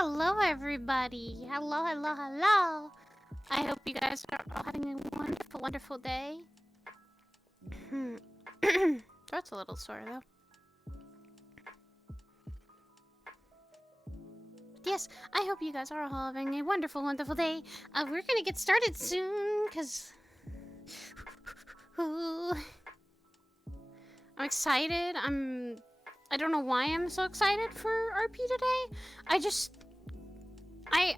Hello, everybody. Hello, hello, hello. I hope you guys are all having a wonderful, wonderful day. Throat's a little sore, though. Yes, I hope you guys are all having a wonderful, wonderful day. We're gonna get started soon, because... I'm excited. I don't know why I'm so excited for RP today.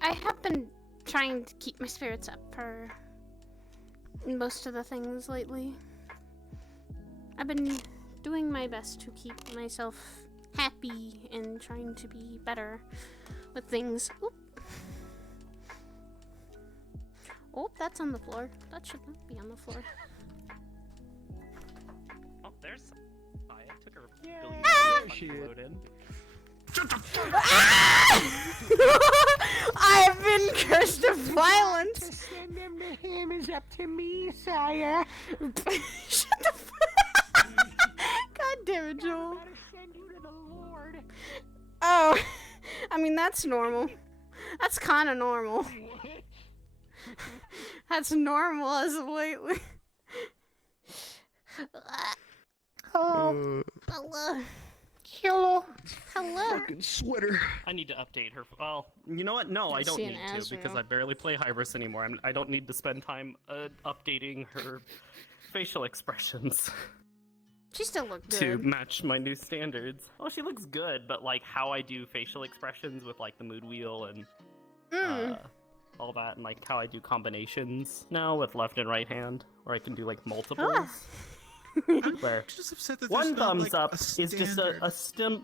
I have been trying to keep my spirits up for most of the things lately. I've been doing my best to keep myself happy and trying to be better with things. Oop. Oh, that's on the floor. That should not be on the floor. Oh, there's some. It took her a billion years to load in. I've been cursed of violence. To send him to him is up to me, sire. Shut the fuck. God damn it, Joel. I'm about to send you to the Lord. Oh, I mean that's normal. That's kind of normal. That's normal as of lately. Oh, Hello. hello. Hello. Fucking sweater. I need to update her. Well, you know what? No, I don't see an need to Azrael. because I barely play Hybris anymore. I don't need to spend time updating her facial expressions She still looked to good. match my new standards. Well, she looks good, but like how I do facial expressions with like the mood wheel and all that, and like how I do combinations now with left and right hand, where I can do like multiples. Where Just upset that one there's not, thumbs like, up a is just standard. a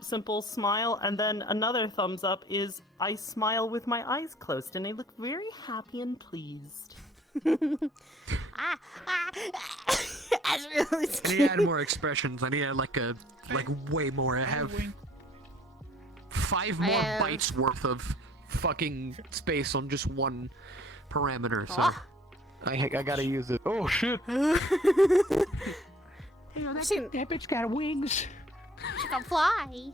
simple smile, and then another thumbs up is I smile with my eyes closed, and I look very happy and pleased. I need to add more expressions. I need to add like way more. I have 5 more have- bytes worth of fucking space on just one parameter. So Ah. I gotta use it. Oh shit! You know, I've seen that bitch got wings. she can fly.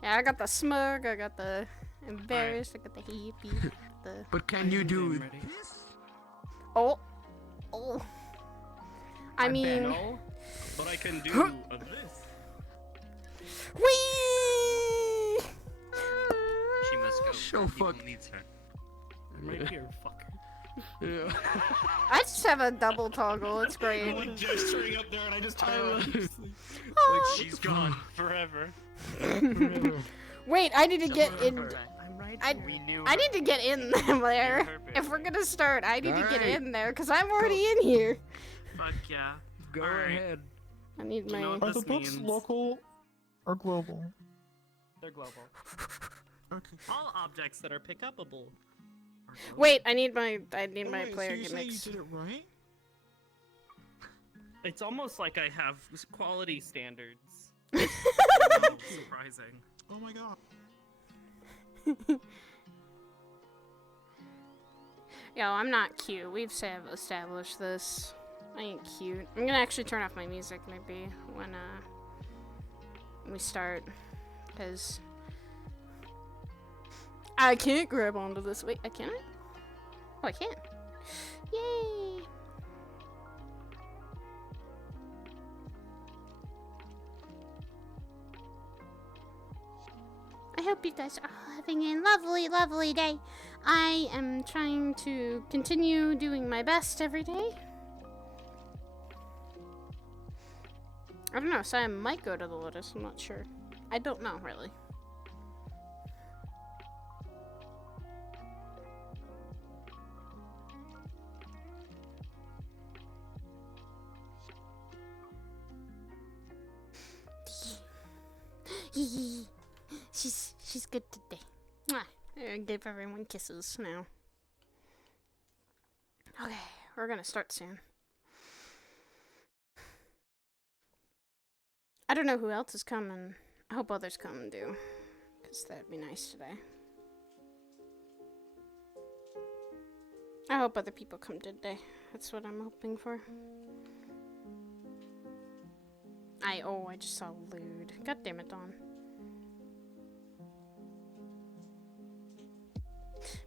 Yeah, I got the smug, I got the embarrassed, I got the hippie, the But can you do Ready? this? oh. I I mean, No, but I can do this. whee! She must go. So People fuck- needs her. I'm right here, fucker. Yeah. I just have a double toggle. It's great. Like gesturing up there, and I just turn around. Oh. She's gone forever. Wait, I need to get in. I'm right I- We knew. I need to get in there. her If we're gonna start, I need to get Alright. in there because I'm already in here. Fuck yeah. Go Alright. ahead. I need You know my. what Are the this books means? local or global? They're global. Okay. All objects that are pick-upable. Wait, I need my Oh, wait, player so you're saying you gimmicks. did it right? It's almost like I have quality standards. Surprising. Oh my god. Yo, I'm not cute. We've established this. I ain't cute. I'm gonna actually turn off my music maybe when we start, because I can't grab onto this. Wait, I can? Oh, I can. Yay! I hope you guys are having a lovely, lovely day. I am trying to continue doing my best every day. I don't know, so I might go to the Lotus, I'm not sure. I don't know, really. She's good today. Mwah. I gave everyone kisses now. Okay, we're gonna start soon. I don't know who else is coming. I hope others come and do, because that'd be nice today. I hope other people come today. That's what I'm hoping for. I just saw lewd. God damn it, Dawn.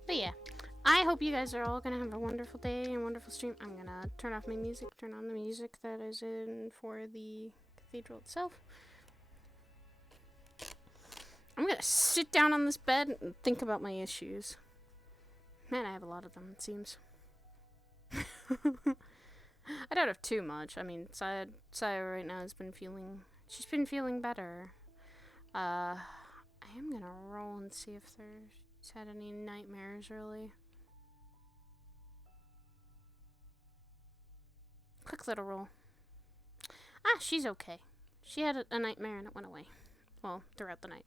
But yeah, I hope you guys are all gonna have a wonderful day and wonderful stream. I'm gonna turn off my music, turn on the music that is in for the cathedral itself. I'm gonna sit down on this bed and think about my issues. Man, I have a lot of them, it seems. I don't have too much. I mean, Saya right now has been feeling... She's been feeling better. I am gonna roll and see if she's had any nightmares, really. Quick little roll. Ah, she's okay. She had a nightmare and it went away. Well, throughout the night.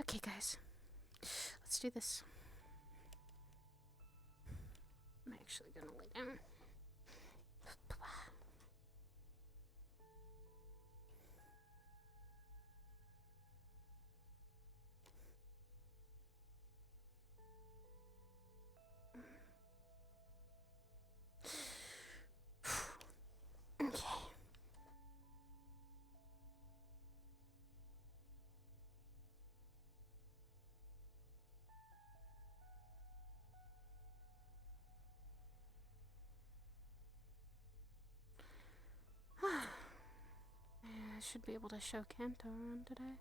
Okay, guys. Let's do this. I'm actually gonna lay down. Okay. I should be able to show Kanto around today.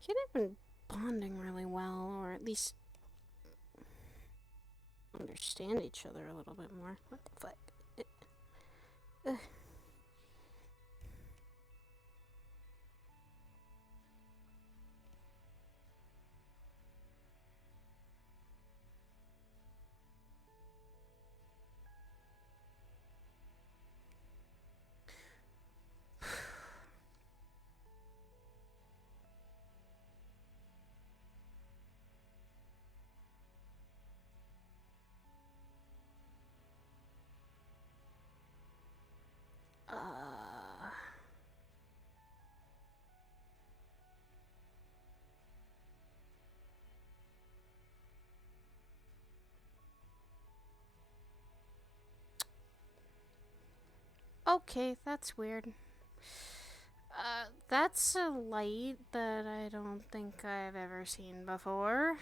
He and I have been bonding really well, or at least understand each other a little bit more. What the fuck? Okay, that's weird. That's a light that I don't think I've ever seen before.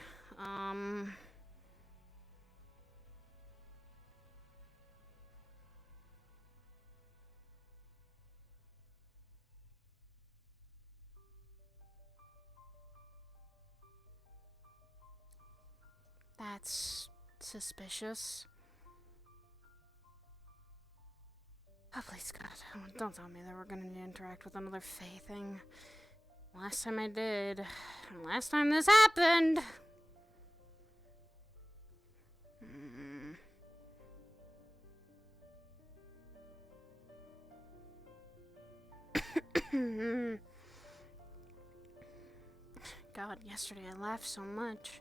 That's suspicious. Oh, please, God. Don't tell me that we're gonna need to interact with another Fae thing. Last time I did. And last time this happened! God, yesterday I laughed so much.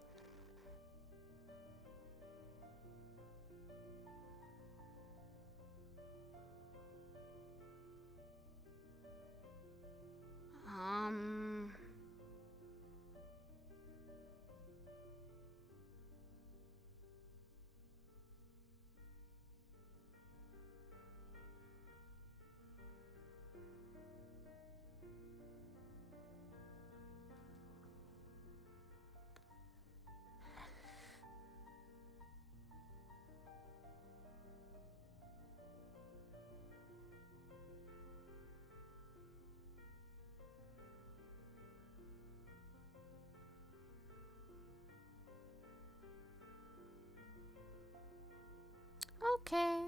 Okay.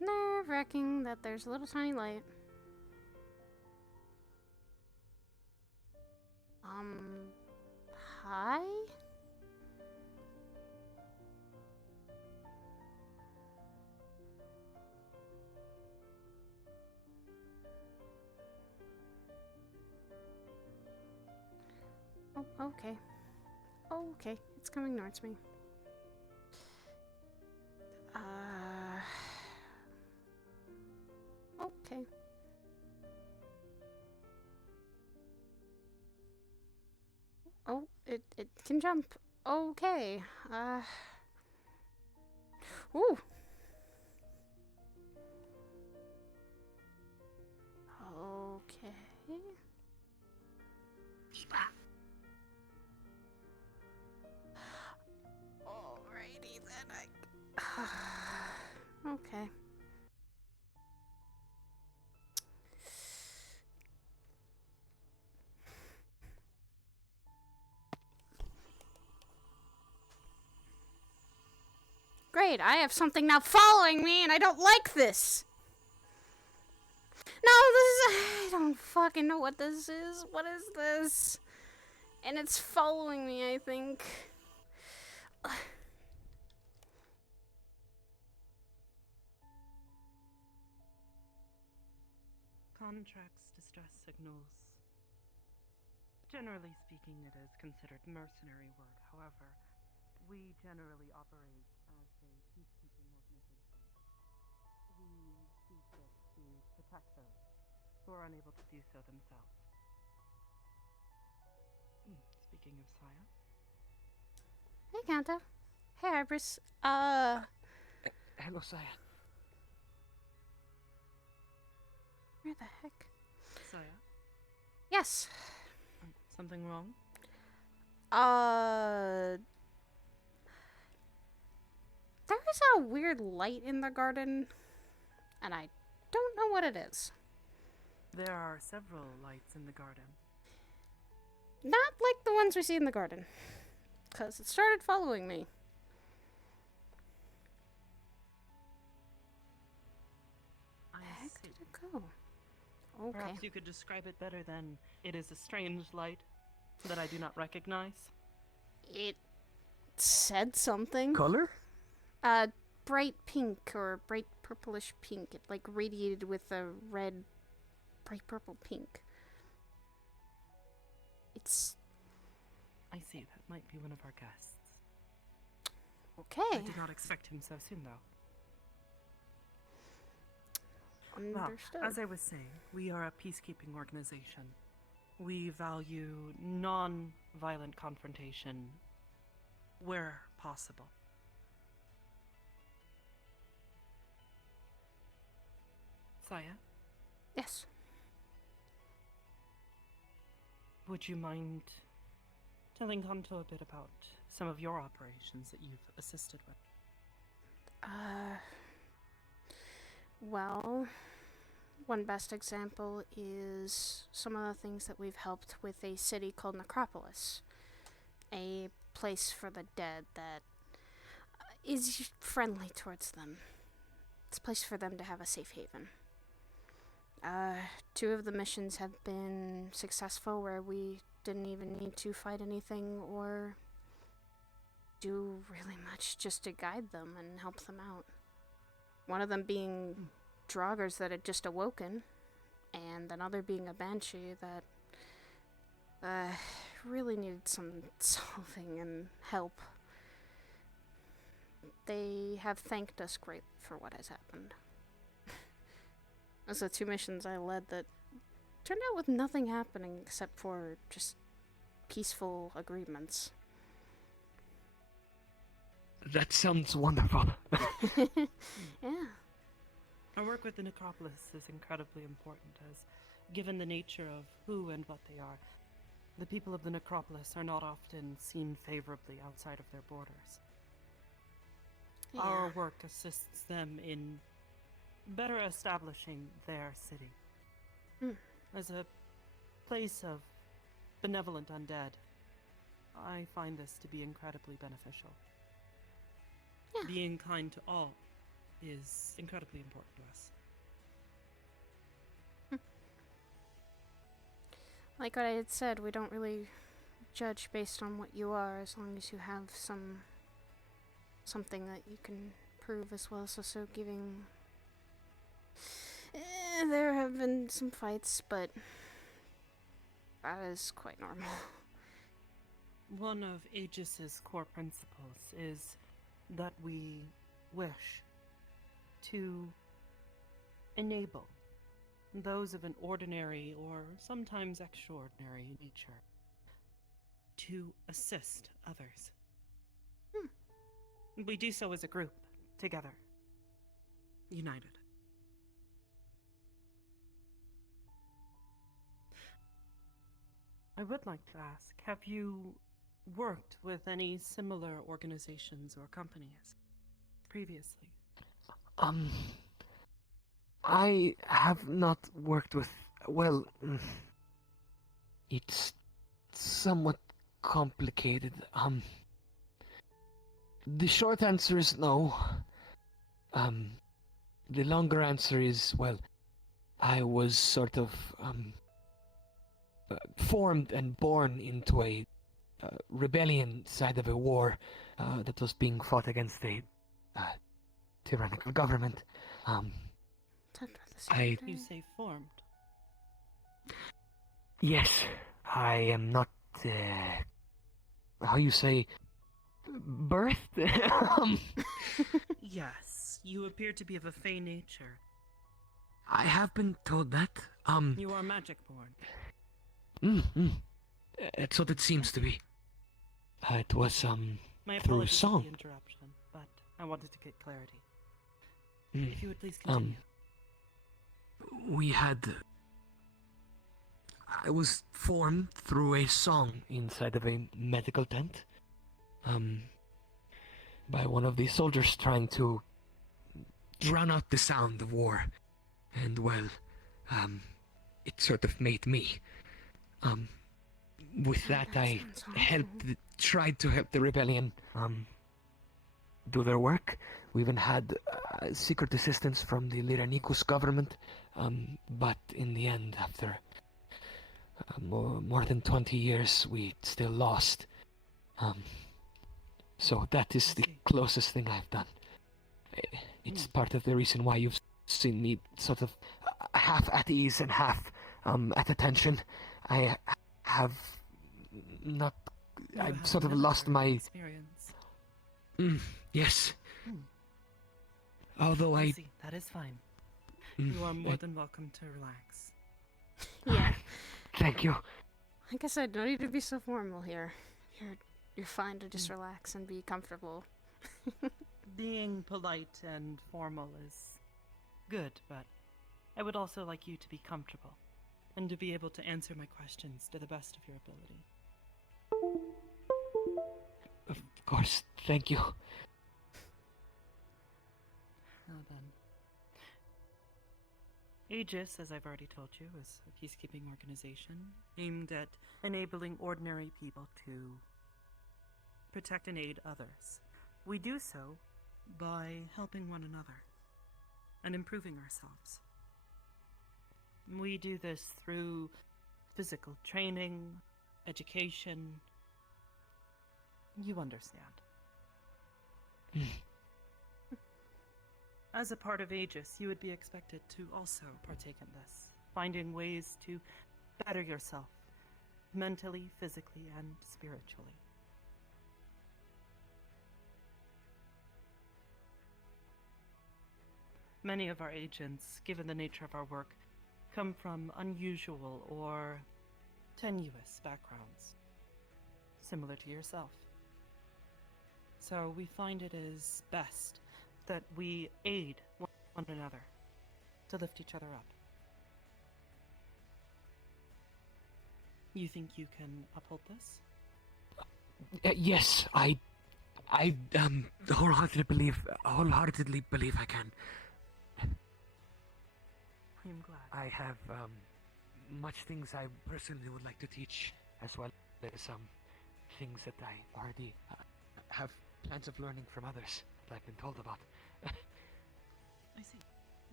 Nerve-wracking that there's a little tiny light. Hi? Oh, okay. Okay, it's coming towards me. Okay. Oh, it can jump. Okay. Ooh. Okay. Wait, I have something now following me, and I don't like this! No, I don't fucking know what this is. What is this? And it's following me, I think. Contracts distress signals. Generally speaking, it is considered mercenary work. However, we generally operate as a peacekeeping organization. We see fit to protect those who are unable to do so themselves. Speaking of Saya. Hey, Kanto. Hey, Ibris. Hello, Saya. Where the heck? Saya, Yes. something wrong? There is a weird light in the garden, and I don't know what it is. There are several lights in the garden. Not like the ones we see in the garden, because it started following me. I Where the heck see. did it go? Okay. Perhaps you could describe it better than it is a strange light that I do not recognize. It said something. Color? Bright pink or bright purplish pink. It like radiated with a red, bright purple pink. It's I see, that might be one of our guests. okay. I did not expect him so soon, though. Well, Understood. as I was saying, we are a peacekeeping organization. We value non-violent confrontation where possible. Saya, Yes. would you mind telling Kanto a bit about some of your operations that you've assisted with? Well, one best example is some of the things that we've helped with a city called Necropolis, a place for the dead that is friendly towards them. It's a place for them to have a safe haven. 2 of the missions have been successful where we didn't even need to fight anything or do really much just to guide them and help them out. One of them being Draugrs that had just awoken, and another being a Banshee that really needed some solving and help. They have thanked us greatly for what has happened. Those are 2 missions I led that turned out with nothing happening except for just peaceful agreements. That sounds wonderful. Yeah. Our work with the Necropolis is incredibly important as, given the nature of who and what they are, the people of the Necropolis are not often seen favorably outside of their borders. Our Yeah. work assists them in better establishing their city as a place of benevolent undead. I find this to be incredibly beneficial. Yeah. Being kind to all is incredibly important to us. Like what I had said, we don't really judge based on what you are, as long as you have something that you can prove, as well as also giving. There have been some fights, but that is quite normal. One of Aegis's core principles is that we wish to enable those of an ordinary or sometimes extraordinary nature to assist others. We do so as a group, together, united. I would like to ask, have you worked with any similar organizations or companies previously? I have not worked with. Well, it's somewhat complicated. The short answer is no. The longer answer is, well, I was sort of formed and born into a rebellion side of a war that was being fought against a tyrannical government. You say formed. Yes, I am not, how you say, birthed? Yes, you appear to be of a fey nature. I have been told that. You are magic born. That's what it seems to be. It was, My through apologies for song. the interruption, but I wanted to get clarity. Mm. If you would please continue. We had. I was formed through a song inside of a medical tent. By one of the soldiers trying to drown out the sound of war. And well, it sort of made me. With that, I tried to help the rebellion, do their work. We even had secret assistance from the Lyranikus government, but in the end, after more than 20 years, we still lost. So that is the closest thing I've done. It's part of the reason why you've seen me sort of half at ease and half at attention. I have not... I've sort of lost my... experience. Yes. Although I see. That is fine. You are more than welcome to relax. Yeah. Thank you. Like I said, no need to be so formal here. You're fine to just relax and be comfortable. Being polite and formal is good, but I would also like you to be comfortable and to be able to answer my questions to the best of your ability. Of course, thank you. Now then. Aegis, as I've already told you, is a peacekeeping organization aimed at enabling ordinary people to protect and aid others. We do so by helping one another and improving ourselves. We do this through physical training, education. You understand. As a part of Aegis, you would be expected to also partake in this, finding ways to better yourself, mentally, physically, and spiritually. Many of our agents, given the nature of our work, come from unusual or tenuous backgrounds, similar to yourself. So we find it is best that we aid one another to lift each other up. You think you can uphold this? Yes, I wholeheartedly believe I can. I'm glad. I have much things I personally would like to teach, as well as things that I already have plans of learning from others that I've been told about. I see.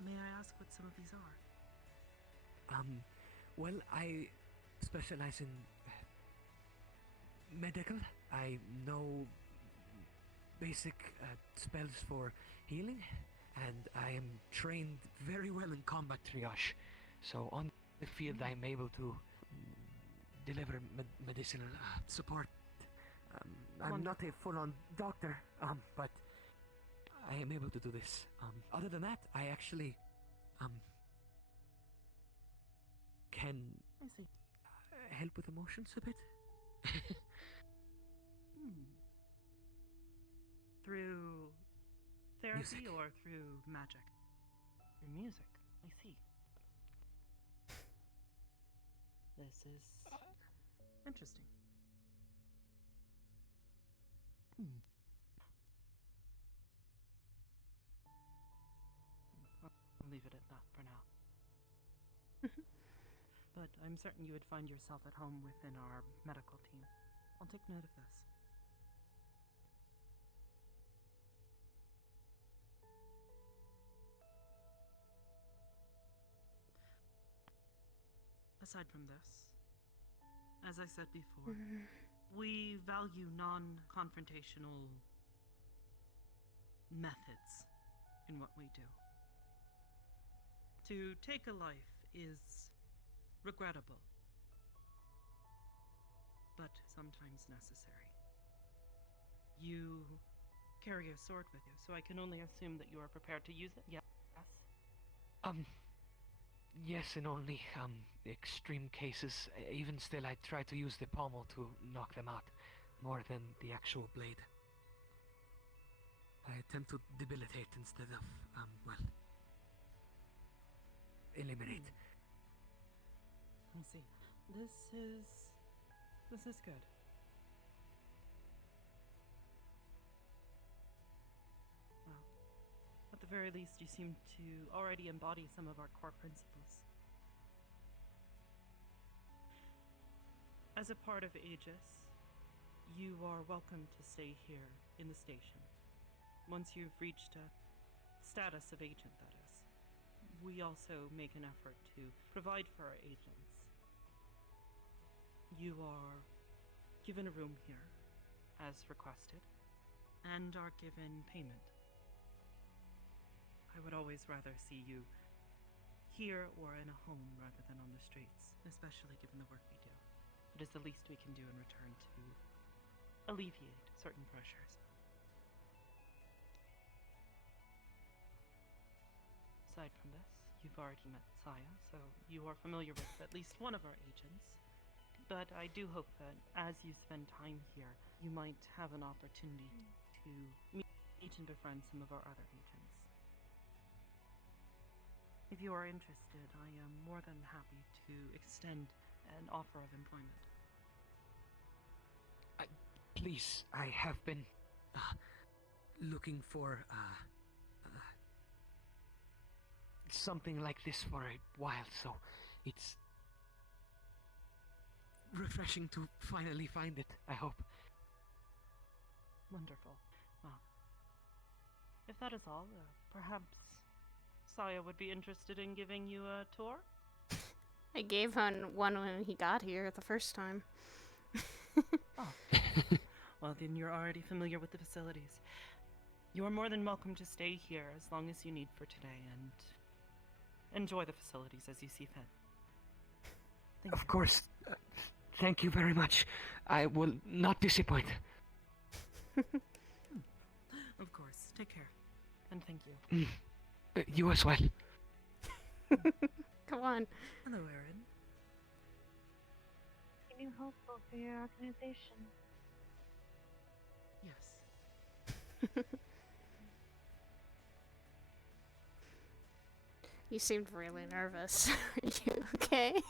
May I ask what some of these are? Well, I specialize in medical. I know basic spells for healing, and I am trained very well in combat triage. So on the field, I'm able to deliver medicinal support. I'm not a full-on doctor, but I am able to do this. Other than that, I actually can I see. help with emotions a bit. Through therapy Music. or through magic? Through music. I see. This is interesting. I'll leave it at that for now. But I'm certain you would find yourself at home within our medical team. I'll take note of this. aside from this, as I said before, we value non-confrontational methods in what we do. To take a life is regrettable, but sometimes necessary. You carry a sword with you, so I can only assume that you are prepared to use it. Yes. Yes, in only, extreme cases. Even still, I try to use the pommel to knock them out, more than the actual blade. I attempt to debilitate instead of, well, eliminate. I see. This is good. Well, at the very least, you seem to already embody some of our core principles. As a part of Aegis, you are welcome to stay here in the station. Once you've reached a status of agent, that is. We also make an effort to provide for our agents. You are given a room here, as requested, and are given payment. I would always rather see you here or in a home rather than on the streets, especially given the work we do. It is the least we can do in return to alleviate certain pressures. Aside from this, you've already met Saya, so you are familiar with at least one of our agents. But I do hope that as you spend time here, you might have an opportunity to meet and befriend some of our other agents. If you are interested, I am more than happy to extend an offer of employment. Please, I have been looking for something like this for a while, so it's refreshing to finally find it, I hope. Wonderful. Well, if that is all, perhaps Saya would be interested in giving you a tour? I gave one when he got here the first time. Oh. Well, then you're already familiar with the facilities. You are more than welcome to stay here as long as you need for today, and enjoy the facilities as you see fit. Thank Of you. course. Thank you very much. I will not disappoint. Of course. Take care. And thank you. You as well. Come on. Hello, Erin. Can you hopeful for your organization? Yes. You seemed really nervous. Are you okay?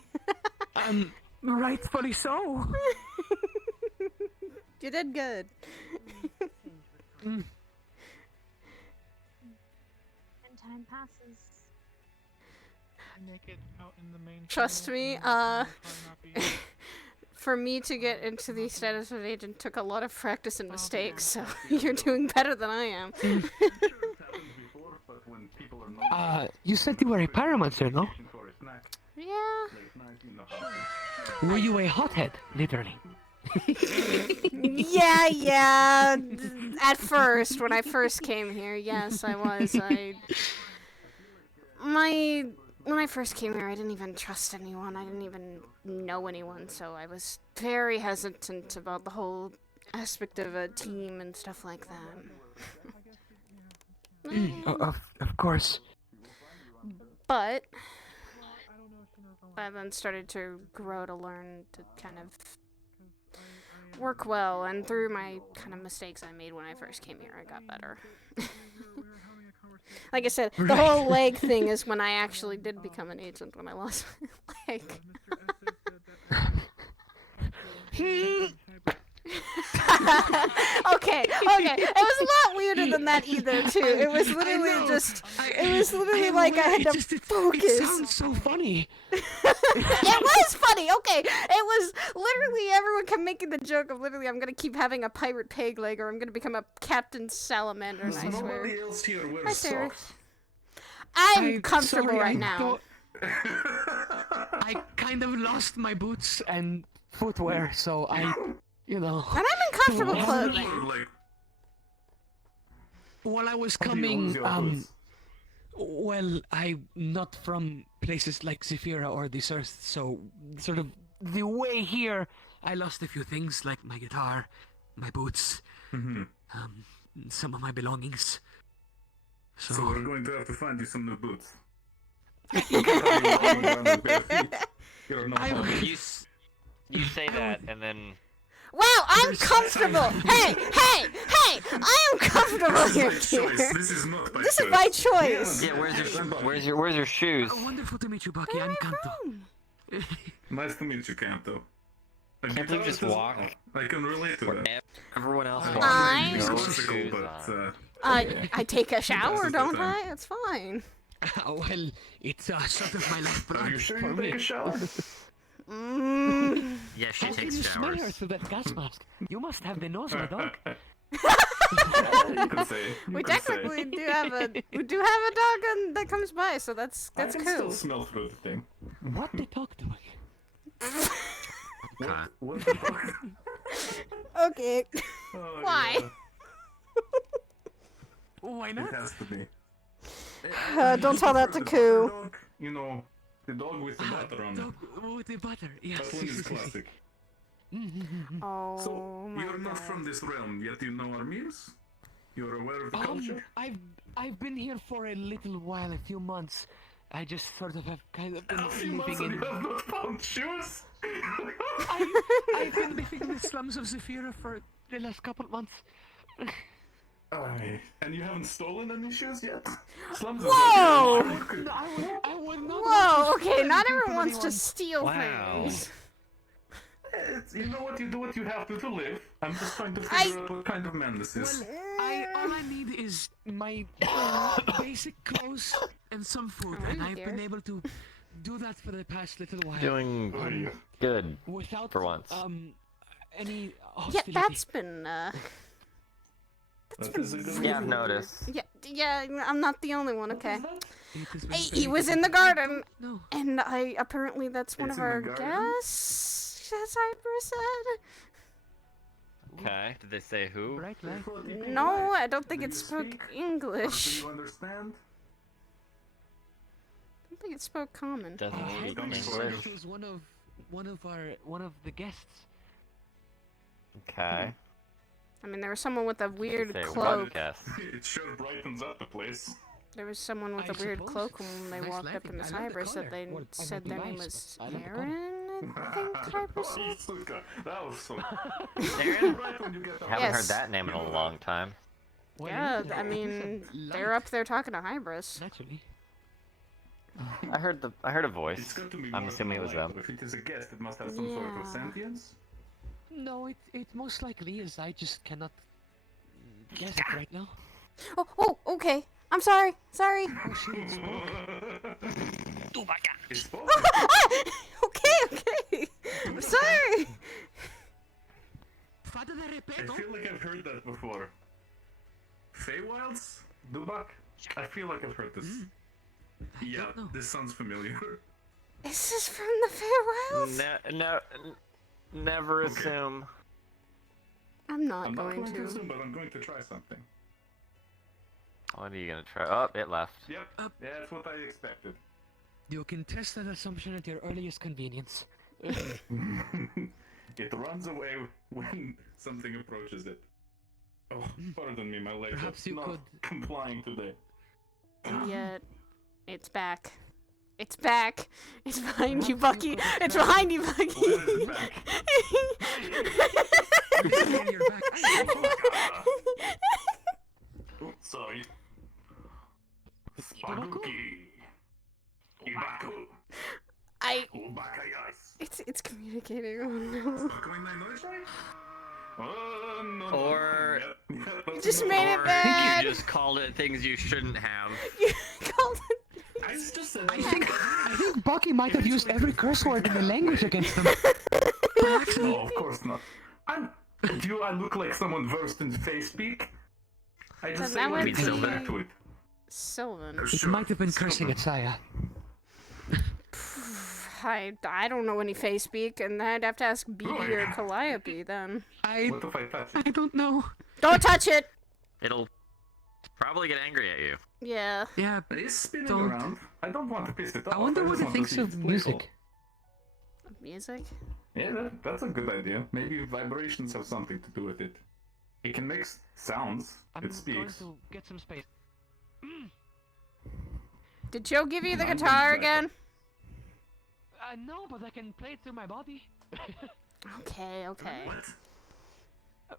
Rightfully so. You did good. And time passes. Make it out in the main Trust channel, me, and I'll probably not be- for me to get into the status of agent took a lot of practice and mistakes, so you're doing better than I am. You said you were a pyromancer, no? Yeah. Were you a hothead, literally? Yeah. At first, when I first came here, yes, I was. When I first came here, I didn't even trust anyone. I didn't even know anyone, so I was very hesitant about the whole aspect of a team and stuff like that. Of course. But I then started to grow to learn to kind of work well, and through my kind of mistakes I made when I first came here, I got better. Like I said, the whole leg thing is when I actually did become an agent, when I lost my leg. Okay. It was a lot weirder than that either, too. It was literally like I had to focus. It sounds so funny. It was funny, okay. It was literally everyone kept making the joke of literally I'm gonna keep having a pirate peg leg or I'm gonna become a Captain Salamander, and I swear. Nobody else here Hi, wears Sarah. socks. I'm comfortable sorry, right I now. I kind of lost my boots and footwear, so I, you know. And I'm in comfortable clothing. Like, While I was how do you lose coming, your boots? well, I'm not from places like Zephyra or this earth, so sort of the way here, I lost a few things like my guitar, my boots, some of my belongings. So we're going to have to find you some new boots. You say that, and then Wow, I'm comfortable. Hey, I am comfortable here, dear. This is not by This is choice. my choice. yeah. Where's your shoes? Wonderful to meet you, Bucky. I'm Kanto. Nice to meet you, Kanto. Can't believe just walk. I can relate to that. Everyone else walks I- with no Physical, shoes but on. I take a shower, Passes the don't time. I? It's fine. Well, it's sort of my lifeblood. Are you sure for you me. take a shower? Yeah, she How can takes you smell her showers. through that gas mask? You must have the nose of a dog. You could say. We technically do have a dog that comes by, so that's I can cool. still smell through the thing. What the talk doing? What the fuck? Okay. Oh, Why? yeah. Why It not? has to be. Don't tell that to The Koo. butter dog, you know, the dog with the butter on it. Dog with the butter. Yes. That one is classic. Oh So, my you're not God. from this realm, yet you know our meals? You're aware of the culture? I've been here for a little while, a few months. I just sort of have kind of been A few months living and in. you have not found shoes? I've been living in the slums of Zephyra for the last couple of months. And you haven't stolen any shoes yet? Slums Whoa! No, I would not. Whoa, want to okay, steal not anything everyone from wants to anyone. steal Wow. things. You know what, you do what you have to live. I'm just trying to I- figure out what kind of man this is. All I need is my basic clothes and some food, and I've been able to do that for the past little while. Doing good without for once. Any Yeah, hostility. that's been That is a good Yeah, I've reason. noticed. yeah, I'm not the only one, okay. It has been He very was in the difficult. garden, No. and apparently that's one It's of in the our garden? guests, as Cyber said. Okay. Did they say who? Right, like. No, I don't think Do it you spoke speak? Do English. you understand? I don't think it spoke common. Doesn't I speak don't think English. it was one of the guests. Okay. I mean, there was someone with a weird Say cloak. what guess? It sure brightens up the place. There was someone with I a weird suppose. cloak, and when they Nice walked up lighting. in the I like the Cyber, said color. they Well, I said might their be name biased, was but I like the Aaron. I think Cyber said. That was so. Aaron? Right when you get up. Haven't Yes. heard that name in a long time. Well, Yeah, yeah, I mean, they're light, up there talking to Hybris. Naturally. I heard a It's voice. got to be I'm more assuming it was than a light, them. but if it is a guest, it must have some sort of Yeah. sentience. No, it most likely is. I just cannot guess it right now. Oh, okay. I'm sorry. Sorry. Oh shit, it spoke. It's spoken. Okay. I'm sorry. Fada de I repeto. feel like I've heard that before. Feywilds? Dubak? I feel like I've heard this. Yeah, don't know. this sounds familiar. Is this from the Fairwells? Never assume. I'm not I'm not going going to to. assume, but I'm going to try something. What are you gonna try? Oh, it left. Yep, that's what I expected. You can test that assumption at your earliest convenience. It runs away when something approaches it. Oh, pardon me, my legs Perhaps are you not could- complying today. Yet, it's back. It's back. It's behind you, Bucky. It's behind you, Bucky. When is it back? On your back. Oops, sorry. Spaguki. Ibaku. Ubakayas. It's communicating. Oh no. Going my noise right? Oh, no, Or- no. Yep, You that's just enough. made it Or bad. you just called it things you shouldn't have. You called it. I just said I think Bucky might have used every curse word in the language against them. No, of course not. Do I look like someone versed in face speak? I just Then say that what would it comes be- back to it. Sylvan. It might have been cursing at Saya. I don't know any Fey speak, and I'd have to ask BB or Calliope then. What if I touch I it? don't know. Don't touch it! It'll probably get angry at you. Yeah. Yeah, It's spinning Don't. around. I don't want to piss it off. I wonder what just it want to thinks see of its playful. music. Music? Yeah, that's a good idea. Maybe vibrations have something to do with it. It can make sounds. I'm It speaks. going to get some space. Did Joe give you the I'm guitar going back. again? No, but I can play it through my body. Okay, okay. What?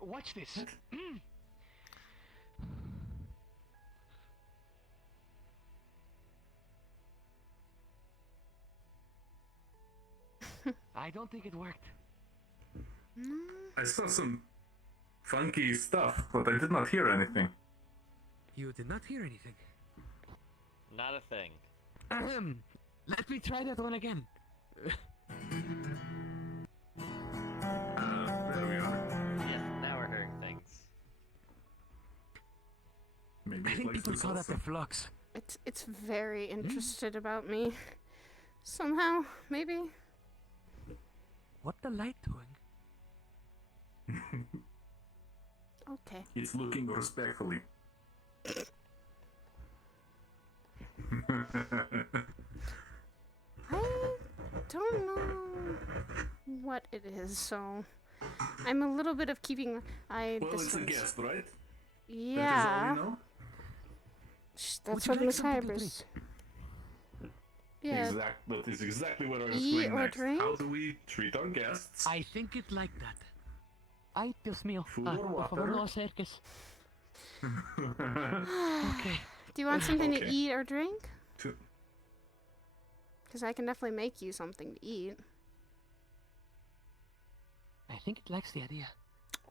Watch this. I don't think it worked. I saw some funky stuff, but I did not hear anything. You did not hear anything. Not a thing. Ahem. Let me try that one again. There we are. Yeah, now we're hearing things. Maybe I it think likes people this call that also. the flux. It's very interested about me. Somehow, maybe. What the light doing? Okay. It's looking respectfully. I don't know what it is, so I'm a little bit of keeping Well, it's a distance. guest, right? Yeah. That is all we know? That's Would you what like Miss something to Hybris. Yeah. That is exactly what I was Eat doing or next. drink? How do we treat our guests? I think it like that. Ay, Dios mío. Food or por favor, no water? acerques. Okay. Do you want something to Okay. eat or drink? To- Because I can definitely make you something to eat. I think it likes the idea.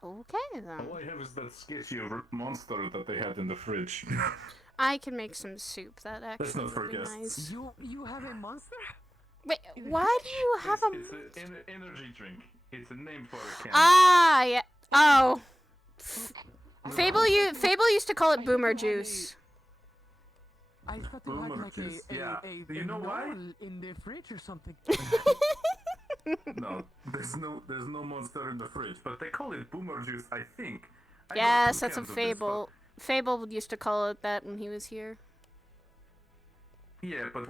Okay, then. All I have is that sketchy monster that they had in the fridge. I can make some soup. That Let's actually not would be forget. nice. You have a monster? Wait, why do you have a... It's an energy drink. It's a name for a can. Ah, yeah. Oh. Fable used to call it boomer juice. I thought you had Boomer like juice, a, yeah. a, Do you know why? novel in the fridge or something. No, there's no monster in the fridge, but they call it boomer juice, I think. I got Yes, two that's a cans of this, Fable. Fable used to call it that when he was here. but- yeah, but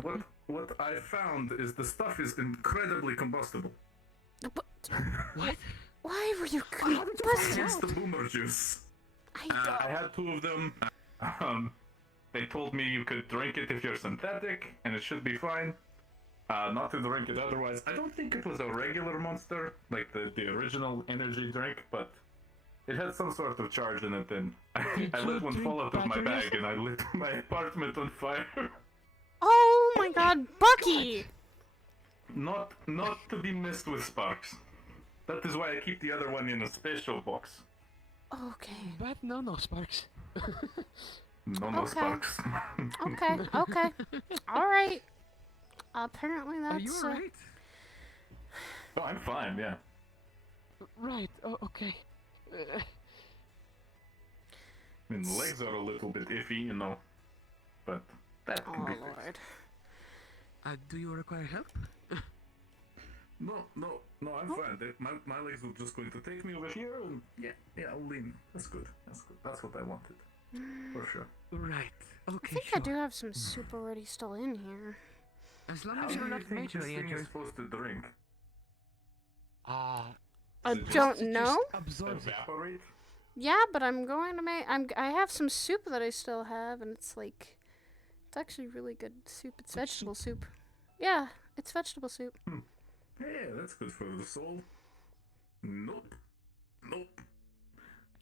what I found is the stuff is incredibly combustible. But What? why were you Hence the boomer juice. I I had two of them. They told me you could drink it if you're synthetic, and it should be fine. Not to drink it otherwise. I don't think it was a regular monster, like the original energy drink, but it had some sort of charge in it, and I you let one fall out of my drink bag, and I lit my apartment on fire. Oh my god, Bucky! Not to be missed with sparks. That is why I keep the other one in a special box. Okay. But no sparks. No Okay. sparks. Okay, okay. Alright. Apparently Are you that's alright? Oh, I'm fine, yeah. Right. Oh, okay. I mean, the legs are a little bit iffy, you know, but that can Oh be fixed. lord. Do you require help? No, I'm fine. My legs were just going to take me over here, and yeah, I'll lean. That's good. That's what I wanted, for sure. Right. I Okay. think Sure. I do have some soup already still in here. As long How as do you're you not think this majorly thing is injured. supposed to drink? I Is it don't Just know. absorbs it. Evaporate? Yeah, but I'm going to make. I have some soup that I still have, and it's like, it's actually really good soup. It's What vegetable soup. Yeah, it's vegetable soup. Yeah, that's good for the soul. Nope. It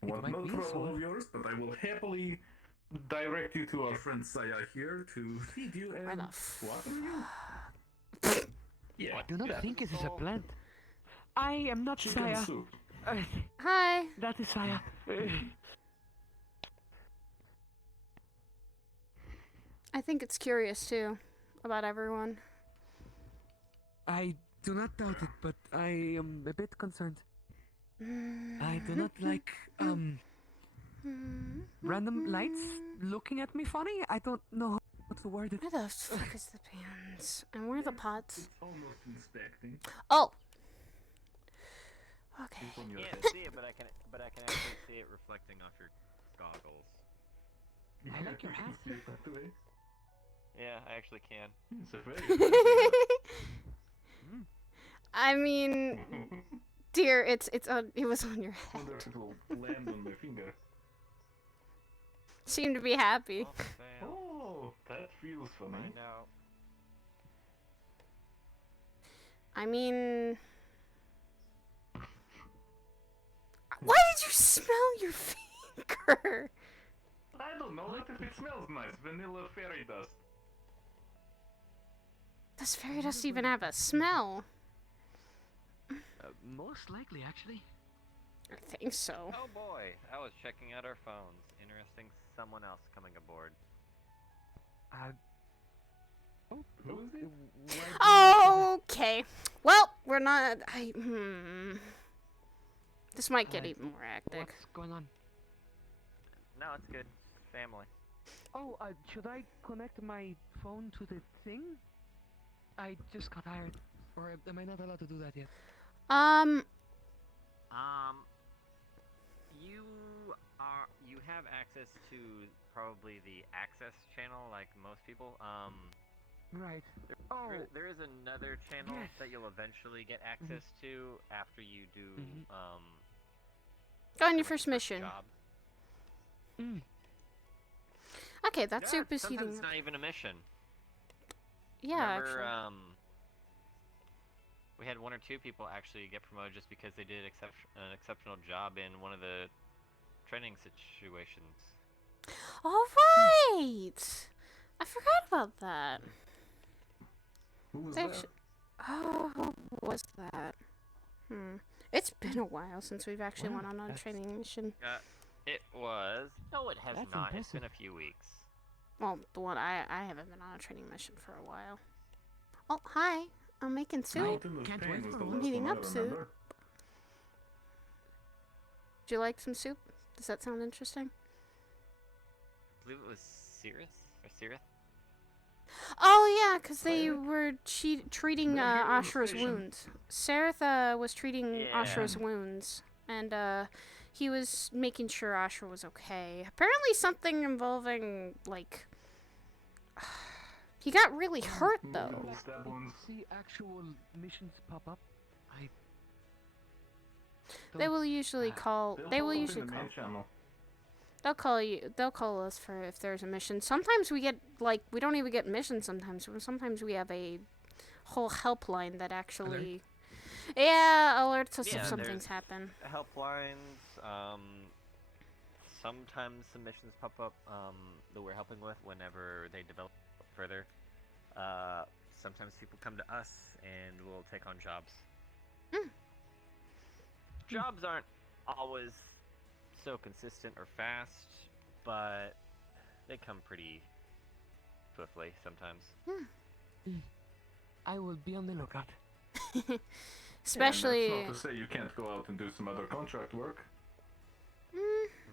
Want might no be trouble soul. of yours, but I will happily direct you to our friend Saya here to feed you Where and the f- water you. Yeah, I do not yeah. think it is a plant. I am not Chicken Saya. soup. Hi. That is Saya. I think it's curious too about everyone. I do not doubt it, but I am a bit concerned. I do not like random lights looking at me funny. I don't know What's the word? Where the fuck is the pans? And where are the pots? It's almost inspecting. Oh! Okay. It's on your Can't head. see it, but I can actually see it reflecting off your goggles. I like your hat. See it that way. Yeah, I actually can. It's a very I mean, dear, it was on your head. wonder if it will land on my finger. Seem to be happy. Oh, fail. Oh, that feels funny. I know. I mean, why did you smell your finger? I don't know. What if it smells nice? Vanilla fairy dust. Does fairy dust even have a smell? Most likely, actually. I think so. Oh boy, I was checking out our phones. Interesting, someone else coming aboard. Who is it? Okay. Well, we're not. This might get even more hectic. What's going on? No, it's good. Family. Oh, should I connect my phone to the thing? I just got hired. Or am I not allowed to do that yet? You have access to probably the access channel like most people. Right. There is another channel Yes. that you'll eventually get access to after you do Go on your pretty much first mission. job. Okay, that's Yeah, superseding. sometimes it's not even a mission. Yeah, Remember, actually. we had 1 or 2 people actually get promoted just because they did an exceptional job in one of the training situations. All right. I forgot about that. Who was They that? actu- Oh, who was that? It's been a while since we've actually Wow, went on a that's- training mission. It was. No, it has That's not. It's been impressive. a few weeks. Well, the one I haven't been on a training mission for a while. Oh, hi. I'm making soup. Mountain of Can't Pain wait was for the one. last Heating one I up soon. remember. Do you like some soup? Does that sound interesting? I believe it was Cirith or Cirith. Oh yeah, because they Sareth? were treating They're here on the Ashura's station. wounds. Sareth was treating Yeah. Ashura's wounds, and he was making sure Ashura was okay. Apparently, something involving like he got really hurt though. Multiple stab wounds. See actual missions pop up. I. They will usually call. They'll They pop will up in usually the call. main channel. They'll call you. They'll call us for if there's a mission. Sometimes we get like we don't even get missions. Sometimes we have a whole helpline that actually. Yeah, alerts us Yeah, if there's- something's happened. Helplines. Sometimes some missions pop up that we're helping with whenever they develop further. Sometimes people come to us and we'll take on jobs. Jobs aren't always so consistent or fast, but they come pretty swiftly sometimes. I will be on the lookout. Especially. Yeah, and that's not to say you can't go out and do some other contract work.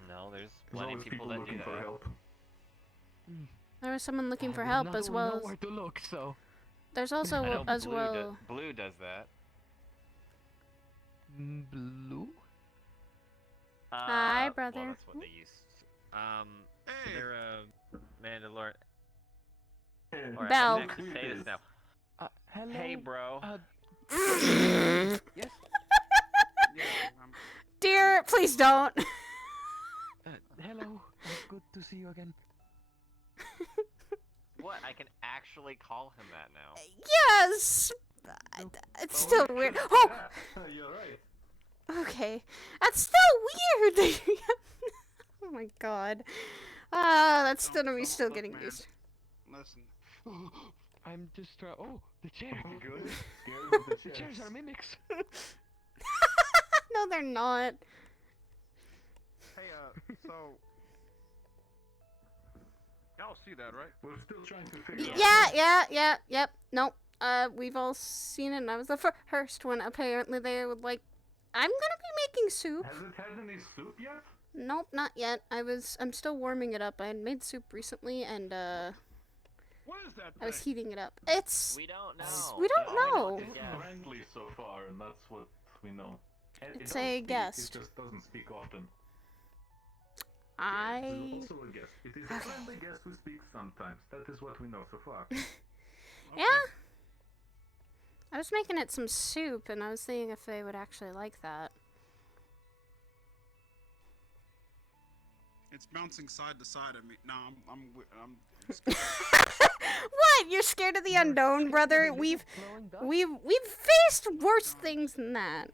No, there's There's plenty always of people that do looking that. for help. There was someone looking I for will help not as know well. where to look, so. There's I also know as Blue well. Blue does that. Blue? Hi, Well, brother. that's what they used. They're Mandalorian. Or Bell. I can say this now. Hello? Hey, bro. Yes? Yeah, Dear, please don't. Hello. Good to see you again. What? I can actually call him that now. Yes. It's still weird. Oh, You're right. okay. That's still weird. Oh my god. That's still me Don't still look, getting man. used. Listen. I'm just trying. Oh, the chair. Good. Scared of The the chairs chairs. are mimics. No, they're not. Hey, so. Y'all see that, right? We're still trying to figure out. Yep. Nope. We've all seen it, and I was the first one. Apparently, they were like, I'm gonna be making soup. Has it had any soup yet? Nope, not yet. I'm still warming it up. I had made soup recently, and What is that I was thing? heating it up. It's We don't know. we don't know. It's Yeah. friendly so far, and that's what we know. And It's it does a speak, guest. It just doesn't speak often. It I is also a guest. It is a friendly guest who speaks sometimes. That is what we know so far. yeah. I was making it some soup, and I was seeing if they would actually like that. It's bouncing side to side of me. No, I'm What? You're scared of the unknown, brother? We've faced worse things than that.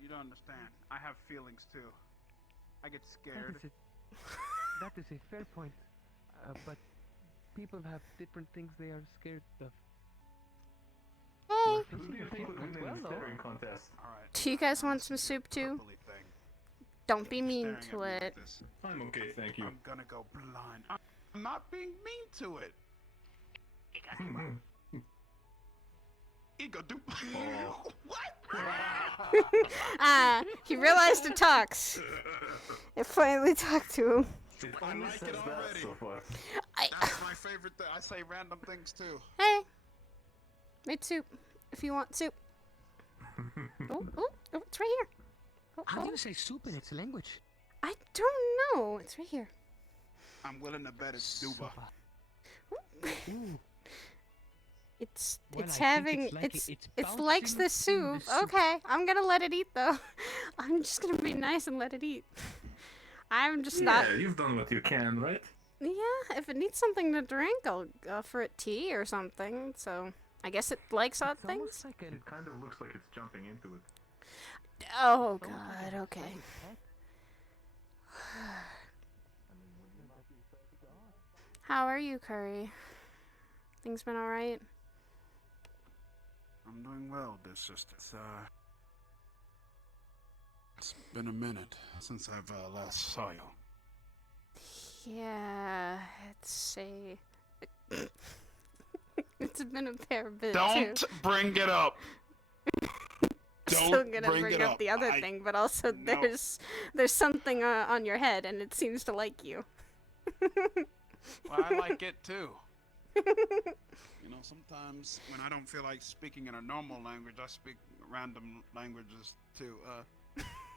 You don't understand. I have feelings too. I get scared. That is a fair point. But people have different things they are scared of. Hey, Who do you think would win in the staring contest? All right. do you guys want some soup too? Purpley thing. Don't be mean Staring to at me it. like this. I'm okay, thank you. I'm gonna go blind. I'm not being mean to it. Ego do. Oh. What? He realized it talks. It finally talked to him. It I only like says it that already. so far. That's my favorite thing. I say random things too. Hey, made soup. If you want soup. Oh, it's right here. How do you say soup in its language? I don't know. It's right here. I'm willing to bet it's Duba. Ooh. It's Well, it's I think having it's like it's it- it's it likes bouncing the in soup. the soup. Okay, I'm gonna let it eat though. I'm just gonna be nice and let it eat. I'm just not. Yeah, you've done what you can, right? Yeah, if it needs something to drink, I'll offer it tea or something. So I guess it likes odd It's things. almost like a It kind of looks like it's jumping into it. Oh it's almost like God. a Okay. silent pet. How are you, Curry? Things been all right? I'm doing well, dear sister. It's been a minute since I've last saw you. Yeah, it's a. It's been a fair bit Don't too. bring it up. Still Don't gonna bring bring it up up. the other thing, but also No. there's something on your head, and it seems to like you. Well, I like it too. You know, sometimes when I don't feel like speaking in a normal language, I speak random languages too.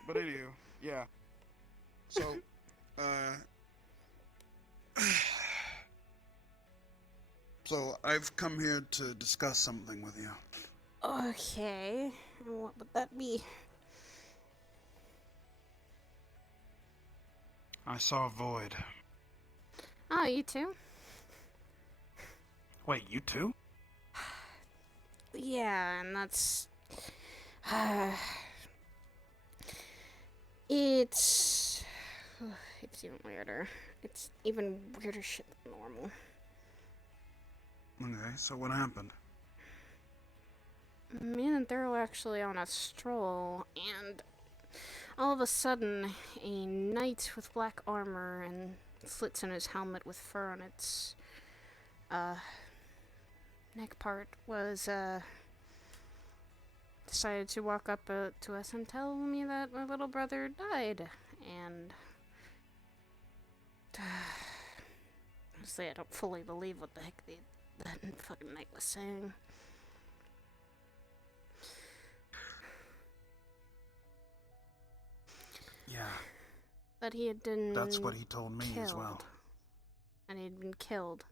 But anywho, yeah. So, so I've come here to discuss something with you. Okay, and what would that be? I saw a void. Oh, you too? Wait, you too? Yeah, and that's. It's. It's even weirder. It's even weirder shit than normal. Okay, so what happened? Me and Thurl were actually on a stroll, and all of a sudden, a knight with black armor and slits in his helmet with fur on its neck part was decided to walk up to us and tell me that my little brother died. And honestly, I don't fully believe what the heck that fucking knight was saying. Yeah, But he had been that's what he told me as well. killed. And he'd been killed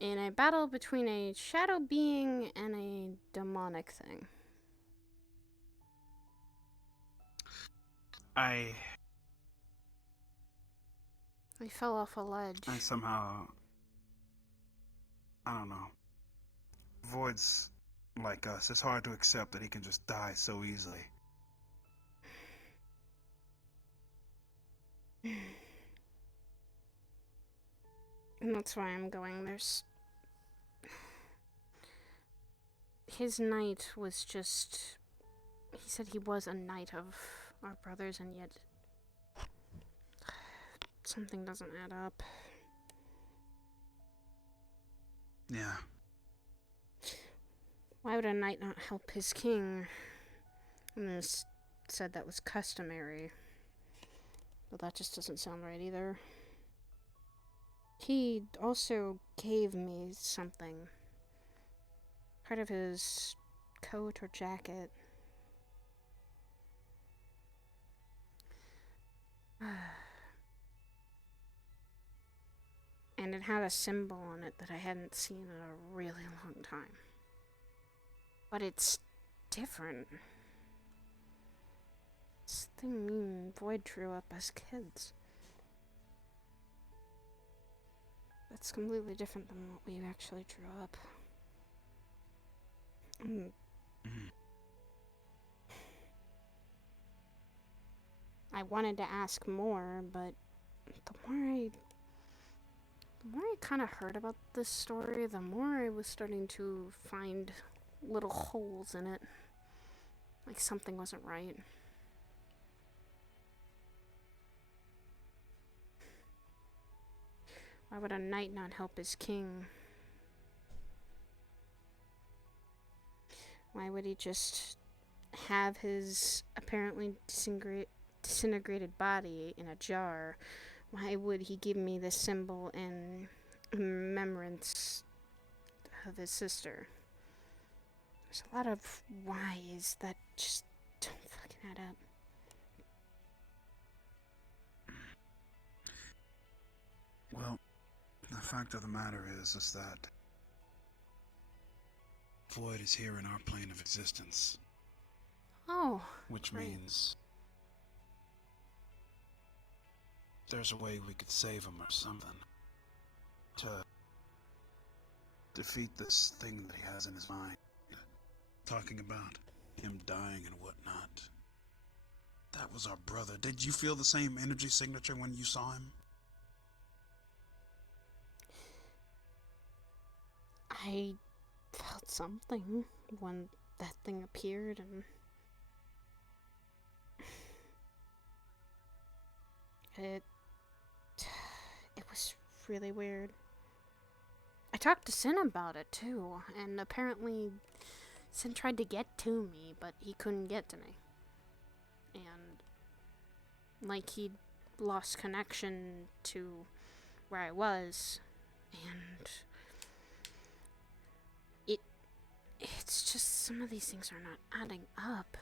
in a battle between a shadow being and a demonic thing. He fell off a ledge. I somehow, I don't know. Voids like us, it's hard to accept that he can just die so easily. And that's why I'm going. His knight was just. He said he was a knight of our brothers, and yet. Something doesn't add up. Yeah. Why would a knight not help his king? And this said that was customary. But that just doesn't sound right either. He also gave me something. Part of his coat or jacket. And it had a symbol on it that I hadn't seen in a really long time. But it's different. This thing me and Void drew up as kids. That's completely different than what we actually drew up. I wanted to ask more, but the more I kind of heard about this story, the more I was starting to find little holes in it. Like something wasn't right. Why would a knight not help his king? Why would he just have his apparently disintegrated body in a jar? Why would he give me this symbol in remembrance of his sister? There's a lot of whys that just don't fucking add up. Well, the fact of the matter is that Void is here in our plane of existence. Oh. Which right. means there's a way we could save him or something. To defeat this thing that he has in his mind. Talking about him dying and whatnot. That was our brother. Did you feel the same energy signature when you saw him? I felt something when that thing appeared, and it was really weird. I talked to Sin about it too, and apparently Sin tried to get to me, but he couldn't get to me. And like he'd lost connection to where I was, and it's just some of these things are not adding up.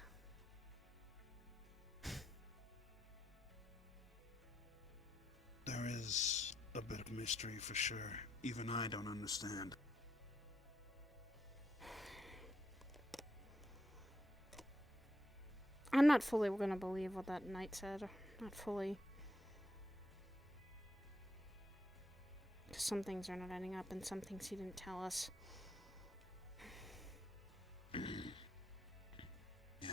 There is a bit of mystery for sure. Even I don't understand. I'm not fully gonna believe what that knight said. Not fully. Because some things are not adding up, and some things he didn't tell us. Yeah.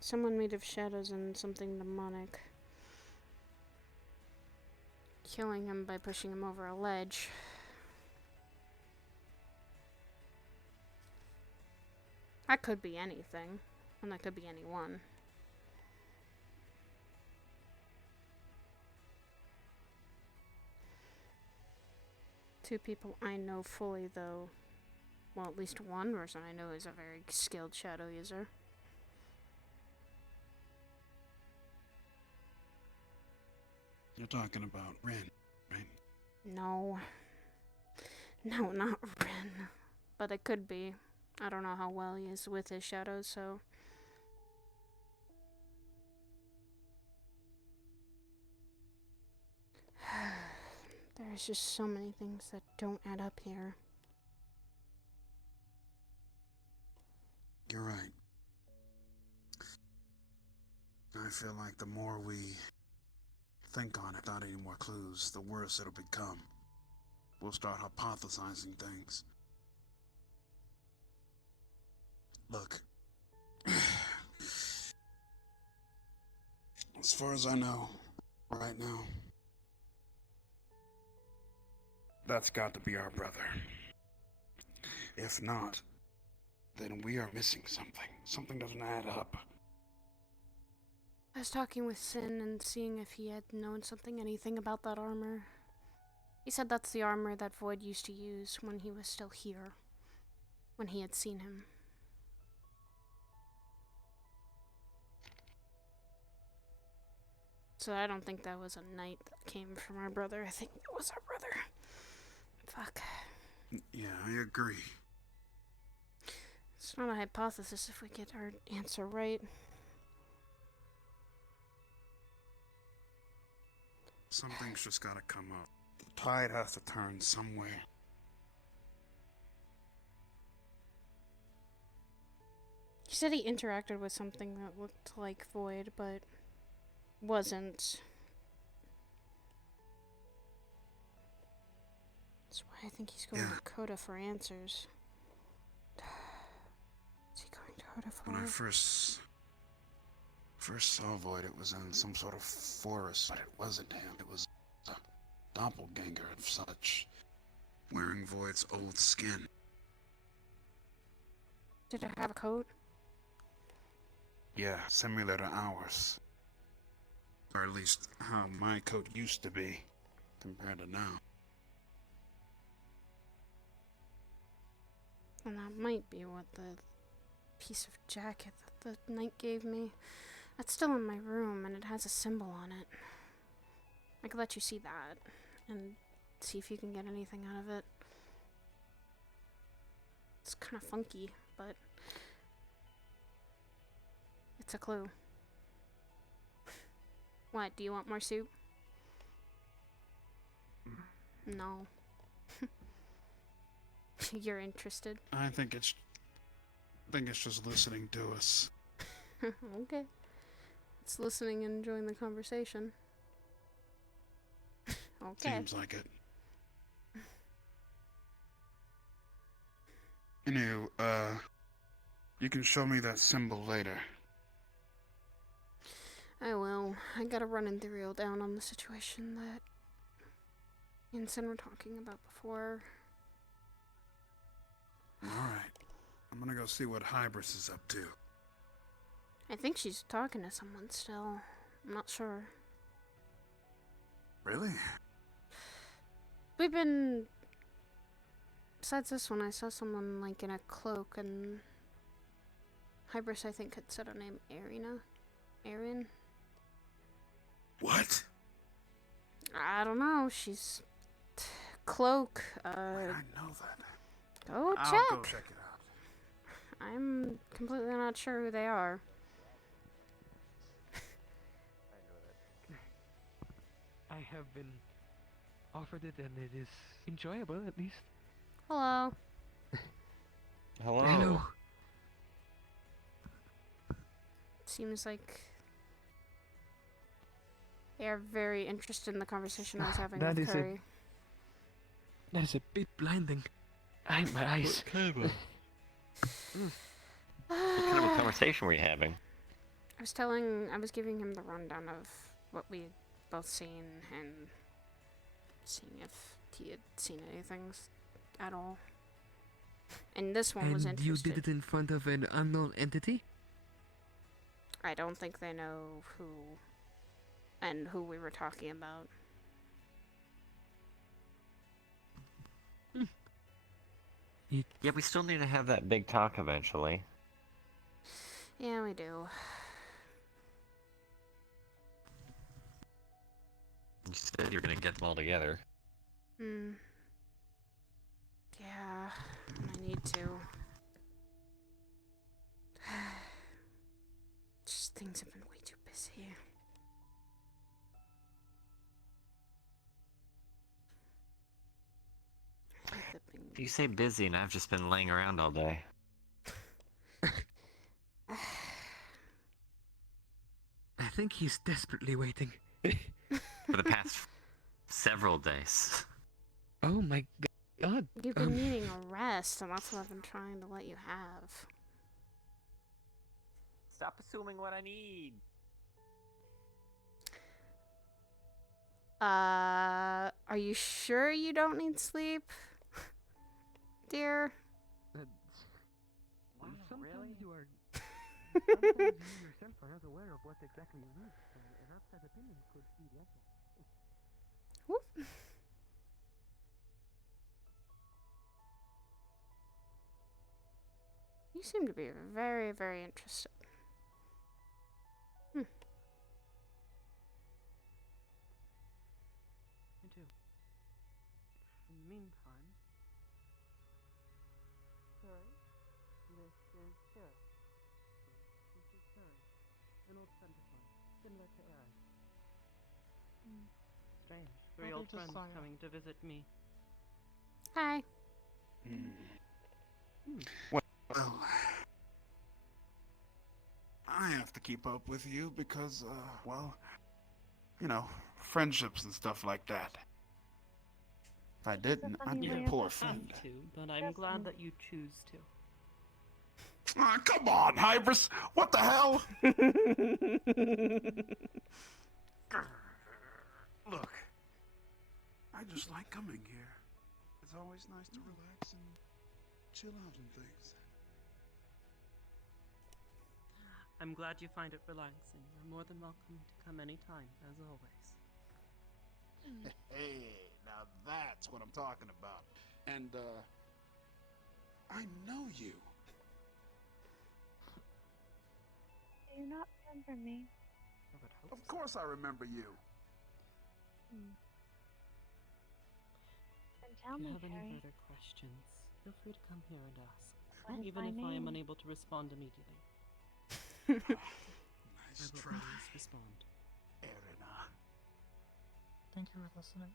Someone made of shadows and something demonic. Killing him by pushing him over a ledge. That could be anything, and that could be anyone. Two people I know fully, though. Well, at least one person I know is a very skilled shadow user. You're talking about Ren, right? No. No, not Ren. But it could be. I don't know how well he is with his shadows, so... There's just so many things that don't add up here. You're right. I feel like the more we think on it without any more clues, the worse it'll become. We'll start hypothesizing things. Look. As far as I know, right now, that's got to be our brother. If not, then we are missing something. Something doesn't add up. I was talking with Sin and seeing if he had known anything about that armor. He said that's the armor that Void used to use when he was still here. When he had seen him. So I don't think that was a knight that came from our brother. I think it was our brother. Fuck. Yeah, I agree. It's not a hypothesis if we get our answer right. Something's just gotta come up. The tide has to turn somewhere. He said he interacted with something that looked like Void, but wasn't. That's why I think he's going to Coda for answers. Is he going to Coda for? When I first saw Void, it was in some sort of forest, but it wasn't him. It was a doppelganger of such, wearing Void's old skin. Did it have a coat? Yeah, similar to ours. Or at least how my coat used to be, compared to now. And that might be what the piece of jacket that the knight gave me. That's still in my room, and it has a symbol on it. I could let you see that, and see if you can get anything out of it. It's kind of funky, but it's a clue. What, do you want more soup? No. You're interested? I think it's just listening to us. Okay. It's listening and enjoying the conversation. Okay. Seems like it. Anyway, you can show me that symbol later. I will. I gotta run Sidriel down on the situation that me and Sin were talking about before. Alright. I'm gonna go see what Hybris is up to. I think she's talking to someone still. I'm not sure. Really? We've been... Besides this one, I saw someone, like, in a cloak, and... Hybris, I think, had said her name Arina. Erin? What? I don't know. She's... Cloak, I know that. Go I'll check! go check it out. I'm completely not sure who they are. I have been offered it, and it is enjoyable, at least. Hello. Hello. Hello. Seems like they are very interested in the conversation I was having That with is Curry. That is a bit blinding. My eyes. What kind of a conversation were you having? I was giving him the rundown of what we had both seen and seeing if he had seen anything at all. And this one was And interested. you did it in front of an unknown entity? I don't think they know who and who we were talking about. Yeah, we still need to have that big talk eventually. Yeah, we do. You said you were gonna get them all together. Hmm. Yeah, I need to. Just things have been way too busy. You say busy, and I've just been laying around all day. I think he's desperately waiting. For the past several days. Oh my god. You've been needing a rest, and that's what I've been trying to let you have. Stop assuming what I need. Are you sure you don't need sleep? Dear? Wow, sometimes you are... Sometimes you yourself are not aware of what exactly you need. An outside opinion could be the answer. Whoop. You seem to be very, very interested. meantime, Carrie, this is Carrie. This is Carrie, an old friend of mine, similar to Aaron. Strange. Three Brother old friends Josiah. coming to visit me. Hi. Well, I have to keep up with you because, well, you know, friendships and stuff like that. If I didn't, I'd be funny a way poor of friend. Have to, but I'm glad that you choose to. Ah, come on, Hybris! What the hell? Look, I just like coming here. It's always nice to relax and chill out and things. I'm glad you find it relaxing. You're more than welcome to come anytime, as always. Hey, now that's what I'm talking about. And, I know you. Do you not remember me? I would hope Of so. course I remember you. Then tell If you me, have any Carrie. further questions, feel free to come here and ask. What is Even my if I am name? unable to respond immediately, I Nice will try, always respond. Erina. Thank you for listening.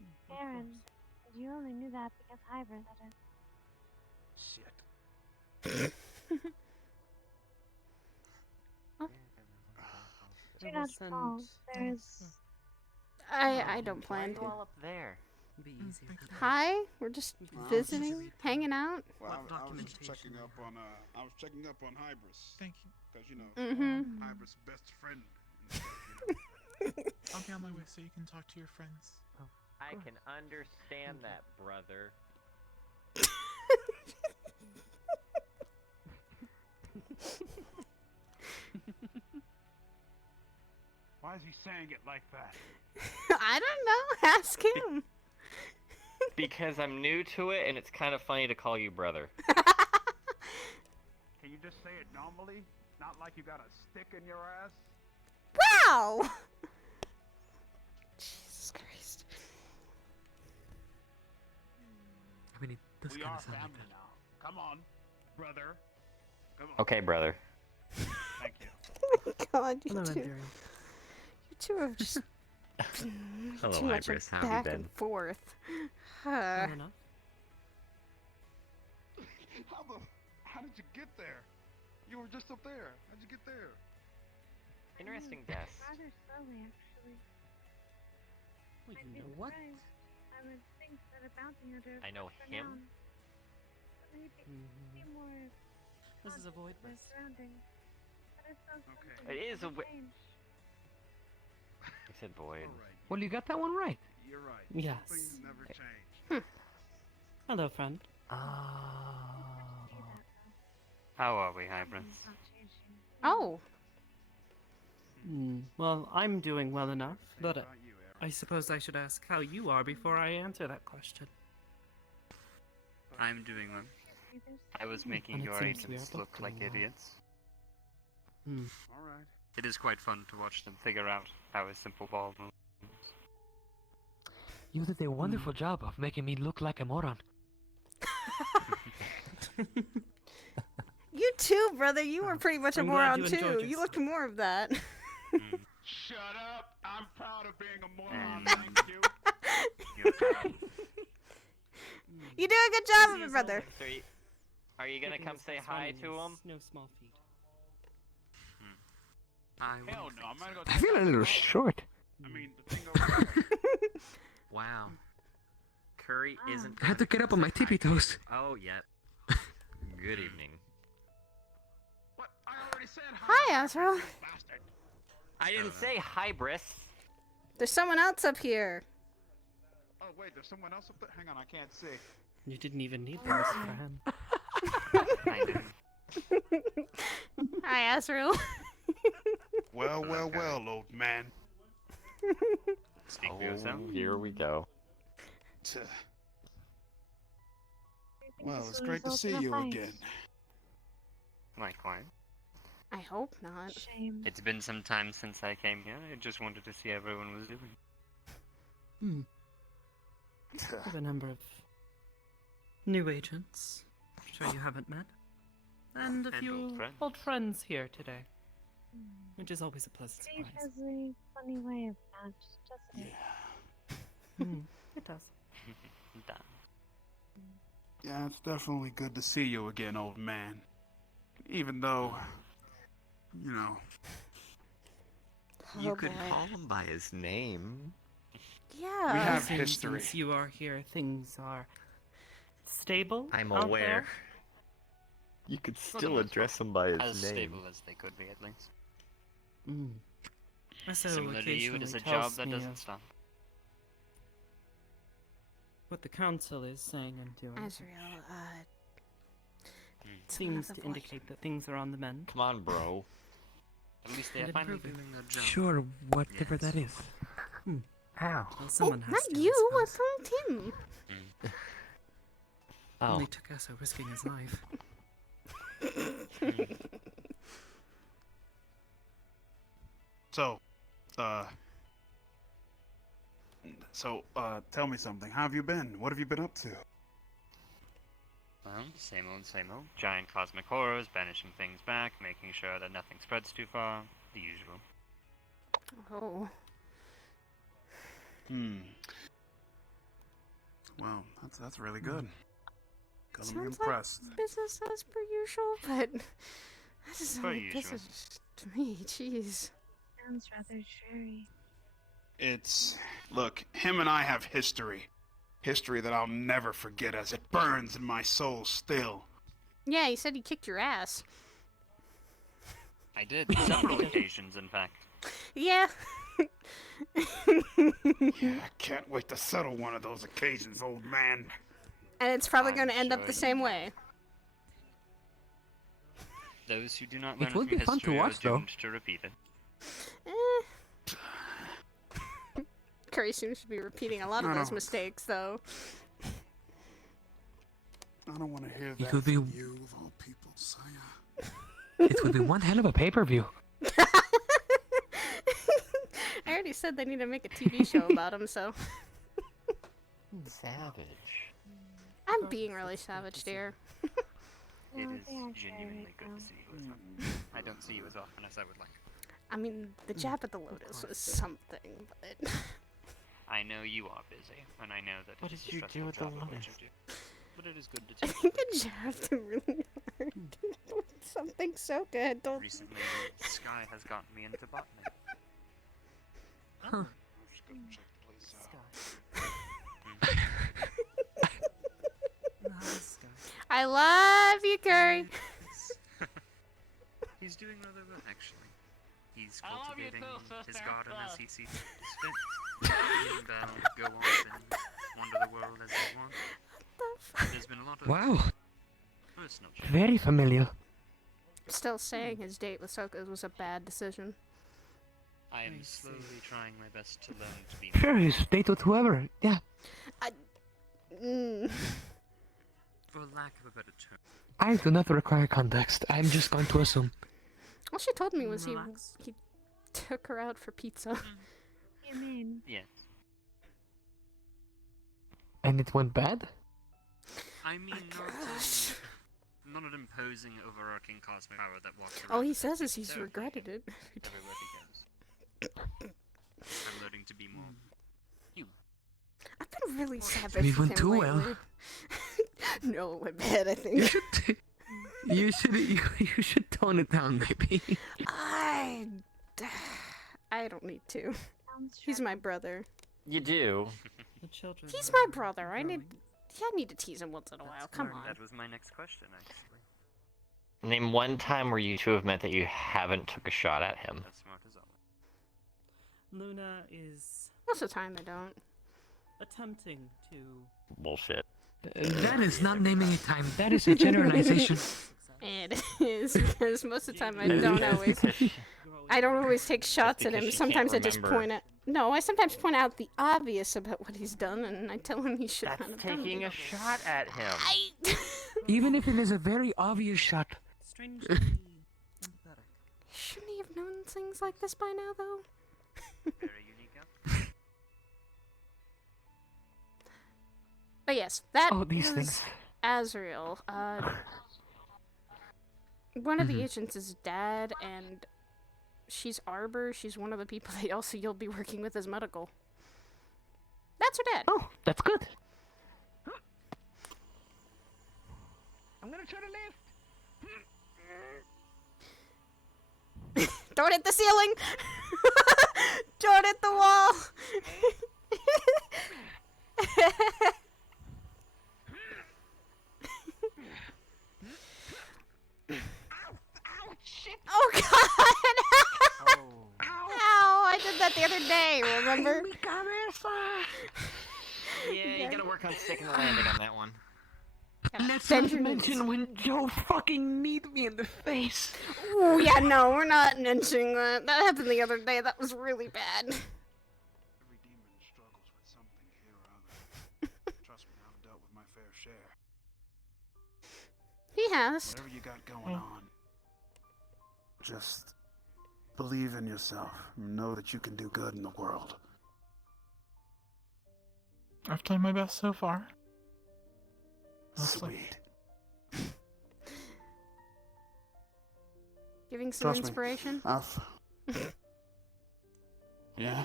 Of Aaron, course. and you only knew that because Hybrid said it. Shit. Do I not will send. fall. There's... I don't Why are plan you to. all up there? Be easier. thank you. Hi. We're just Well, visiting, hanging out. Well, What I was just documentation checking I up have? on, I was checking up on Hybris. Thank you. Because, you know, Mm-hmm. Hybris' best friend. And stuff, you know. I'll be on my way so you can talk to your friends. I course. can understand Thank you. that, brother. Why is he saying it like that? I don't know. Ask him. Because I'm new to it, and it's kind of funny to call you brother. Can you just say it normally? Not like you got a stick in your ass? Wow. Jesus Christ. I mean, it does We kind are of sound like family that. now. Come on, brother. Come on. Okay, brother. Thank you. Oh my God, you Hello, two. Andrew. You two are just Hello, too much Hybris. of How have you back been? and forth. Fair enough. How did you get there? You were just up there. How'd you get there? Interesting I guess. moved rather slowly, actually. Well, I'd you be know what? surprised. I would think that a bounty hunter I know would him. renown, but he'd be more This is a void conscious of his mist. surroundings. But it's so Okay. something It is a never wi- changed. I said void. Alright. Well, you got that one right. You're right. Yes. Things never change. Hello, friend. Oh. See that, though. How are we, Hybris? Something's not changing. Oh. Well, I'm doing well enough, Same but about you, Aaron. I suppose I should ask how you are before I answer that question. I'm doing well. See, there's I was making And it your seems we are agents both look like doing well. idiots. Alright. It is quite fun to watch them figure out how a simple ball moves. You did a wonderful job of making me look like a moron. You too, brother. You were pretty much a I'm glad moron you enjoyed too. You yourself. looked more of that. Mm. Shut up! I'm proud of being a moron, And- thank you. You're proud. You do a good job of Easy it, as brother. always. So are you gonna Keeping come this say place hi running to is him? No small feat. I Hell wouldn't no, I'm think gonna so. go I check feel out a the little boat. short. I mean, the thing over there. Wow. Curry Wow. isn't. I had to gonna get up on my say tippy hi to you. toes. Oh, yeah. Good evening. What? I already said Hi, hi, Azrael. you bastard. I didn't say Hybris. There's someone else up here. Oh, wait, there's someone else up there? Hang on, I can't see. You didn't even need them, Mr. Fan. I didn't. Hi, Azrael. Well, Hello, Harry. old man. Speak for yourself. Here we go. Tuh. Do you think Well, this it's will great to result see in a you fight? again. Likewise. I hope not. Shame. It's been some time since I came here. I just wanted to see how everyone was doing. We have a number of new agents, I'm sure you haven't met, and a And few old friends. friends here today, which is always a pleasant Age surprise. has a funny way of that, doesn't it? It does. Done. Yeah, it's definitely good to see you again, old man. Even though, you know, You Oh, could boy. call him by his name. Yeah. we have Since- history. Since you are here, things are stable. I'm out aware. there? You could For the still most address part. him by his As name. stable as they could be, at least. So Similar to you, it is a occasionally job tells that me doesn't of stop. what the council is saying and doing. Azrael, it's Seems another to voice. indicate that things are on the mend. Come on, bro. At least they And are finally improving. doing their job. Sure, whatever that is. Well, Oh, someone has not to, I you. I suppose. found him. Oh, Only took Esso risking his life. So, tell me something. How have you been? What have you been up to? Well, same old. Giant cosmic horrors, banishing things back, making sure that nothing spreads too far. The usual. Oh. Well, that's really good. Color me Sounds impressed. like business as per usual, but that doesn't Per sound like usual. business to me. Jeez. Sounds rather dreary. Look, him and I have history. History that I'll never forget as it burns in my soul still. Yeah, he said he kicked your ass. I did. Several occasions, in fact. Yeah. Yeah, I can't wait to settle one of those occasions, old man. And it's probably I'm going to end up sure the you- same way. Those who do not learn would from be fun to history are watch, though. doomed to repeat it. Eh. Curry seems to be repeating a lot of No, those no. mistakes, though. I don't want to hear It that would be- from you, of all people, Saya. It would be one hell of a pay-per-view. I already said they need to make a TV show about him, so. savage. I'm being really savage, dear. It Well, is they are genuinely cherry, good to so- see you as often. I don't see you as often as I would like. I mean, the jab at the lotus was something, but. I know you are busy, and I know that What it is did a you do stressful with the job of what lotus? you do. But it is good to I take. think I jabbed him really hard. Something so good. Don't. Recently, Sky has gotten me into botany. I'm just gonna check the place out. I love you, Curry. He's doing rather well, actually. He's I love you cultivating too, his sister. garden as he sees fit, and go off and wander the world as he wants. There's been a lot of Wow, personal change. very familiar. Still saying his date with Soka was a bad decision. I am I see. slowly trying my best to learn to be. Sure, his date with whoever. Yeah, Mm. For lack of a better term. I do not require context. I'm just going to assume. All she told me was Relax. he took her out for pizza. You mean? Yes. And it went bad? I mean, Gosh. not an imposing, overarching cosmic power that walks around. All he and says is takes he's care of regretted it. everywhere he goes. I'm learning to be more. I've been really savage We with went him too well. lately. No, it went bad, I You think. should. You should tone it down, maybe. I don't need to. Sounds He's my brother. You do. The children. He's are my brother. I growing. need to tease him once in a while. That's Come correct. on. That was my next question, actually. Name one time where you two have met that you haven't took a shot at him. That's smart as always. Luna is Most of the time, I don't. attempting to. Bullshit. That is not naming a time. That is a generalization. It is because most of the time I That is don't because- always. because she- I don't always take shots at because him. she can't Sometimes I just remember. point at. No, I sometimes point out the obvious about what he's done, and I tell him he should That's not have done taking it. a shot at him. Even if it is a very obvious shot. Strangely empathetic. Shouldn't he have known things like this by now, though? Very unique. But yes, that Oh, these is things. Azriel. One of the agents is Dad, and she's Arbor. She's one of the people that also you'll be working with as medical. That's her dad. Oh, that's good. I'm gonna try to lift. Don't hit the ceiling! Don't hit the wall! Oh god! Ow! I did that the other day, remember? Yeah, you gotta work on sticking the landing on that one. Let's not mention when Joe fucking kneed me in the face. Oh yeah, no, we're not mentioning that. That happened the other day. That was really bad. Every demon struggles with something here or other. Trust me, I've dealt with my fair share. He has. Whatever you got going on, just believe in yourself. Know that you can do good in the world. I've done my best so far. Mostly. Sweet. Giving some Trust me. inspiration. Yeah.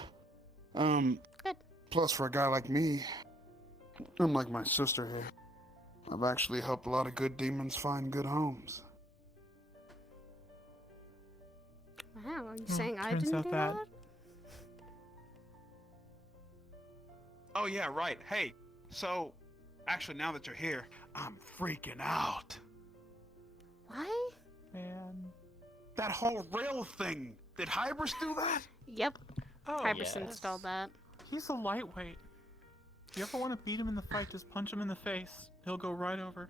Good. Plus, for a guy like me, unlike my sister here, I've actually helped a lot of good demons find good homes. Wow, are you saying I turns didn't out do that- that? Oh yeah, right. Hey, so actually, now that you're here, I'm freaking out. Why? And That whole rail thing. Did Hybris do that? Yep. oh, Hybris installed that. he's a lightweight. If you ever want to beat him in the fight, just punch him in the face. He'll go right over.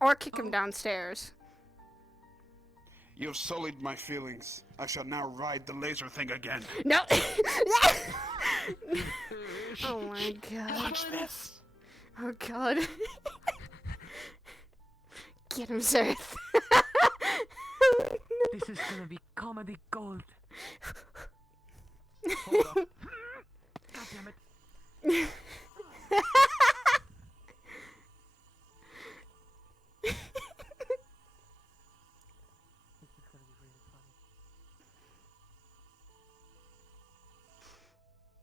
Or kick him downstairs. You have sullied my feelings. I shall now ride the laser thing again. No! Oh my god. Watch this. Oh god. Get him, Seth. This is gonna be comedy gold. Hold up. God damn it. This is gonna be really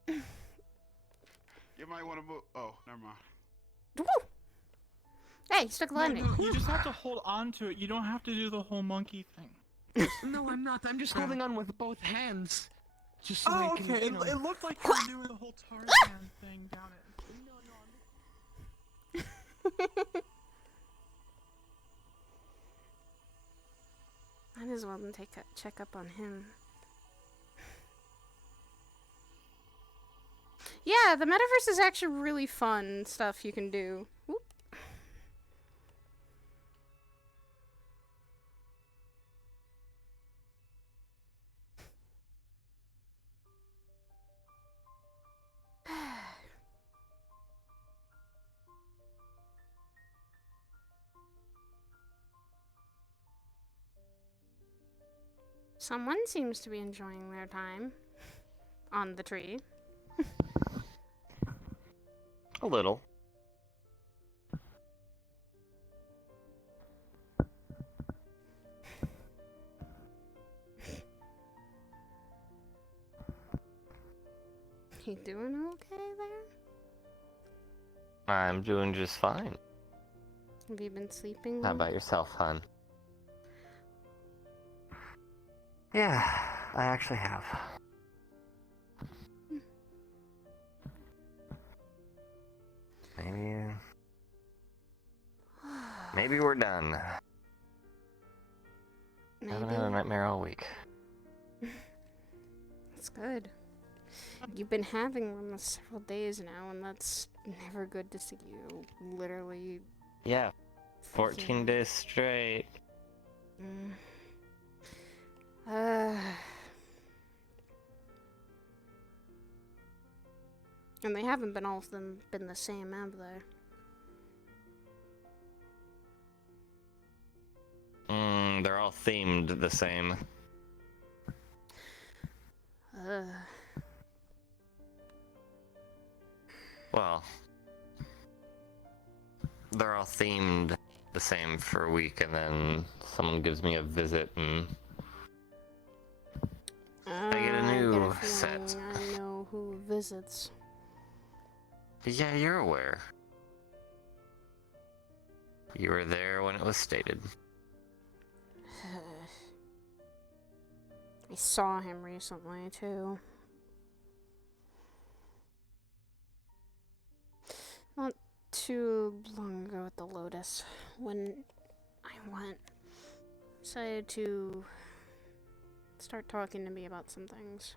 funny. You might want to move. Oh, never mind. Woo! Hey, stuck landing. You just have to hold on to it. You don't have to do the whole monkey thing. No, I'm not. I'm just holding on with both hands. Just so I Oh, can, okay. you know... It looked like you were doing the whole Tarzan thing down it. Might as well take a check up on him. Yeah, the metaverse is actually really fun stuff you can do. Whoop. Someone seems to be enjoying their time on the tree. A little. You doing okay there? I'm doing just fine. Have you been sleeping? How well? about yourself, hon? Yeah, I actually have. Maybe we're done. Haven't had a nightmare all week. That's good. You've been having them several days now, and that's never good to see you literally. Yeah, 14 days straight. Mm. And they haven't been all of them been the same, have they? They're all themed the same. Well, they're all themed the same for a week, and then someone gives me a visit, and I get a new set. I know who visits. Yeah, you're aware. You were there when it was stated. I saw him recently, too. Not too long ago at the Lotus, when I went. Decided to start talking to me about some things.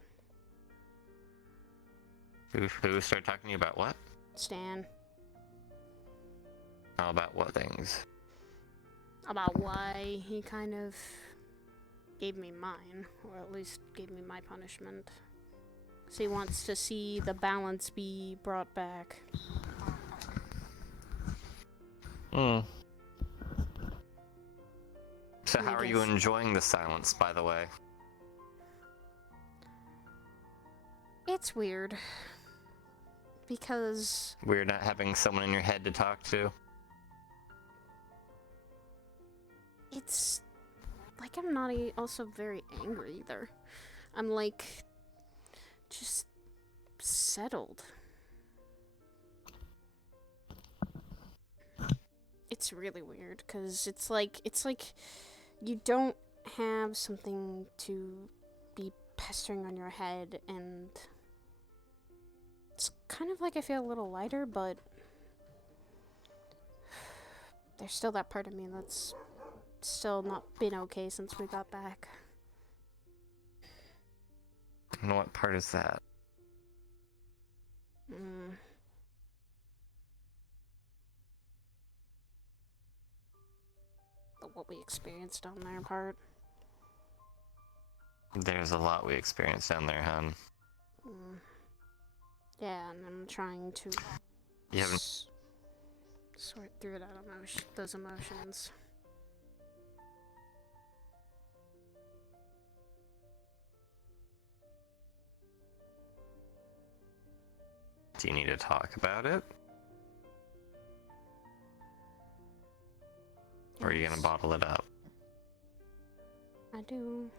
Who started talking to you about what? Stan. How about what things? About why he kind of gave me mine, or at least gave me my punishment. So he wants to see the balance be brought back. Hmm. So I how are you guess. enjoying the silence, by the way? It's weird. Because We're not having someone in your head to talk to? it's like I'm not also very angry either. I'm like just settled. It's really weird because it's like you don't have something to be pestering on your head, and it's kind of like I feel a little lighter, but there's still that part of me that's still not been okay since we got back. And what part is that? What we experienced on their part. There's a lot we experienced down there, hon. Yeah, and I'm trying to You haven't... sort through those emotions. Do you need to talk about it? Or are you gonna bottle it up? I do.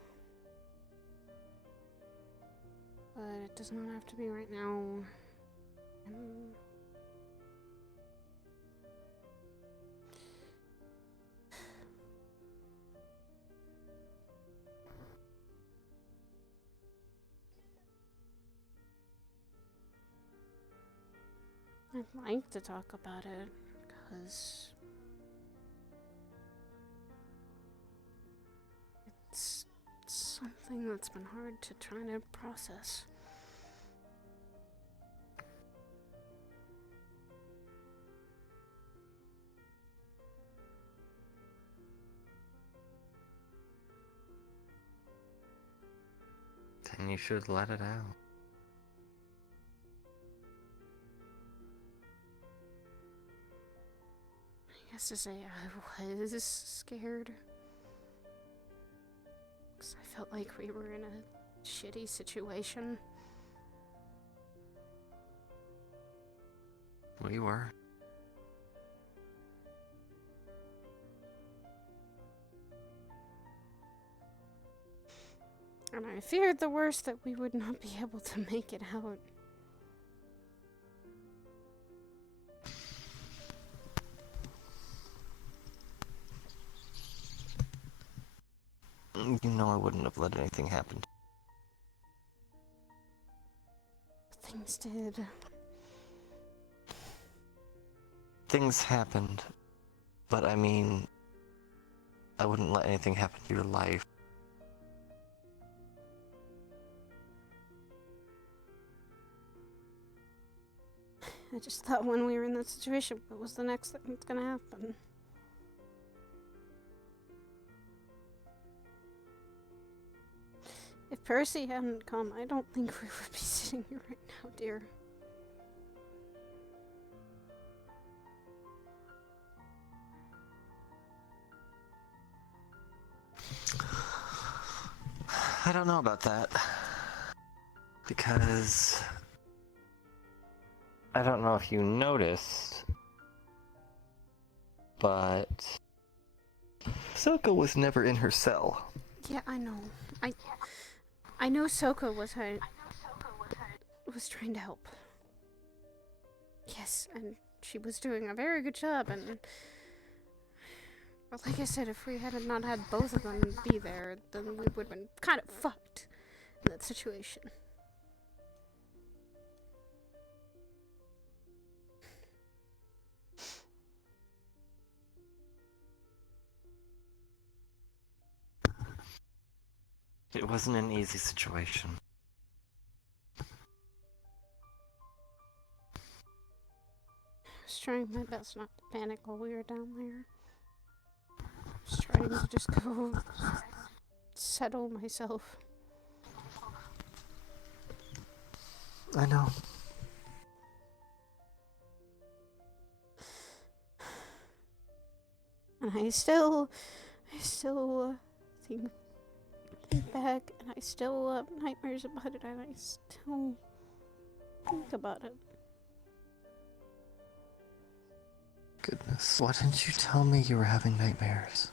But it does not have to be right now. I'd like to talk about it, because it's something that's been hard to try to process. Then you should let it out. I guess to say I was scared. Because I felt like we were in a shitty situation. We were. And I feared the worst, that we would not be able to make it out. You know I wouldn't have let anything happen. Things did. Things happened. But I mean, I wouldn't let anything happen to your life. I just thought when we were in that situation, what was the next thing that's gonna happen? If Percy hadn't come, I don't think we would be sitting here right now, dear. I don't know about that. Because I don't know if you noticed, but Silka was never in her cell. Yeah, I know. I know Soko was trying to help. Yes, and she was doing a very good job, and but like I said, if we had not had both of them be there, then we would have been kind of fucked in that situation. It wasn't an easy situation. I was trying my best not to panic while we were down there. I was trying to just go settle myself. I know. And I still think back, and I still have nightmares about it, and I still think about it. Goodness, why didn't you tell me you were having nightmares?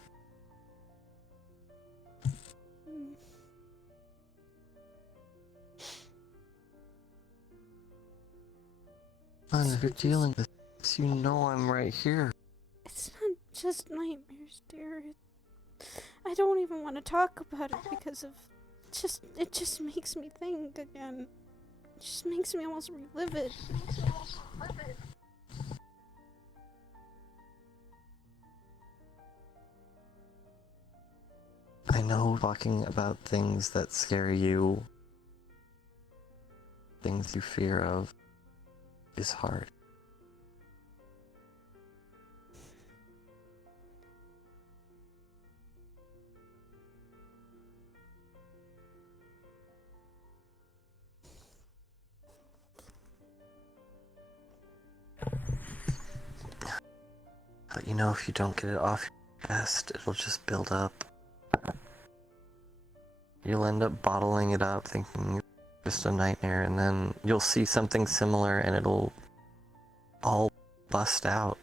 If you're dealing with this, you know I'm right here. It's not just nightmares, dear. I don't even want to talk about it because of it just makes me think again. It just makes me almost relive it. I know talking about things that scare you, things you fear of, is hard. But you know, if you don't get it off your chest, it'll just build up. You'll end up bottling it up, thinking it's just a nightmare, and then you'll see something similar and it'll all bust out.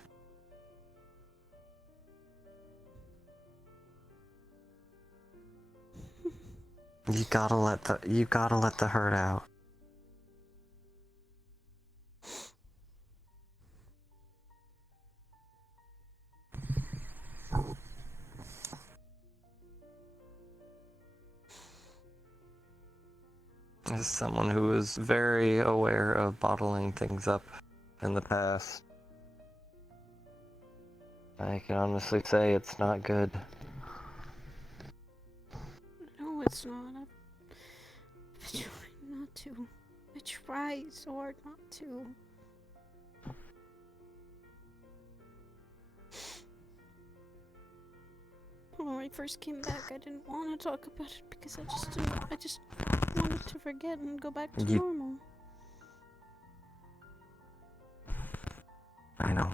You gotta let the hurt out. As someone who was very aware of bottling things up in the past, I can honestly say it's not good. No, it's not. I've been trying not to. I try so hard not to. When I first came back, I didn't want to talk about it because I just wanted to forget and go back to normal. I know.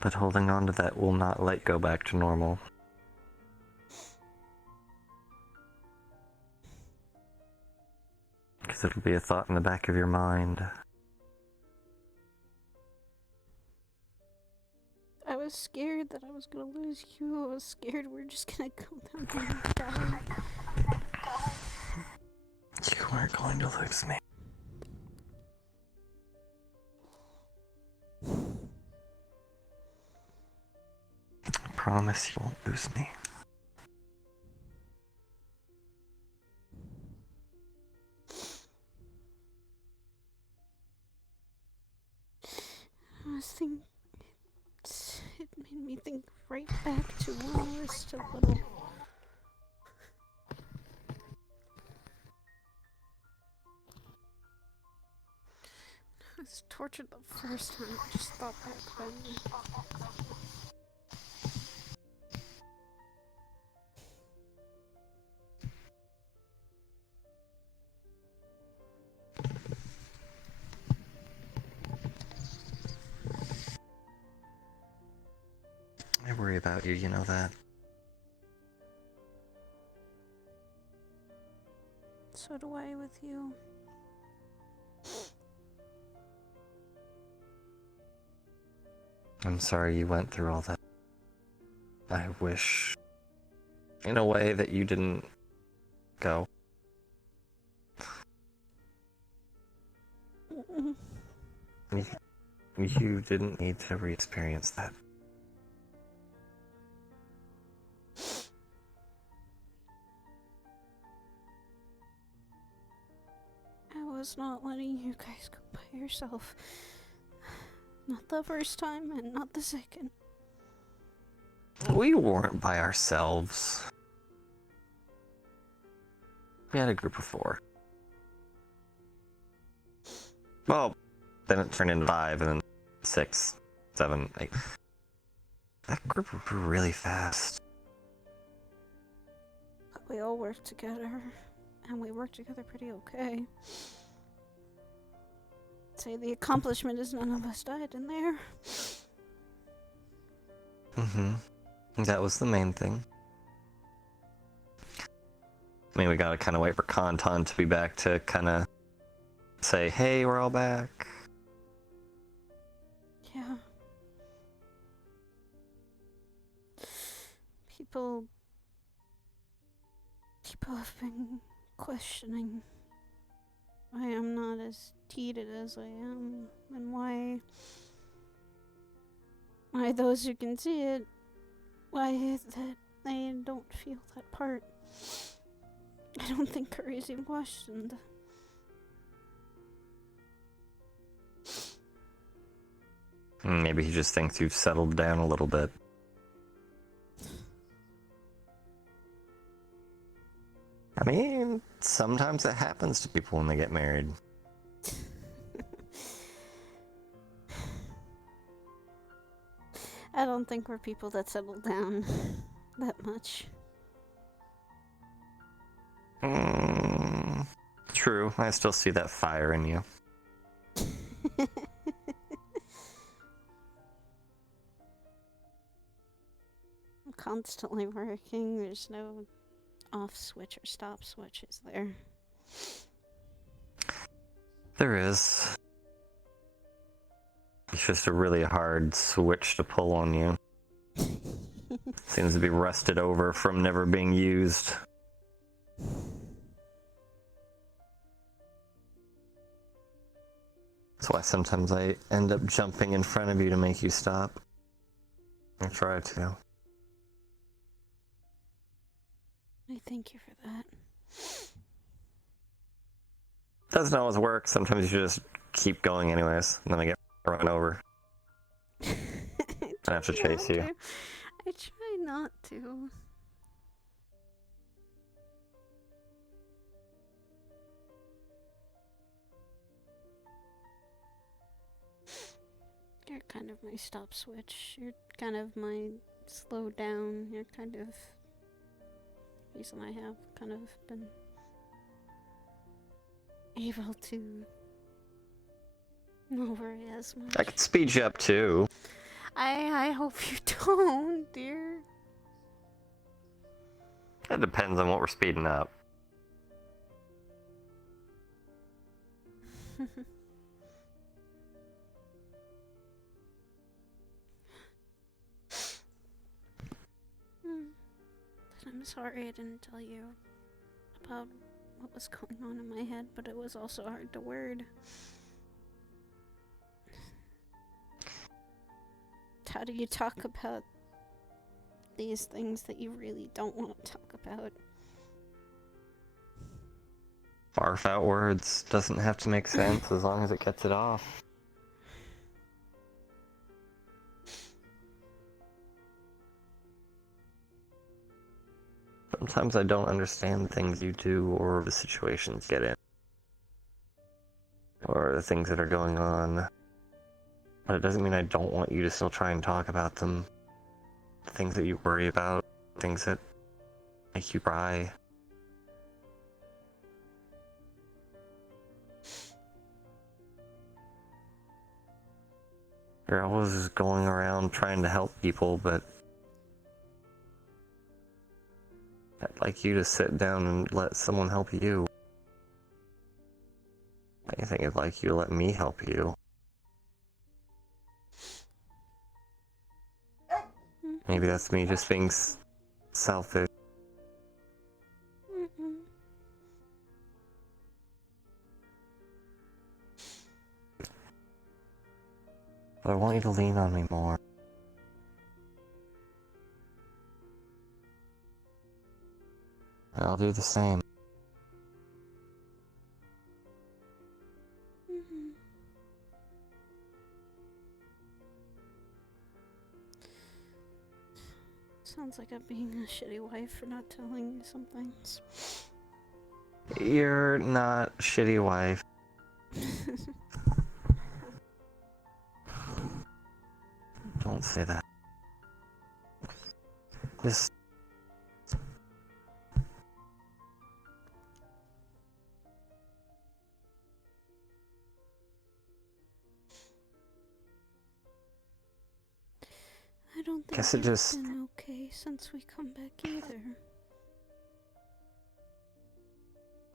But holding on to that will not let go back to normal. Because it'll be a thought in the back of your mind. I was scared that I was gonna lose you. I was scared we were just gonna go down there and die. You weren't going to lose me. I promise you won't lose me. I was thinking, it made me think right back to when I was still little. I was tortured the first time. I just thought back then. I worry about you, you know that. So do I with you. I'm sorry you went through all that. I wish, in a way, that you didn't go. You didn't need to re-experience that. I was not letting you guys go by yourself. Not the first time and not the second. We weren't by ourselves. We had a group of 4. Well, then it turned into 5, and then 6, 7, 8. That group grew really fast. But we all worked together, and we worked together pretty okay. I'd say the accomplishment is none of us died in there. That was the main thing. I mean, we gotta kind of wait for Kanton to be back to kind of say, hey, we're all back. Yeah. People have been questioning why I'm not as heated as I am, and why those who can see it, why that they don't feel that part. I don't think are even questioned. Maybe he just thinks you've settled down a little bit. I mean, sometimes it happens to people when they get married. I don't think we're people that settle down that much. True, I still see that fire in you. I'm constantly working. There's no off switch or stop switch, is there? There is. It's just a really hard switch to pull on you. Seems to be rusted over from never being used. That's why sometimes I end up jumping in front of you to make you stop. I try to. I thank you for that. Doesn't always work. Sometimes you just keep going anyways, and then I get run over. I have to chase you. I try not to. You're kind of my stop switch. You're kind of my slow down. You're kind of reason I have kind of been able to not worry as much. I could speed you up too. I hope you don't, dear. It depends on what we're speeding up. I'm sorry I didn't tell you about what was going on in my head, but it was also hard to word. How do you talk about these things that you really don't want to talk about? Barf out words. Doesn't have to make sense as long as it gets it off. Sometimes I don't understand the things you do or the situations you get in. Or the things that are going on. But it doesn't mean I don't want you to still try and talk about them. The things that you worry about, things that make you cry. You're always going around trying to help people, but I'd like you to sit down and let someone help you. I think I'd like you to let me help you. Maybe that's me just being selfish. Mm-mm. But I want you to lean on me more. I'll do the same. Mhm. Sounds like I'm being a shitty wife for not telling you some things. You're not a shitty wife. Don't say that. Just... I don't think Guess it it's just... been okay since we come back either.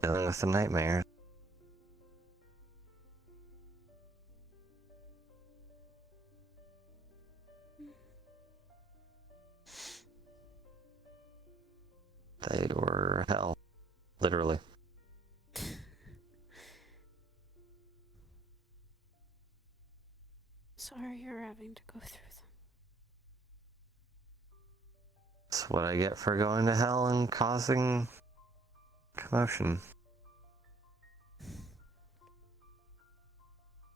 Dealing with the nightmares. They were hell. Literally. Sorry you're having to go through them. That's what I get for going to hell and causing commotion.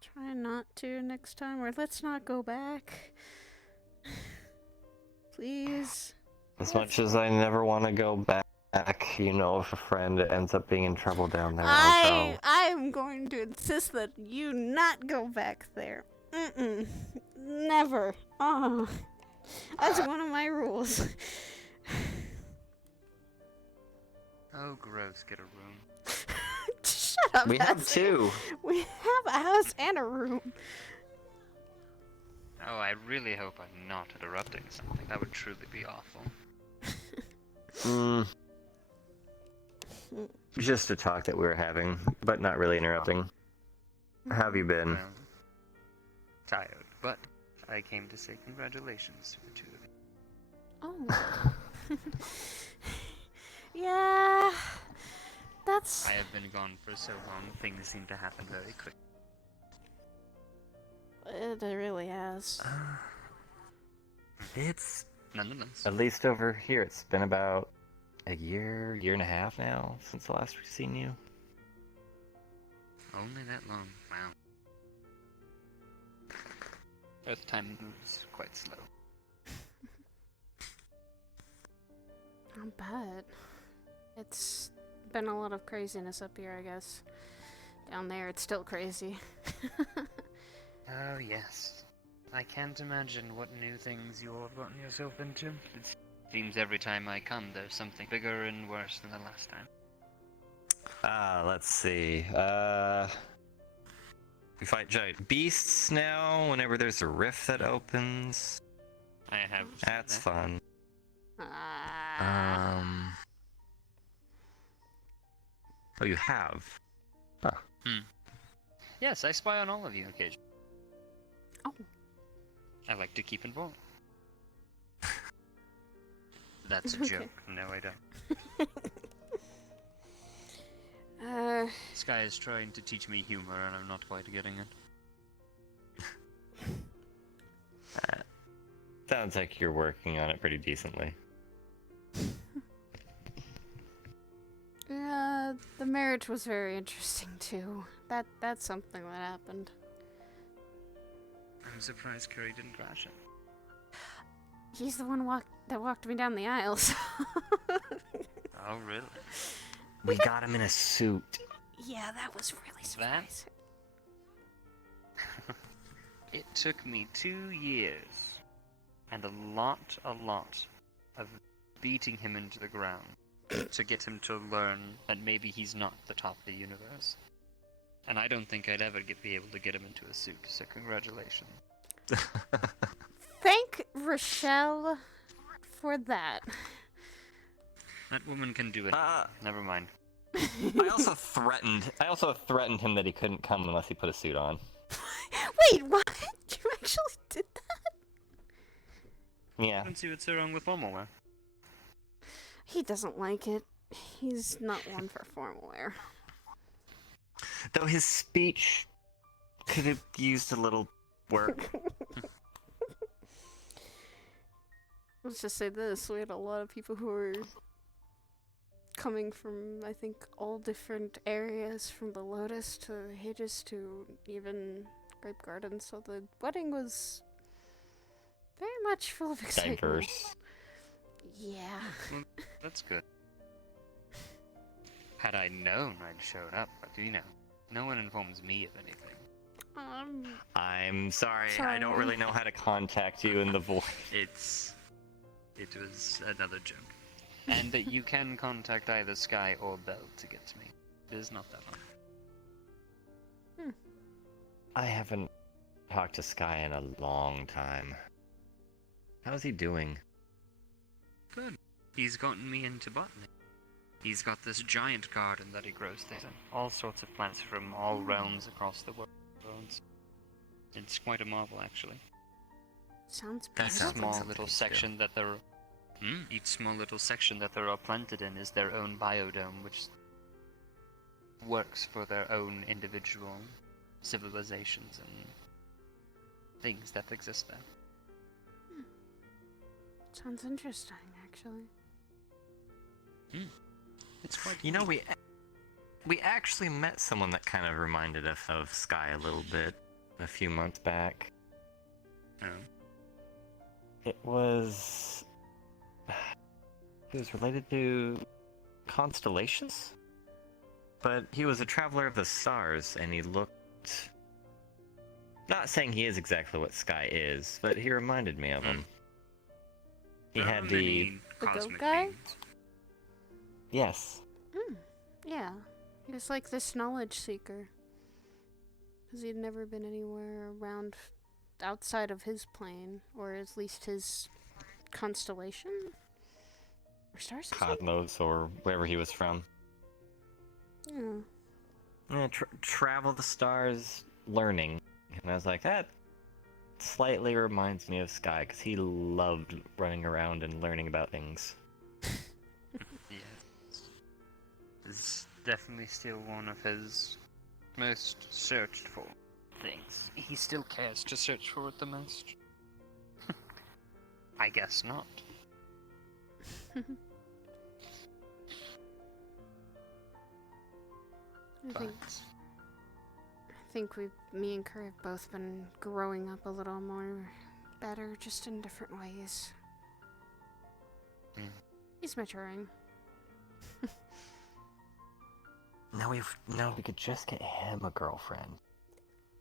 Try not to next time, or let's not go back. Please. As much as I never want to go back, you know, if a friend ends up being in trouble down there, I'll go. I'm going to insist that you not go back there. Mm-mm. Never. Oh. That's one of my rules. Oh, gross. Get a room. Shut up. We have two. We have a house and a room. Oh, I really hope I'm not interrupting something. That would truly be awful. Just a talk that we were having, but not really interrupting. How have you been? Well, tired, but I came to say congratulations to the two of you. Oh. Yeah. That's... I have been gone for so long, things seem to happen very quick. It really has. It's... Nonetheless. At least over here, it's been about a year and a half now since the last we've seen you. Only that long, wow. Earth time moves quite slow. I'll bet. It's been a lot of craziness up here, I guess. Down there, it's still crazy. Oh, yes. I can't imagine what new things you all have gotten yourself into. It seems every time I come, there's something bigger and worse than the last time. Let's see. We fight giant beasts now whenever there's a rift that opens. I have. That's fun. Oh, you have? Huh. Yes, I spy on all of you occasionally. Oh. I like to keep involved. That's a joke. No, I don't. This guy is trying to teach me humor, and I'm not quite getting it. Sounds like you're working on it pretty decently. The marriage was very interesting too. That's something that happened. I'm surprised Curry didn't crash it. He's the one that walked me down the aisles. Oh, really? We got him in a suit. Yeah, that was really surprising. It took me 2 years and a lot of beating him into the ground to get him to learn that maybe he's not the top of the universe. And I don't think I'd ever be able to get him into a suit, so congratulations. Thank Rochelle for that. That woman can do it. Never mind. I also threatened him that he couldn't come unless he put a suit on. Wait, what? You actually did that? Yeah. I don't see what's so wrong with formal wear. He doesn't like it. He's not one for formal wear. Though his speech could have used a little work. Let's just say this, we had a lot of people who were coming from, I think, all different areas, from the Lotus to Hades to even Grape Garden, so the wedding was very much full of excitement. Diverse. Yeah. Well, that's good. Had I known, I'd showed up, but no one informs me of anything. I'm sorry, I don't really know how to contact you in the voice. It was another joke. And that you can contact either Sky or Bell to get to me. It is not that hard. I haven't talked to Sky in a long time. How's he doing? Good. He's gotten me into botany. He's got this giant garden that he grows things in. All sorts of plants from all realms across the world. It's quite a marvel, actually. Sounds That Each sounds like small something little to do. section that they're each small little section that they're planted in is their own biodome, which works for their own individual civilizations and things that exist there. Sounds interesting, actually. It's quite. You know, we actually met someone that kind of reminded us of Sky a little bit a few months back. Oh. It was related to constellations, but he was a traveler of the stars, and he looked. Not saying he is exactly what Sky is, but he reminded me of him. He There are had many The goat cosmic guy? beings. Yes. Yeah. He was like this knowledge seeker. Because he'd never been anywhere around outside of his plane, or at least his constellation? Or star system? Cosmos, or wherever he was from. Yeah. Yeah, travel the stars, learning. And I was like, that slightly reminds me of Sky, because he loved running around and learning about things. Yes. It's definitely still one of his most searched for things. He still cares to search for it the most. I guess not. I think me and Kerr have both been growing up a little more better, just in different ways. He's maturing. Now we could just get him a girlfriend.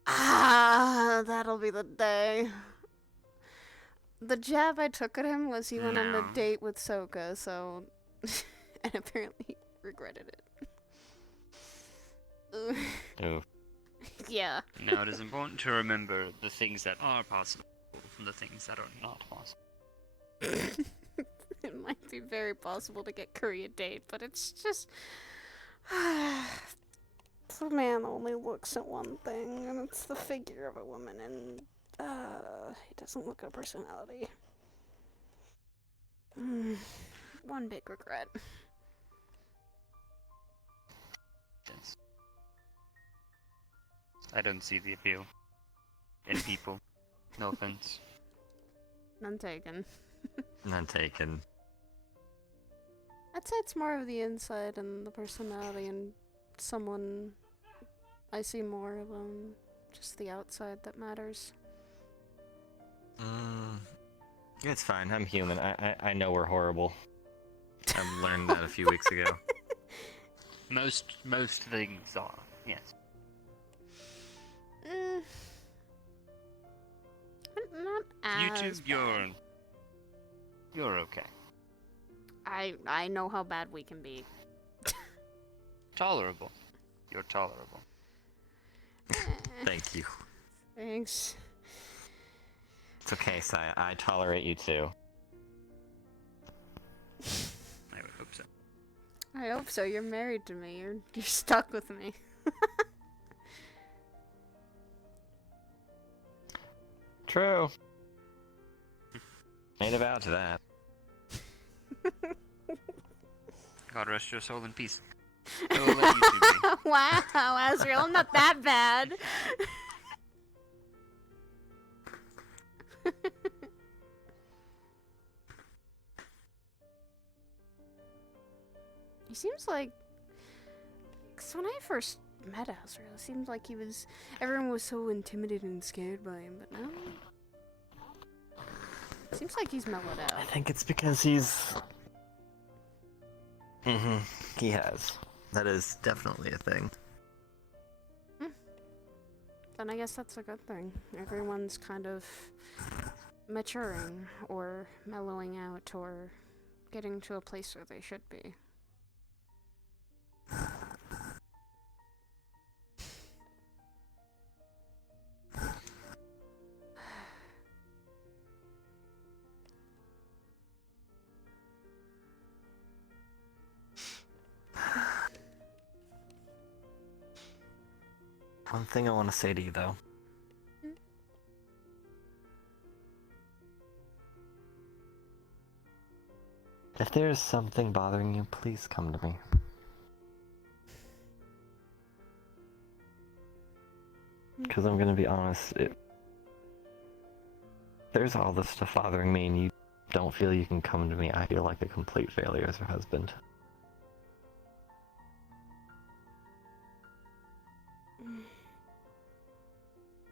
Ah, that'll be the day. The jab I took at him was he went on a No. date with Soka, so... and apparently he regretted it. Ooh. Yeah. Now it is important to remember the things that are possible from the things that are not possible. It might be very possible to get Curry a date, but it's just... the man only looks at one thing, and it's the figure of a woman, and he doesn't look at personality. One big regret. Yes. I don't see the appeal in people. No offense. None taken. None taken. I'd say it's more of the inside and the personality, and someone I see more of just the outside that matters. It's fine. I'm human. I know we're horrible. I learned that a few weeks ago. Most things are, yes. Not as YouTube, bad. you're okay. I know how bad we can be. Tolerable. You're tolerable. Thank you. Thanks. It's okay, Sai. I tolerate you too. I would hope so. I hope so. You're married to me. You're stuck with me. True. Made a vow to that. God rest your soul in peace. I will let you two be. Wow, Azriel, I'm not that bad. He seems like, cause when I first met Azriel, it seemed like everyone was so intimidated and scared by him, but now, seems like he's mellowed out. I think it's because he's... he has. That is definitely a thing. Then I guess that's a good thing. Everyone's kind of maturing, or mellowing out, or getting to a place where they should be. One thing I want to say to you, though. If there's something bothering you, please come to me. Because I'm gonna be honest, there's all this stuff bothering me and you don't feel you can come to me, I feel like a complete failure as a husband.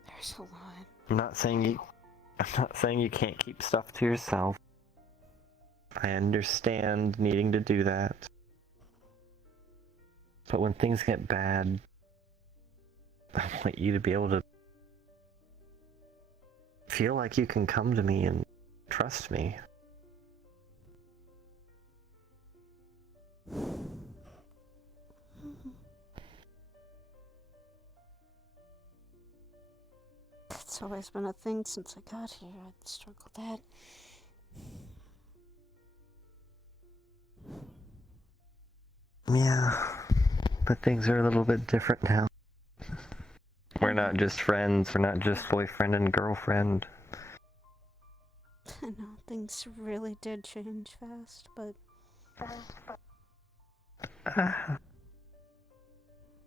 There's a lot. I'm not saying you can't keep stuff to yourself. I understand needing to do that. But when things get bad, I want you to be able to feel like you can come to me and trust me. It's always been a thing since I got here. I'd struggled that. Yeah, but things are a little bit different now. We're not just friends, we're not just boyfriend and girlfriend. I know, things really did change fast, but...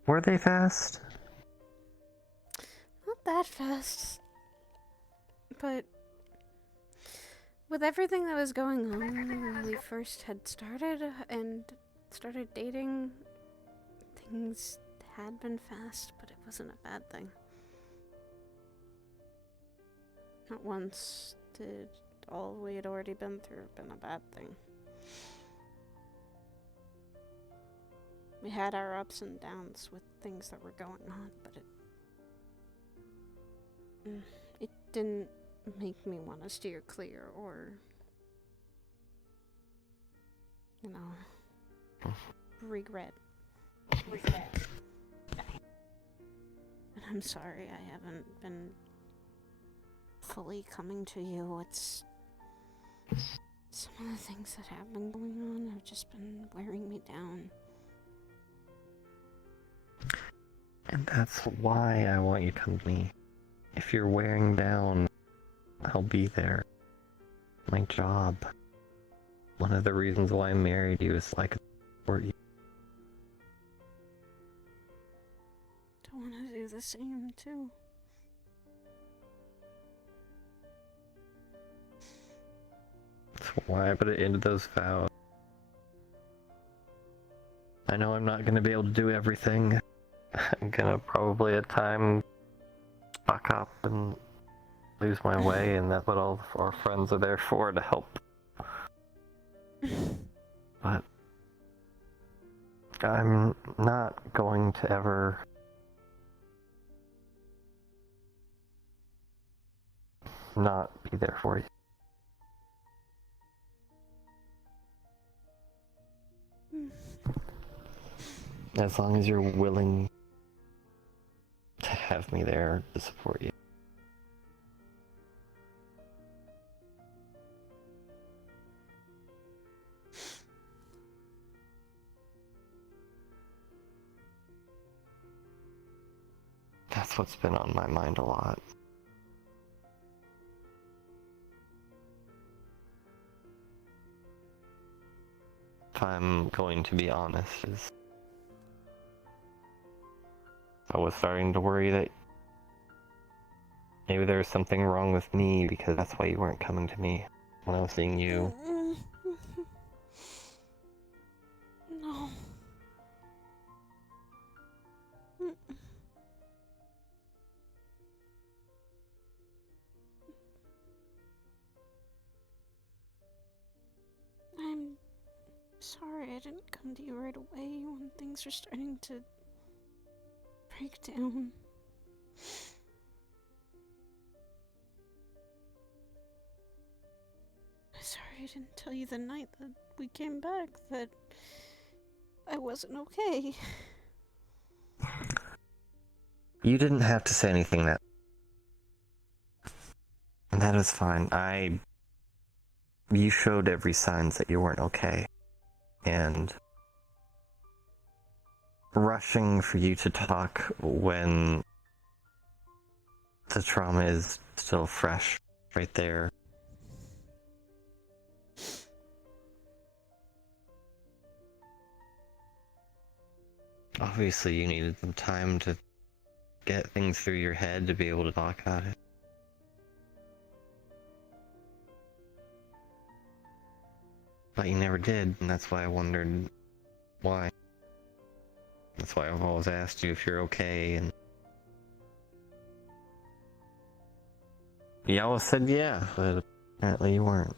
Were they fast? Not that fast. But... with everything that was going on when we first had started, and started dating, things had been fast, but it wasn't a bad thing. Not once did all we had already been through been a bad thing. We had our ups and downs with things that were going on, but it didn't make me want to steer clear or, you know, regret. And I'm sorry I haven't been fully coming to you. It's some of the things that have been going on have just been wearing me down. And that's why I want you to come to me. If you're wearing down, I'll be there. My job. One of the reasons why I married you is like support you. I want to do the same too. That's why I put it into those vows. I know I'm not gonna be able to do everything. I'm gonna probably at times fuck up and lose my way, and that's what all our friends are there for, to help. But I'm not going to ever not be there for you. As long as you're willing to have me there to support you. That's what's been on my mind a lot. if I'm going to be honest, is I was starting to worry that maybe there was something wrong with me because that's why you weren't coming to me when I was seeing you. No. I'm sorry I didn't come to you right away when things were starting to break down. I'm sorry I didn't tell you the night that we came back that I wasn't okay. You didn't have to say anything that... That is fine. You showed every signs that you weren't okay. And rushing for you to talk when the trauma is still fresh right there. Obviously you needed some time to get things through your head to be able to talk about it. But you never did, and that's why I wondered why. That's why I've always asked you if you're okay, and you always said yeah, but apparently you weren't.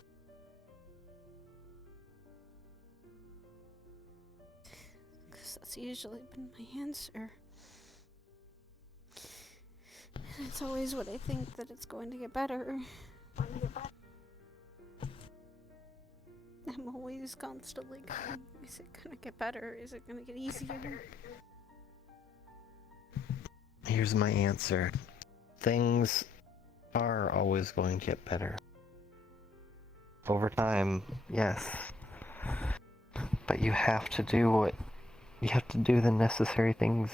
Because that's usually been my answer. And it's always what I think that it's going to get better. I'm always constantly going, is it gonna get better? Is it gonna get easier? Here's my answer. Things are always going to get better. Over time, yes. But you have to do the necessary things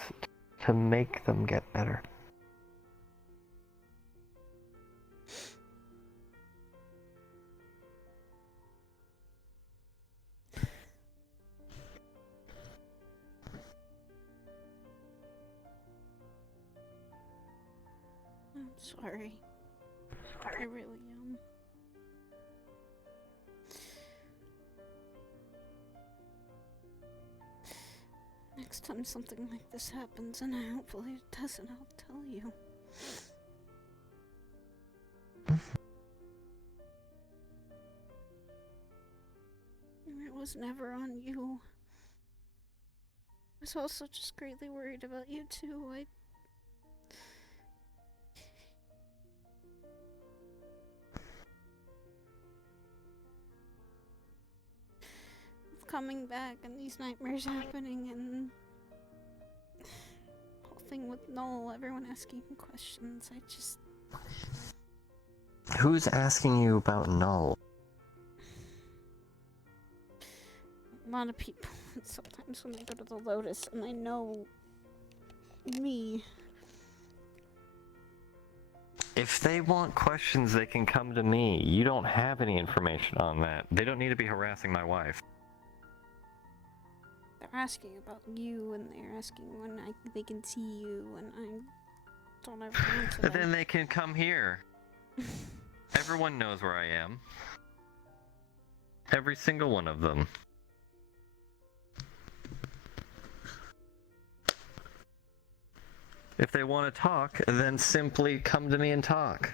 to make them get better. I'm sorry. I really am. Next time something like this happens, and hopefully it doesn't, I'll tell you. It was never on you. I was also just greatly worried about you too. Coming back and these nightmares happening and the whole thing with Noel, everyone asking him questions, I just... Who's asking you about Null? A lot of people. Sometimes when they go to the Lotus and they know me. If they want questions, they can come to me. You don't have any information on that. They don't need to be harassing my wife. They're asking about you, and they're asking when they can see you, and I don't ever answer them. Then they can come here. Everyone knows where I am. Every single one of them. If they want to talk, then simply come to me and talk.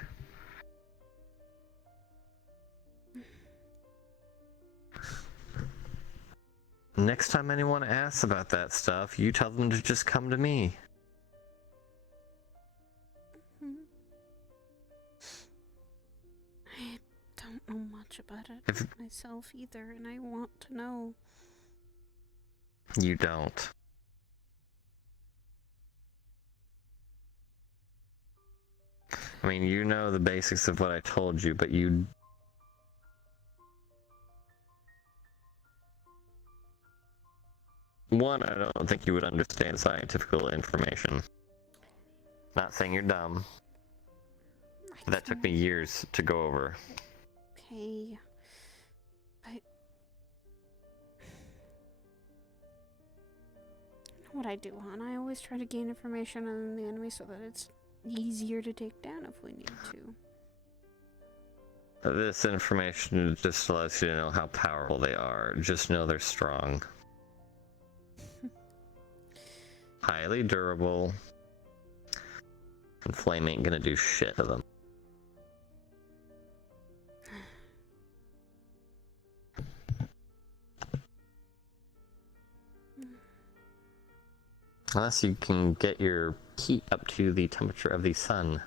Next time anyone asks about that stuff, you tell them to just come to me. I don't know much about it myself either, and I want to know. You don't. I mean, you know the basics of what I told you, but you... One, I don't think you would understand scientific information. Not saying you're dumb. That took me years to go over. Okay. But what I do, hon. I always try to gain information on the enemy so that it's easier to take down if we need to. This information just allows you to know how powerful they are. Just know they're strong. Highly durable. And flame ain't gonna do shit to them. Unless you can get your heat up to the temperature of the sun.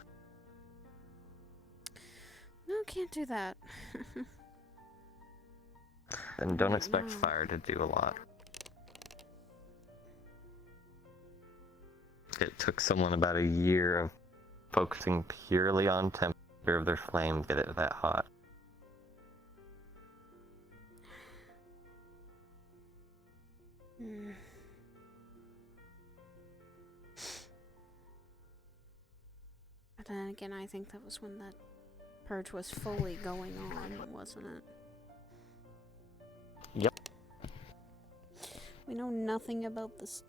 No, can't do that. Then don't expect No. fire to do a lot. It took someone about a year of focusing purely on temperature of their flame to get it that hot. Hmm. But then again, I think that was when that purge was fully going on, wasn't it? Yep. We know nothing about this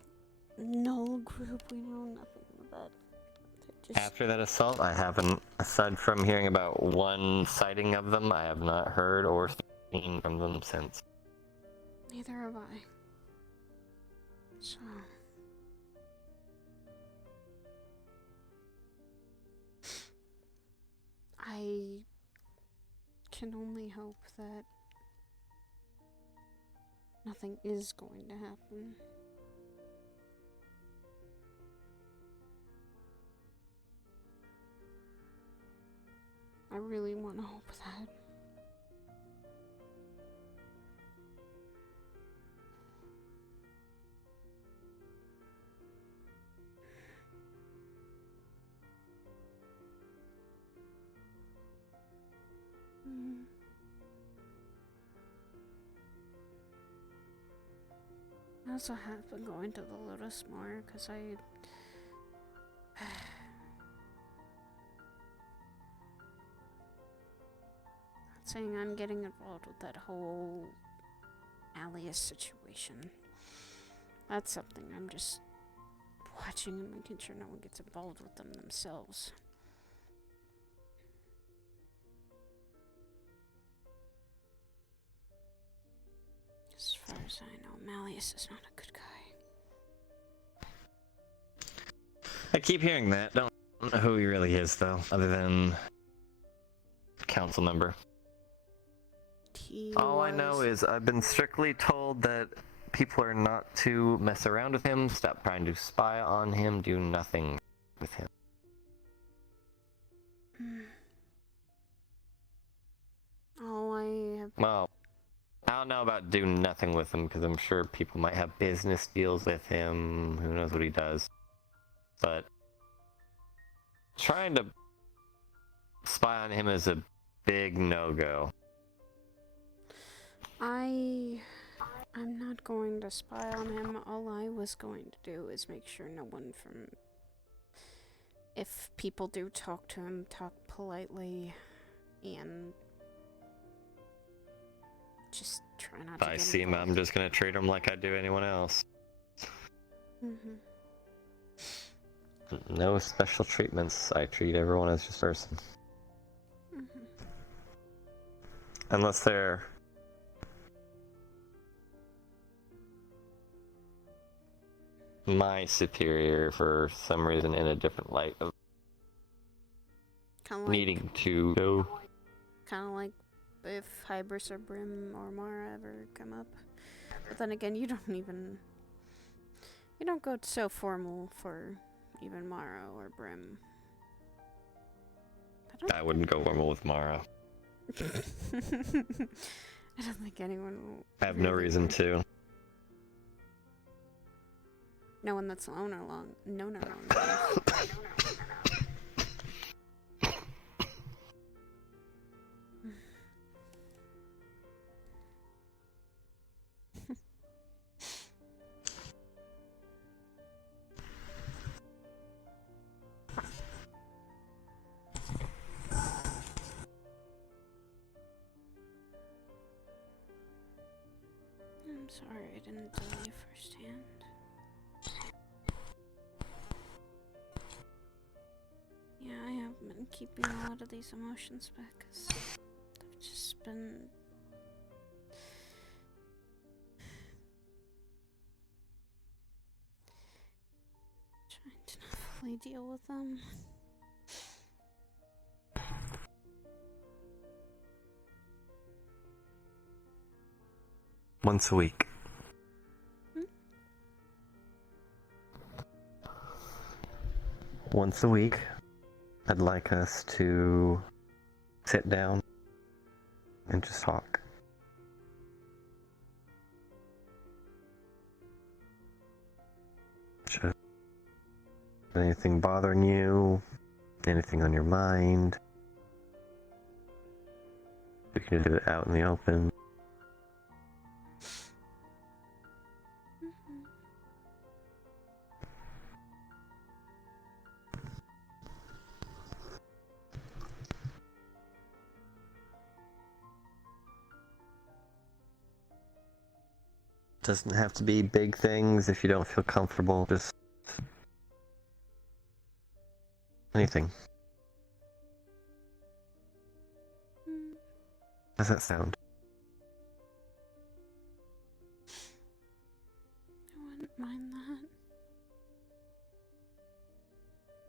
null group. We know nothing about that. After that assault, I haven't, aside from hearing about one sighting of them, I have not heard or seen from them since. Neither have I. So. I can only hope that nothing is going to happen. I really want to hope that. Mm. I also have been going to the Lotus more because I not saying I'm getting involved with that whole alias situation. That's something I'm just watching and making sure no one gets involved with them themselves. As far as I know, Malleus is not a good guy. I keep hearing that. Don't know who he really is, though, other than council member. All I know is I've been strictly told that people are not to mess around with him, stop trying to spy on him, do nothing with him. All I have. Well, I don't know about do nothing with him, because I'm sure people might have business deals with him, who knows what he does. But trying to spy on him is a big no-go. I'm not going to spy on him. All I was going to do is make sure no one from... If people do talk to him, talk politely, and just try not to If I get see him, involved. I'm just gonna treat him like I do anyone else. Mm-hmm. No special treatments. I treat everyone as just a person. Mm-hmm. Unless they're my superior for some reason in a different light of Kind of like, needing to go. kind of like if Hybris or Brim or Mara ever come up. But then again, you don't go so formal for even Mara or Brim. I wouldn't go formal with Mara. I don't think anyone will. I have no reason to. No one that's known her long. No. I'm sorry I didn't tell you firsthand. been keeping a lot of these emotions back because I've just been trying to not fully deal with them. Once a week. Once a week, I'd like us to sit down and just talk. Just anything bothering you, anything on your mind. We can do it out in the open. Doesn't have to be big things if you don't feel comfortable, just anything. How's that sound? I wouldn't mind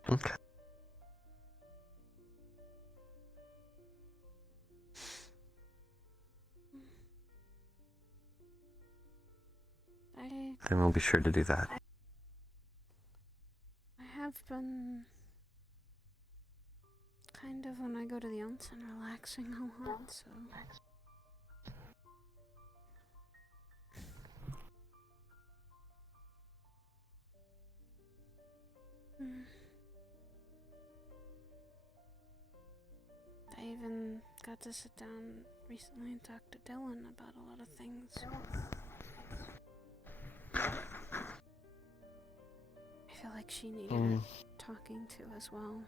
that. Okay. Then we'll be sure to do that. I have been kind of, when I go to the onsen, relaxing a lot, so I even got to sit down recently and talk to Dylan about a lot of things. I feel like she needed talking to as well.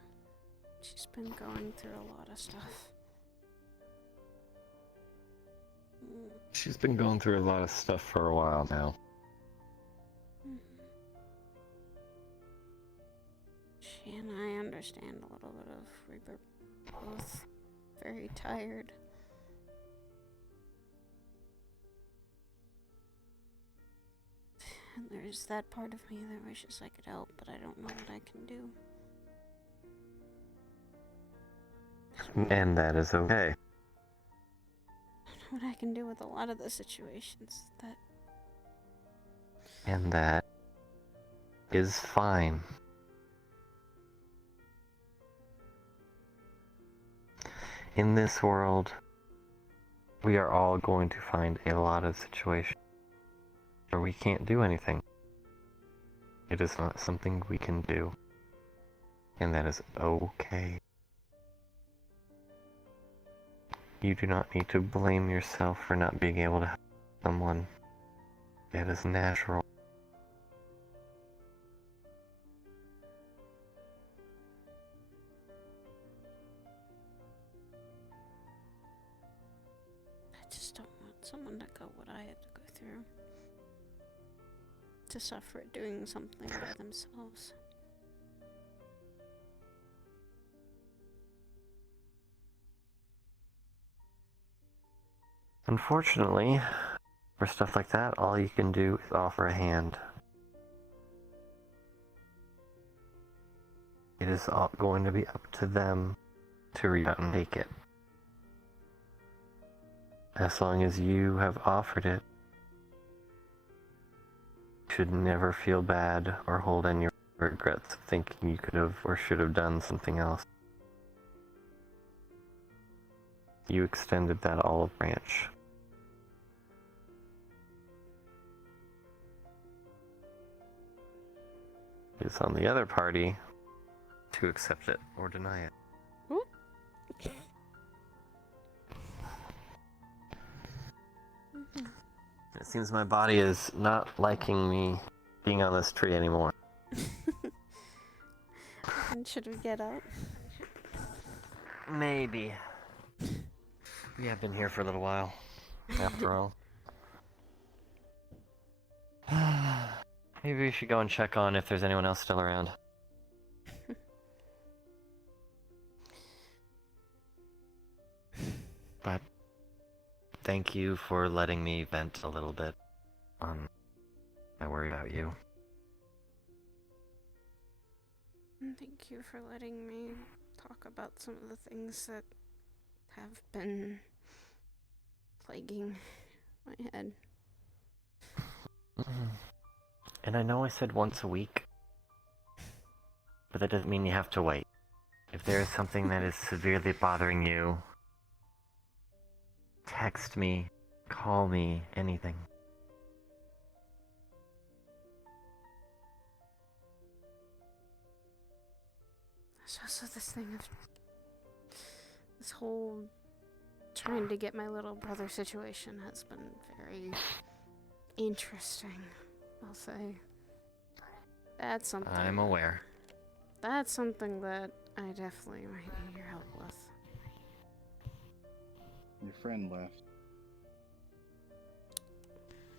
She's been going through a lot of stuff. She's been going through a lot of stuff for a while now. She and I understand a little bit of, we were both very tired. And there's that part of me that wishes I could help, but I don't know what I can do. And that is okay. I don't know what I can do with a lot of the situations that... And that is fine. In this world, we are all going to find a lot of situations where we can't do anything. It is not something we can do. And that is okay. You do not need to blame yourself for not being able to help someone. It is natural. I just don't want someone to go what I had to go through. To suffer at doing something by themselves. Unfortunately, for stuff like that, all you can do is offer a hand. It is going to be up to them to reach out and take it. As long as you have offered it, you should never feel bad or hold any regrets of thinking you could have or should have done something else. You extended that olive branch. It's on the other party to accept it or deny it. It seems my body is not liking me being on this tree anymore. And should we get up? Maybe. We have been here for a little while, after all. Maybe we should go and check on if there's anyone else still around. thank you for letting me vent a little bit. I worry about you. And thank you for letting me talk about some of the things that have been plaguing my head. And I know I said once a week, but that doesn't mean you have to wait. If there is something that is severely bothering you, text me, call me, anything. There's also this thing of this whole trying to get my little brother situation has been very interesting, I'll say. That's something. I'm aware. That's something that I definitely might need your help with. Your friend left.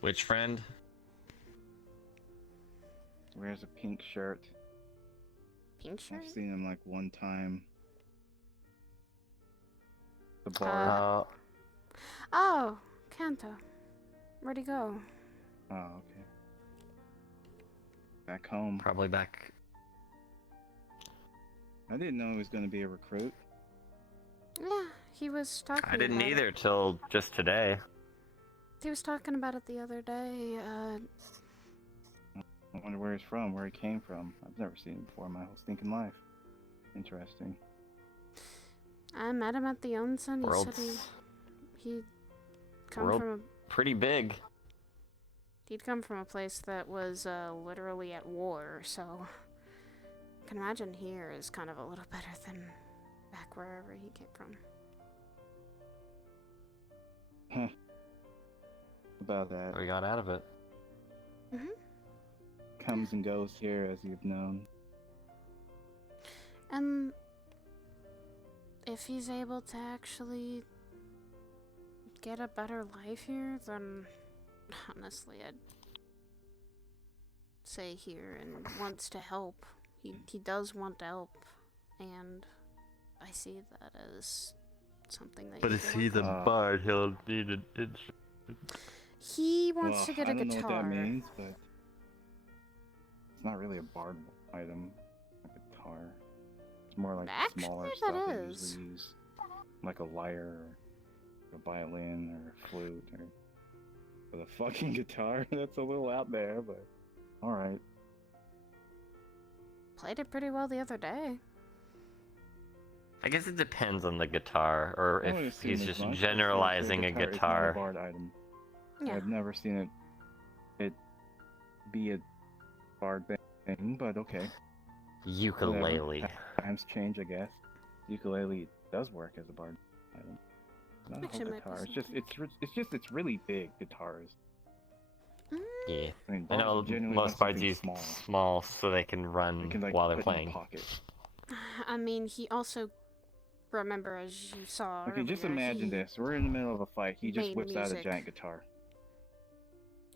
Which friend? Wears a pink shirt. Pink shirt? I've seen him like one time. The bar. Oh, Kanto. Where'd he go? Oh, okay. Back home. Probably back. I didn't know he was going to be a recruit. Yeah, he was talking I didn't about either it. till just today. He was talking about it the other day. I wonder where he's from, where he came from. I've never seen him before in my whole stinking life. Interesting. I met him at the onsen. He World's said he'd come world from a pretty big. He'd come from a place that was literally at war, so I can imagine here is kind of a little better than back wherever he came from. Huh. About that. We got out of it. Mm-hmm. Comes and goes here, as you've known. And if he's able to actually get a better life here, then honestly, I'd say here and wants to help. He does want to help, and I see that as something that. But you is can he work the on. bard? He'll need an instrument. He wants to get a I don't guitar. know what that means, but it's not really a bard item. A guitar. It's more like Actually, smaller that stuff they is. usually use, like a lyre, or a violin, or a flute, or. But a fucking guitar? That's a little out there, but alright. Played it pretty well the other day. I guess it depends on the guitar, or I would if assume he's as just much. generalizing a Is not guitar. a bard item. Yeah. I've never seen it be a bard thing, but okay. Ukulele. Whatever. Times change, I guess. Ukulele does work as a bard item. Not a Actually, whole might be guitar. something. It's really big guitars. Yeah. I mean, I know bards generally most want bards something use small. small so they can run They can, like, while they're put in playing. a pocket. I mean, he also, remember as you saw Okay, just earlier, imagine he this. We're in the middle of a fight. He just made whips out a music. giant guitar.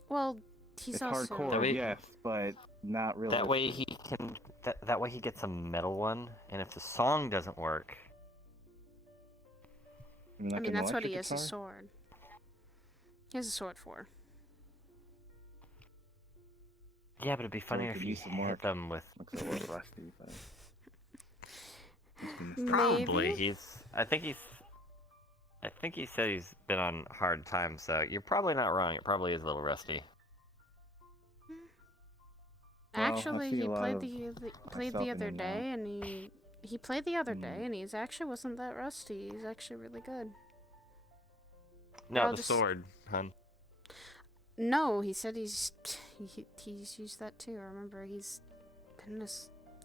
Well, he's It's also hardcore, That way- yes, but not really. That way he can. That way he gets a metal one, and if the song doesn't work, I mean, I like mean, an that's what he electric has a guitar? sword. He has a sword for. yeah, but it'd be So we funnier could if you use some hit more. them with. Looks a little rusty, but. Probably Maybe? I think he said he's been on hard times, so you're probably not wrong. It probably is a little rusty. Well, I Actually, see he a lot played of played myself the in other him now. day, and he played the other day, Hmm. and he's actually wasn't that rusty. He's actually really good. No, I'll the just- sword, hun. No, he said he's used that too. I remember he's been in a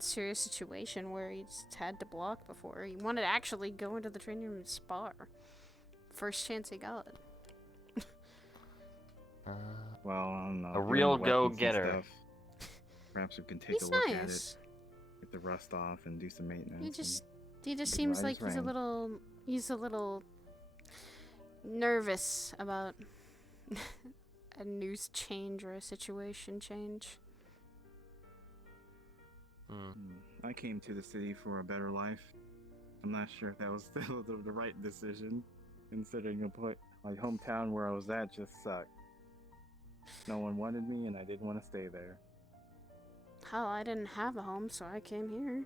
serious situation where he's had to block before. He wanted to actually go into the training room and spar. First chance he got. Well, I don't know. A given real the weapons and go-getter. stuff, perhaps we can take He's a look at nice. it, get the rust off, and do some maintenance. He and just be seems right like as rain. he's a little nervous about a news change or a situation change. I came to the city for a better life. I'm not sure if that was still the right decision, considering My hometown where I was at just sucked. No one wanted me, and I didn't want to stay there. Hell, I didn't have a home, so I came here.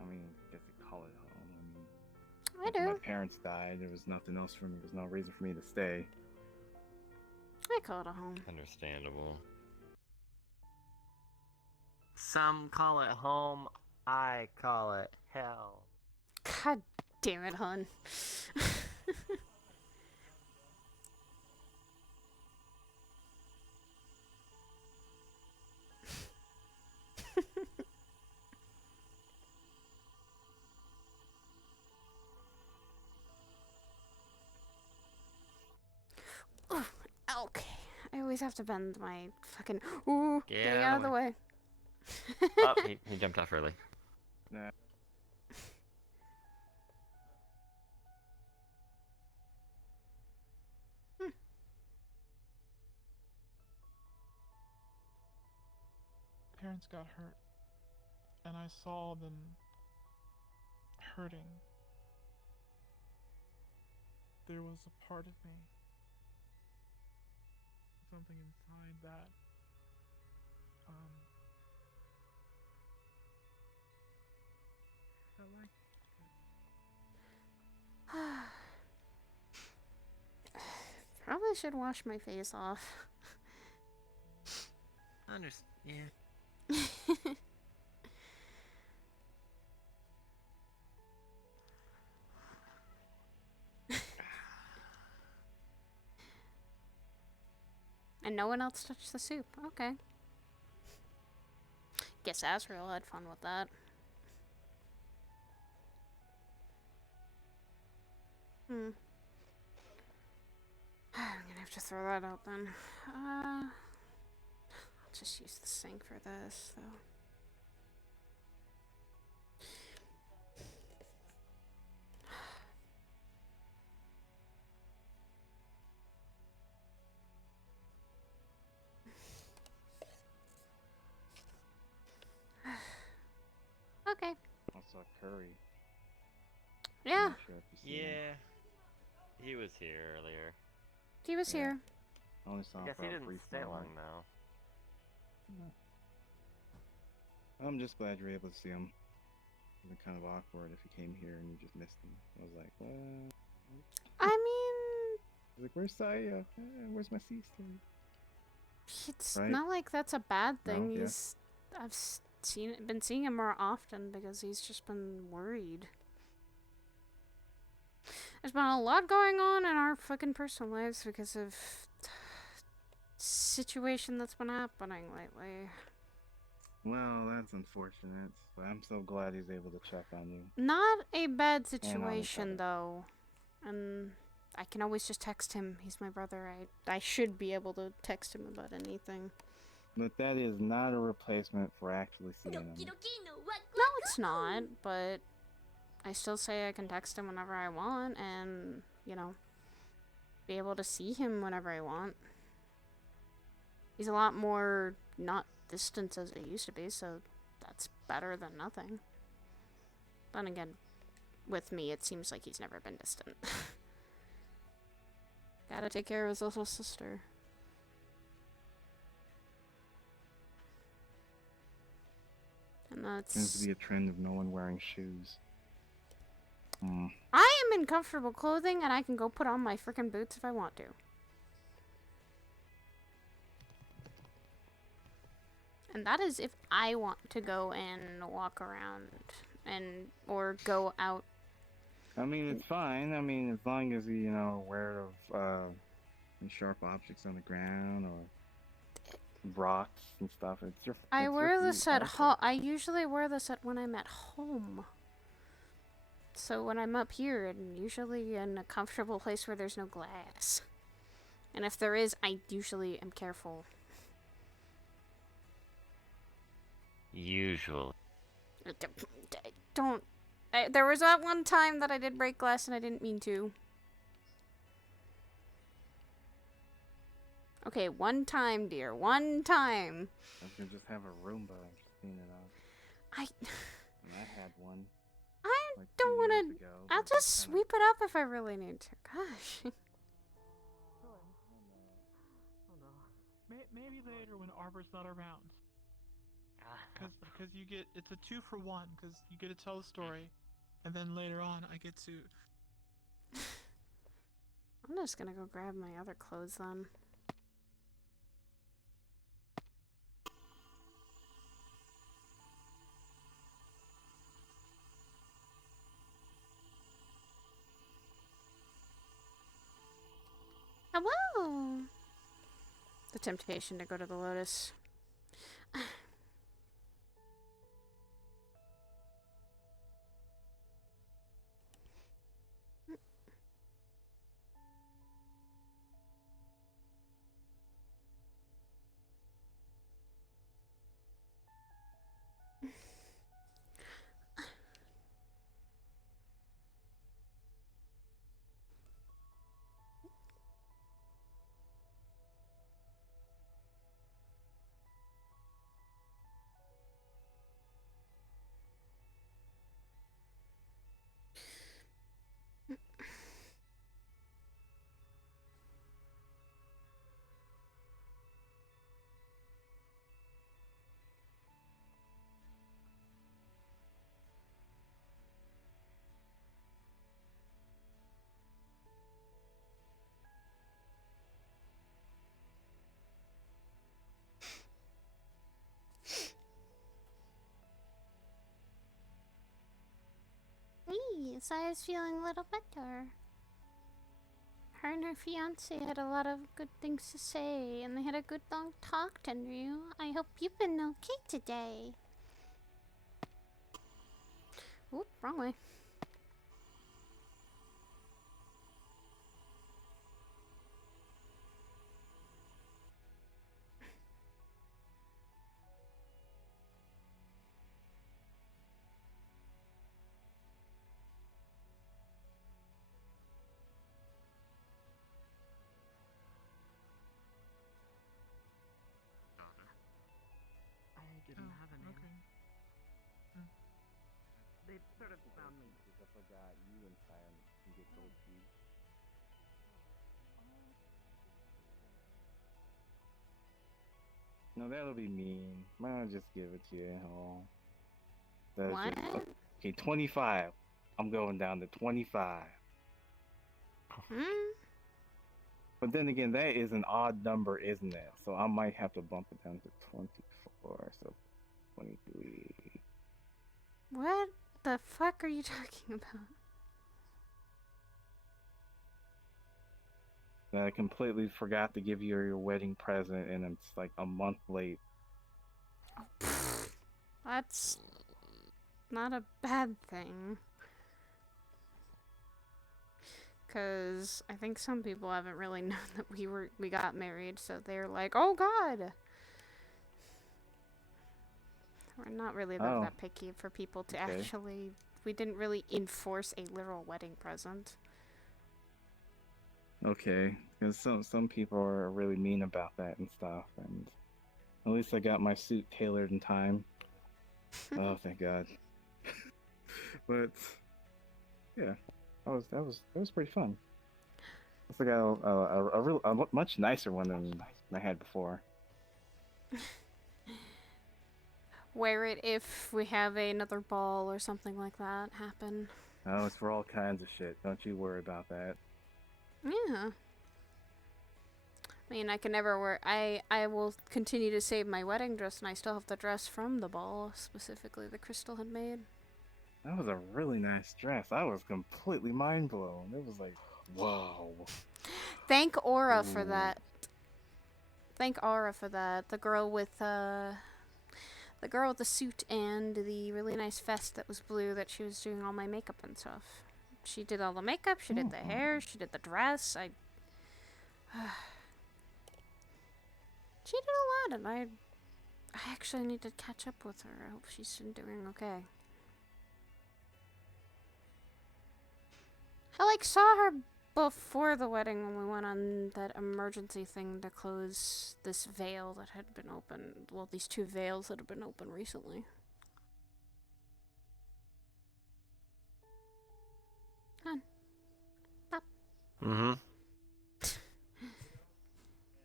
I mean, I guess you call it home. I mean, I after do. my parents died, there was nothing else for me. There was no reason for me to stay. I call it a home. Understandable. Some call it home. I call it hell. God damn it, hun. Ooh, okay. I always have to bend my fucking. Ooh, Get getting out of the way. Oh, he jumped off early. Nah. Parents got hurt, and I saw them hurting. There was a part of me, something inside that, felt like Probably should wash my face off. Yeah. And no one else touched the soup. Okay. Guess Asriel had fun with that. I'm gonna have to throw that out then. I'll just use the sink for this, though. Okay. I saw Curry. Yeah. I'm not sure if you see him. Yeah. He was here earlier. He was here. I only saw I him guess for he a didn't brief stay long moment. though. I'm just glad you're able to see him. It would be kind of awkward if you came here and you just missed him. I was like, what? I mean, I was like, where's Saya? Where's my sister? it's Right? not like that's a bad No, thing. yeah. I've been seeing him more often because he's just been worried. There's been a lot going on in our fucking personal lives because of situation that's been happening lately. Well, that's unfortunate, but I'm so glad he's able to check on you. Not a bad on each situation other. though, and I can always just text him. He's my brother. I should be able to text him about anything. But that is not a replacement for actually seeing him. No, it's not, but I still say I can text him whenever I want and, you know, be able to see him whenever I want. He's a lot more not distant as it used to be, so that's better than nothing. Then again, with me, it seems like he's never been distant. Gotta take care of his little sister. And Seems to that's... be a trend of no one wearing shoes. I am in comfortable clothing, and I can go put on my freaking boots if I want to. And that is if I want to go and walk around and or go out. I mean, it's fine. I mean, as long as you're aware of any sharp objects on the ground or rocks and stuff. It's your. I it's wear your this feet at also. home. I usually wear this when I'm at home. So when I'm up here, and usually in a comfortable place where there's no glass. And if there is, I usually am careful. Usually. Don't. There was that one time that I did break glass and I didn't mean to. Okay, one time, dear. One time. I was gonna just have a Roomba and just clean it up. I And I had one. I'm like don't 2 want years to. ago, I'll but just it's kinda- sweep it up if I really need to. Gosh. Maybe later when Arbor's not around. Because you get, it's a 2-for-1, because you get to tell the story, and then later on I get to... I'm just gonna go grab my other clothes then. Hello! The temptation to go to the Lotus. Hey, Saya's feeling a little better. Her and her fiance had a lot of good things to say, and they had a good long talk, Tenryu. I hope you've been okay today. Oop, wrong way. I didn't have a name. Okay. They sort of found me. I forgot you and Sam can get those keys. No, that'll be mean. I'll just give it to you all. What? Okay, 25. I'm going down to 25. Hmm? But then again, that is an odd number, isn't it? So I might have to bump it down to 24. So 23. What the fuck are you talking about? I completely forgot to give you your wedding present, and it's like a month late. That's not a bad thing. Cause I think some people haven't really known that we got married, so they're like, "Oh God." We're not really that picky for people to okay. actually. We didn't really enforce a literal wedding present. Okay, because some people are really mean about that and stuff, and at least I got my suit tailored in time. Oh, thank God. But yeah, that was pretty fun. I got a much nicer one than I had before. Wear it if we have another ball or something like that happen. Oh, it's for all kinds of shit. Don't you worry about that. Yeah. I mean, I can never wear. I will continue to save my wedding dress, and I still have the dress from the ball, specifically the Crystal had made. That was a really nice dress. I was completely mind blown. It was like, whoa. Thank Aura Ooh. for that. Thank Aura for that. The girl with the suit and the really nice vest that was blue that she was doing all my makeup and stuff. She did all the makeup, she did the hair, she did the dress. She did a lot, and I actually need to catch up with her. I hope she's been doing okay. I saw her before the wedding when we went on that emergency thing to close this veil that had been open. Well, these 2 veils that have been open recently. Mm-hmm.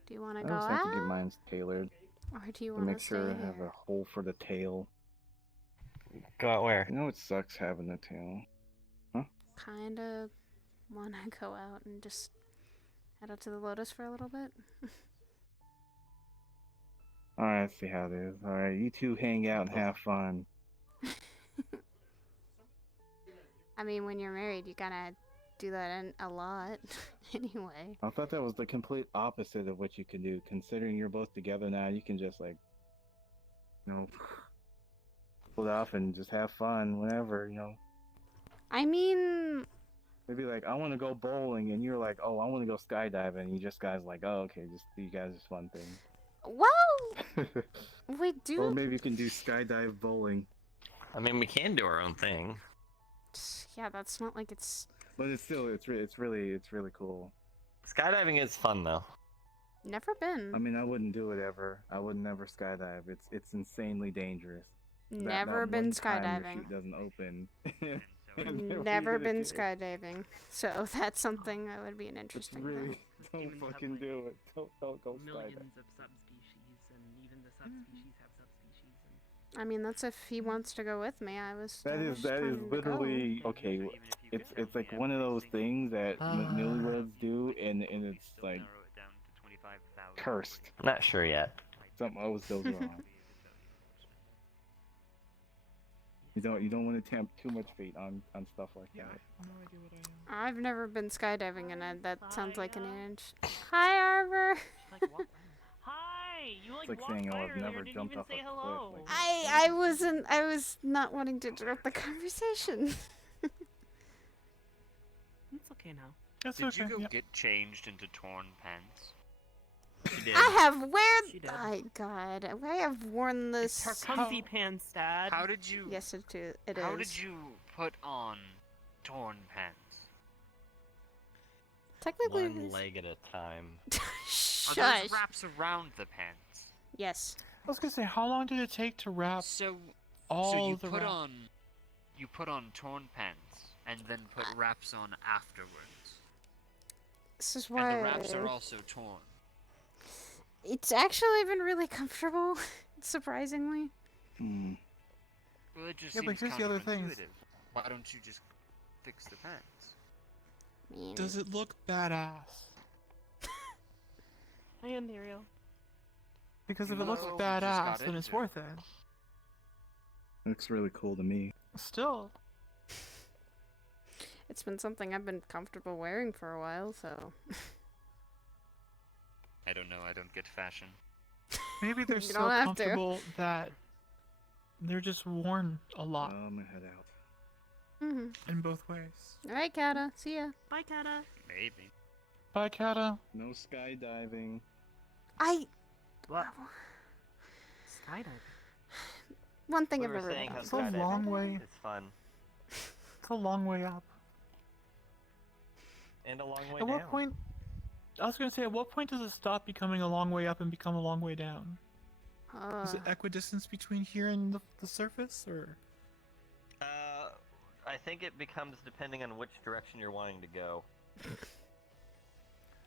Do you want I to go just have to get out? mine tailored Or do you to want make to stay sure I here? have a hole for the tail. Go out where? You know it sucks having a tail. Kinda want to go out and just head out to the Lotus for a little bit. Alright, let's see how it is. Alright, you two hang out and have fun. I mean, when you're married, you gotta do that a lot anyway. I thought that was the complete opposite of what you can do. Considering you're both together now, you can just like, pull it off and just have fun whenever, I mean, Maybe like, I want to go bowling, and you're like, oh, I want to go skydiving, and you just guys like, oh, okay, just you guys just fun thing. well, we do. Or maybe you can do skydive bowling. I mean, we can do our own thing. Yeah, that's not like it's. But it's still, it's really cool. Skydiving is fun though. Never been. I mean, I wouldn't do it ever. I would never skydive. It's insanely dangerous. Never that been one time your skydiving. chute doesn't open. Never been skydiving, so that's something that would be an interesting really, thing. don't fucking do it. Don't go skydiving. Millions of subspecies, and even the subspecies have subspecies. I mean, that's if he wants to go with me. I was. That is literally okay. It's like one of those things that newlyweds do, and it's like cursed. Not sure yet. Something always goes wrong. You don't want to tempt too much fate on stuff like that. I have no idea what I am. I've never been skydiving, and that sounds like an inch. Hi, Arbor. Hi, you It's like saying, "Oh, I've never jumped off a cliff." Like, I wasn't. I was not wanting to interrupt the conversation. It's okay now. That's Did okay. you go yeah. get changed into torn pants? She did. I have She wear. did. My God, I have worn this. It's her comfy pants, Dad. How did you? Yes, it is. It How is. did you put on torn pants? Technically, One leg at a time. Are Shush. those wraps around the pants? Yes. I was gonna say, how long did it take to wrap So all you the put wrap? on torn pants and then put wraps on afterwards. This is And why the wraps are also torn. it's actually been really comfortable, surprisingly. hmm. Well, it just Yeah, but seems here's the other thing. counterintuitive. Why don't you just fix the pants? Man. Does it look badass? I am Ariel. Because if You it looks know, you just badass, got then it's into it. worth it. Looks really cool to me. Still, It's been something I've been comfortable wearing for a while, so. I don't know. I don't get fashion. maybe they're You so don't have to. comfortable that they're just worn a lot I'm gonna head out. Mhm. in both ways. All right, Kata. See ya. Bye, Kata. Maybe. Bye, Kata. No skydiving. What? Skydiving. One thing We I've were ever saying how done. It's a long skydiving way. is fun. It's a long way up. And a long way At down. what point? I was gonna say, at what point does it stop becoming a long way up and become a long way down? Is it equidistance between here and the surface, or? I think it becomes depending on which direction you're wanting to go.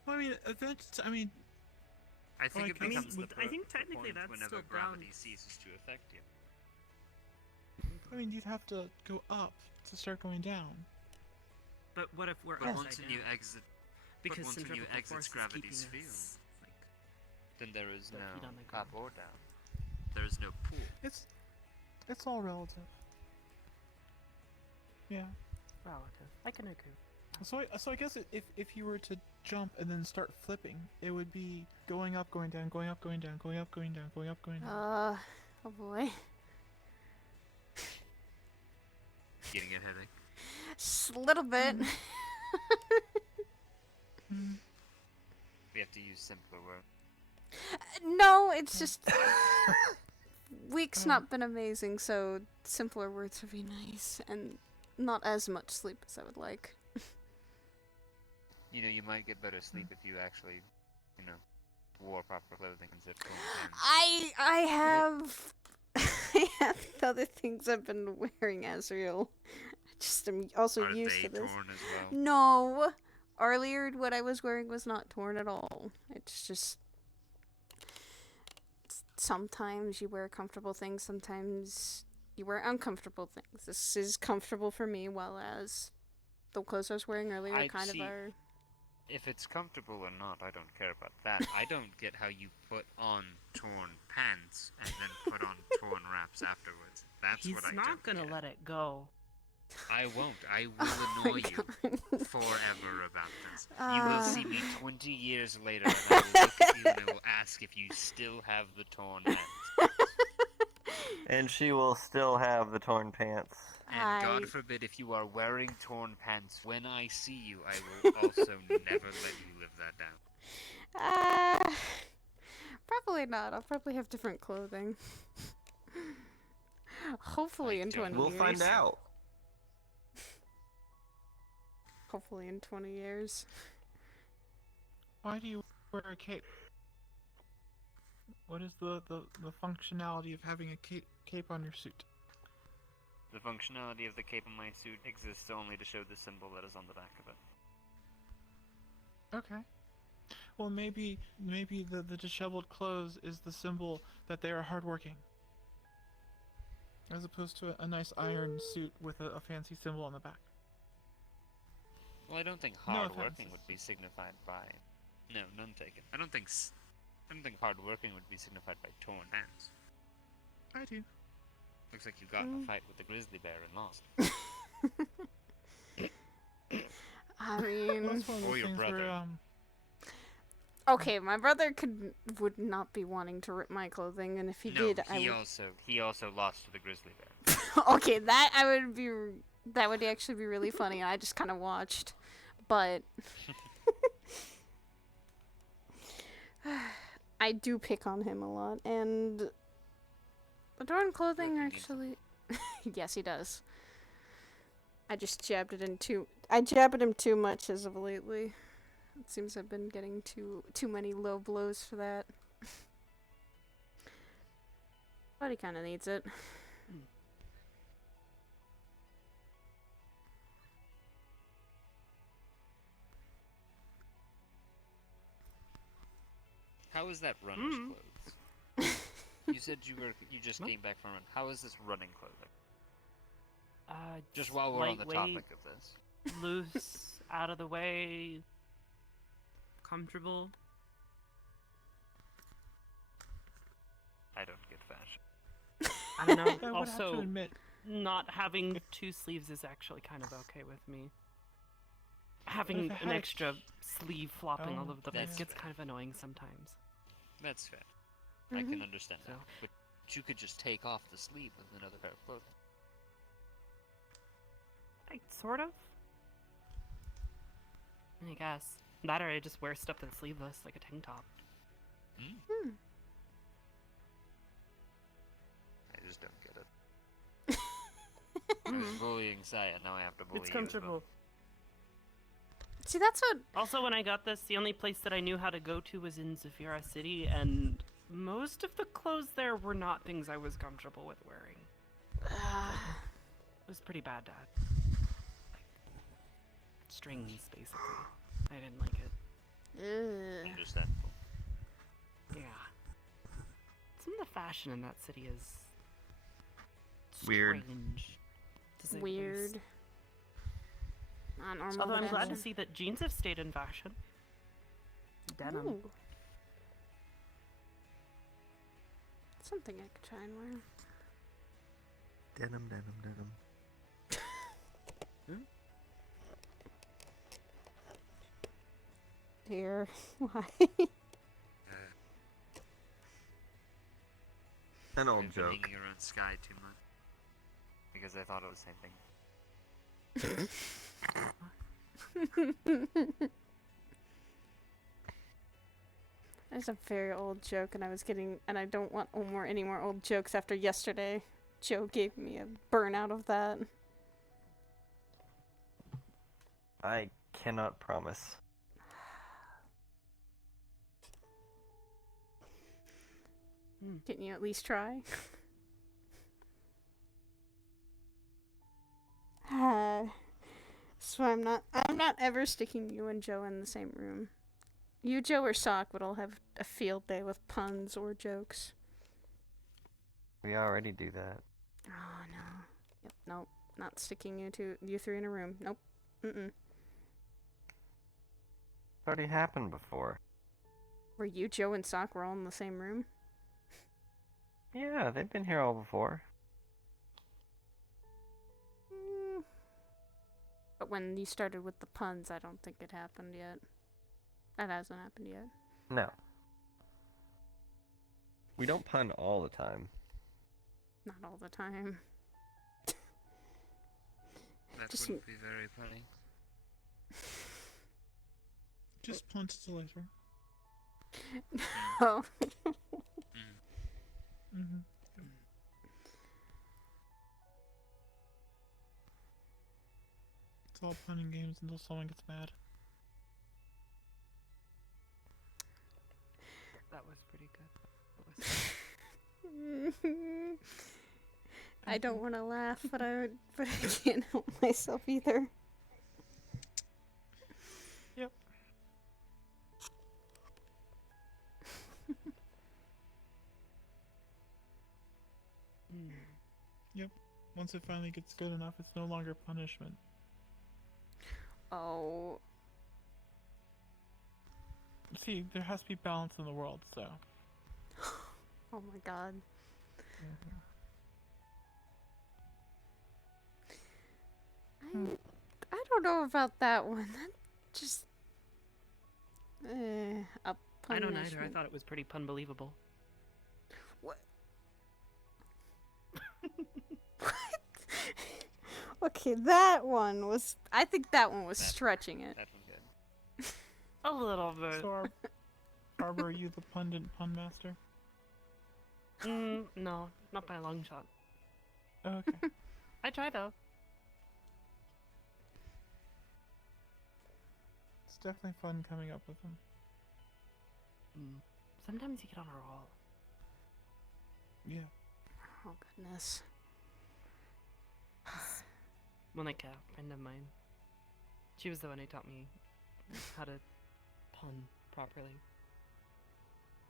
Well, I mean, eventually, I mean, I think Like, it I mean, becomes I think the technically point that's whenever still gravity ground. ceases to affect you. you'd have to go up to start going down. But what if we're But upside once down? you exit, Because once when you centrifugal exit force is gravity's keeping field, us, like, then there is the feet on the no up ground. or down. There is no pool. It's all relative. Yeah. relative. I can agree. So I guess if you were to jump and then start flipping, it would be going up, going down, going up, going down, going up, going down, going up, going down. Oh boy. Getting a headache. Just a little bit. We have to use simpler words. No, it's just week's not been amazing, so simpler words would be nice, and not as much sleep as I would like. You know, you might get better sleep if you actually, wore proper clothing instead of torn pants. I have I have other things I've been wearing, Asriel. I just am also Are used they to this. torn as well? No, earlier what I was wearing was not torn at all. It's just sometimes you wear comfortable things, sometimes you wear uncomfortable things. This is comfortable for me, while as the clothes I was wearing earlier I kind see. of are. If it's comfortable or not, I don't care about that. I don't get how you put on torn pants and then put on torn wraps afterwards. That's He's what I not don't gonna get. let it go. I won't. I will annoy you forever about this. You will see me 20 years later and I will look at you and I will ask if you still have the torn pants. And she will still have the torn pants. And God forbid if you are wearing torn pants when I see you, I will also never let you live that down. Probably not. I'll probably have different clothing. Hopefully in 20 years. We'll find out. Hopefully in 20 years. Why do you wear a cape? What is the functionality of having a cape on your suit? The functionality of the cape on my suit exists only to show the symbol that is on the back of it. Okay. Well, maybe the disheveled clothes is the symbol that they are hardworking, as opposed to a nice iron suit with a fancy symbol on the back. Well, I don't think No hardworking offense. would be signified by... No, none taken. I don't think hardworking would be signified by torn hands. I do. Looks like you got in a fight with the grizzly bear and lost. I mean, That's one of Or the your things brother. where okay, my brother would not be wanting to rip my clothing, and if he No, did, he also lost to the grizzly bear. okay, that would actually be really funny. I just kind of watched, but I do pick on him a lot, and the torn clothing actually. Yes, he does. I just jabbed it in too. I jabbed at him too much as of lately. It seems I've been getting too many low blows for that. But he kind of needs it. How is that runner's clothes? You said you just came back from it. How is this running clothing? Just while we're on the topic of this. Loose, out of the way, comfortable. I don't get fashion. I don't know. I would have to Also, admit, not having 2 sleeves is actually kind of okay with me. Having if it an had- extra sleeve flopping all Oh, over the place that's gets fair. kind of annoying sometimes. That's fair. I can understand that. But you could just take off the sleeve with another pair of clothing. Sort of. I guess. That or I just wear stuff that's sleeveless, like a tank top. I just don't get it. I was bullying Saya, now I have to bully It's you as well. comfortable. See, that's what. Also, when I got this, the only place that I knew how to go to was in Zafira City, and most of the clothes there were not things I was comfortable with wearing. It was pretty bad, Dad. Like, strings, basically. I didn't like it. Understandable. Yeah. Some of the fashion in that city is Weird. strange, to say the Weird. least. Not normal. Although I'm glad to fashion. see that jeans have stayed in fashion. Denim. Ooh. Something I could try and wear. Denim. Dear, why? An old I've been joke. hanging around Sky too much. Because I thought it was the same thing. That's a very old joke, and I don't want any more old jokes after yesterday. Joe gave me a burnout of that. I cannot promise. Can you at least try? So I'm not not ever sticking you and Joe in the same room. You, Joe, or Sock would all have a field day with puns or jokes. We already do that. Oh no. Yep. Nope. Not sticking you three in a room. Nope. Mm-mm. It's already happened before. Were you, Joe, and Sock were all in the same room? Yeah, they've been here all before. But when you started with the puns, I don't think it happened yet. That hasn't happened yet. No. We don't pun all the time. Not all the time. That Just- wouldn't be very funny. Just punch it later. Oh. Mm-hmm. It's all fun and games until someone gets mad. That was pretty good. I don't want to laugh, but I can't help myself either. Yep. Yep. Once it finally gets good enough, it's no longer punishment. Oh. See, there has to be balance in the world, so. Oh my god. I don't know about that one. That just. A I don't either. I punishment. thought it was pretty unbelievable. What? Okay, that one was. I think that one was stretching it. That was good. A little bit. So, Arbor, are you the pundit pun master? No, not by a long shot. Okay. I try though. It's definitely fun coming up with them. Sometimes you get on a roll. Yeah. Oh goodness. Well, like a friend of mine. She was the one who taught me how to pun properly.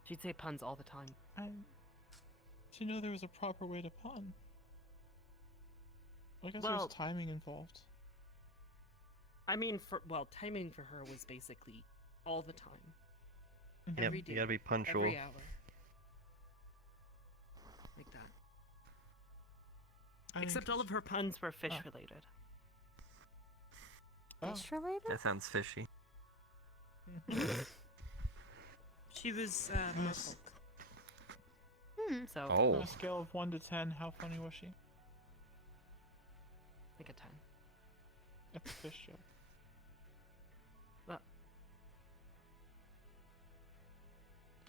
She'd say puns all the time. Did you know there was a proper way to pun? I guess Well- there's timing involved. I mean, timing for her was basically all the time. Yep, Every day. you gotta be punctual. Every hour. Like that. Except all of her puns were fish related. Fish related? That sounds fishy. She was, so. Oh. On a scale of 1 to 10, how funny was she? Like a 10. That's a fish joke. Well,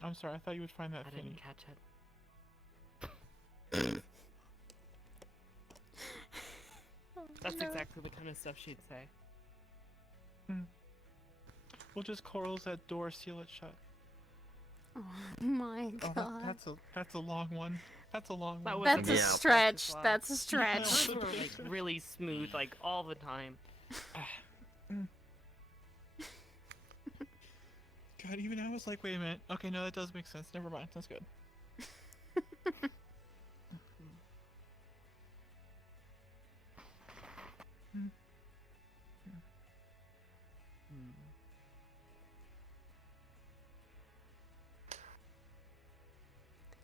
I'm sorry, I thought you would find that I funny. didn't catch it. That's exactly the kind of stuff she'd say. We'll just close that door, seal it shut. Oh my Oh, god. that's a long one. That's a long That one. wasn't That's a bad. stretch. Wow. That's a stretch. Those were like really smooth, like all the time. God, even I was like, wait a minute. Okay, no, that does make sense. Never mind. That's good.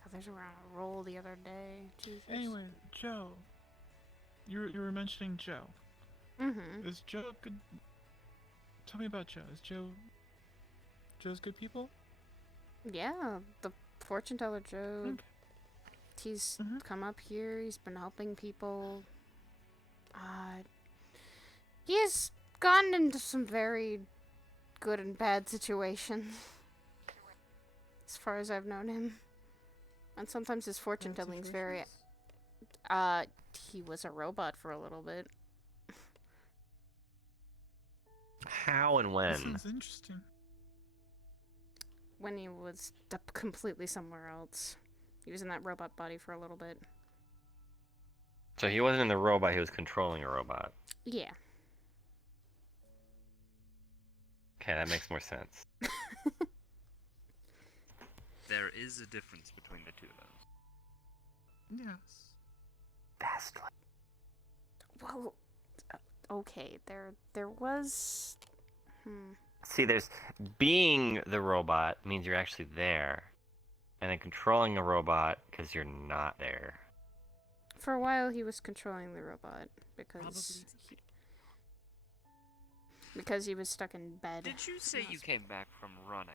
Others were on a roll the other day. Jesus. Anyway, Joe. You were mentioning Joe. Mm-hmm. Is Joe good? Tell me about Joe. Is Joe's good people? Yeah, the fortune teller Joe. Okay. He's come up here. He's been helping people. He has gone into some very good and bad situations, as far as I've known him. And sometimes his fortune telling's very. He was a robot for a little bit. How and That when? sounds interesting. When he was completely somewhere else. He was in that robot body for a little bit. So he wasn't in the robot, he was controlling a robot. Yeah. Okay, that makes more sense. There is a difference between the two of those. Yes. Vastly. Well, okay, there was. See, there's being the robot means you're actually there, and then controlling a robot because you're not there. For a while, he was controlling the robot because he was stuck in bed. Did you say you came back from running?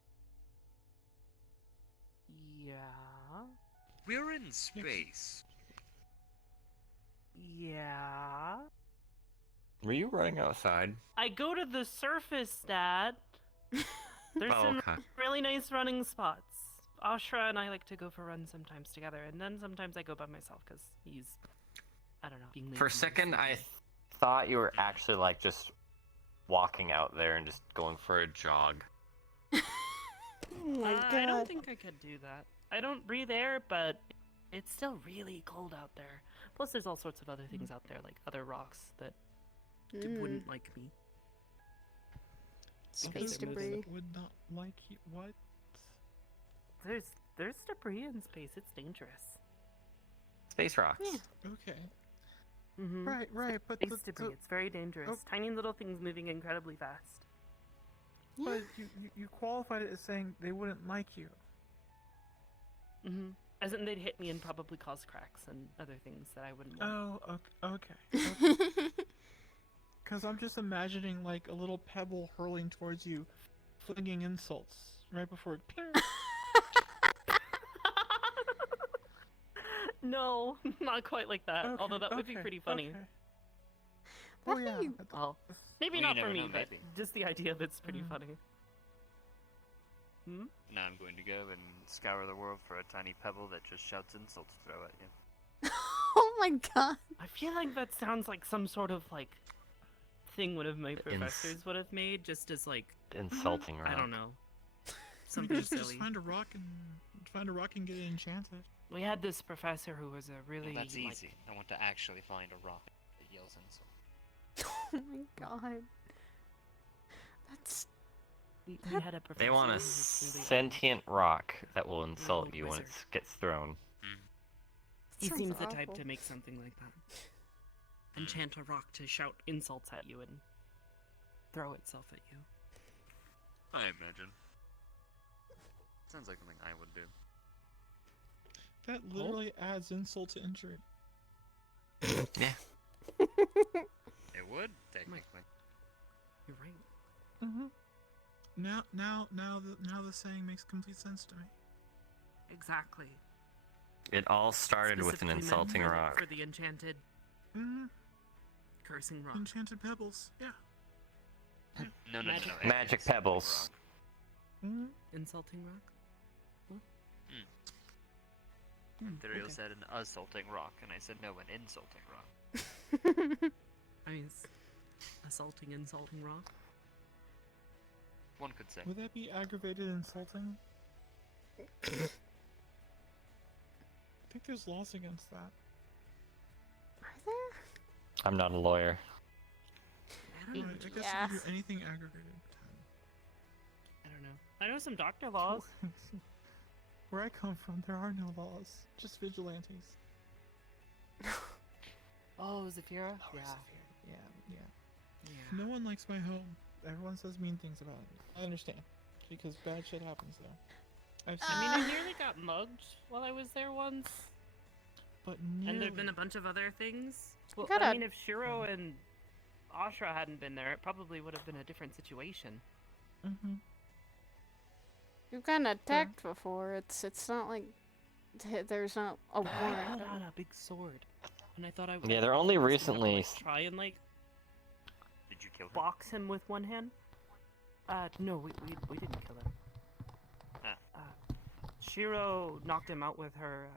Yeah. We're in space. Yeah. Were you running outside? I go to the surface, Dad. There's Oh, some okay. really nice running spots. Ashra and I like to go for runs sometimes together, and then sometimes I go by myself because he's, I don't know, being lazy. For a second, I thought you were actually like just walking out there and just going for a jog. Oh my god. I don't think I could do that. I don't breathe air, but it's still really cold out there. Plus, there's all sorts of other things out there, like other rocks that wouldn't like me. Space Others debris. would not like you. What? There's debris in space. It's dangerous. Space rocks. Okay. Mm-hmm. Right, but Space debris. It's very dangerous. Oh. Tiny little things moving incredibly fast. But you qualified it as saying they wouldn't like you. Mm-hmm. As in, they'd hit me and probably cause cracks and other things that I wouldn't want. Oh, okay. Because I'm just imagining like a little pebble hurling towards you, flinging insults right before it. Ping. No, not quite like that. Okay, Although that would be okay, pretty funny. okay. Oh yeah. Well, maybe Well, you not for never me, know, but maybe. just the idea of it's pretty funny. Hmm? Now I'm going to go and scour the world for a tiny pebble that just shouts insults to throw at you. Oh my god. I feel like that sounds like some sort of like thing one of my professors would have made, just as like Insulting rock. I don't know, You something just silly. find a rock and get it enchanted. We had this professor who was a really Well, that's like, easy. I want to actually find a rock that yells insults. Oh my god. That's. we had a professor. They want who a was really, sentient rock that will insult old you when it wizard. gets thrown. He Sounds seems the type awful. to make something like that. Enchant a rock to shout insults at you and throw itself at you. I imagine. Sounds like something I would do. That literally adds insult to injury. Yeah. It would, technically. You're right. Mm-hmm. Now the saying makes complete sense to me. Exactly. It all started with an Specifically meant insulting for- rock. For the enchanted Mm-hmm. cursing rock. Enchanted pebbles. Yeah. No. Magic pebbles. Mm-hmm. Insulting rock? Sidriel okay. said an assaulting rock, and I said no, an insulting rock. I mean, insulting rock? One could say. Would that be aggravated insulting? I think there's laws against that. Are there? I'm not a lawyer. I don't know. Right, I guess Yeah. you can do anything aggravated. I don't know. I know some doctor laws. Where I come from, there are no laws, just vigilantes. Oh, Zafira? Oh, Yeah. Yeah. No one likes my home. Everyone says mean things about it. I understand, because bad shit happens there. I've seen I mean, I nearly got mugged while I was there once. but And there've been a bunch of other things. Well, gotta- I mean, if Shiro and Ashra hadn't been there, it probably would have been a different situation. Mm-hmm. You've gotten attacked before. It's not like there's not a I warrant. pulled out a big sword, and I thought I would. Yeah, they're only I was gonna, recently like, try and like Did you kill her? box him with one hand. No, we didn't kill him. Shiro knocked him out with her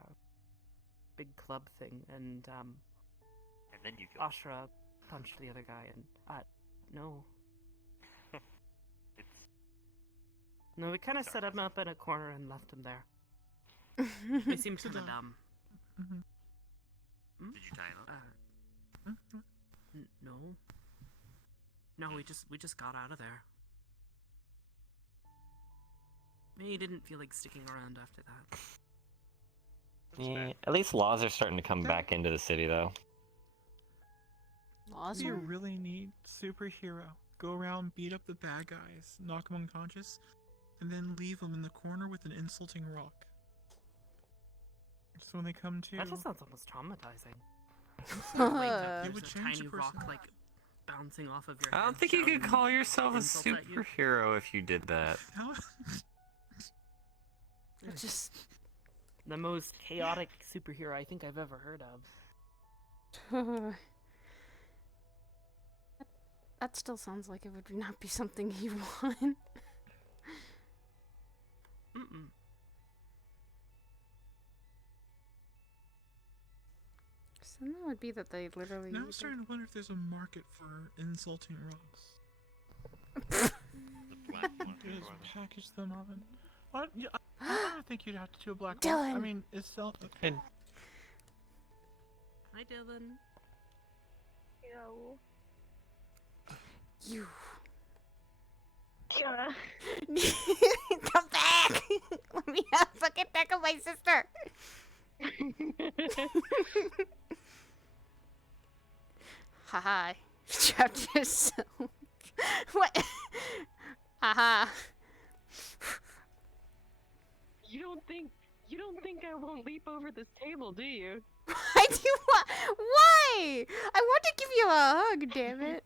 big club thing, and And then you killed her. Ashra punched the other guy, and no. It's No, we kind of set him up in a corner and left him there. He seemed kind of dumb. Mm-hmm. Did you tie him up? No. No, we just got out of there. He didn't feel like sticking around after that. Yeah, at least laws are starting to come back into the city, though. Laws Be a are? really neat superhero. Go around, beat up the bad guys, knock them unconscious, and then leave them in the corner with an insulting rock. So when they come to, That just sounds almost traumatizing. It would There's a change tiny the rock person. like bouncing off of your I head. don't think you could shouting call yourself a insults at you. superhero if you did that. How? It's just the most chaotic superhero I think I've ever heard of. That still sounds like it would not be something you want. Mm-mm. So then that would be that they literally. Now I'm starting to wonder if there's a market for insulting rocks. Just package them up and. What? Yeah, I don't think you'd have to do a black hole. I Dylan! mean, it's still. Hi, Dylan. Yo. You. Yeah. Come back! Let me fucking tackle my sister! Haha. Trapped yourself. What? Haha. You don't think I won't leap over this table, do you? I do what? Why? I want to give you a hug, damn it.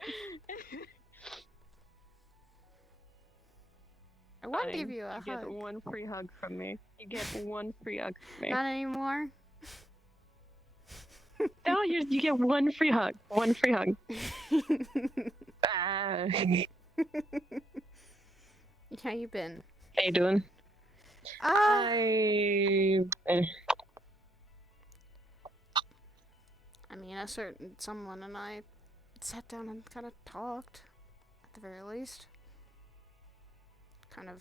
I want to Fine. give you a You hug. get one free hug from me. You get one free hug from me. Not anymore. No, you get one free hug. One free hug. Ah. How you been? How you doing? I mean, a certain someone and I sat down and kind of talked, at the very least. Kind of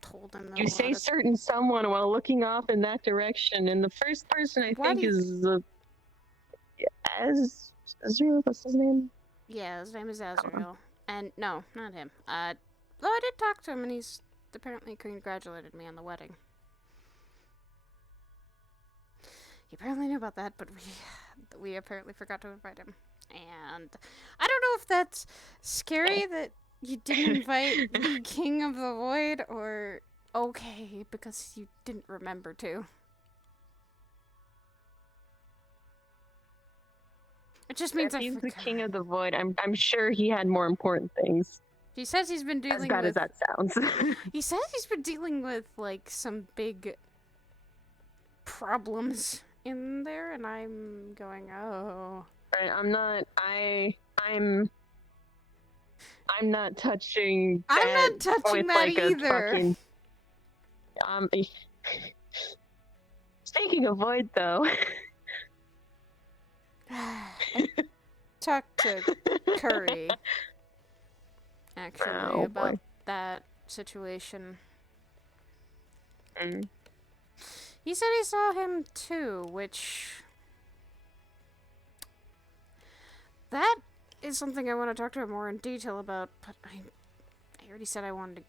told him that You say certain someone while looking off in that direction, and the first person I Why think do you- is Azrael. What's his name? Yeah, his name is Azriel. And no, not him. Though I did talk to him and he's apparently congratulated me on the wedding. He apparently knew about that, but we apparently forgot to invite him. And I don't know if that's scary that you didn't invite the King of the Void, or okay because you didn't remember to. It just means If he's I the forgot. king of the void. I'm sure he had more important things. He says he's been dealing As bad with. as that sounds. He says he's been dealing with like some big problems in there, and I'm going, oh. Right, I'm not touching. I'm not that touching with, that like, a either. fucking- Speaking of void, though. I talked to Curry actually Oh, about boy. that situation. Mm. He said he saw him too, which that is something I want to talk to him more in detail about, but I already said I wanted to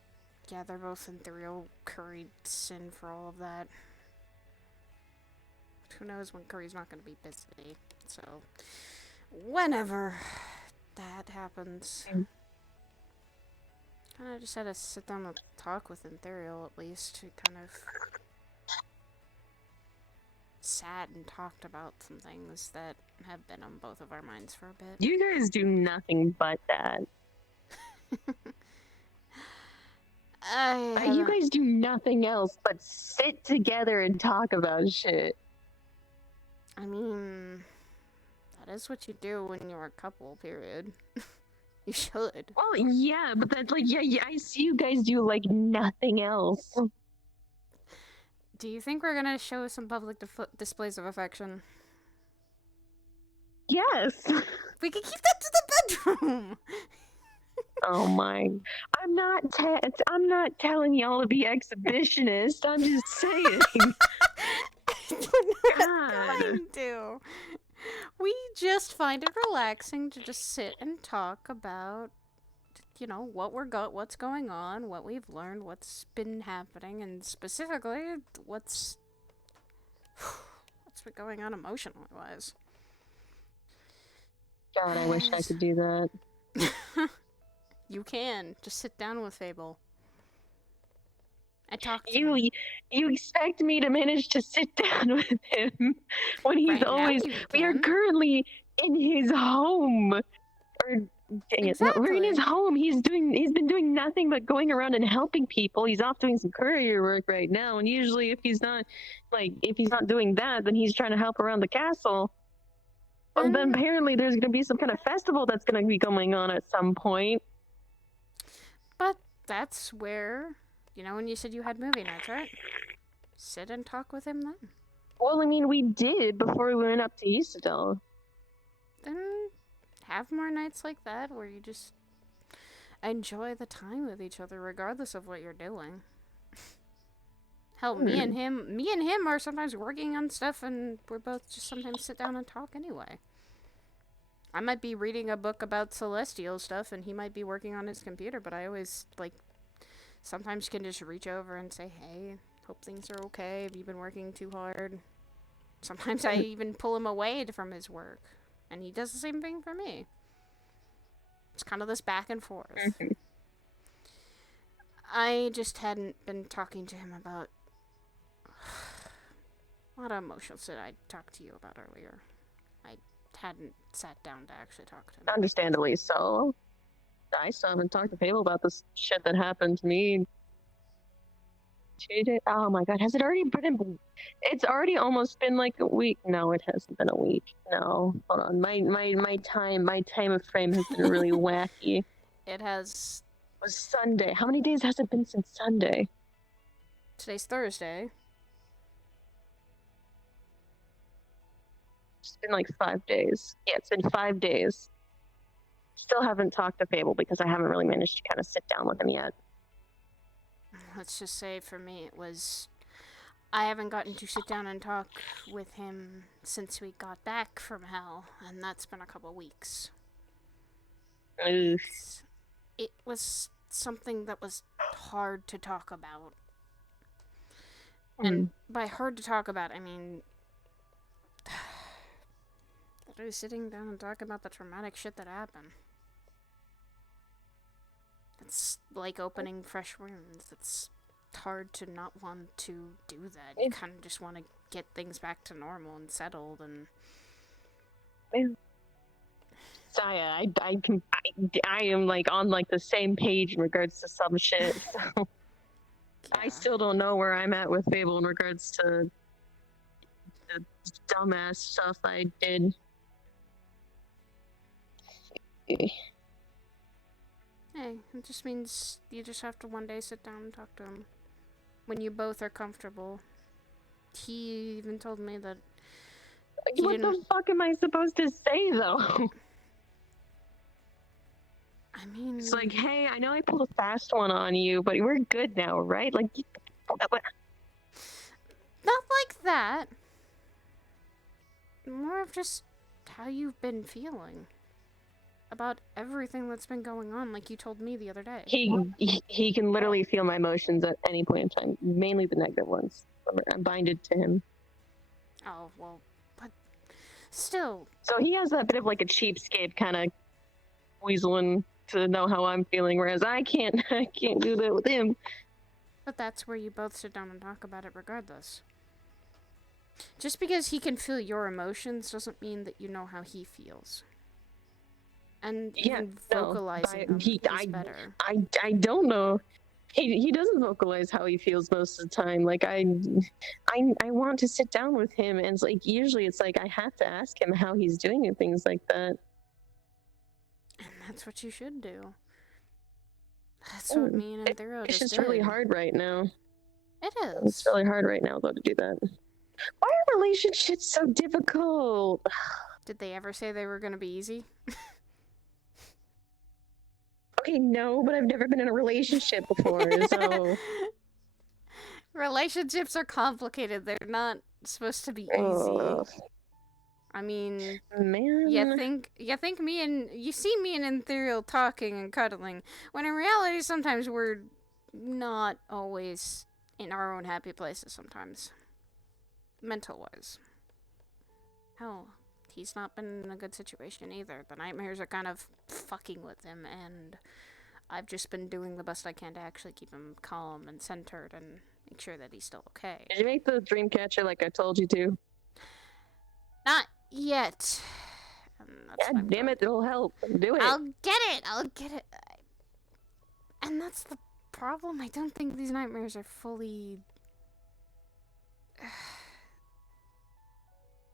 gather both Sidriel, Curry, Sin for all of that. But who knows when Curry's not going to be busy, so whenever that happens. Kind of just had to sit down and talk with Sidriel at least, to kind of sat and talked about some things that have been on both of our minds for a bit. You guys do nothing but that. You guys do nothing else but sit together and talk about shit. I mean, that is what you do when you're a couple, period. You should. Well, yeah, but that's like, yeah, I see you guys do like nothing else. Do you think we're gonna show some public displays of affection? Yes. We can keep that to the bedroom. Oh my! I'm not telling y'all to be exhibitionists. I'm just saying. God. Do. We just find it relaxing to just sit and talk about, you know, what's going on, what we've learned, what's been happening, and specifically what's been going on emotionally wise. God, I wish I could do that. You can just sit down with Fable. I talk to You him. you expect me to manage to sit down with him when he's Right now always you we are can. currently in his home. Or dang it, no, we're in his Exactly. home. He's been doing nothing but going around and helping people. He's off doing some courier work right now, and usually if he's not doing that, then he's trying to help around the castle. But then apparently there's gonna be some kind of festival that's gonna be going on at some point. But that's where, you know, when you said you had movie nights, right? Sit and talk with him then. Well, I mean, we did before we went up to Isidel. Then have more nights like that where you just enjoy the time with each other regardless of what you're doing. Hell, me and him are sometimes working on stuff and we're both just sometimes sit down and talk anyway. I might be reading a book about celestial stuff and he might be working on his computer, but I always, like, sometimes can just reach over and say, hey, hope things are okay. Have you been working too hard? Sometimes I even pull him away from his work. And he does the same thing for me. It's kind of this back and forth. I just hadn't been talking to him about... What emotions did I talk to you about earlier? I hadn't sat down to actually talk to him. Understandably so. I still haven't talked to Fable about this shit that happened to me. Oh my god, has it already been? It's already almost been like a week. No, it hasn't been a week. No, hold on. My time frame has been really wacky. It has. It was Sunday. How many days has it been since Sunday? Today's Thursday. It's been like 5 days. Yeah, it's been 5 days. Still haven't talked to Fable because I haven't really managed to kind of sit down with him yet. Let's just say for me it was... I haven't gotten to sit down and talk with him since we got back from hell, and that's been a couple weeks. It was something that was hard to talk about. And by hard to talk about, I mean... literally sitting down and talking about the traumatic shit that happened. It's like opening fresh wounds. It's hard to not want to do that. You kind of just want to get things back to normal and settled and... Saya, I am like on like the same page in regards to some shit, so I still don't know where I'm at with Fable in regards to the dumbass stuff I did. Hey, it just means you just have to one day sit down and talk to him. When you both are comfortable. He even told me that What the fuck am I supposed to say, though? I mean... It's like, hey, I know I pulled a fast one on you, but we're good now, right? Like... Not like that. More of just how you've been feeling. About everything that's been going on, like you told me the other day. He can literally feel my emotions at any point in time, mainly the negative ones. I'm binded to him. Oh, well, but still. So he has that bit of like a cheapskate kind of weaseling to know how I'm feeling, whereas I can't do that with him. But that's where you both sit down and talk about it regardless. Just because he can feel your emotions doesn't mean that you know how he feels. And even vocalizing them is better. I don't know. He doesn't vocalize how he feels most of the time. Like I want to sit down with him, and it's like usually it's like I have to ask him how he's doing and things like that. And that's what you should do. That's what me and Anthero just did. It's just really hard right now. It is. It's really hard right now though to do that. Why are relationships so difficult? Did they ever say they were gonna be easy? Okay, no, but I've never been in a relationship before, so... Relationships are complicated. They're not supposed to be easy. I mean, Man. you see me and Ethereal talking and cuddling, when in reality sometimes we're not always in our own happy places sometimes. Mental wise. Hell, he's not been in a good situation either. The nightmares are kind of fucking with him, and I've just been doing the best I can to actually keep him calm and centered and make sure that he's still okay. Did you make the dream catcher like I told you to? Not yet. God damn it, it'll help. Do it. I'll get it. And that's the problem. I don't think these nightmares are fully...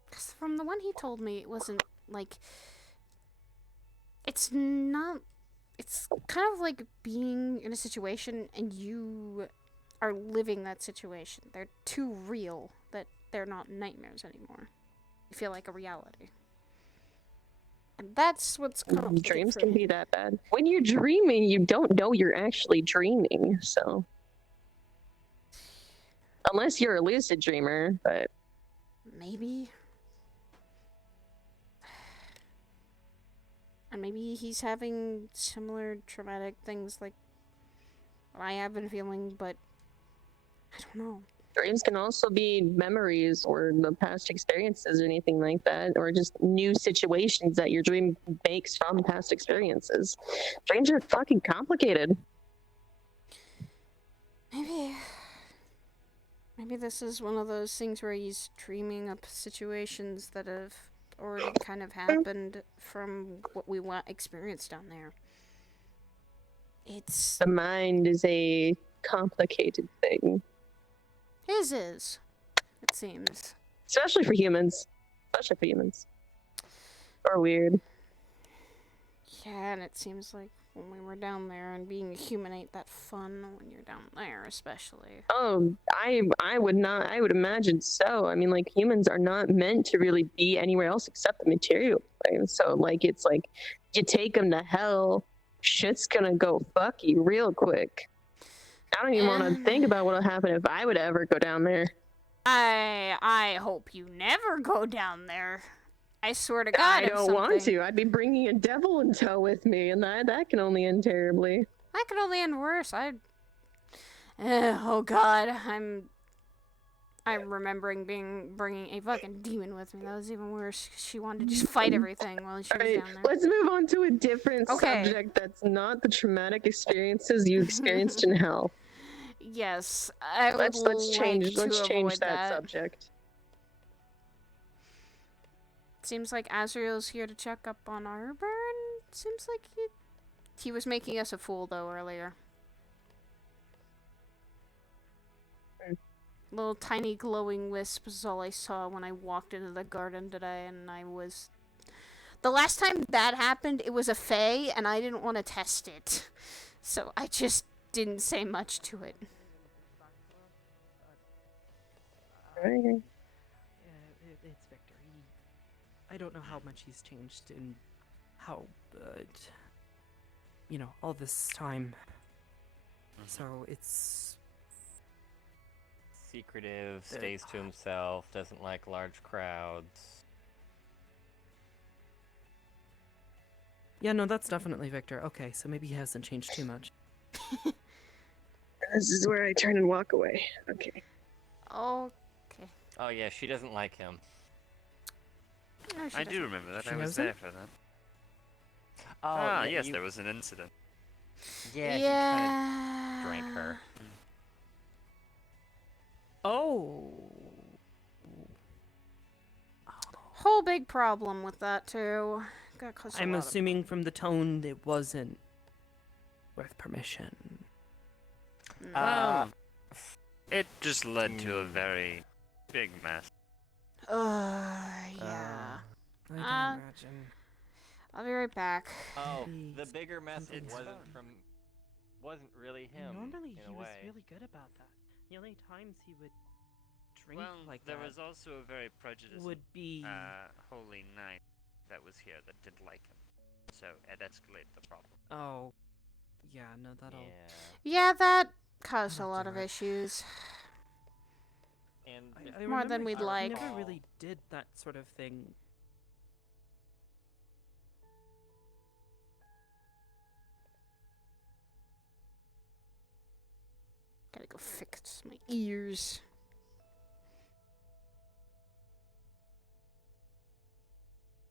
Because from the one he told me, it wasn't, like... It's not... It's kind of like being in a situation and you are living that situation. They're too real that they're not nightmares anymore. You feel like a reality. And that's what's complicated. Dreams for can him. be that bad. When you're dreaming, you don't know you're actually dreaming, so... Unless you're a lucid dreamer, but... Maybe. And maybe he's having similar traumatic things like what I have been feeling, but I don't know. Dreams can also be memories or the past experiences or anything like that, or just new situations that your dream makes from past experiences. Dreams are fucking complicated. Maybe this is one of those things where he's dreaming up situations that have already kind of happened from what we experienced down there. It's... The mind is a complicated thing. His is, it seems. Especially for humans. Or weird. Yeah, and it seems like when we were down there, and being a human ain't that fun when you're down there, especially. Oh, I would imagine so. I mean, like, humans are not meant to really be anywhere else except the material plane. So, like, it's like, you take them to hell, shit's gonna go fucky real quick. I don't even want to think about what'll happen if I would ever go down there. I hope you never go down there. I swear to God. I don't want to. I'd be bringing a devil in tow with me, and that can only end terribly. That could only end worse. Oh God, I'm remembering bringing a fucking demon with me. That was even worse. She wanted to just fight everything while she was down there. Let's move on to a different subject that's not the traumatic experiences you experienced in hell. Yes, let's change that subject. Seems like Azriel's here to check up on Arbor, and seems like he was making us a fool though earlier. Little tiny glowing wisp is all I saw when I walked into the garden today, and the last time that happened, it was a fae, and I didn't want to test it. So I just didn't say much to it. It's Victor. I don't know how much he's changed in how, all this time. So it's... Secretive, stays to himself, doesn't like large crowds. Yeah, no, that's definitely Victor. Okay, so maybe he hasn't changed too much. This is where I turn and walk away. Okay. Okay. Oh yeah, she doesn't like him. No, I do remember that. She I was doesn't? there for that. Oh, Yes, there was an incident. Yeah, he kind of drank her. Oh. Whole big problem with that too. I'm assuming from the tone it wasn't worth permission. It just led to a very big mess. Yeah. I can imagine. I'll be right back. Oh, the bigger mess wasn't really him. Normally in he a was way. really good about that. The only times he would drink Well, like there that was also a very prejudiced would be holy knight that was here that didn't like him. So it escalated the problem. Oh, yeah, no, that'll. Yeah, that caused a lot of issues. And I More remember than we'd he like. never really did that sort of thing Gotta go fix my ears.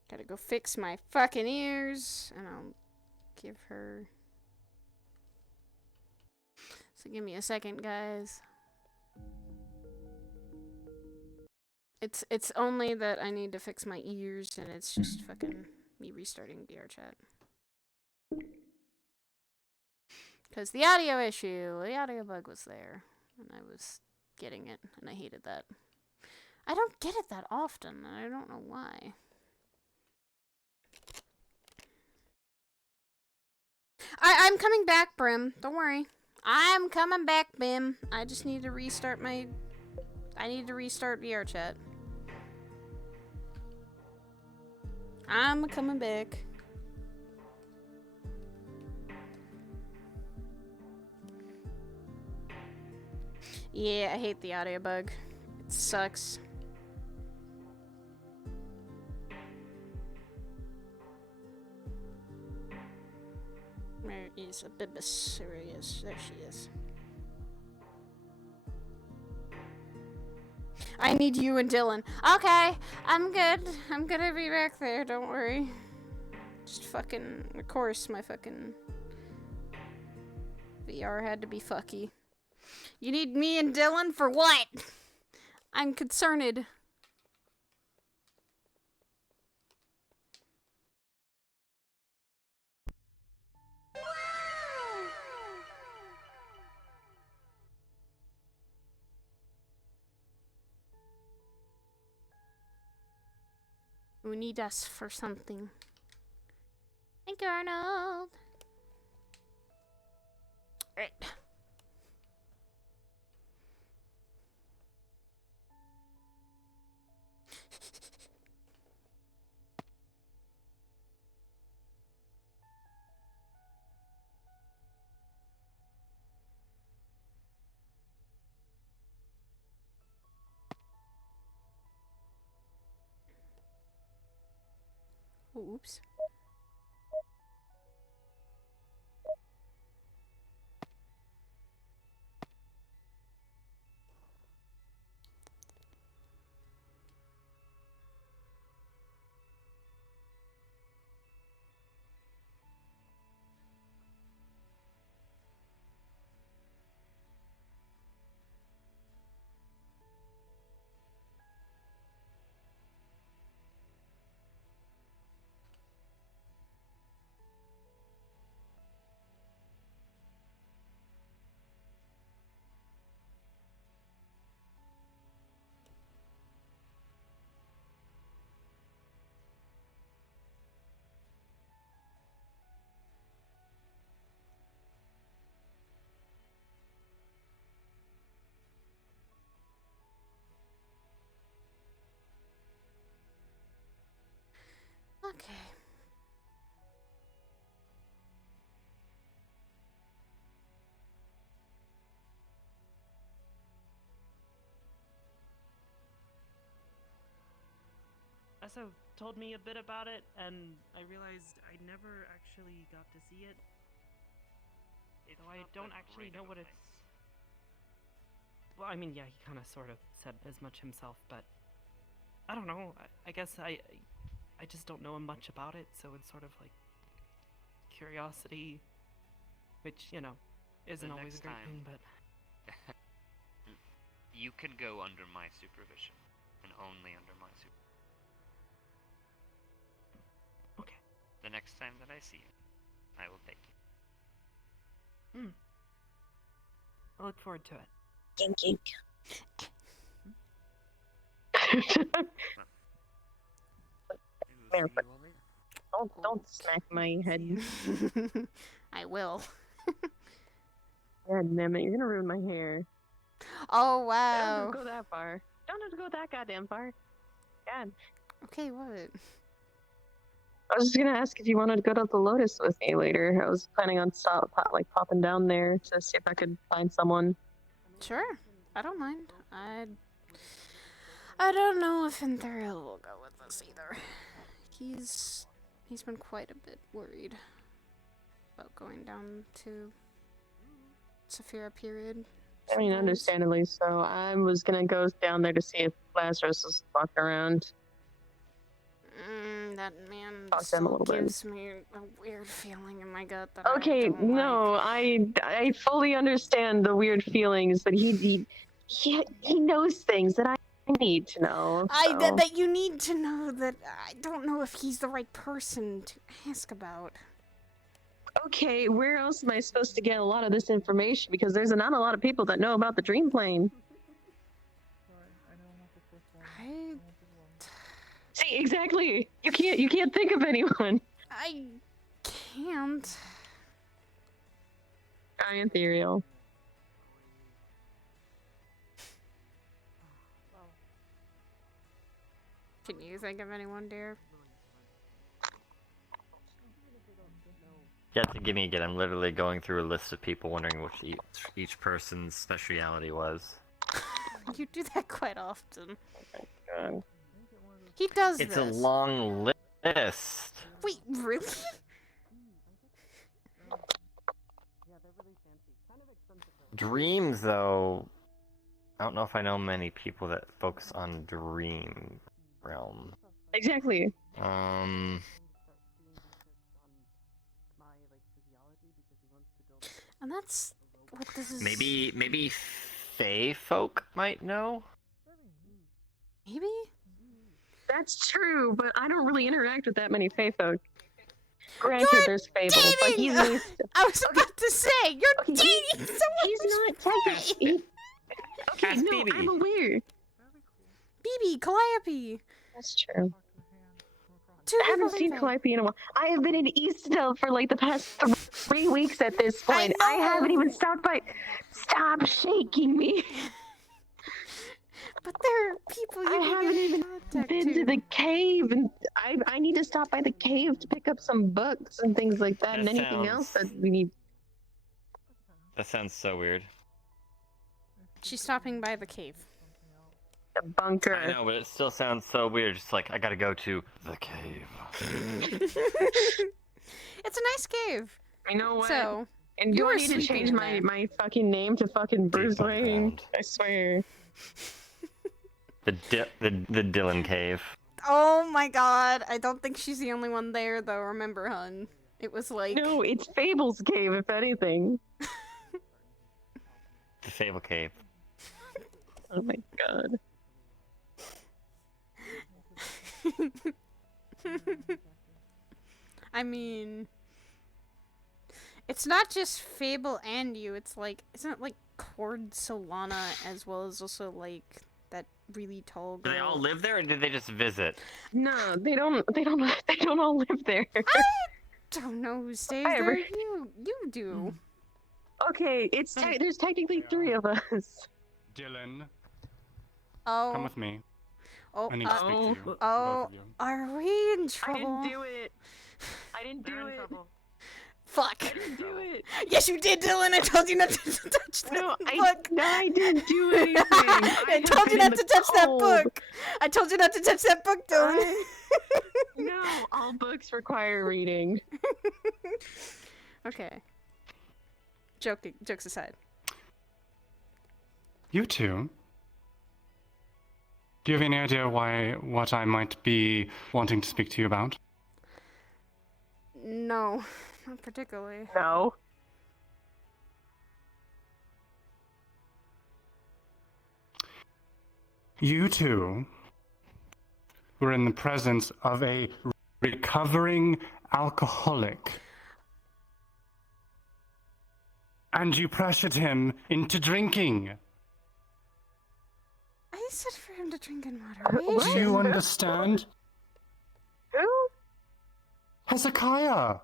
Gotta go fix my fucking ears, and I'll give her... So give me a second, guys. It's only that I need to fix my ears, and it's just fucking me restarting VR chat. Because the audio issue, the audio bug was there, and I was getting it, and I hated that. I don't get it that often, and I don't know why. I'm coming back, Brim. Don't worry. I'm coming back, Bim. I just need to restart my... I need to restart VR chat. I'm coming back. Yeah, I hate the audio bug. It sucks. Where is a Bibis? There he is. There she is. I need you and Dylan. Okay, I'm good. I'm gonna be back there, don't worry. Just fucking, of course, my fucking VR had to be fucky. You need me and Dylan for what? I'm concerned. We need us for something. Thank you, Arnold. Right. Oops. Okay. Also told me a bit about it, and I realized I never actually got to see it. Though I don't actually know what it's... Well, I mean, yeah, he kind of sort of said as much himself, but I don't know. I guess I just don't know much about it, so it's sort of like curiosity, which, you know, isn't always a great thing, but... You can go under my supervision, and only under my supervision. Okay. The next time that I see you, I will take you. Hmm. I look forward to it. Gink, gink. There, but don't smack my head. I will. God damn it, you're gonna ruin my hair. Oh, Don't wow. have to go that far. Don't have to go that goddamn far. God. Okay, what? I was just gonna ask if you wanted to go to the Lotus with me later. I was planning on popping down there to see if I could find someone. Sure. I don't mind. I don't know if Sidriel will go with us either. He's been quite a bit worried about going down to Saphira period. I mean, understandably so. I was gonna go down there to see if Lazarus was walking around. That man Talk to him a still little bit. gives me a weird feeling in my gut that I Okay, don't no, I fully understand the weird feelings, but he knows things that I need to know. So. That you need to know that I don't know if he's the right person to ask about. Okay, where else am I supposed to get a lot of this information? Because there's not a lot of people that know about the dream plane. See, exactly. You can't think of anyone. I can't. Ethereal. Can you think of anyone, dear? You have to give me again. I'm literally going through a list of people, wondering which each person's speciality was. You do that quite often. He does It's this. a long list. Wait, really? Dreams, though. I don't know if I know many people that focus on dream realm. Exactly. And that's what this is. Maybe Fae folk might know. Maybe? That's true, but I don't really interact with that many Fae folk. Granted, there's Fable, but he's I was about to say, you're dating someone. He's not technically. Okay, Ask no, BB. I'm aware. BB, Calliope. That's true. Two I haven't people seen like Calliope in a while. I have been in Eastdale for like the past 3 weeks at this point. I haven't even stopped by. Stop shaking me. But there are people you I haven't even been to the cave, and I need to stop by the cave to pick up some books and things like that, and anything else that we need. That sounds so weird. She's stopping by the cave. The bunker. I know, but it still sounds so weird. Just like, I gotta go to the cave. It's a nice cave. You know what? So, And you do I were need to sleeping change in my, there. my fucking name to fucking Bruce Wayne? I swear. The Dylan Cave. Oh my god, I don't think she's the only one there though, remember, hun? It was like... No, it's Fable's cave, if anything. The Fable Cave. Oh my god. I mean... It's not just Fable and you, it's like... Isn't it like Cord Solana as well as also like that really tall girl? Do they all live there, or did they just visit? No, they don't all live there. I don't know who stays Whatever. there. You do. Okay, there's technically 3 of us. Dylan, Oh. come with me. Oh, I need to speak to you. oh, both of you. are we in trouble? I didn't do it. I didn't do it. Fuck. I didn't do it. Yes, you did, Dylan. I told you not to touch that book. I didn't do anything. I told you not to touch that book. I told you not to touch that book, Dylan. No, all books require reading. Okay. Jokes aside. You two. Do you have any idea what I might be wanting to speak to you about? No, not particularly. No. You two were in the presence of a recovering alcoholic. And you pressured him into drinking. I said for him to drink in moderation. Do you understand? Who? Hezekiah!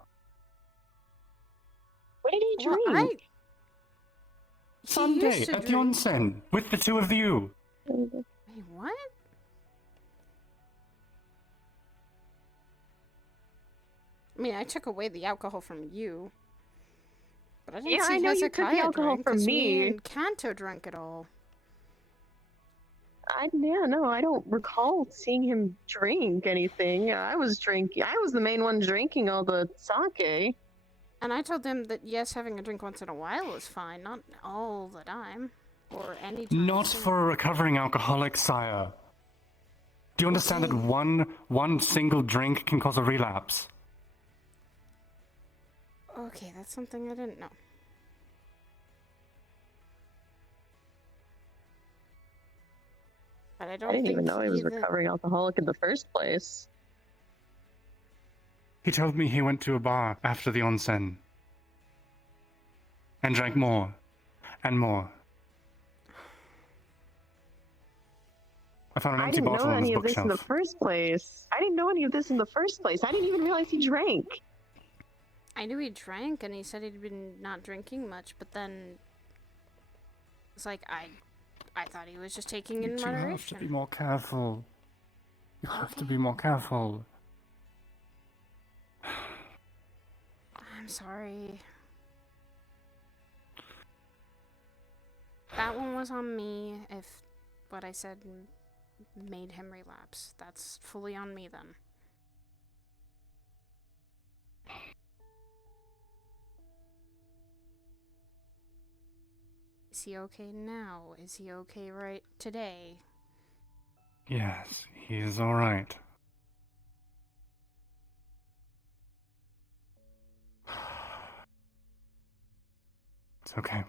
What did he drink? Well, Sunday used to at the drink. onsen with the 2 of you. Wait, what? I mean, I took away the alcohol from you. But I didn't Yeah, see I know you took the Hezekiah alcohol drink, from 'cause me. and Kanto drank it all. I don't recall seeing him drink anything. I was drinking. I was the main one drinking all the sake. And I told him that yes, having a drink once in a while is fine, not all the time. Or any time Not soon. for a recovering alcoholic, sire. Do you understand that one single drink can cause a relapse? Okay, that's something I didn't know. But I I didn't even know he was recovering alcoholic in the first place. He told me he went to a bar after the onsen. And drank more. And more. I found an I empty didn't bottle know on his any of this in the bookshelf. first place. I didn't know any of this in the first place. I didn't even realize he drank. I knew he drank, and he said he'd been not drinking much, but then it's like I thought he was just taking in You have to moderation. be more careful. You have to be more careful. I'm sorry. That one was on me. If what I said made him relapse, that's fully on me then. Is he okay now? Is he okay right today? Yes, he is alright. It's okay.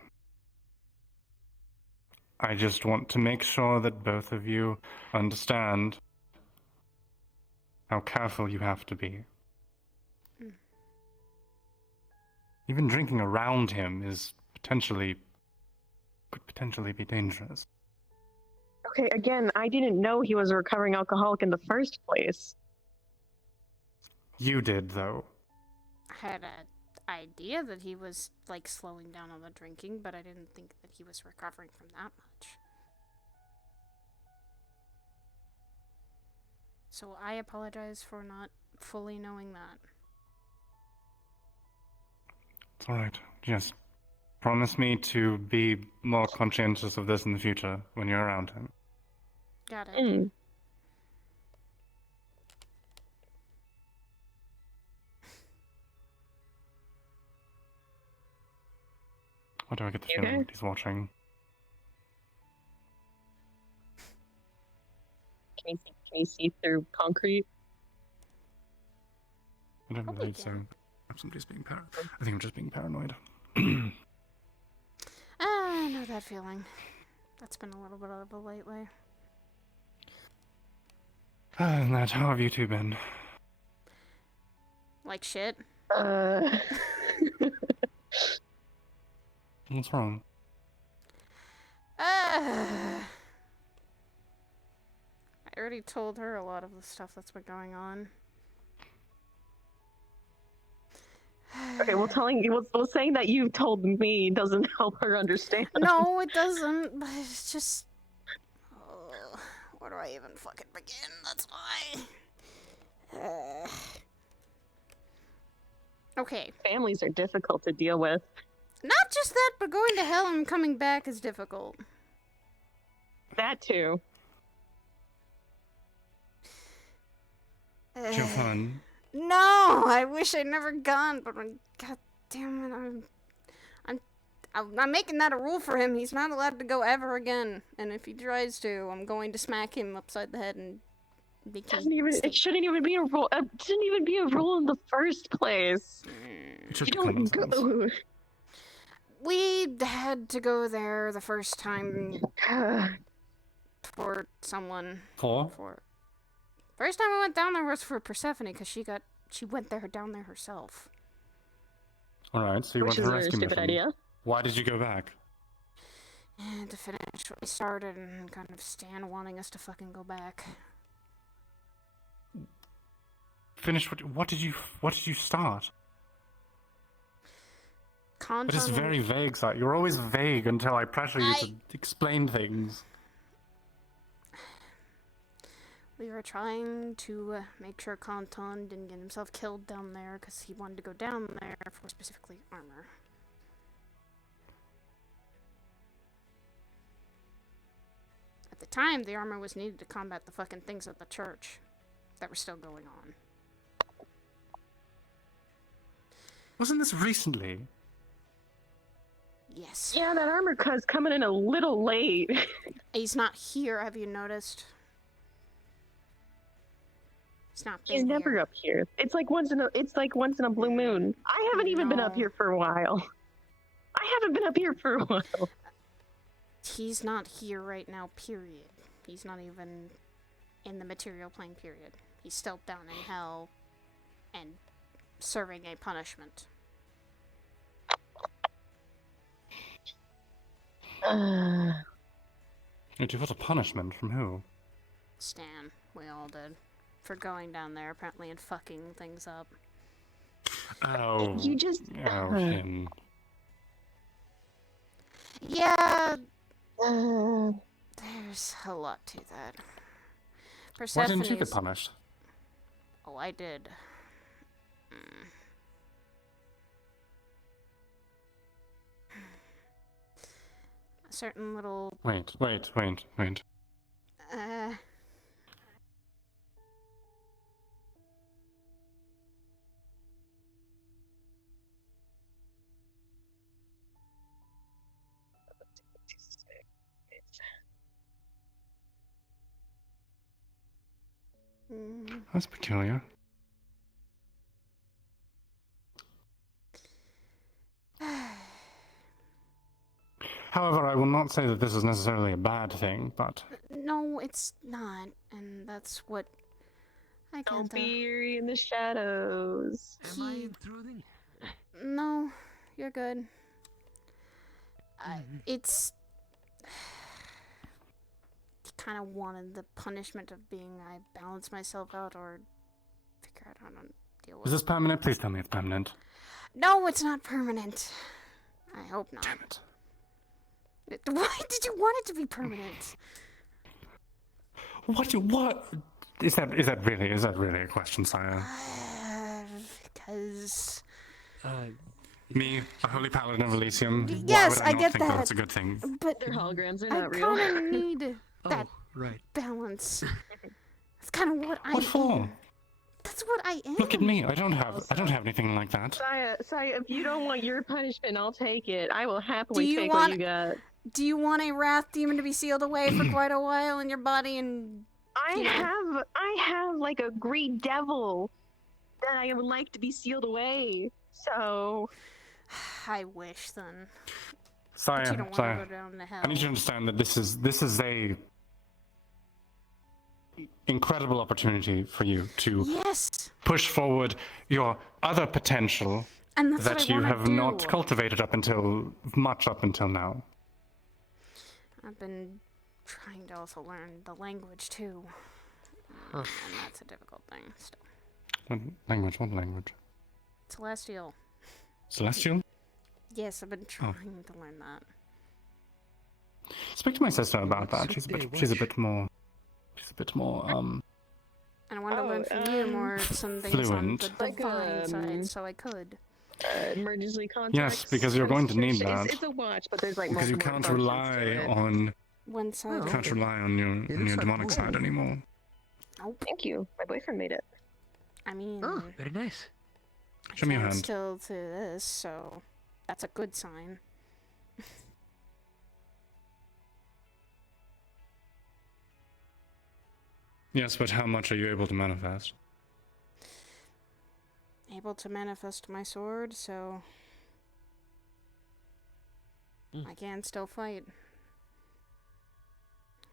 I just want to make sure that both of you understand how careful you have to be. Mm. Even drinking around him could potentially be dangerous. Okay, again, I didn't know he was a recovering alcoholic in the first place. You did, though. I had an idea that he was like slowing down on the drinking, but I didn't think that he was recovering from that much. So I apologize for not fully knowing that. It's alright. Just promise me to be more conscientious of this in the future when you're around him. Got it. Mm. Why do I get the You feeling okay? that he's watching? Can you see through concrete? I don't Probably believe so. can. I think I'm just being paranoid. I know that feeling. That's been a little bit of a lately. Other than that, how have you two been? Like shit. What's wrong? I already told her a lot of the stuff that's been going on. Okay, well, saying that you told me doesn't help her understand. No, it doesn't, but it's just... where do I even fucking begin? That's why. Okay. Families are difficult to deal with. Not just that, but going to hell and coming back is difficult. That too. Did you have fun? No, I wish I'd never gone, but god damn it, I'm making that a rule for him. He's not allowed to go ever again, and if he tries to, I'm going to smack him upside the head and It shouldn't even be a rule. It shouldn't even be a rule in the first place. It should You become don't nonsense. go. We had to go there the first time for someone. For? First time we went down there was for Persephone, because she went down there herself. Alright, so you Which went is to a rescue stupid mission. idea. Why did you go back? And to finish what we started, and kind of Stan wanting us to fucking go back. Finish what did you start? It is very vague, sir. You're always vague until I pressure you to explain things. We were trying to make sure Kanton didn't get himself killed down there, because he wanted to go down there for specifically armor. At the time, the armor was needed to combat the fucking things at the church that were still going on. Wasn't this recently? Yes. Yeah, that armor cut's coming in a little late. He's not here, have you noticed? He's not He's been never here. up here. It's like once in a blue moon. I haven't even been up No. here for a while. I haven't been up here for a while. He's not here right now, period. He's not even in the material plane, period. He's still down in hell and serving a punishment. You got a punishment from who? Stan, we all did. For going down there, apparently, and fucking things up. Oh. You just. Oh, him. Yeah. There's a lot to that. Why didn't you get Persephone's- punished? Oh, I did. A certain little. Wait. Uh. That's peculiar. However, I will not say that this is necessarily a bad thing, but No, it's not, and that's what I Don't can't. be eerie in the shadows. Am I intruding? No, you're good. It's kind of wanted the punishment of being I balance myself out or figure out how to deal with is this permanent? Please tell me it's permanent. No, it's not permanent. I hope not. Damn it. Why did you want it to be permanent? What is that really a question, sire? Because Me, a holy paladin of Elysium. Yes, why would I I not get think that. that's a good thing? But They're holograms, they're I not real. kind of need that right. balance. That's kind of what I What for? am. That's what I am. Look at me. I don't have anything like that. Saya, if you don't want your punishment, I'll take it. I will happily you take want- what you got. Do you want a wrath demon to be sealed away for quite a while in your body and? I have like a great devil that I would like to be sealed away. So I wish then. But Sire, you don't want to go down to hell. I need you to understand that this is a incredible opportunity for you to Yes. push forward your other potential And that's that what I you wanna have not do. cultivated up until now. I've been trying to also learn the language too. And that's a difficult thing still. What language? What language? Celestial. Celestial? Yes, I've been trying to learn that. Speak to my sister about that. She's a bit more And I wanted to learn from you more some things fluent. on the Like, divine side, so I could. emergency contacts. Yes, because you're going to need concentration. that. It's a watch, but there's like because you multiple can't functions rely to it. on One side. can't rely on your demonic side anymore. Nope. Thank you. My boyfriend made it. I mean, Very nice. Show me your I'm hand. still to this, so that's a good sign. Yes, but how much are you able to manifest? Able to manifest my sword, so I can still fight.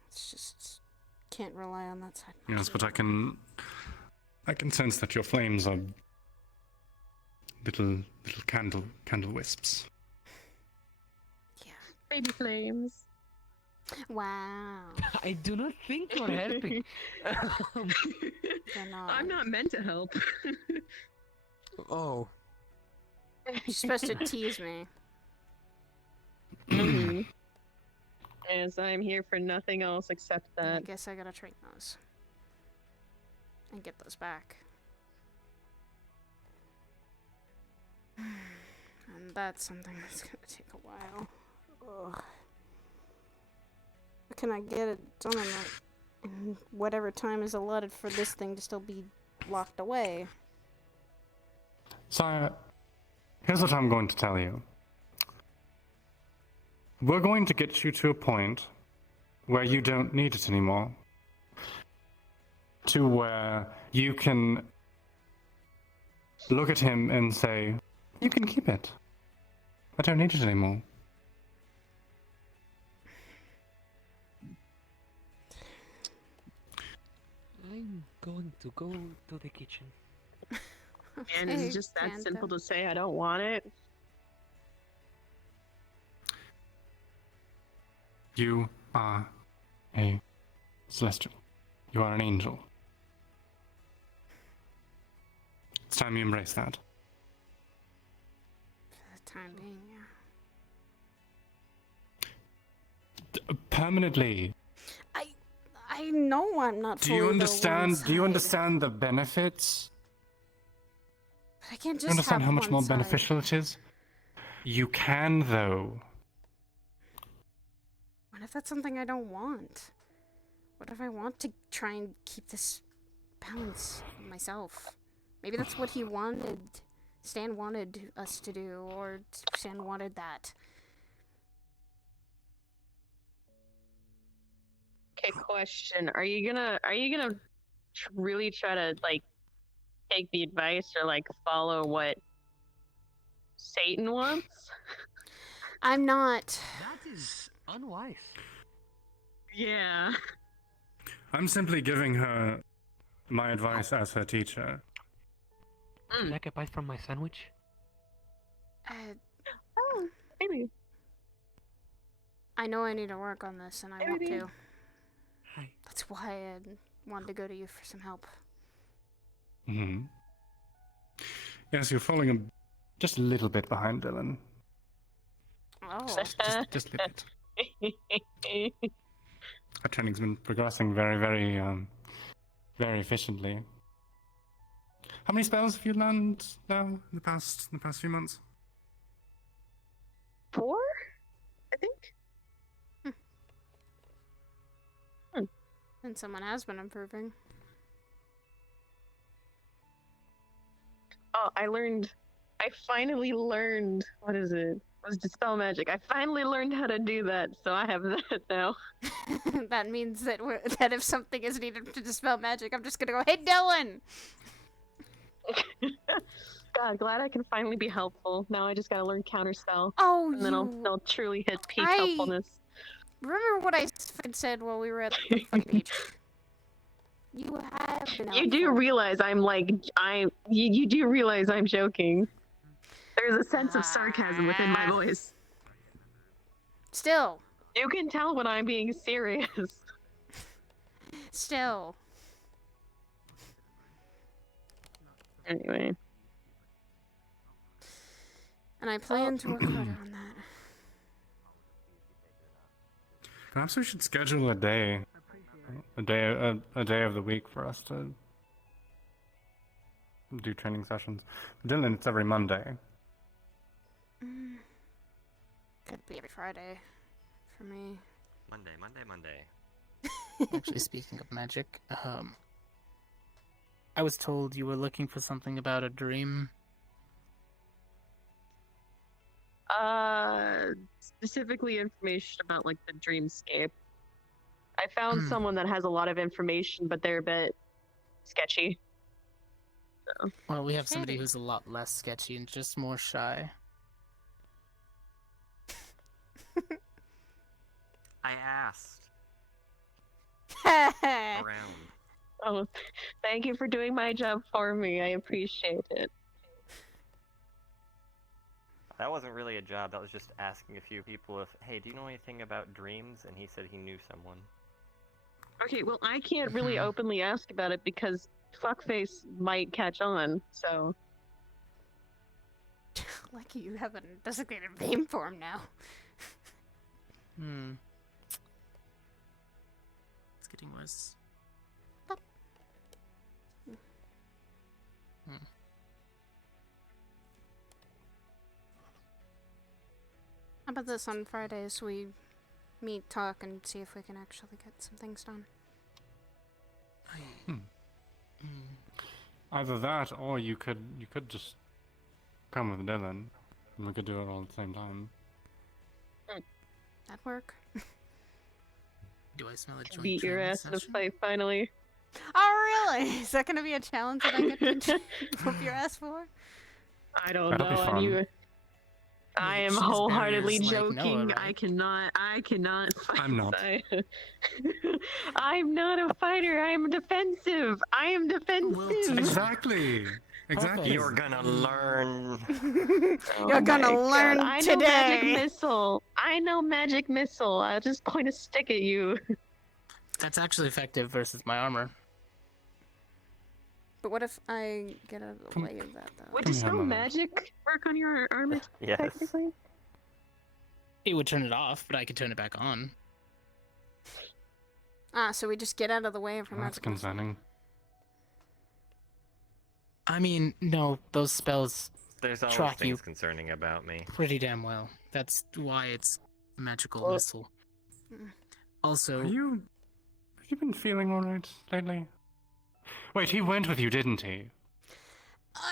It's just can't rely on that side. Yes, but I can sense that your flames are little candle wisps. Baby flames. Wow. I do not think you're helping. They're not. I'm not meant to help. Oh. You're supposed to tease me. Mhm. Yes, I'm here for nothing else except I that. guess I gotta train those. And get those back. And that's something that's gonna take a while. Ugh. But can I get it done in whatever time is allotted for this thing to still be locked away? Sire, here's what I'm going to tell you. we're going to get you to a point where you don't need it anymore. To where you can look at him and say, you can keep it. I don't need it anymore. I'm going to go to the kitchen. And it's just that simple to say I don't want it. You are a celestial. You are an angel. It's time you embrace that. For the time being, yeah. Permanently. I know I'm not. Do you understand? Do you understand the benefits? I can't Do just you understand have how much one more side. beneficial it is? You can, though. What if that's something I don't want? What if I want to try and keep this balance myself? Maybe that's what he wanted. Stan wanted us to do, or Stan wanted that. Okay, question. Are you gonna really try to like take the advice or like follow what Satan wants? I'm not. That is unwise. Yeah. I'm simply giving her my advice as her teacher. Would you like a bite from my sandwich? Oh, maybe. I know I need to work on this, and I want Maybe. to. Hi. That's why I wanted to go to you for some help. Hmm. Yes, you're falling just a little bit behind Dylan. Oh. Just a little bit. Our training's been progressing very, very efficiently. How many spells have you learned now in the past few months? 4, I think. And someone has been improving. Oh, I finally learned, what is it? It was Dispel Magic. I finally learned how to do that, so I have that now. That means that that if something is needed to dispel magic, I'm just gonna go, hey, Dylan! God, glad I can finally be helpful. Now I just gotta learn Counterspell. Oh, and then I'll truly hit peak I- helpfulness. Remember what I said while we were at the fucking beach? You have been You do helpful. realize you do realize I'm joking. There's a sense of sarcasm within my voice. Still. You can tell when I'm being serious. Still. Anyway. And I plan to work harder on that. Perhaps we should schedule a day of the week for us to do training sessions. Dylan, it's every Monday. Could be every Friday for me. Monday. Actually, speaking of magic, I was told you were looking for something about a dream. Specifically information about like the dreamscape. I found someone that has a lot of information, but they're a bit sketchy. So. Well, we have somebody who's a lot less sketchy and just more shy. I asked. Around. Oh, thank you for doing my job for me. I appreciate it. That wasn't really a job. That was just asking a few people if, hey, do you know anything about dreams? And he said he knew someone. Okay, well, I can't really openly ask about it because fuckface might catch on, so... Lucky you have a designated name for him now. It's getting worse. How about this on Fridays? We meet, talk, and see if we can actually get some things done. Either that, or you could just come with Dylan, and we could do it all at the same time. that work? Do I smell a joint Beat your training ass in a session? fight finally. Oh, really? Is that gonna be a challenge that I get to whoop your ass for? I don't That'll be know. fun. And you, I am She's wholeheartedly barriers like joking. Noah, right? I cannot fight. I'm not. I'm not a fighter. I'm defensive. I am defensive. Exactly. Exactly. You're gonna learn. You're gonna my learn God. I know magic today. missile. I know magic missile. I'll just point a stick at you. That's actually effective versus my armor. But what if I get out of the way of that, though? Would Come just here, no Mother. magic work on your armor? Yes. Technically. It would turn it off, but I could turn it back on. Ah, so we just get out of the way of her That's magic missile. concerning. I mean, no, those spells There's always track things you concerning about me. pretty damn well. That's why it's a magical Well- missile. Also, Have you been feeling alright lately? Wait, he went with you, didn't he?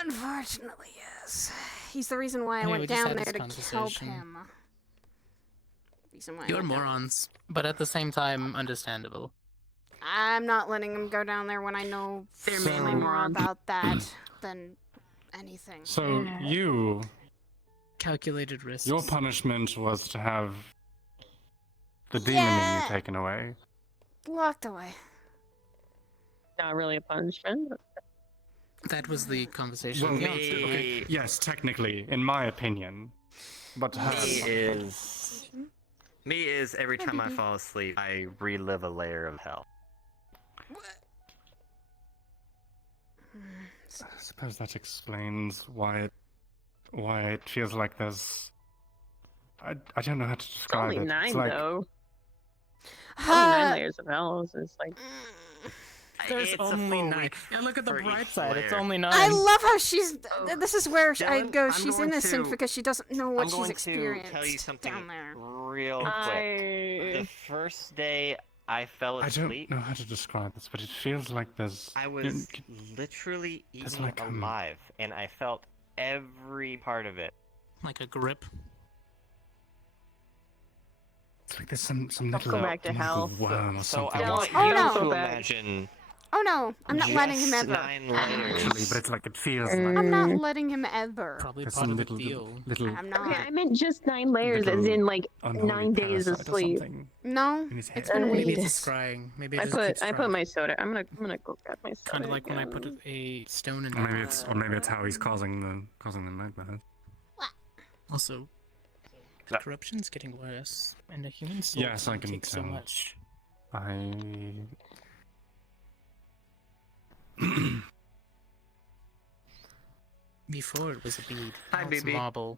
Unfortunately, yes. He's the reason why I Yeah, we went just down had there this to help conversation. him. Reason why I you're went down. morons, but at the same time, understandable. I'm not letting him go down there when I know They're So- mainly more morons. about that than anything. So you, Calculated risks. your punishment was to have the demon in Yeah. you taken away. Locked away. Not really a punishment. That was the conversation. Well, we no, had. okay, yes, technically, in my opinion. But Me is every Hi, time I baby. fall asleep, I relive a layer of hell. I suppose that explains why it feels like there's. I don't know how to It's describe only it. 9 It's like, though. Only 9 Uh, layers of hell. So it's like There's It's a only full 9. week Yeah, look at the for bright each side. It's layer. only 9. I love how she's. This is where I Dylan, go. I'm She's going innocent to- because she doesn't know what I'm she's going experienced to tell you something down there. real quick. The first day I fell I asleep, don't know how to describe this, but it feels like there's. I was literally It's eaten like, alive, and I felt every part of it. Like a grip. It's like there's some Don't little, go back to little hell. worm or So something. I want Oh, you no. to Go back. imagine Oh no, I'm not letting him just ever. 9 layers. Actually, but it's like it feels Mm. like I'm not letting him ever. Probably there's part some of the little, deal. little I'm not. okay, I meant just 9 layers, as Little in like unholy 9 days of parasite or sleep. something No, in his it's head. been Maybe weeks. it's scrying. Maybe it I just put keeps I put scrying. my soda. I'm gonna go grab my soda. Kind of like when I put again. a stone in Or my maybe it's how he's causing the nightmares. Also, the corruption's getting worse, and a human soul Yes, I can't can take so tell. much. Before it was a bead, Hi, now it's a baby. marble,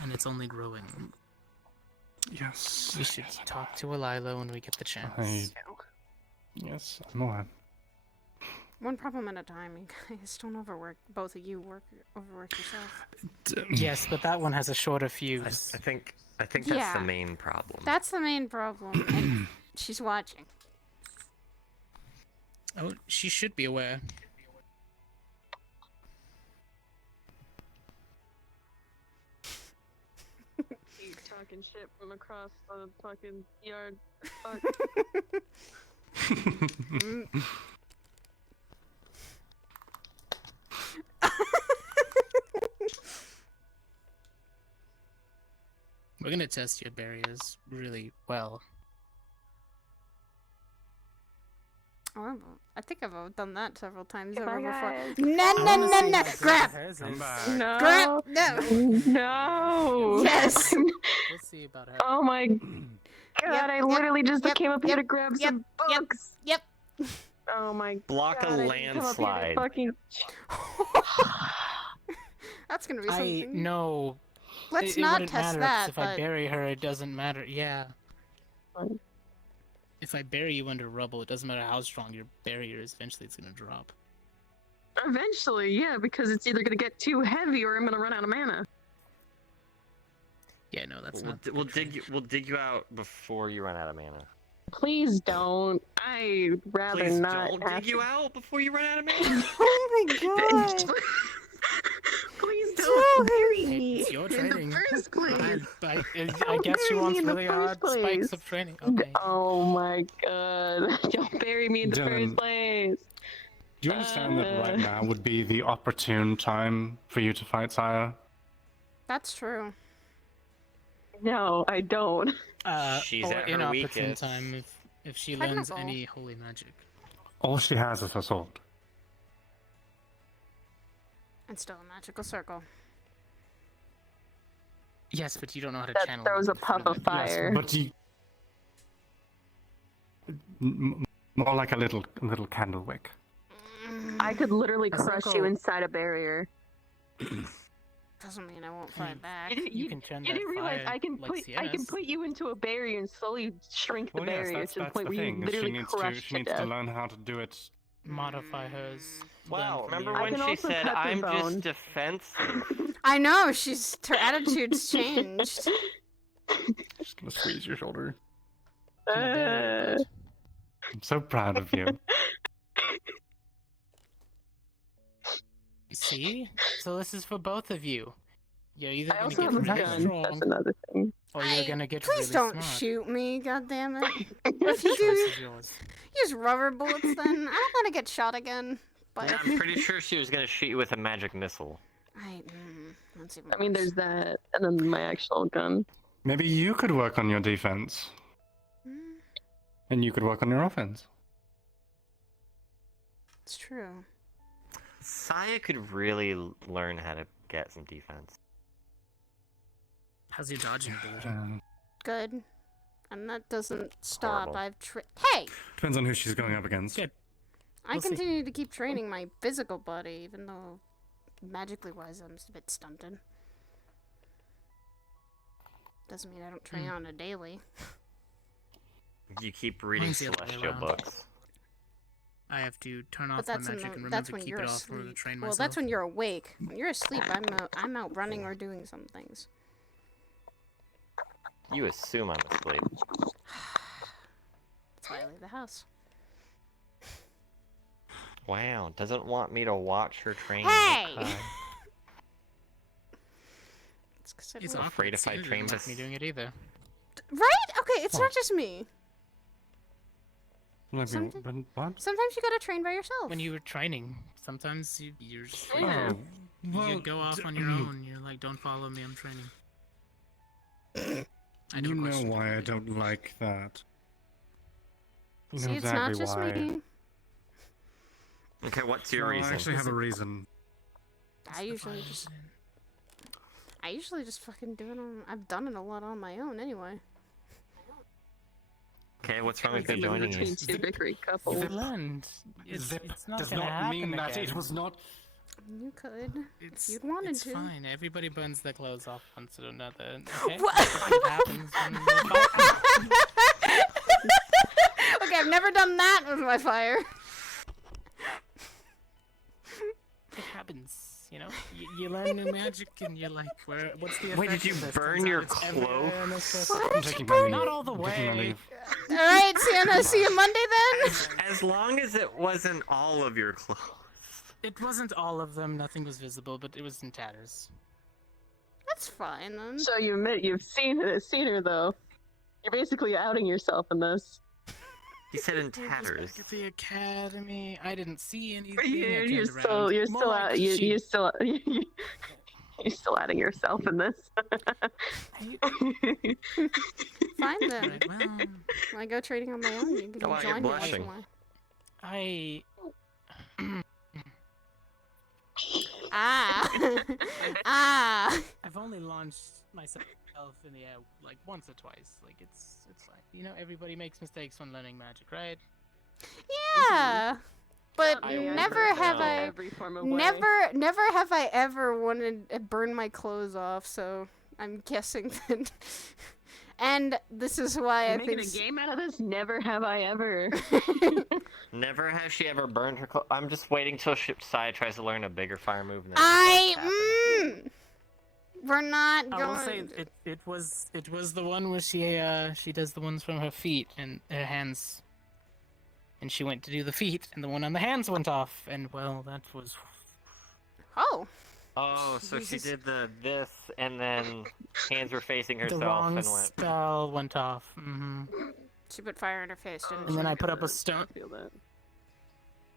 and it's only growing. Yes. We should yes, talk to Elilo when we get the chance. Yes, I'm aware. One problem at a time. You guys don't overwork. Both of you overwork yourself. Yes, but that one has a shorter I fuse. think that's Yeah. the main problem. That's the main problem. And she's watching. Oh, she should be aware. He's talking shit from across the fucking yard. Fuck. We're gonna test your barriers really well. Oh, I think I've done that several times Goodbye, over before. guys. No, I no, wanna no, see no! how good Grab! hers Come is. back. No. Grab! No! No. Yes! We'll see about her. Oh my god! Yep, I yep, literally just yep, came up here yep, to grab yep, some yep, books. Yep. Oh my Block god! a I didn't come up here to landslide. fucking. That's gonna be I something. know. Let's it not wouldn't test matter, 'cause that, if I but bury her, it doesn't matter. Yeah. If I bury you under rubble, it doesn't matter how strong your barrier is. Eventually, it's gonna drop. Eventually, yeah, because it's either gonna get too heavy or I'm gonna run out of mana. Yeah, no, that's We'll, not. we'll dig you out before you run out of mana. Please don't. I'd rather Please not. don't have dig you to- out before you run out of mana. oh my god! Please don't. Don't bury me It's your in the training. first place. I guess she bury wants me in the really first hard spikes place. of training. Okay. Oh my god. Don't bury me in the Dylan, first place. Do you understand that right now would be the opportune time for you to fight Sire? That's true. No, I don't. She's or at in her opportune weakest. time if she learns Technical. any holy magic. All she has is her sword. And still a magical circle. Yes, but you don't know how to That channel. throws it a puff of fire. Yes, but you... More like a little candle wick. I could literally A crush you circle- inside a barrier. Doesn't mean I won't fight back. You can channel You that didn't realize fire I can like put Sienna's. you into a barrier and slowly shrink the Well, yes, barrier to the that's point the where thing. you She literally needs crush to death. learn how to do it. Modify hers. Wow, remember I when can she also said, cut their I'm bone." just defensive? I know, her attitude's changed. Just gonna squeeze your shoulder. Uh, I'm so proud of you. See? So this is for both of you. You're either I gonna also get have a really gun. strong, That's another thing. or you're gonna get Please really don't smart. shoot me, goddammit. If you Choice do, is yours. use rubber bullets then. I don't want to get shot again. But I'm pretty sure she was gonna shoot you with a magic missile. That's even I mean, worse. there's that, and then my actual gun. Maybe you could work on your defense. And you could work on your offense. It's true. Saya could really learn how to get some defense. How's your dodging ability? Good. And that doesn't stop. Horrible. Hey! Depends on who she's going up against. Good. I We'll see. continue to keep training my physical body, even though magically wise I'm a bit stunted. Doesn't mean I don't train on a daily. You keep reading Mine's the other way celestial around. books. I have to turn But off my that's magic and remember that's to when keep you're it off in order to asleep. train Well, myself. that's when you're awake. When you're asleep, I'm out running or doing some things. You assume I'm asleep. That's why I leave the house. Wow, doesn't want me to watch her train. Hey! Okay. It's 'cause I It's don't- afraid if I Sienna train didn't like this- me doing it either. Right? Okay, it's What? not just me. Like, Something- what? Sometimes you gotta train by yourself. When you were training, sometimes you're just Oh, you well, go off on your own. You're like, don't follow me, I'm training. I You don't know question why I it. don't like that. You know See, it's not exactly just why. me. Okay, what's your No, reason? I actually have a reason. I usually just fucking do it on. I've done it a lot on my own anyway. Okay, what's wrong with Like me the joining between you? two bickery couples. You learned. Zip It's not does gonna not happen mean that again. it was not. You could, It's, if you'd wanted it's to. fine. Everybody burns their clothes off once or another. Okay? What? It happens when we're fighting. Okay, I've never done that with my fire. It happens, you know. You learn new magic, and you're like, what's the effect Wait, did you of this? burn Turns out your it's everywhere clothes? in this person. Why I'm did you taking burn? my leave. Not all the I'm taking my way. leave. All right, Sienna. See you Monday then. As long as it wasn't all of your clothes. It wasn't all of them. Nothing was visible, but it was in tatters. That's fine then. So you admit you've seen her though. You're basically outing yourself in this. He said in It was tatters. back at the academy. I didn't see anything. But I you're turned still around. you're More still like out she- you're still you're still outing yourself in this. Fine then. Right, well, When I go trading on my own, you can Oh, wow, you're join me once in a blushing. while. I Ah. Ah. I've only launched myself in the air like once or twice. Like it's like, you know, everybody makes mistakes when learning magic, right? Yeah. But I mean, never I've have heard that I. every form of way. Never have I ever wanted to burn my clothes off. So I'm guessing that. And this is why You're I making think. a game out of this? Never have I ever. Never has she ever burned her clothes. I'm just waiting till Saya tries to learn a bigger fire move. And then We're not I will say going. it was the one where she does the ones from her feet and her hands. And she went to do the feet, and the one on the hands went off, and well, that was. Oh. Oh, so she Jesus. did this, and then hands were facing The herself wrong and went. spell went off. She put fire in her face, didn't And she? then I put up a stone. Feel that.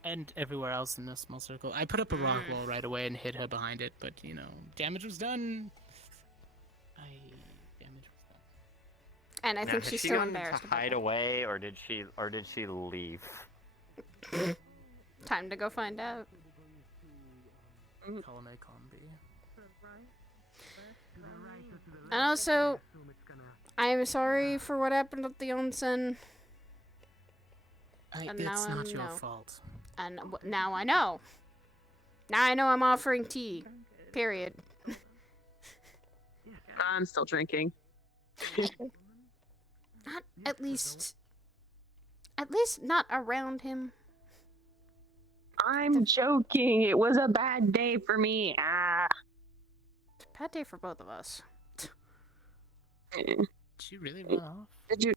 And everywhere else in the small circle. I put up a rock wall right away and hid her behind it, but you know, damage was done. Damage was done. And I Now, think has she's she still gone embarrassed to about hide it. away, or did she leave? Time to go find out. Column A, column B. And also, I'm sorry for what happened at the onsen. And It's now not I your know. fault. And now I know. Now I know I'm offering tea. Period. I'm still drinking. Not at least not around him. I'm joking. It was a bad day for me. It's a bad day for both of us. Did she really run off? Did you?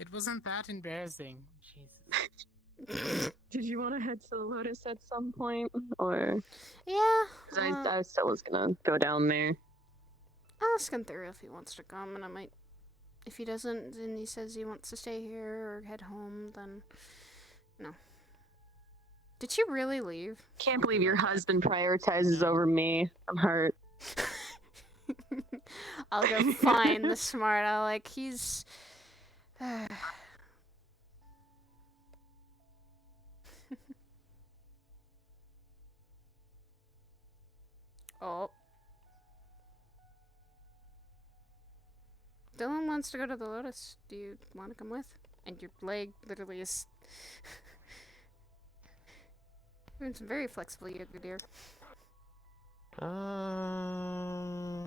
It wasn't that embarrassing. Jesus. Did you want to head to the Lotus at some point, or? Yeah. 'Cause I still was gonna go down there. I'll ask him through if he wants to come, and I might. If he doesn't, and he says he wants to stay here or head home, then no. Did she really leave? Can't believe your husband prioritizes over me. I'm hurt. I'll go find the smart aleck. He's. Oh. Dylan wants to go to the Lotus. Do you want to come with? And your leg literally is. It's very flexible, you good dear.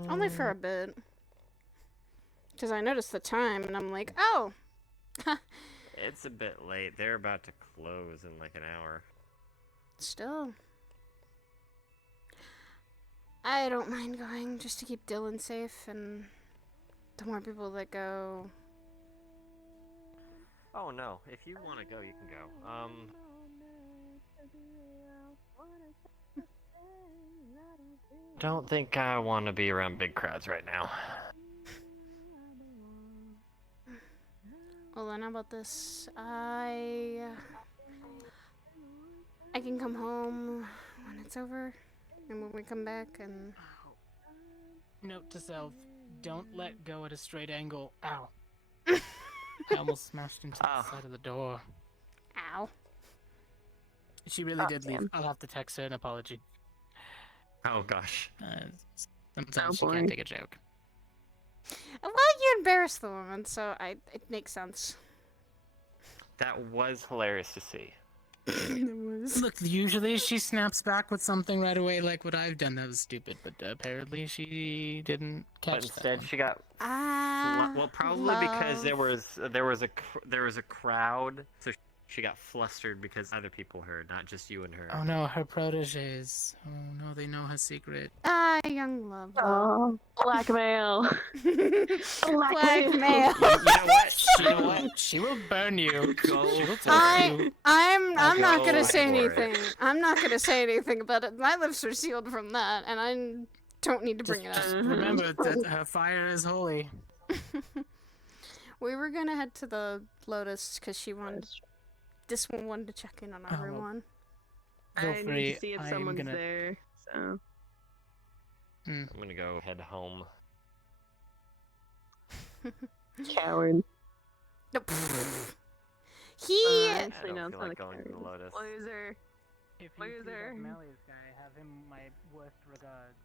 Only for a bit. Because I noticed the time and I'm like, oh! It's a bit late. They're about to close in like an hour. Still. I don't mind going just to keep Dylan safe, and the more people that go. Oh no, if you want to go, you can go. Don't think I want to be around big crowds right now. Well, then how about this? I can come home when it's over, and when we come back, and. Note to self: don't let go at a straight angle. Ow! I almost smashed into the side of the door. Ow! She really did leave. damn. I'll have to text her an apology. Oh gosh. Sometimes she boy. can't take a joke. Well, you embarrassed the woman, so it makes sense. That was hilarious to see. Look, usually she snaps back with something right away, like what I've done. That was stupid, but apparently she didn't catch But instead, she got well, probably love. because there was a crowd, so she got flustered because other people heard, not just you and her. Oh no, her proteges. Oh no, they know her secret. Young love. Oh, blackmail. Blackmail. You know what? She will burn you. She will tell you. I'm not go gonna say for it. anything. I'm not gonna say anything about it. My lips are sealed from that, and I don't need to bring it up. Just remember that her fire is holy. We were gonna head to the Lotus because she wanted. This one wanted to check in on Oh, well. everyone. Feel I free. need to see if I am someone's gonna- there. So I'm gonna go head home. coward. He. Actually, no, I don't it's feel not like a going to the coward. Lotus. Loser. If you see Loser. that Melly's guy, have him my worst regards.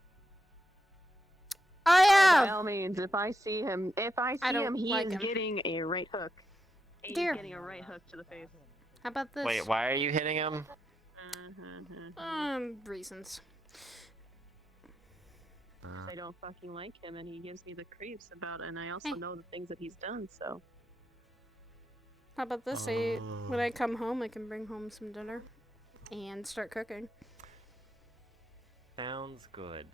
Oh yeah. By all means, if I see him, I don't he like is him. getting a right hook. He's Dear. getting a right hook to the face. How about this? Wait, why are you hitting him? Reasons. I don't fucking like him, and he gives me the creeps about it, and I also know the things that he's done, so. How about this? When I come home, I can bring home some dinner and start cooking. Sounds good.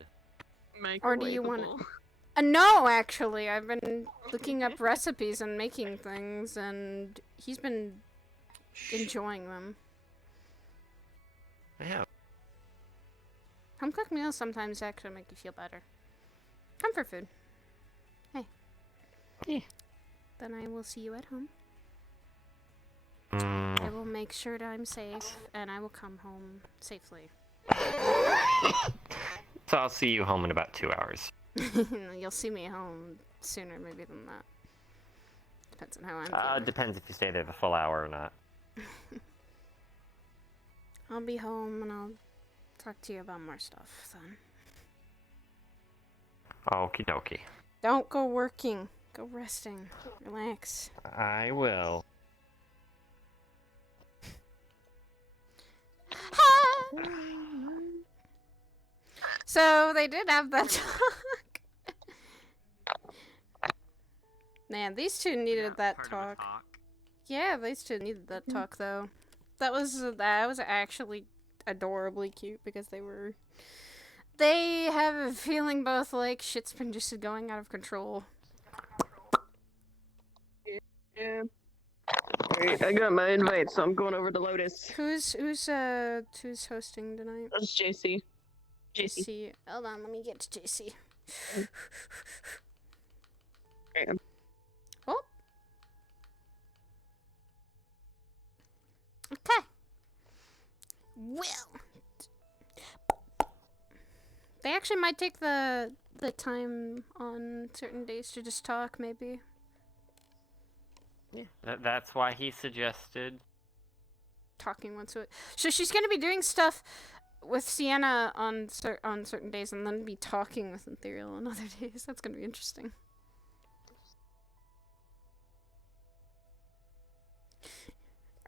Or do you want it? No, actually, I've been looking up recipes and making things, and he's been enjoying them. I have. Home cooked meals sometimes actually make you feel better. Comfort food. Hey. Yeah. Then I will see you at home. Mm. I will make sure that I'm safe, and I will come home safely. So I'll see you home in about 2 hours. You'll see me home sooner maybe than that. Depends on how I'm feeling. It depends if you stay there the full hour or not. I'll be home and I'll talk to you about more stuff then. Okie dokie. Don't go working. Go resting. Relax. I will. So they did have that talk. Man, these two needed that talk. Yeah, these two needed that talk though. That was actually adorably cute because they have a feeling both like shit's been just going out of control. Yeah. Alright, I got my invite, so I'm going over to Lotus. Who's hosting tonight? That's JC. JC. Hold on, let me get to JC. Oh. Okay. Well, they actually might take the time on certain days to just talk, maybe. Yeah. That's why he suggested Talking once a week. So she's gonna be doing stuff with Sienna on certain days, and then be talking with Sidriel on other days. That's gonna be interesting.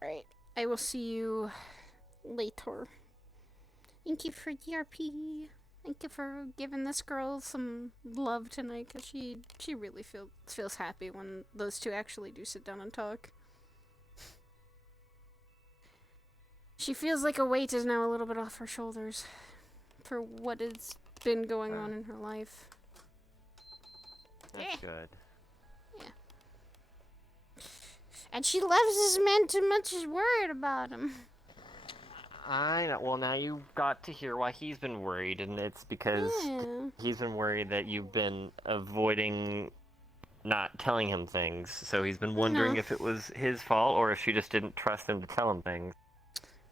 Alright, I will see you later. Thank you for DRP. Thank you for giving this girl some love tonight, because she really feels happy when those two actually do sit down and talk. She feels like a weight is now a little bit off her shoulders for what has been going on in her life. that's good. And she loves this man too much, she's worried about him. I know. Well, now you got to hear why he's been worried, and it's because he's been worried that you've been avoiding not telling him things. So he's been wondering if it was his fault or if she just didn't trust him to tell him things.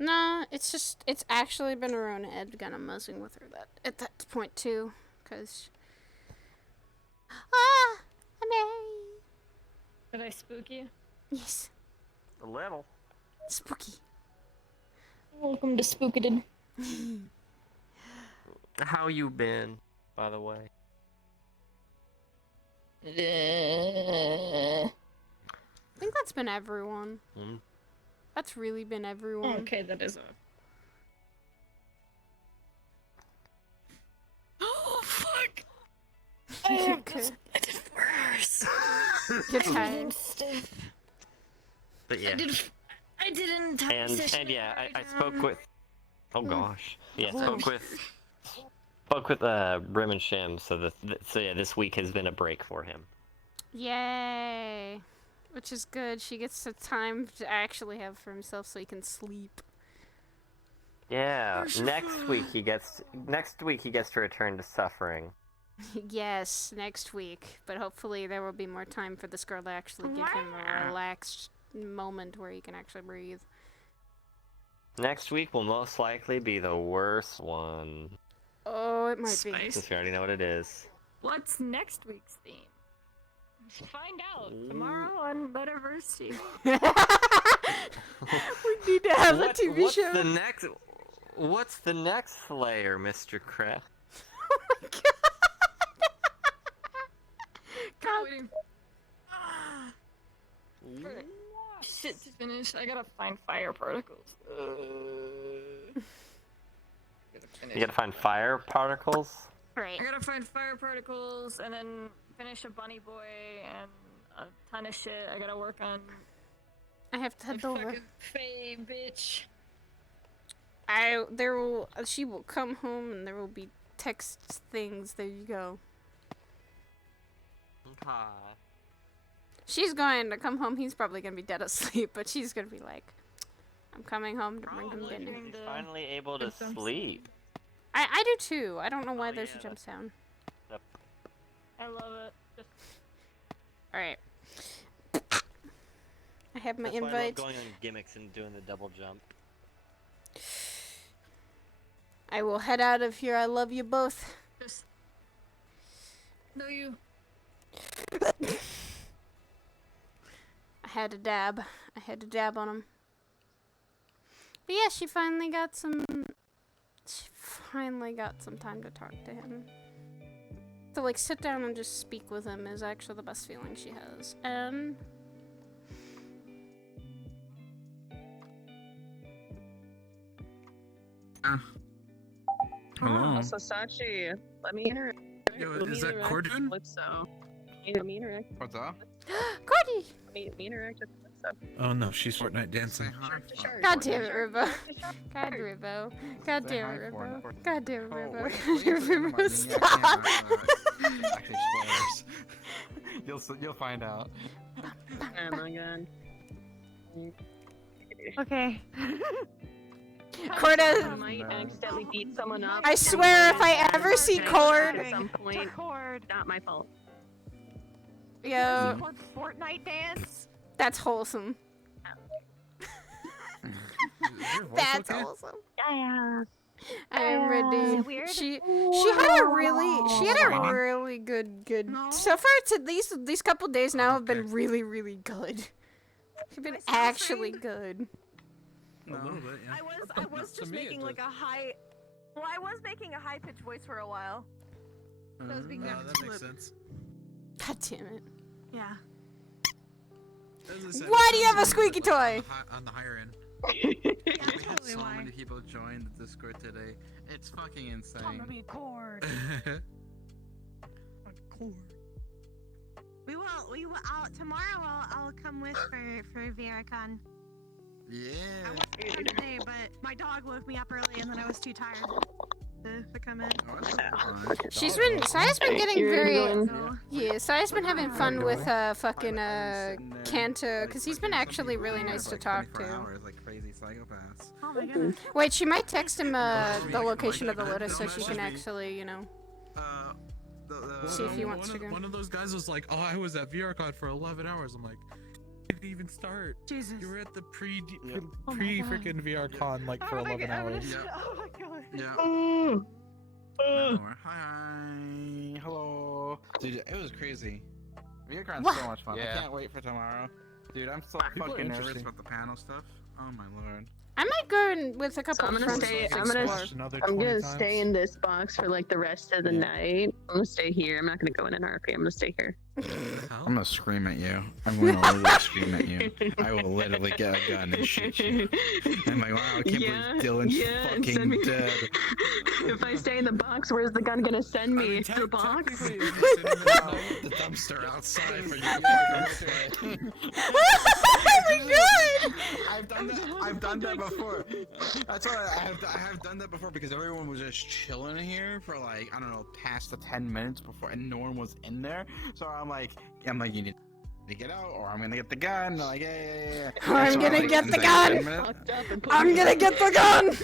No, it's actually been her own head kind of muzzing with her at that point too, because... Ah! Amazing! Did I spook you? Yes. A little. Spooky. Welcome to Spookaded. How you been, by the way? I think that's been everyone. That's really been everyone. Okay, that is a... Oh, fuck! I did worse. You're tired. But yeah. I didn't type And yeah, I spoke with... Oh gosh. Yeah, spoke with Brim and Shim, so yeah, this week has been a break for him. Yay! Which is good. She gets the time to actually have for himself so he can sleep. Yeah, next week he gets to return to suffering. Yes, next week. But hopefully there will be more time for this girl to actually give him a relaxed moment where he can actually breathe. Next week will most likely be the worst one. Oh, it might be. Since we already know what it is. What's next week's theme? Find out tomorrow on Metaverse. We need to have a TV what's show. What's the next layer, Mr. Kraft? Oh my god! For shit to finish, I gotta find fire particles. You gotta find fire particles? Right. I gotta find fire particles and then finish a bunny boy and a ton of shit. I gotta work on. I have to head over. Fucking Faye, bitch. She will come home and there will be text things. There you go. Okay. She's going to come home. He's probably going to be dead asleep, but she's going to be like, I'm coming home to bring him dinner. He's finally able to sleep. I do too. I don't know why there's a jump sound. Yep. I love it. Alright. I have my That's why I love invite. going on gimmicks and doing the double jump. I will head out of here. I love you both. No, you. I had to dab. I had to dab on him. But yeah, she finally got some time to talk to him. To like sit down and just speak with him is actually the best feeling she has. And Hello. So Sachi, let me interact. Yo, Let me is that interact with Cordon? Calypso. Let me interact. What's up? Cordy! Let me interact with Calypso. Oh no, she's Fortnite dancing. God damn it, Ribbo. God Ribbo. God damn it, Ribbo. God damn it, Ribbo. God damn it, Ribbo. Stop. Actually, spoilers. You'll find out. Oh my god. Okay. Corda, might accidentally beat someone up. I swear if I ever see Cord, at some point, not my fault. yo, Fortnite dance? that's wholesome. That's awesome. Yeah. I am Is ready. it weird? She had a really good. So far, these couple days now have been really good. They've been actually good. A little bit, yeah. I was just making like a high. Well, I was making a high pitched voice for a while. So I was being that makes sense. God damn it. Yeah. Why do you have a squeaky toy? On the higher end. Yeah, We had so many people join the Discord today. It's fucking insane. I'm gonna be a cord. We will. Tomorrow I'll come with for VRCon. Yeah. I was going today, but my dog woke me up early, and then I was too tired to come in. Saya's been getting You're very, going- yeah, Saya's been having fun with fucking Kanto, because he's been actually really nice to talk to. Hours, like crazy psychopaths. Oh my goodness. Wait, she might text him the location of the lotus so she can actually, you know, see if he wants to go. One of those guys was like, "Oh, I was at VRCon for 11 hours." I'm like, "Didn't even start. Jesus. You were at the pre Oh my freaking VRCon like for 11 hours." Oh my god. Yeah. Hi. Hello. Dude, it was crazy. VRCon's What? so much fun. Yeah. I can't wait for tomorrow. Dude, I'm so People are fucking nervous interesting. about the panel stuff. Oh my lord. I might go in with a couple So I'm of gonna friends. stay. to I'm gonna. explore. Another I'm 20 gonna times. stay in this box for like the rest of the night. I'm gonna stay here. I'm not gonna go in an RP. I'm gonna stay here. I'm gonna scream at you. I'm gonna literally scream at you. I will literally get a gun and shoot you. I'm like, wow, I can't believe Dylan's send fucking me- dead. If I stay in the box, where's the gun gonna send me? To the box? The dumpster outside for you. Oh my god! I've done that before. That's why I have done that before because everyone was just chilling here for like, I don't know, past the 10 minutes before, and no one was in there. So I'm like, you need to get out, or I'm gonna get the gun. They're like, yeah. I'm gonna get the gun! I'm gonna get the gun!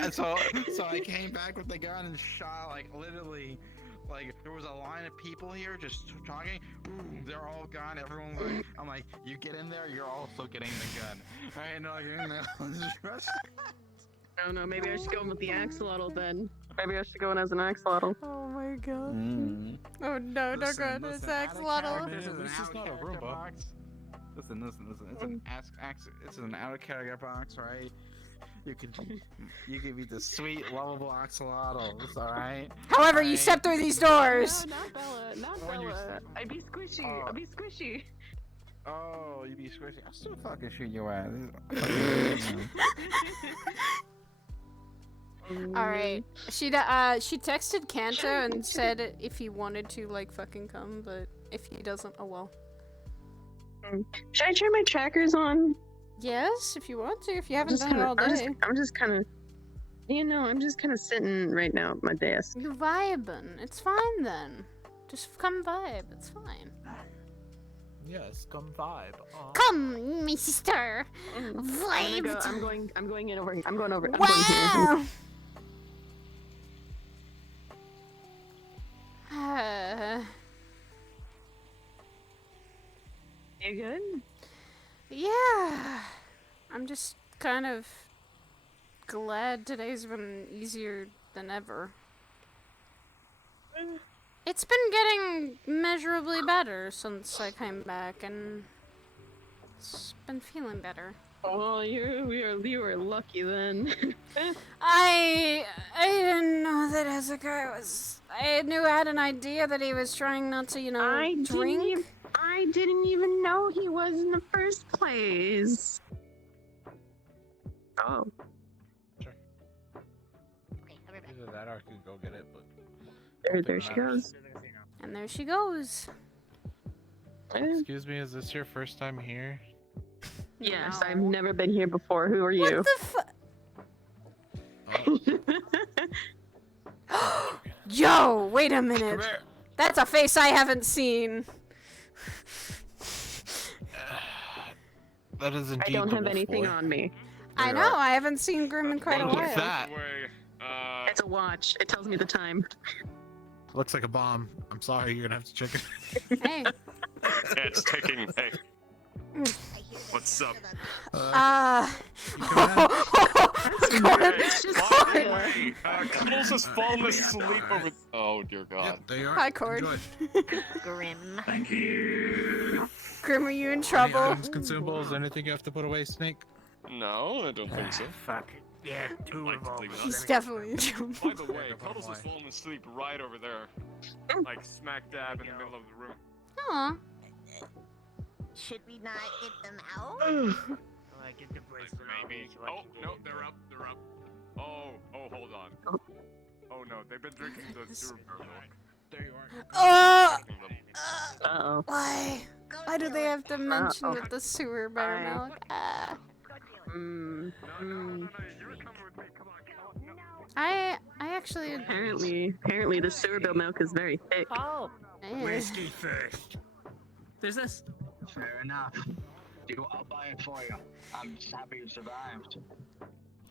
And so I came back with the gun and shot, like, literally, like, there was a line of people here just talking. Boom, they're all gone. Everyone's like, I'm like, you get in there, you're also getting the gun. Alright, and like, you're in there. I don't know. Maybe I should go in with the axolotl then. Maybe I should go in as an axolotl. Oh my god. Oh no, don't go into this axolotl. This is not a Roomba. Listen. It's an out of character box, right? You can be the sweet, lovable axolotls, alright? However, you step through these doors. No, not Bella. Not Bella. I'd be squishy. I'd be squishy. Oh, you be squishy. I'll still fucking shoot your ass. Alright. She texted Kanto and said if he wanted to, like, fucking come, but if he doesn't, oh well. Should I turn my trackers on? Yes, if you want to, if you haven't done it all day. I'm just kind of, I'm just kind of sitting right now at my desk. You're vibing. It's fine then. Just come vibe. It's fine. Yes, come vibe. Come, my sister. Vibe. I'm going in over here. I'm going over. I'm Wow. going here. You good? Yeah. I'm just kind of glad today's been easier than ever. It's been getting measurably better since I came back, and it's been feeling better. Well, you were lucky then. I didn't know that Hezekiah was. I had an idea that he was trying not to, drink. I didn't even know he was in the first place. Oh. Either that or I could go get it, but There she goes. And there she goes. Excuse me, is this your first time here? Yes, I've never been here before. Who are you? What the Yo, wait a minute. That's a face I haven't seen. That is indeed. I don't have anything on me. I know, I haven't seen Grim in quite a while. What's that? It's a watch. It tells me the time. Looks like a bomb. I'm sorry, you're gonna have to check it. Hey. Yeah, it's ticking. Hey. What's up? Cuddles has fallen asleep over. Oh dear God. Yep, they are. Hi, Cord. Grim. Thank you. Grim, are you in Any trouble? items, consumables, anything you have to put away, Snake? No, I don't think so. Fuck it. Yeah, two revolvers. He's definitely in trouble. By the way, Cuddles has fallen asleep right over there, like smack dab in the middle of the room. Aw. Should we not get them out? I get the bracelet. Maybe. Oh no, they're up. They're up. Oh, hold on. Oh no, they've been drinking the sewer milk. There you are. Uh-oh. Why? Why do they have to mention that the sewer bear milk? I actually apparently the sewer bill milk is very thick. Oh, Whiskey first. There's this. Fair enough. I'll buy it for you. I'm just happy you survived.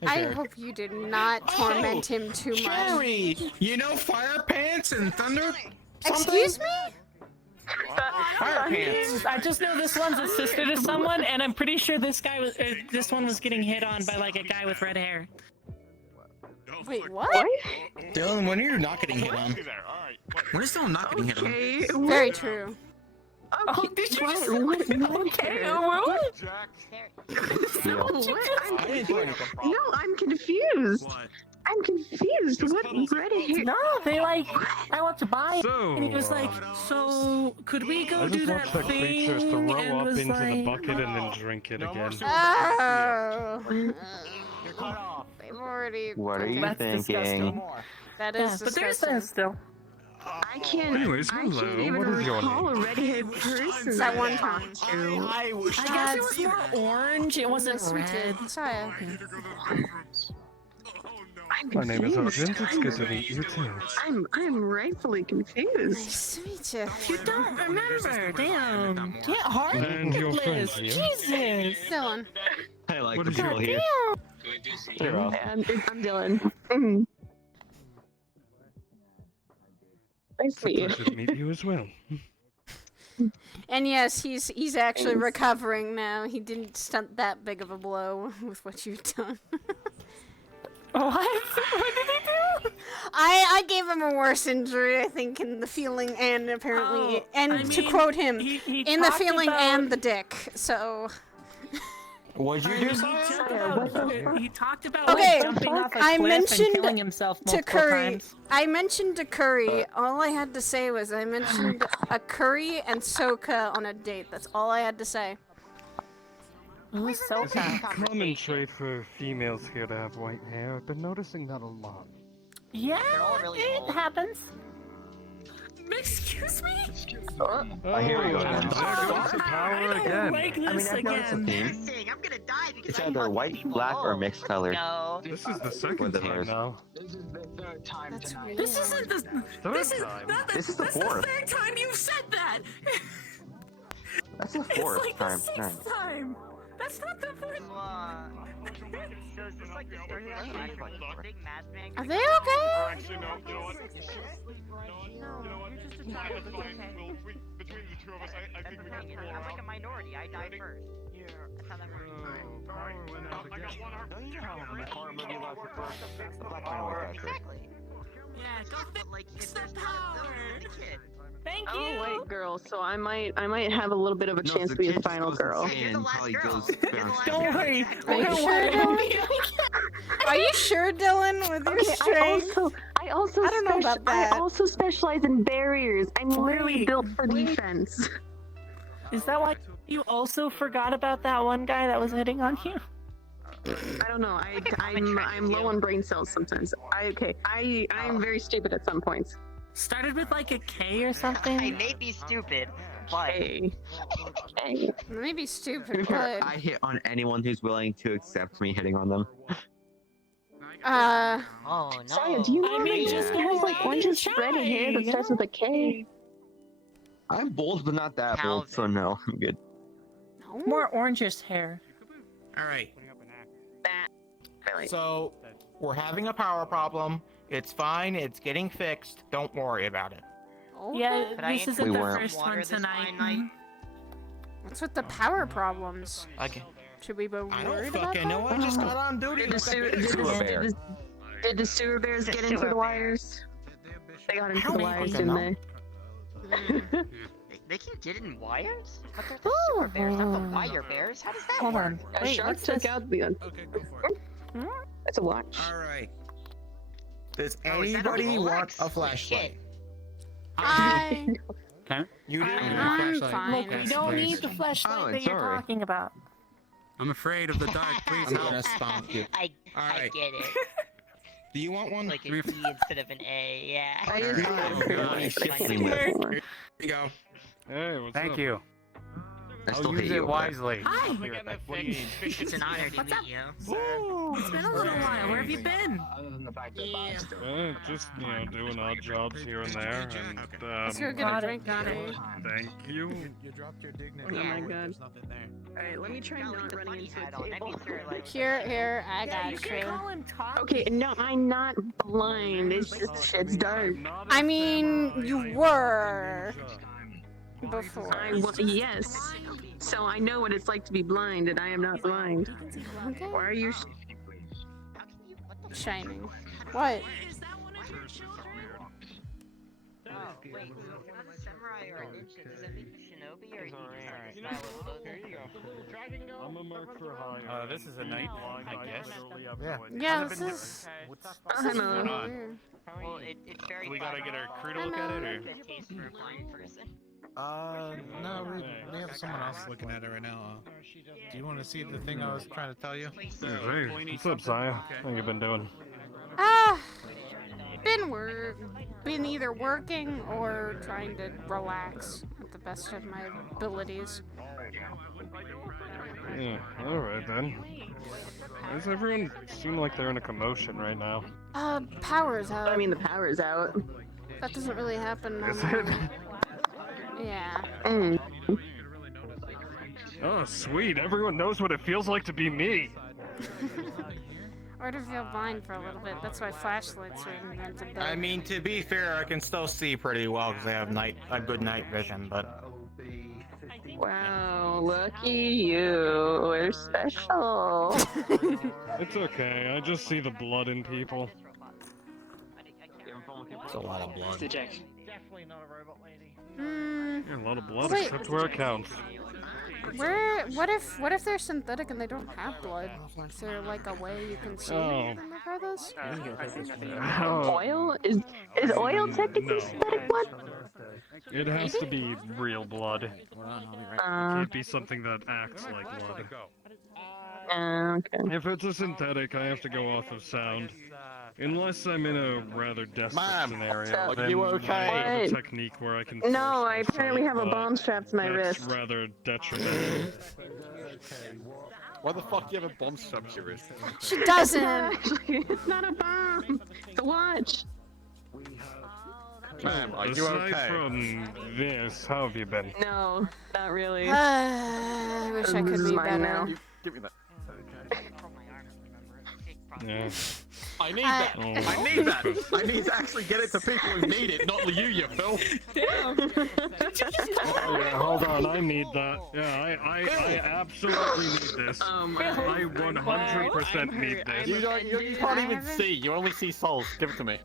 I hope you did not torment him too much. Sherry! You know Fire Pants and Thunder? Excuse me? Fire Pants. I just know this one's a sister to someone, and I'm pretty sure this one was getting hit on by like a guy with red hair. Wait, what? Dylan, when are you not getting hit on? When is Dylan not getting hit on? Very true. Oh, did you just okay? No, I'm confused. I'm confused. What red hair? No, they like. I want to buy it, and he was like, "So could we go do that thing?" Creatures to roll and up was into like, the bucket and then drink it again. Oh. They've already. What are you That's thinking? disgusting. That Yeah, is but there's disgusting. that still. I can't. Anyways, I hello, can't even what is your recall name? a red-haired person. That one time. I wish I guess it was more orange. It wasn't Yes, we red. did. Saya. My name is Argent. It's good to meet you too. I'm rightfully confused. Nice to meet you. You don't remember? Damn. Get hard. And your friends here. Jesus. Dylan. I like What the is your people here. You're off. I'm Dylan. Mm. Nice to meet you. Pleasure to meet you as well. And yes, he's actually recovering now. He didn't stunt that big of a blow with what you've done. What? What did he do? I gave him a worse injury, I think, in the feeling and apparently, to quote him, he in the talked feeling about- and the dick. So. What'd you do, He talked about Okay, like, jumping off a I cliff mentioned and killing himself to multiple Curry. times. I mentioned to Curry. All I had to say was I mentioned a Curry and Soka on a date. That's all I had to say. Who's It's a common trait for females here to have white hair. I've been noticing that a lot. Yeah, it happens. Excuse me? Oh, here we go. There goes the power again. Like I mean, this I've noticed a again. theme. It's either white, black, or mixed color. No. This is the second With the time hairs. now. This is the third time That's tonight. weird. This isn't the. This is time. not the. This is the that's fourth. the third time you've said that. That's the It's fourth like time the tonight. sixth time. That's not the first. So is this like the start of that big mass man? Are they okay? actually, no. You know what? You know what? You're just a Yeah, child. it's It's fine. okay. Between the two of us, I think we can pull her I'm like out. a minority. I die first. Yeah, that's how that works. I got one arm. Exactly. Yeah, go fix the power. Thank you. Oh wait, girl. So I might have a little bit of a chance to be the final girl. Don't worry. Are you sure, Dylan? Are you sure, Dylan, with your Okay, strength? I also I don't know about that. I also specialize in barriers. I'm literally built for defense. Is that why you also forgot about that one guy that was hitting on you? I don't know. I'm low on brain cells sometimes. I'm very stupid at some points. Started with like a K or something? I may be stupid, but... Maybe stupid, To be fair, but... I hit on anyone who's willing to accept me hitting on them. Oh, no. Saya, do you know that just has like orange threaded hair that starts with a K? I'm bold, but not that bold, so no, I'm good. More orangish hair. Alright. So, we're having a power problem. It's fine, it's getting fixed. Don't worry about it. Yeah, Could I this isn't the weren't. first one Water this tonight. fine, What's with the power problems? Okay. Should we be I don't worried about fucking know. I just got on duty. Did the sewer bears get into the wires? They got into the wires, didn't they? They can get in wires? But they're the sewer bears, not the wire bears. How does that Hold work? on. A Wait, shark what's took this? out the. Okay, go for it. That's a watch. Alright. Does Oh, is that a anybody want Rolex? a flashlight? You do? I'm fine. Look, we don't need the flashlight that you're talking about. I'm afraid of the dark. Please I'm help. gonna stomp you. I Alright. get it. Do you want one? Like an E instead of an A, yeah. I just Here you go. Hey, what's Thank up? you. I still hate use you. it wisely. Hi! It's an honor to What's meet up? you. Ooh, it's been a little while. Where have you been? Just, doing odd jobs here and there, and, Let's go get a drink on it. Thank you. You dropped your dignity. Oh my god. There's nothing there. Alright, let me try not running into a table. Here, I got you can call him Tom. Okay, no, I'm not blind. It's just shit's dark. I mean, you were before. Yes. So I know what it's like to be blind, and I am not blind. Okay. Why are you? Shining. What? Oh, wait, so it's not a samurai or a ninja. Does that mean a shinobi or you just like style of clothing? Here you go. I'm a mark for hire. This is a knight, I guess. Yeah. Yeah, this is Hello. weird. Well, it's very We gotta get our crew to I look at it, know. or? good taste for a blind person. No, we have someone else looking at it right now. Do you want to see the thing I was trying to tell you? Hey, what's up, Saya? How you been doing? Been either working or trying to relax at the best of my abilities. Yeah, alright then. Why does everyone seem like they're in a commotion right now? Power's out. I mean, the power's out. That doesn't really happen. Is normally. it? Yeah. Oh, sweet. Everyone knows what it feels like to be me. Or to feel blind for a little bit. That's why flashlights were invented. I mean, to be fair, I can still see pretty well because I have a good night vision, but... Wow, lucky you. We're special. It's okay. I just see the blood in people. It's a lot of blood. Definitely not a robot lady. Yeah, a lot of blood, Wait. except where it counts. What if they're synthetic and they don't have blood? Is there like a way you can see Oh. them regardless? Oil? Is oil technically synthetic blood? It has to be real blood. It can't be something that acts like blood. Okay. If it's a synthetic, I have to go off of sound. Unless I'm in a rather desperate scenario, Are then you I have a okay? technique where I can. No, I apparently have a bomb strapped to my That's wrist. rather detrimental. Why the fuck do you have a bomb strapped to your wrist? She doesn't! It's not a bomb! It's a watch! Ma'am, are you Aside okay? from this, how have you been? No, not really. I wish I This could is be mine better. now. Give me that. Yeah. I need that. Oh. I need that. I need to actually get it to people who need it, not you Phil. Damn. Yeah, hold on, I need that. Yeah, I absolutely need this. I 100% need this. You can't even see. You only see souls. Give it to me.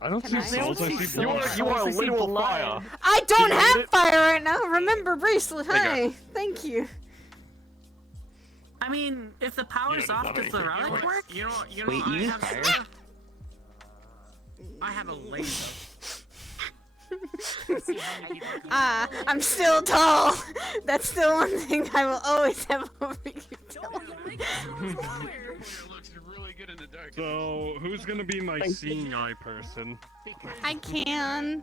I don't see souls. I see You are a literal fire. I don't have fire right now. Remember bracelet. Hi. Thank you. I mean, if the power's off, does the relic work? Wait, you use fire? I have a laser. I'm still tall. That's still one thing I will always have over you. So, who's gonna be my seeing eye person? I can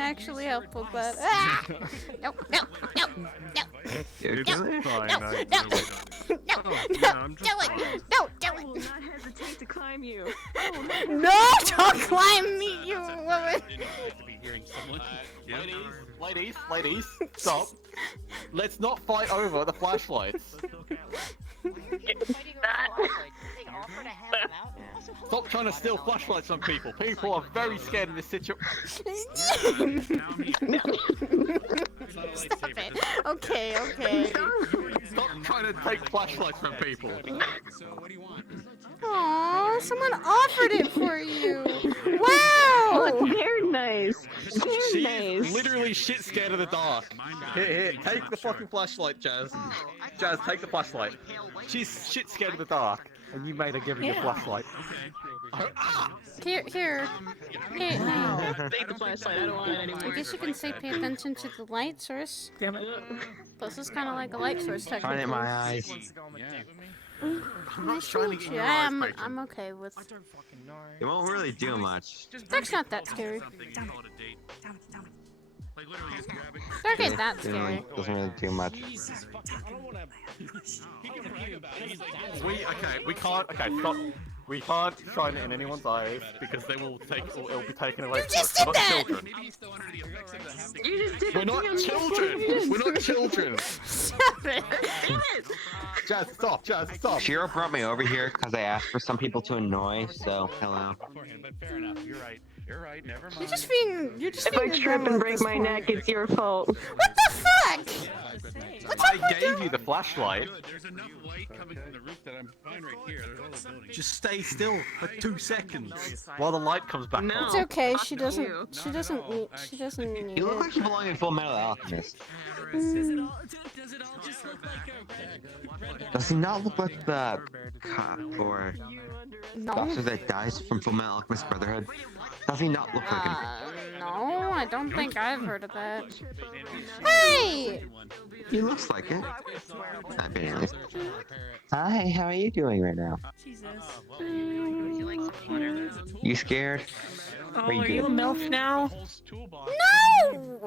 actually help with that. Ah! No. It's No. fine, No. I No. really don't. No. Oh, yeah, I'm just Do fine. it. No. Do I will it. not hesitate to climb you. No, don't climb me, you woman. Ladies, stop. Let's not fight over the flashlights. Stop trying to steal flashlights from people. People are very scared in this situation. Stop it. Okay. Stop trying to take flashlights from people. Aww, someone offered it for you. Wow. Very nice. Very nice. Literally shit scared of the dark. Here, take the fucking flashlight, Jazz. Jazz, take the flashlight. She's shit scared of the dark, and you made her give her your flashlight. Here. Take the flashlight. I don't want it anymore. I guess you can say pay attention to the light source. Damn it. This is kind of like a light source technically. Trying it in my eyes. Nice to meet you. I'm okay with. It won't really do much. That's not that scary. Dark ain't that scary. Doesn't really do much. We can't shine it in anyone's eyes because they will it'll be taken away. You just did that! We're not children! We're not children! Stop it! Jazz, stop! Shiro brought me over here because I asked for some people to annoy, so hello. Fair enough. You're right. Never mind. You're just being. If I trip and break my neck, it's your fault. What the fuck? I gave you the flashlight. There's enough light coming from the roof that I'm fine right here. There's all the buildings. Just stay still for 2 seconds while the light comes back on. It's okay. She doesn't need You look it. like you belong in Full Metal Alchemist. Does it all just look like Does he not look like the cop or No. officer that dies from Full Metal Alchemist Brotherhood? Does he not look like him? No, I don't think I've heard of that. Hey! He looks like it. Anyways. Hi, how are you doing right now? You scared? Oh, Or are you a good? MILF now? No!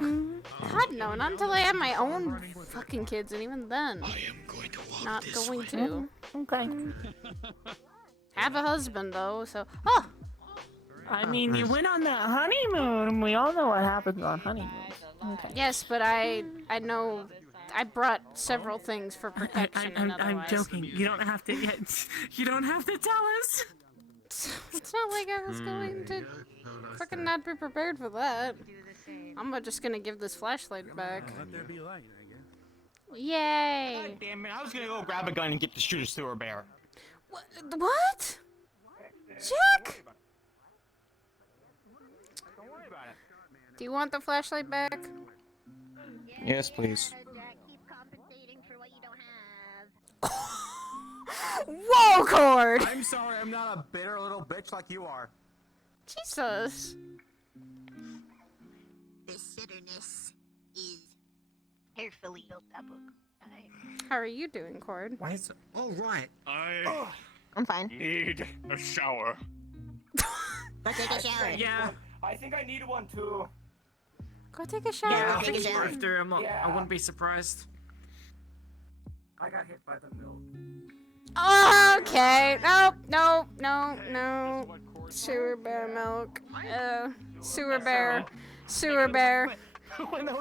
God, no, not until I have my own fucking kids, and even then. Not going to. Okay. Have a husband, though, so. Oh! I mean, you went on that honeymoon, and we all know what happens on honeymoons. Okay. Yes, but I know. I brought several things for protection. I'm joking. You don't have to. You don't have to tell us. It's not like I was going to fucking not be prepared for that. I'm just gonna give this flashlight back. Let there be light, I guess. Yay! God damn it! I was gonna go grab a gun and get the shoot a sewer bear. What? Jack? Do you want the flashlight back? Yes, please. Whoa, Cord! I'm sorry, I'm not a bitter little bitch like you are. Jesus. This bitterness is carefully built up. How are you doing, Cord? Why is it? Oh, right. I'm fine. Need a shower. Go take a shower. Yeah. I think I need one too. Go take a shower. Yeah, Take a shower. after Yeah. I wouldn't be surprised. I got hit by the mill. Okay. No. Sewer bear milk. Sewer bear. when they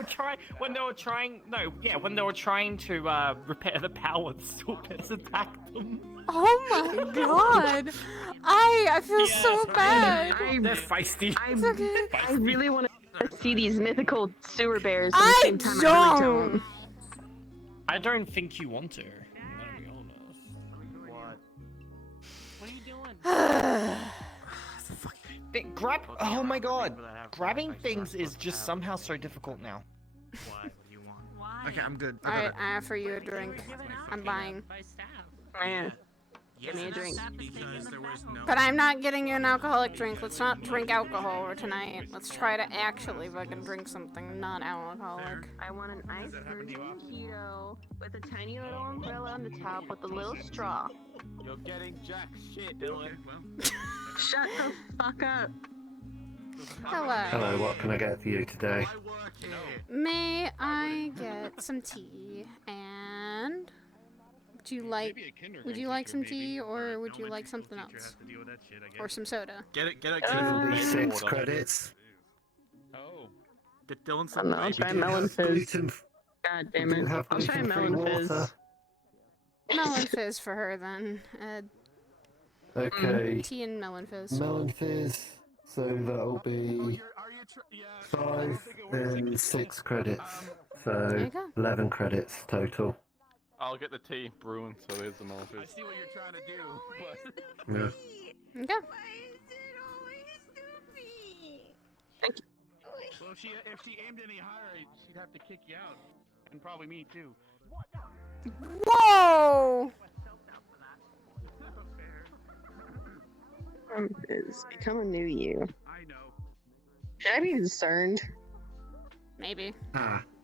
were trying to repair the power, the stupid attacked them. Oh my god! I feel so bad. They're feisty. I really want to see these mythical sewer bears. At the I same time, don't. I don't think you want to. What? What are you doing? Grab. Oh my god. Grabbing things is just somehow so difficult now. What do you want? Why? Okay, I'm good. Alright, I offer you a drink. I'm buying. Man, give me a drink. Because there was no. But I'm not getting you an alcoholic drink. Let's not drink alcohol tonight. Let's try to actually fucking drink something non-alcoholic. I want an iced virgin mojito with a tiny little umbrella on the top with a little straw. You're getting jack shit, Dylan. Shut the fuck up. Hello. Hello, what can I get for you today? May I get some tea? And would you like some tea, or would you like something else? Or some soda? Get it. It'll be 6 credits. Oh. Get Dylan I some. don't know, I'll try melon fizz. God damn it. I'll try melon fizz. Melon fizz for her then. Okay. Tea and melon fizz. Melon fizz. So that'll be 5 and 6 credits. There So you go. 11 credits total. I'll get the tea brewing, so there's the melon I see what you're trying to do, but. Yeah. Okay. Well, if she aimed any higher, she'd have to kick you out, and probably me too. Whoa! It's become a new you. I know. Should I be concerned? Maybe.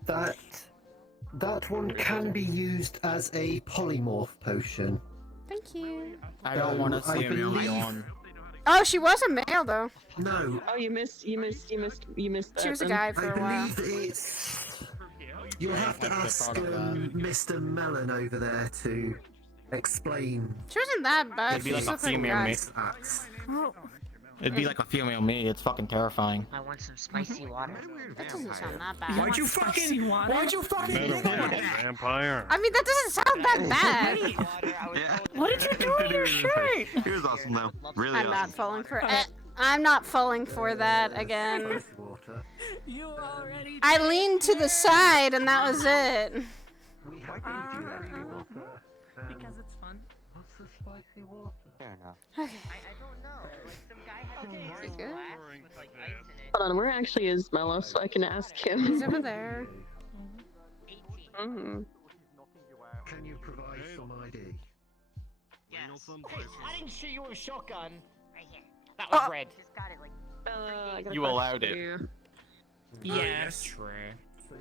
That one can be used as a polymorph potion. Thank you. I don't want to see him yawn. Oh, she was a male though. No. Oh, you missed that. She was a then. guy for I a while. believe it's. You'll have to ask Mr. Mellon over there to explain. She wasn't that bad. It'd be She like just a looked like a female guy. me. It'd be like a female me. It's fucking terrifying. I want some spicy water. That doesn't sound that bad. Why'd you fucking Vampire. I mean, that doesn't sound that bad. What did you do to your shirt? He was awesome though. Really I'm awesome. not falling for it. I'm not falling for that again. You already. I leaned to the side and that was it. Because it's fun. What's the spicy water? Fair enough. Okay. I don't know. Like some guy had a You good? glass with like ice in it. Hold on, where actually is Mello so I can ask him? He's over there. Mm-hmm. Can you provide some ID? Yes. I didn't see you with a shotgun. Right here. That was red. Just got it like. I got a You question allowed for it. you. Yes. True.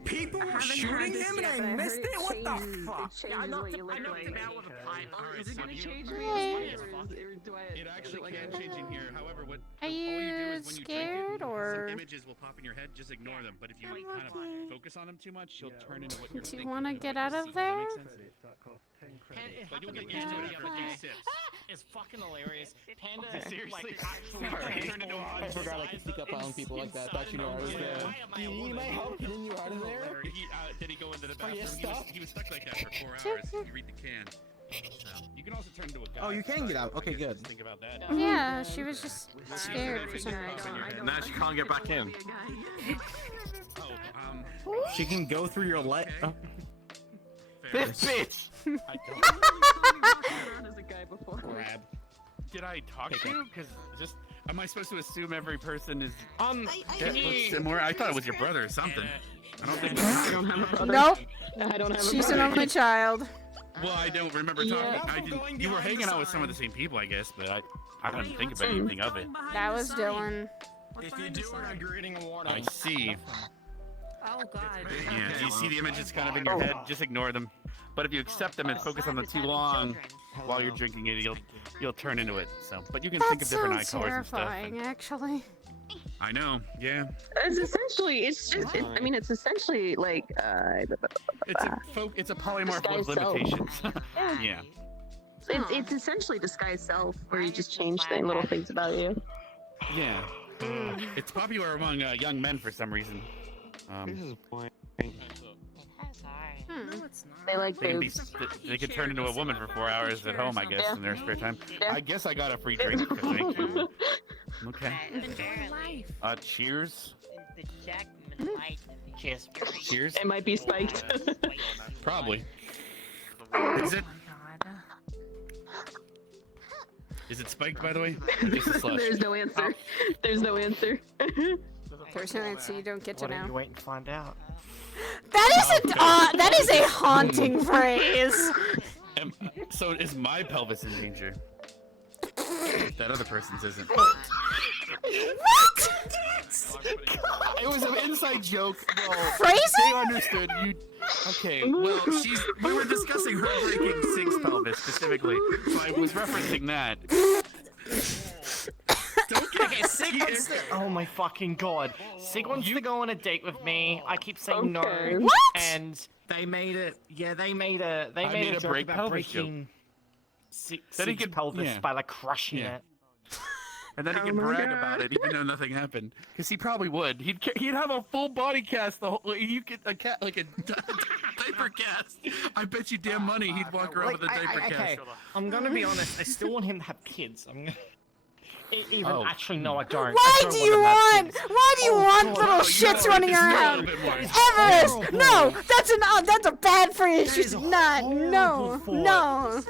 People I were haven't shooting heard this him yet, and I but missed heard it? What the changes- fuck? It changes what you look like. With a pipe. Is it gonna change me? Hey. Or do I? It actually can change in here. However, what Are all you do you is when you drink scared it, or? some images will pop in your head. Just ignore them. But if you I'm kind of okay. focus on them too much, you'll turn into what you're Do thinking. you want to of, get like, out the of scene. Does that there? make sense? But you'll get used to it after a few sips. It's fucking hilarious. Panda Seriously? actually turned into I forgot I could sneak up on people like that. Thought you knew I was there. Do you need my help getting you out of there? Did he go into the Are you bathroom? stuck? He was stuck like that for 4 hours. You read the can. So, you can also turn into a guy. Oh, you can get out. Okay, good. Just think about that. Yeah, she was just scared for some reason. Now she can't get back in. Oh, She can go through your leg. This bitch! I don't As a guy before. grab. Did I talk to you? Because just am I supposed to assume every person is similar? I thought it was your brother or something. I don't think. I don't have a brother. Nope. I don't have a She's brother. an only child. Well, I don't remember talking. I didn't. You were hanging out with some of the same people, I guess, but I didn't think about anything of it. That was Dylan. If you do it, I'm greeting a warning. I see. Oh god. Yeah, do you see the images kind of in your head? Just ignore them. But if you accept them and focus on them too long while you're drinking it, you'll turn into it. So, but you can think That of different eye sounds colors and stuff. terrifying, actually. I know. Yeah. It's essentially, it's just, I mean, it's essentially like, It's a polymorph Disguise with self. limitations. Yeah. it's essentially disguise self, where you just change little things about you. Yeah. It's popular among young men for some reason. This is point. They like They boobs. could turn into a woman for 4 hours at home, I guess, Yeah. in their spare time. Yeah. I guess I got a free drink. Thank you. Okay. Cheers. The Jackman might Cheers. Cheers. It might be spiked. Probably. Is it? Is it spiked, by the way? Or just a slush? There's no answer. There's no answer. There's no answer. You don't get to Why don't know. you wait and find out? That is a haunting phrase. So is my pelvis in danger? That other person's isn't. What? It was an inside joke. Well, Phrasing? they understood. You. Okay. Well, we were discussing her breaking Sig's pelvis specifically, so I was referencing that. Okay, Sig wants to. Oh my fucking god. Sig wants to go on a date with me. I keep saying no. What? And they made it. Yeah, they made a. They I made made a a joke break about pelvis breaking Sig's That he could- pelvis yeah. by like crushing Yeah. it. And then he can brag about it, even though nothing happened, because he probably would. He'd have a full body cast. The whole you get a cat like a diaper cast. I bet you damn money he'd walk around with a diaper Okay, cast. I'm gonna be honest. I still want him to have kids. Oh. Actually, no, I don't. Why I do don't you want him want? to have kids. Why do you want little no, shits no, running it's not a around? bit more. It's Everest, horrible. no, that's a bad phrase. That is She's a not. No, horrible no.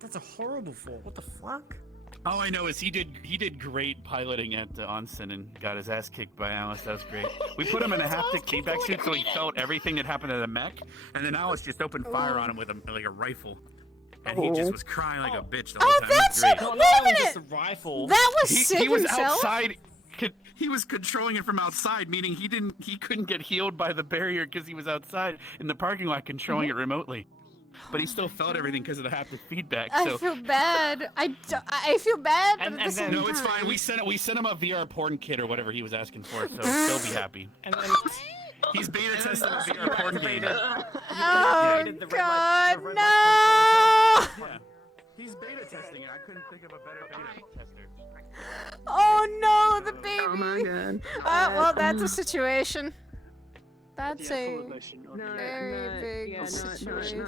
That's a horrible thought. What the fuck? All I know is he did great piloting at Onsen and got his ass kicked by Alice. That was great. We put him in a haptic feedback suit so he felt everything that happened to the mech, and then Alice just opened fire on him with a rifle, and he just was crying like a bitch the whole time. That's it it. was Wait great. a minute. Just a rifle. That was He Sig was himself? outside. He was controlling it from outside, meaning he couldn't get healed by the barrier because he was outside in the parking lot controlling it remotely. But he still felt everything because of the haptic feedback. I So feel bad. I feel bad, but at the same no, it's time. fine. We sent him a VR porn kit or whatever he was asking for, so he'll be happy. And then He's beta testing a VR porn game. Oh God, no! Yeah. He's beta testing it. I couldn't think of a better beta tester. Oh no, the baby. Oh my god. Well, that's a situation. That's a No, very big situation.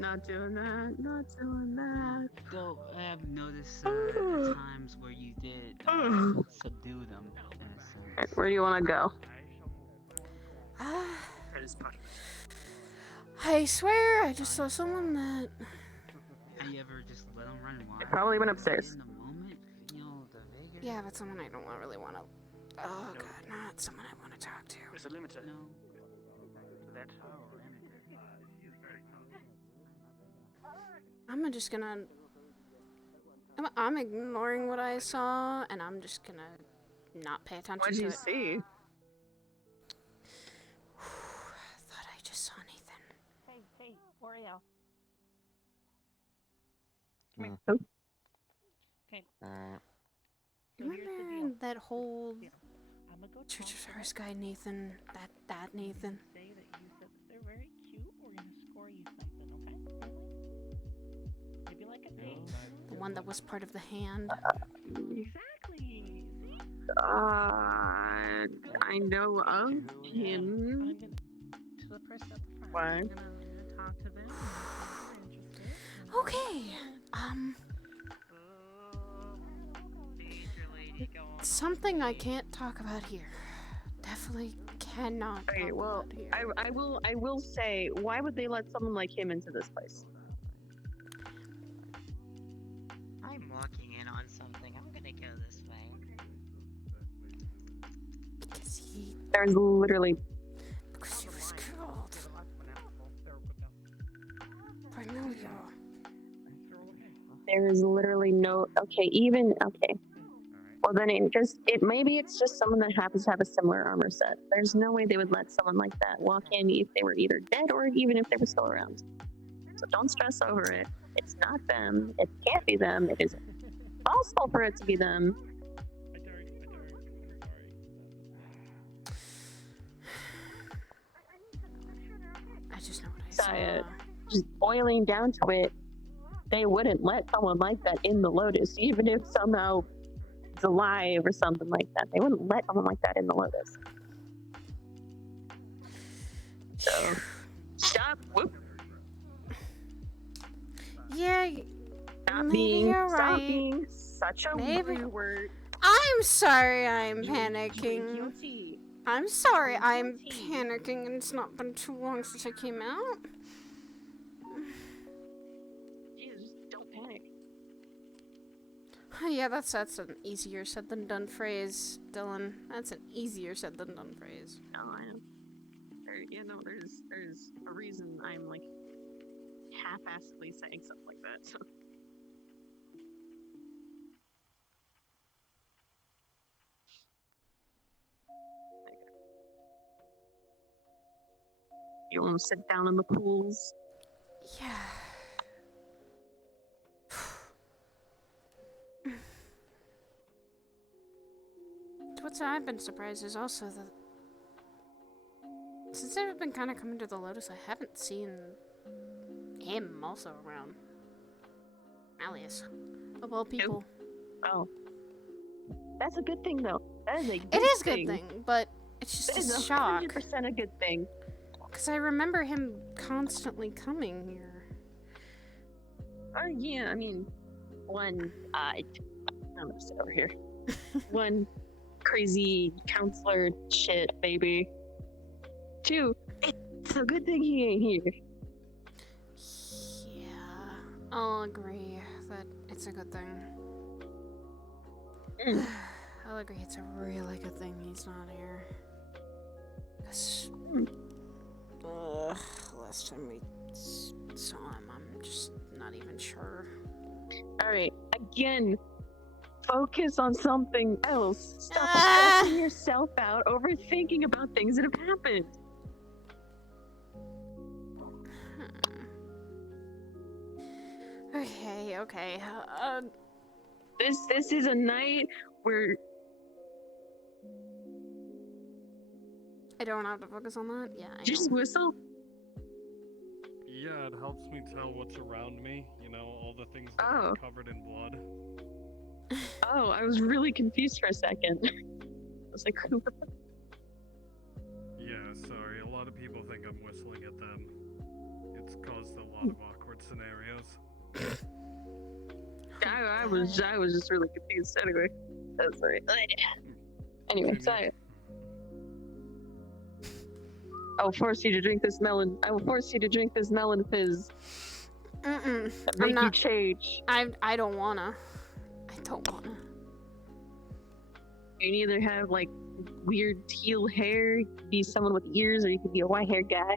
not doing that. Though I have noticed at times where you did subdue them. In a sense. Where do you want to go? I swear, I just saw someone that. Have you ever just let them run wild? Probably went upstairs. In the moment, you know, the Vegas. Yeah, but someone I don't really want to. Oh God, not someone I want to talk to. It's a limiter. No. That's how I'm just gonna. I'm ignoring what I saw, and I'm just gonna not pay attention What'd to you it. see? Thought I just saw Nathan. Hey, Oreo. Okay. Remember that whole Church of Horrors guy, Nathan? That Nathan. Say that you said that they're very cute. We're gonna score you something, okay? Maybe like a date. The one that was part of the hand. Exactly. I know of him. To the person at the front. Why? I'm gonna talk to them. And if they're interested. Okay. Something I can't talk about here. Definitely cannot talk Okay, well, about here. I will say, why would they let someone like him into this place? I'm walking in on something. I'm gonna go this way. Because he There's literally was killed. Cornelia. There is literally no. Okay. Well, then maybe it's just someone that happens to have a similar armor set. There's no way they would let someone like that walk in if they were either dead or even if they were still around. So don't stress over it. It's not them. It can't be them. It is possible for it to be them. I just know what I saw. Just boiling down to it, they wouldn't let someone like that in the Lotus, even if somehow it's alive or something like that. They wouldn't let someone like that in the Lotus. So Stop. Whoop. Yeah, Stop maybe being. you're Stop right. being such a Maybe. word. I'm sorry I'm You're panicking. guilty. I'm sorry I'm panicking and it's not been too long since I came out. Jesus, don't panic. Yeah, that's an easier said than done phrase, Dylan. That's an easier said than done phrase. No, I know. There's a reason I'm like half-assedly saying stuff like that. So. You want to sit down in the pools? Yeah. What's I've been surprised is also that since I've been kind of coming to the Lotus, I haven't seen him also around. Alias, of all people. Oh, that's a good thing though. That is a good It is a thing. good thing, but it's just That is a shock. 100% a good thing. Because I remember him constantly coming here. Oh yeah, I mean, one, I'm gonna sit over here. One, crazy counselor shit, baby. Two, it's a good thing he ain't here. Yeah, I'll agree that it's a good thing. I'll agree it's a really good thing he's not here. 'Cause, last time we saw him, I'm just not even sure. Alright, again, focus on something else. Stop stressing yourself out, overthinking about things that have happened. Okay. This is a night where I don't have to focus on that? Yeah, I just know. whistle. Yeah, it helps me tell what's around me. You know, all the things that are covered in blood. Oh, I was really confused for a second. I was like, who? Yeah, sorry. A lot of people think I'm whistling at them. It's caused a lot of awkward scenarios. I was just really confused. Anyway, that's right. Anyway, sorry. I will force you to drink this melon. I will force you to drink this melon fizz. Make you change. I don't wanna. I don't wanna. You can either have like weird teal hair, you could be someone with ears, or you could be a white-haired guy.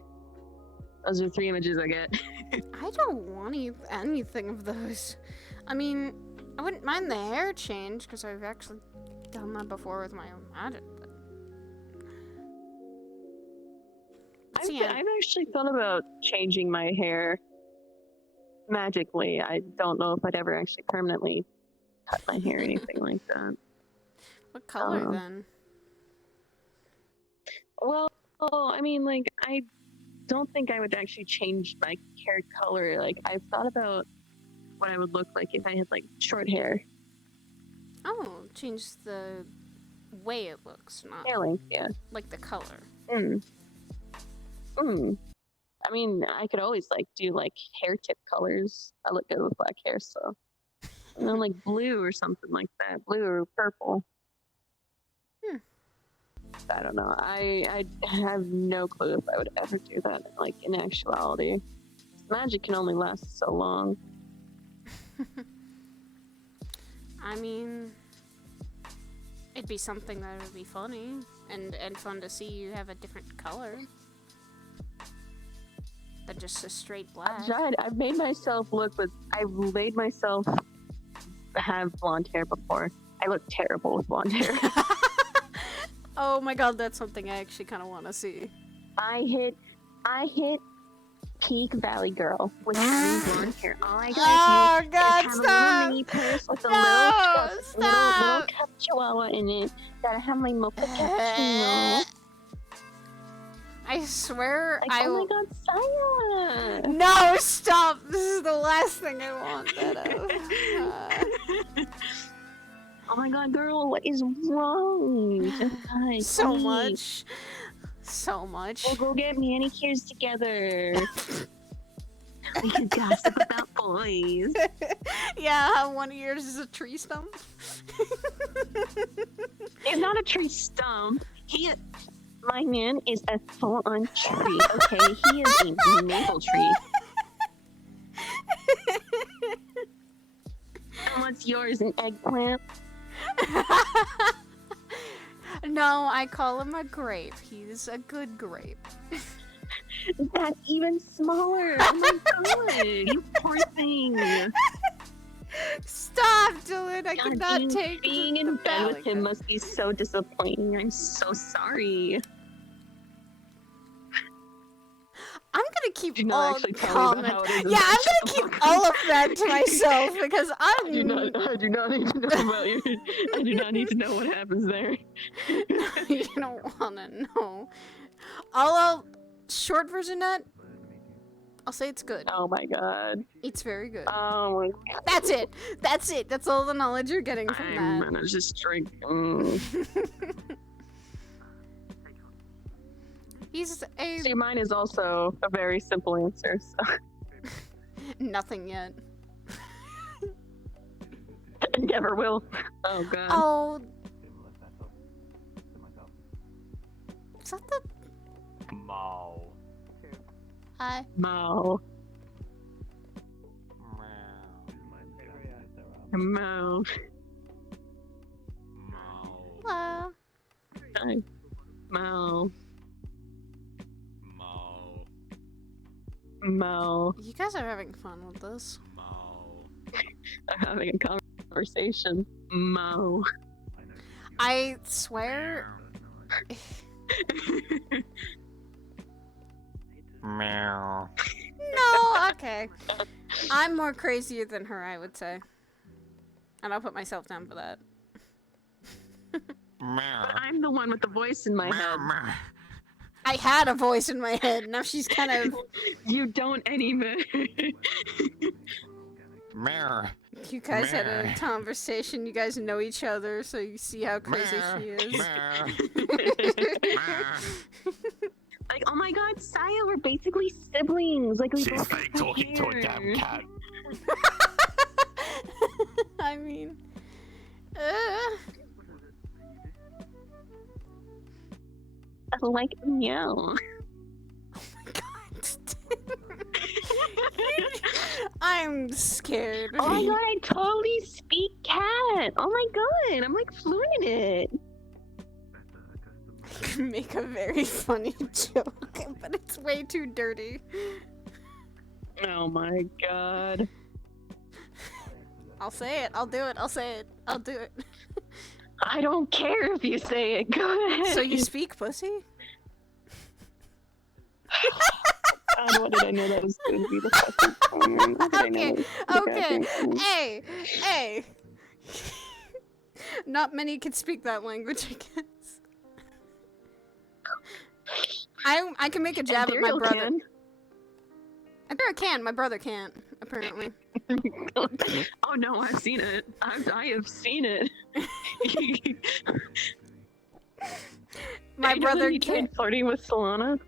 Those are 3 images I get. I don't want anything of those. I mean, I wouldn't mind the hair change because I've actually done that before with my own magic. I've actually thought about changing my hair magically. I don't know if I'd ever actually permanently cut my hair or anything like that. What color then? Well, I mean, like, I don't think I would actually change my hair color. Like, I've thought about what I would look like if I had, like, short hair. Oh, change the way it looks, not Hair length, yeah. like the color. I mean, I could always, like, do, like, hair tip colors. I look good with black hair, so. And then, like, blue or something like that. Blue or purple. I don't know. I have no clue if I would ever do that, like, in actuality. Magic can only last so long. I mean, it'd be something that would be funny and fun to see you have a different color than just a straight black. I've made myself I've made myself have blonde hair before. I look terrible with blonde hair. Oh my god, that's something I actually kind of want to see. I hit peak valley girl with having blonde hair. All I gotta do is have a little mini purse with a little cup chihuahua in it. Gotta have my mocha cappuccino. I swear Oh my god, Saya! No, stop! This is the last thing I want that of. Oh my god, girl, what is wrong? So much. so much. We'll go get manicures together. We can gossip about boys. Yeah, how one of yours is a tree stump. It's not a tree stump. My man is a full-on tree. Okay, he is a maple tree. And what's yours? An eggplant? No, I call him a grape. He's a good grape. That's even smaller. Oh my god, you poor thing. Stop, Dylan. I cannot take being in bed with him must be so disappointing. I'm so sorry. I'm gonna keep Do not all actually tell me comment. about how it is Yeah, in I'm the gonna keep all of that to myself because I'm. I do not need to know about you. I do not need to know what happens there. You don't wanna know. I'll short version that. I'll say it's good. Oh my god. It's very good. Oh my god. That's it. That's it. That's all the knowledge you're getting from I'm that. gonna just drink. He's a. See, mine is also a very simple answer, so. Nothing yet. Never will. Oh god. Oh. Is that the. Mo. Hi. Mo. Mo. Hello. Hi. Mo. Mo. You guys are having fun with this. I'm having a conversation. Mo. I swear. Meow. No, okay. I'm more crazier than her, I would say. And I'll put myself down for that. But I'm the one with the voice in my head. I had a voice in my head, now she's kind of... You don't anymore. You guys had a conversation, you guys know each other, so you see how crazy she is. Like, oh my god, Saya, we're basically siblings. Like, we She's both fake have talking to a hair. damn cat. I mean... Like, meow. I'm scared. Oh my god, I totally speak cat. Oh my god, I'm like fluent in it. I could make a very funny joke, but it's way too dirty. Oh my god. I'll say it. I'll do it. I'll say it. I'll do it. I don't care if you say it. Go ahead. So you speak pussy? God, what did I know that was going to be the fucking point? What did I know Okay. that was the Okay. Hey. Not many can speak that language, I guess. I can make a jab at my Sidriel brother. can. I think I can. My brother can't, apparently. Oh no, I've seen it. I have seen it. My You know brother when he tried flirting with Solana.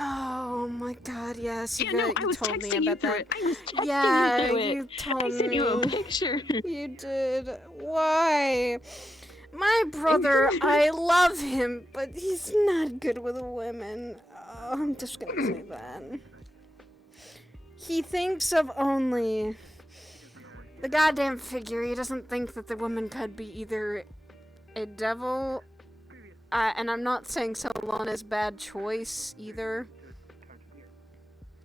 Oh my god, yes. Yeah, no, I you was told me texting you about through that. it. I was texting Yeah, you through it. you told I sent you a me. picture. You did. Why? My brother, I love him, but he's not good with women. Oh, I'm just gonna say that. He thinks of only the goddamn figure. He doesn't think that the woman could be either a devil, and I'm not saying Solana's bad choice either.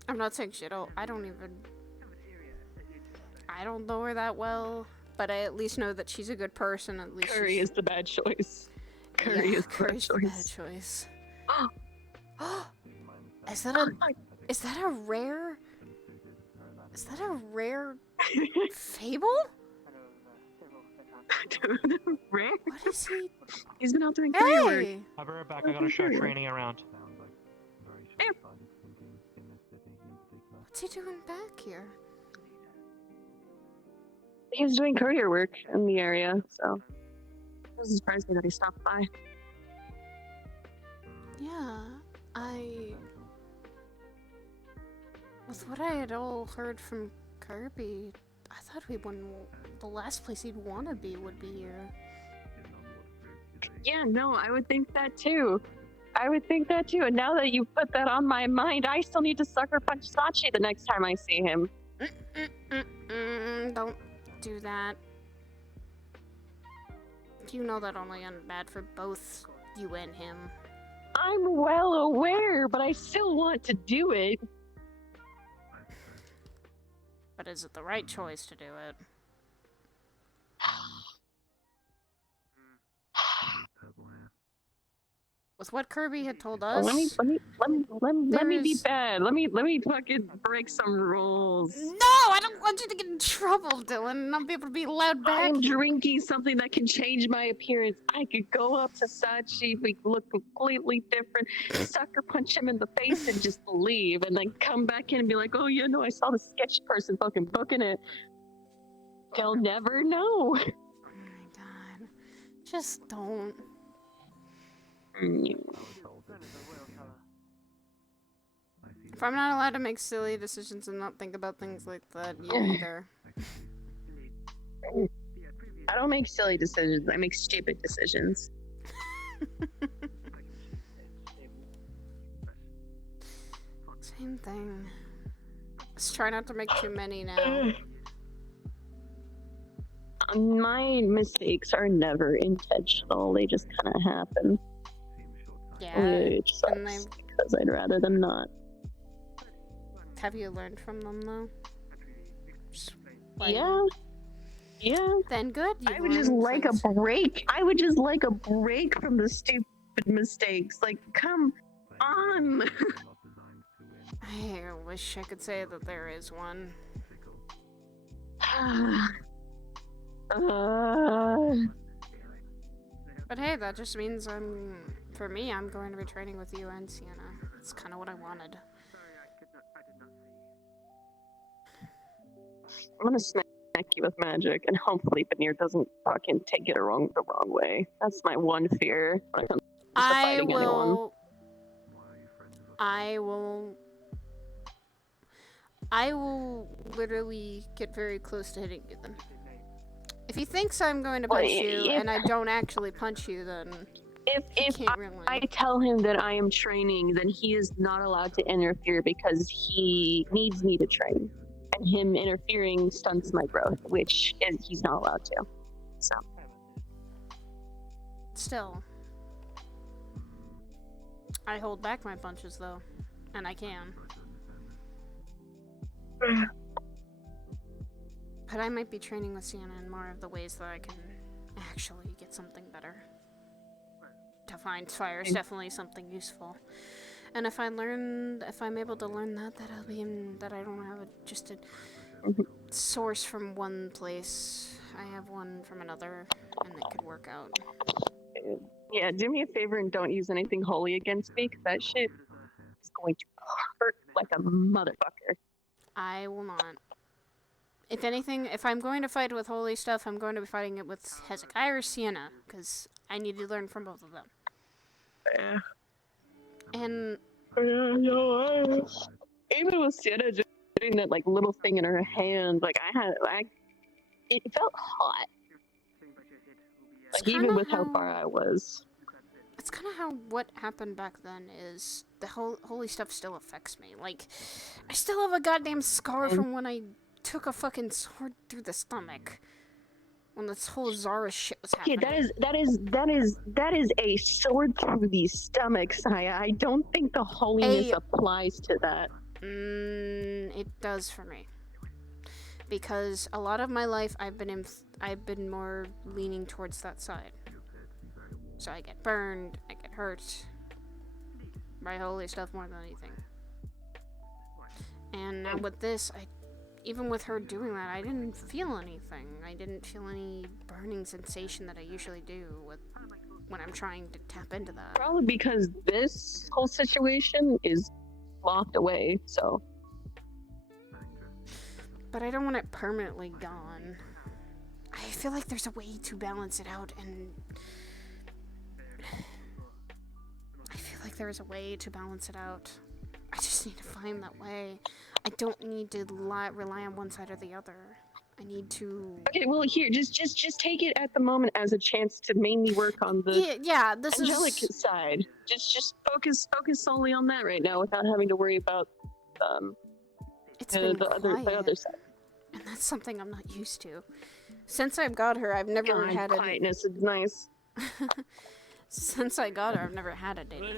I'm not saying shit. I don't know her that well, but I at least know that she's a good person. At least Curry is the bad choice. Curry is the bad Curry's the bad choice. Is that a rare? Is that a rare fable? Rare? What is he? He's been out doing career work. Hey! I'll be right back. I gotta show training around. What's he doing back here? He's doing courier work in the area, so it doesn't surprise me that he stopped by. Yeah, with what I had all heard from Kirby, I thought the last place he'd want to be would be here. Yeah, no, I would think that too. I would think that too. And now that you put that on my mind, I still need to sucker punch Sachi the next time I see him. Don't do that. You know that only end bad for both you and him. I'm well aware, but I still want to do it. But is it the right choice to do it? With what Kirby had told us. Let me be bad. Let me fucking break some rules. No, I don't want you to get in trouble, Dylan, and not be able to be allowed back. I'm drinking something that can change my appearance. I could go up to Sachi, we look completely different, sucker punch him in the face and just leave, and then come back in and be like, oh yeah, no, I saw the sketch person fucking booking it. He'll never know. Oh my god. Just don't. If I'm not allowed to make silly decisions and not think about things like that, you either. I don't make silly decisions, I make stupid decisions. Same thing. Just try not to make too many now. My mistakes are never intentional, they just kind of happen. Yeah, which sucks, because I'd rather them not. Have you learned from them though? Yeah. Then good. I would just like a break. I would just like a break from the stupid mistakes. Like, come on. I wish I could say that there is one. But hey, that just means for me, I'm going to be training with you and Sienna. It's kind of what I wanted. I'm gonna smack you with magic, and hopefully Veneer doesn't fucking take it the wrong way. That's my one fear when it comes to fighting anyone. I will literally get very close to hitting you then. If he thinks I'm going to punch you and I don't actually punch you, then if I tell him that I am training, then he is not allowed to interfere because he needs me to train. And him interfering stunts my growth, which he's not allowed to. So. Still. I hold back my punches though. And I can. But I might be training with Sienna in more of the ways that I can actually get something better. Defined fire is definitely something useful. And if I'm able to learn that, that I don't have just a source from one place. I have one from another, and it could work out. Yeah, do me a favor and don't use anything holy against me, because that shit is going to hurt like a motherfucker. I will not. If anything, if I'm going to fight with holy stuff, I'm going to be fighting it with Hezekiah or Sienna, because I need to learn from both of them. Yeah. And even with Sienna just doing that like little thing in her hand, like it felt hot. Like even with how far I was. It's kind of how what happened back then is the holy stuff still affects me. Like, I still have a goddamn scar from when I took a fucking sword through the stomach. When this whole Zara shit was happening. Yeah, that is a sword through the stomach, Saya. I don't think the holiness applies to that. It does for me. Because a lot of my life I've been more leaning towards that side. So I get burned, I get hurt by holy stuff more than anything. And now with this, even with her doing that, I didn't feel anything. I didn't feel any burning sensation that I usually do when I'm trying to tap into that. Probably because this whole situation is locked away, so. But I don't want it permanently gone. I feel like there's a way to balance it out, and I feel like like there is a way to balance it out. I just need to find that way. I don't need to rely on one side or the other. I need to... Okay, well, here, just take it at the moment as a chance to mainly work on the this angelic is... side. Just focus solely on that right now without having to worry about It's been the other side. And that's something I'm not used to. Since I've got her, I've never had a... quietness is nice. Since I got her, I've never had a day to be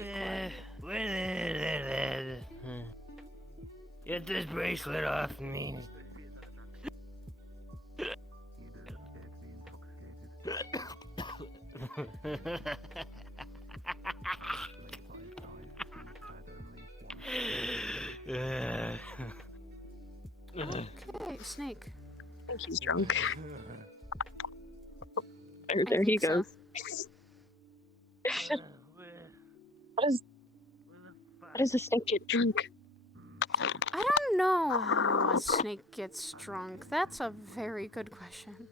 quiet. Get this bracelet off me. Okay, Snake. I think he's drunk. There he goes. How does a snake get drunk? I don't know how a snake gets drunk. That's a very good question.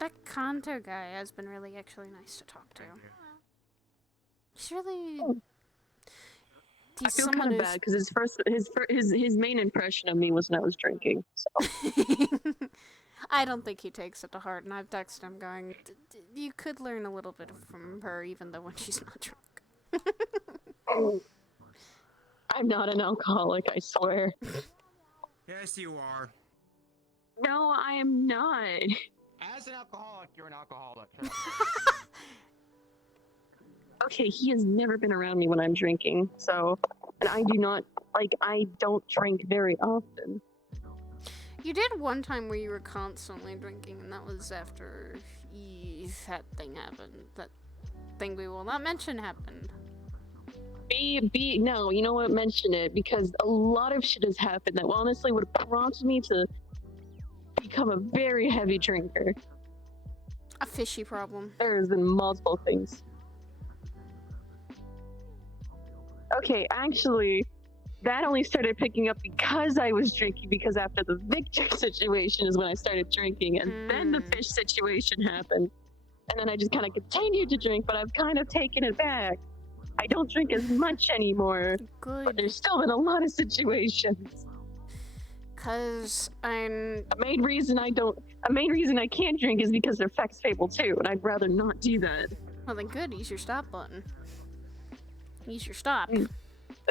That Kanto guy has been really actually nice to talk to. He's really... I feel kind of bad because his main impression of me was when I was drinking. So. I don't think he takes it to heart, and I've texted him going, you could learn a little bit from her, even though when she's not drunk. I'm not an alcoholic, I swear. Yes, you are. No, I am not. As an alcoholic, you're an alcoholic. Okay, he has never been around me when I'm drinking, so... And I do not... I don't drink very often. You did one time where you were constantly drinking, and that was after that thing happened. That thing we will not mention happened. No, you know what? Mention it, because a lot of shit has happened that honestly would have prompted me to become a very heavy drinker. A fishy problem. There has been multiple things. Okay, actually, that only started picking up because I was drinking, because after the Victor situation is when I started drinking, and then the fish situation happened. And then I just kind of continued to drink, but I've kind of taken it back. I don't drink as much anymore. Good. But there's still been a lot of situations. Cause I'm... A main reason I can't drink is because it affects Fable 2, and I'd rather not do that. Well then good, use your stop button. Use your stop.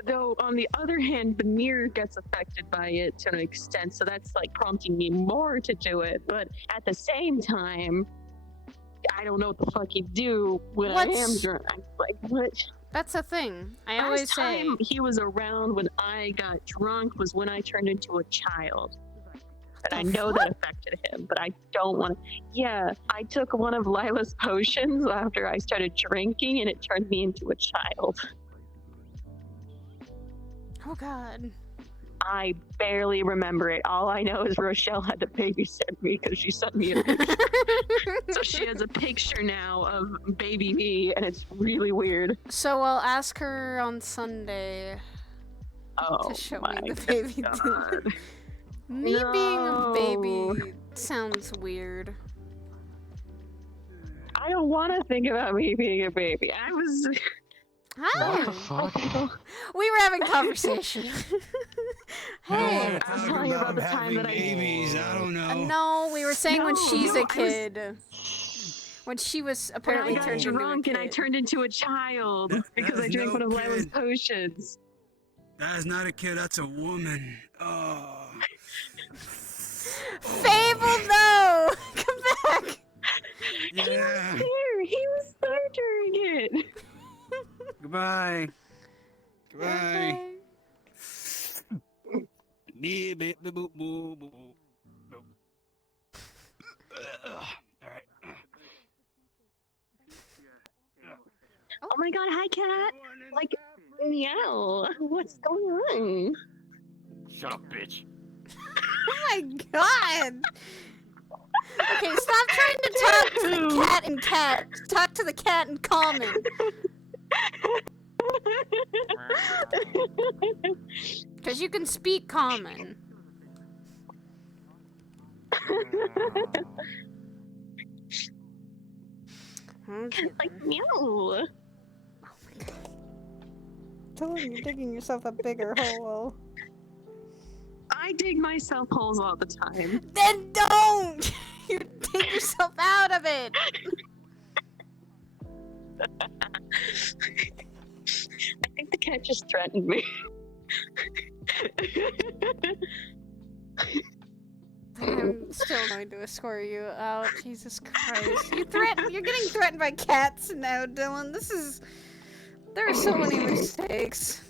Though, on the other hand, the mirror gets affected by it to an extent, so that's like prompting me more to do it. But at the same time, I don't know what the fuck you do when I am drunk. Like, what? That's a thing. I Last always say... time he was around when I got drunk was when I turned into a child. And I know that affected him, but I don't want to... Yeah, I took one of Lila's potions after I started drinking, and it turned me into a child. Oh god. I barely remember it. All I know is Rochelle had to babysit me because she sent me a picture. So she has a picture now of baby me, and it's really weird. So I'll ask her on Sunday to show me the baby. Me being a baby sounds weird. I don't want to think about me being a baby. I was... Hi. What the fuck? We were having conversation. Hey, I was telling you about the time that babies. I don't know. No, we were saying when she's a kid. When she was apparently when I got turned into a drunk kid. and I turned into a child because I drank one of Lila's potions. That is not a kid. That's a woman. Oh. Fable, no! Come back! Yeah. He was there. He was there during it. Goodbye. Goodbye. Oh my god, hi cat! Like, meow. What's going on? Shut up, bitch. Oh my god! Okay, stop trying to talk to the cat and cat. Talk to the cat in common. Because you can speak common. Like, meow. Tell him you're digging yourself a bigger hole. I dig myself holes all the time. Then don't! You dig yourself out of it! I think the cat just threatened me. I'm still going to escort you out. Jesus Christ. You're getting threatened by cats now, Dylan. There are so many mistakes.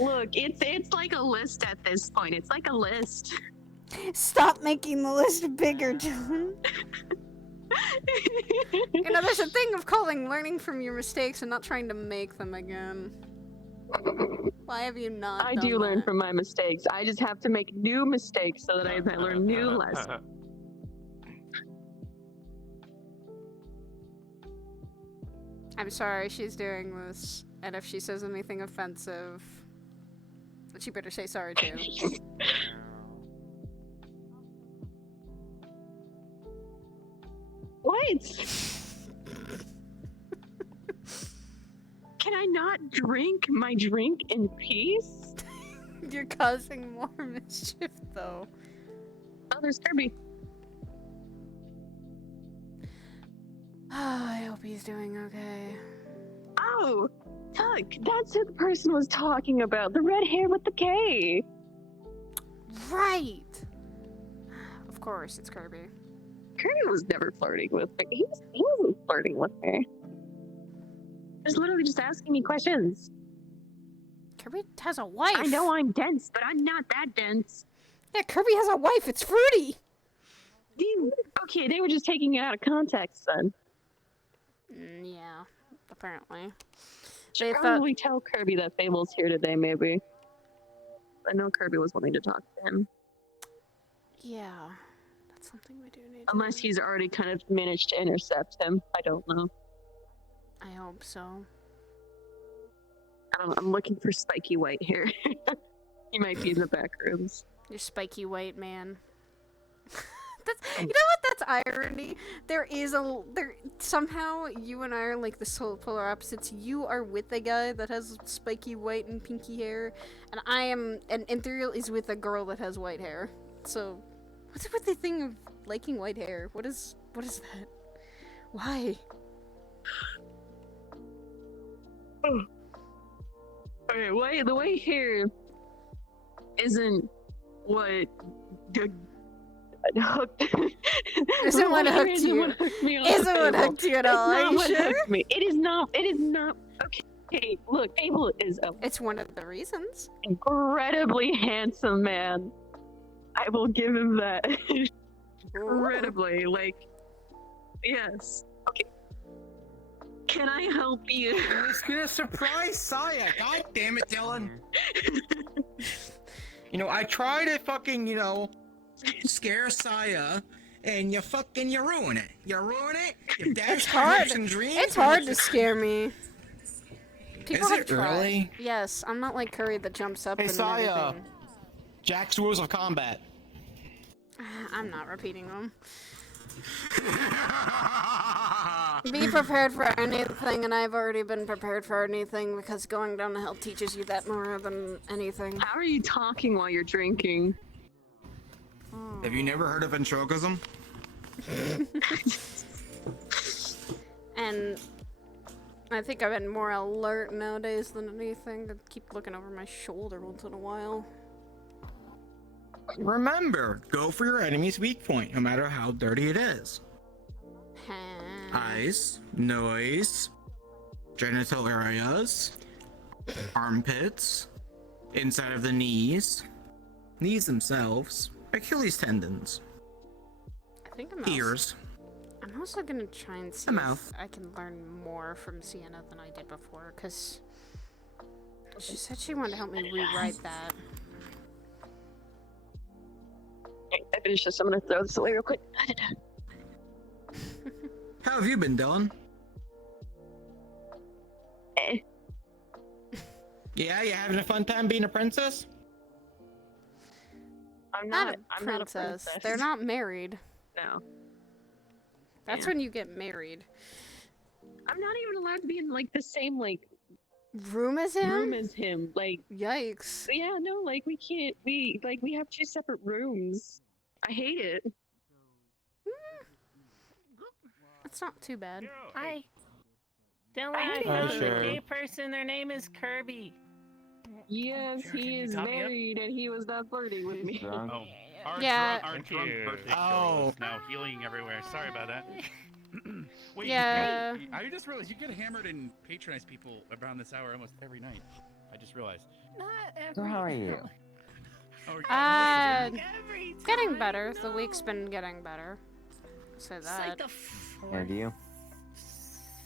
Look, it's like a list at this point. It's like a list. Stop making the list bigger, Dylan. You know, there's a thing of learning from your mistakes and not trying to make them again. Why have you not I done do learn that? from my mistakes. I just have to make new mistakes so that I learn new lessons. I'm sorry she's doing this, and if she says anything offensive, she better say sorry too. What? Can I not drink my drink in peace? You're causing more mischief, though. Oh, there's Kirby. I hope he's doing okay. Oh, fuck! That's who the person was talking about. The red hair with the K. Right. Of course, it's Kirby. Kirby was never flirting with me. He wasn't flirting with me. He was literally just asking me questions. Kirby has a wife. I know I'm dense, but I'm not that dense. Yeah, Kirby has a wife. It's fruity. Okay, they were just taking it out of context then. Yeah, apparently. Should probably tell Kirby that Fable's here today, maybe. I know Kirby was wanting to talk to him. Yeah, that's something we do need. Unless he's already kind of managed to intercept him. I don't know. I hope so. I'm looking for spiky white hair. He might be in the back rooms. You're spiky white man. You know what? That's irony. Somehow you and I are like the polar opposites. You are with a guy that has spiky white and pinky hair, and and Ethereal is with a girl that has white hair. So, what's it with the thing of liking white hair? What is that? Why? Okay, the white hair isn't what hooked. Isn't what hooked you. Isn't what hooked you at all. Are you sure? Me. It is not. Okay, look, Fable is it's one of the reasons. Incredibly handsome man. I will give him that. Incredibly, yes. Okay. Can I help you? It's been a surprise, Saya. God damn it, Dylan. I try to fucking, scare Saya, and you ruin it. You ruin it. You dash hopes and dreams. It's hard to scare me. People Is have it tried. really? Yes, I'm not like Curry that jumps up Hey, and Saya. everything. Jack's rules of combat. I'm not repeating them. Be prepared for anything, and I've already been prepared for anything because going down the hill teaches you that more than anything. How are you talking while you're drinking? Have you never heard of ventriloquism? And I think I've been more alert nowadays than anything. I keep looking over my shoulder once in a while. Remember, go for your enemy's weak point, no matter how dirty it is. Eyes, nose, genital areas, armpits, inside of the knees themselves, Achilles tendons, I think ears. I'm also gonna try and see if I can learn more from Sienna than I did before, because she said she wanted to help me rewrite that. I finished this. I'm gonna throw this away real quick. How have you been, Dylan? Eh. Yeah, you having a fun time being a princess? I'm Not not. a I'm not a princess. princess. They're not married. No. That's when you get married. I'm not even allowed to be in like the same like room as him. Like yikes. Yeah, no, like we can't. We have 2 separate rooms. I hate it. That's not too bad. Hi. Dylan, Hi, I found a Sherry. gay person. Their name is Kirby. Yes, he is top me up? married and he was not flirting with me. Oh. Our Yeah. drunk birthday Oh. show is now healing everywhere. Sorry about that. Wait, Yeah. wait, I just realized you get hammered and patronize people around this hour almost every night. I just realized. Not every. So how are you? Getting better. The week's been getting better. Say It's that. like the And you?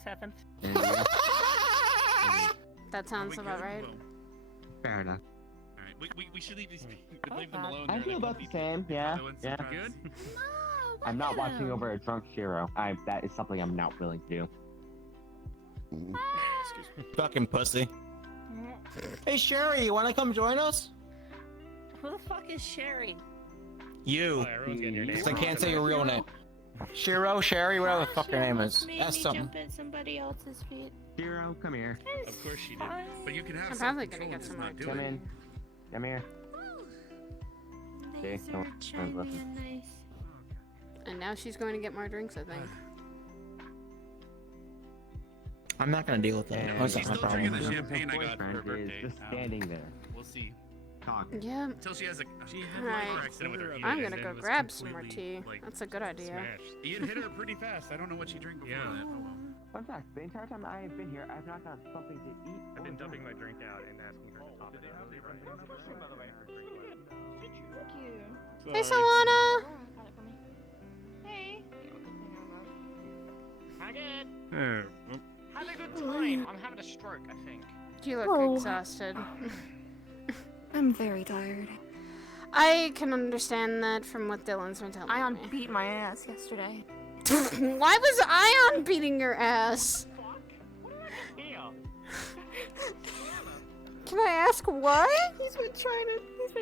7th. And you? That sounds about right. Fair enough. Alright, we should leave these leave them alone. I They're feel like about the same. Yeah. doing Yeah. some good. I'm not watching over a drunk Shiro. That is something I'm not willing to do. Fucking pussy. Hey Sherry, you wanna come join us? Who the fuck is Sherry? You. everyone's getting your name So I wrong can't say tonight. your real name. Shiro, Sherry, whatever the fuck your name is. That's something. at somebody else's feet. Shiro, come here. Of course she did. But you can have I'm some probably gonna control get and just some not do Come it. in. Come here. Okay, don't listen. And now she's going to get more drinks, I think. I'm not gonna deal with that. And That's She's not my still drinking the problem. champagne I got for her Boyfriend is birthday. just standing there. We'll see. Talking. Yeah. Until she has a Alright. car accident with her. I'm kid, gonna and go then was grab some more completely, tea. like, That's a good idea. Ian hit her pretty fast. I don't know what she drank before that. Oh, well. Fun fact, the entire time I have been here, I've not gotten something to eat. I've been dumping my drink out and asking her to top it up. Hey, Solana! Hey. Hi, good. Oh. Have a good time. I'm having a stroke, I think. You look Oh. exhausted. I'm very tired. I can understand that from what Dylan's been telling Ion me. beat my ass yesterday. Why was Ion beating your ass? Can I ask why? He's been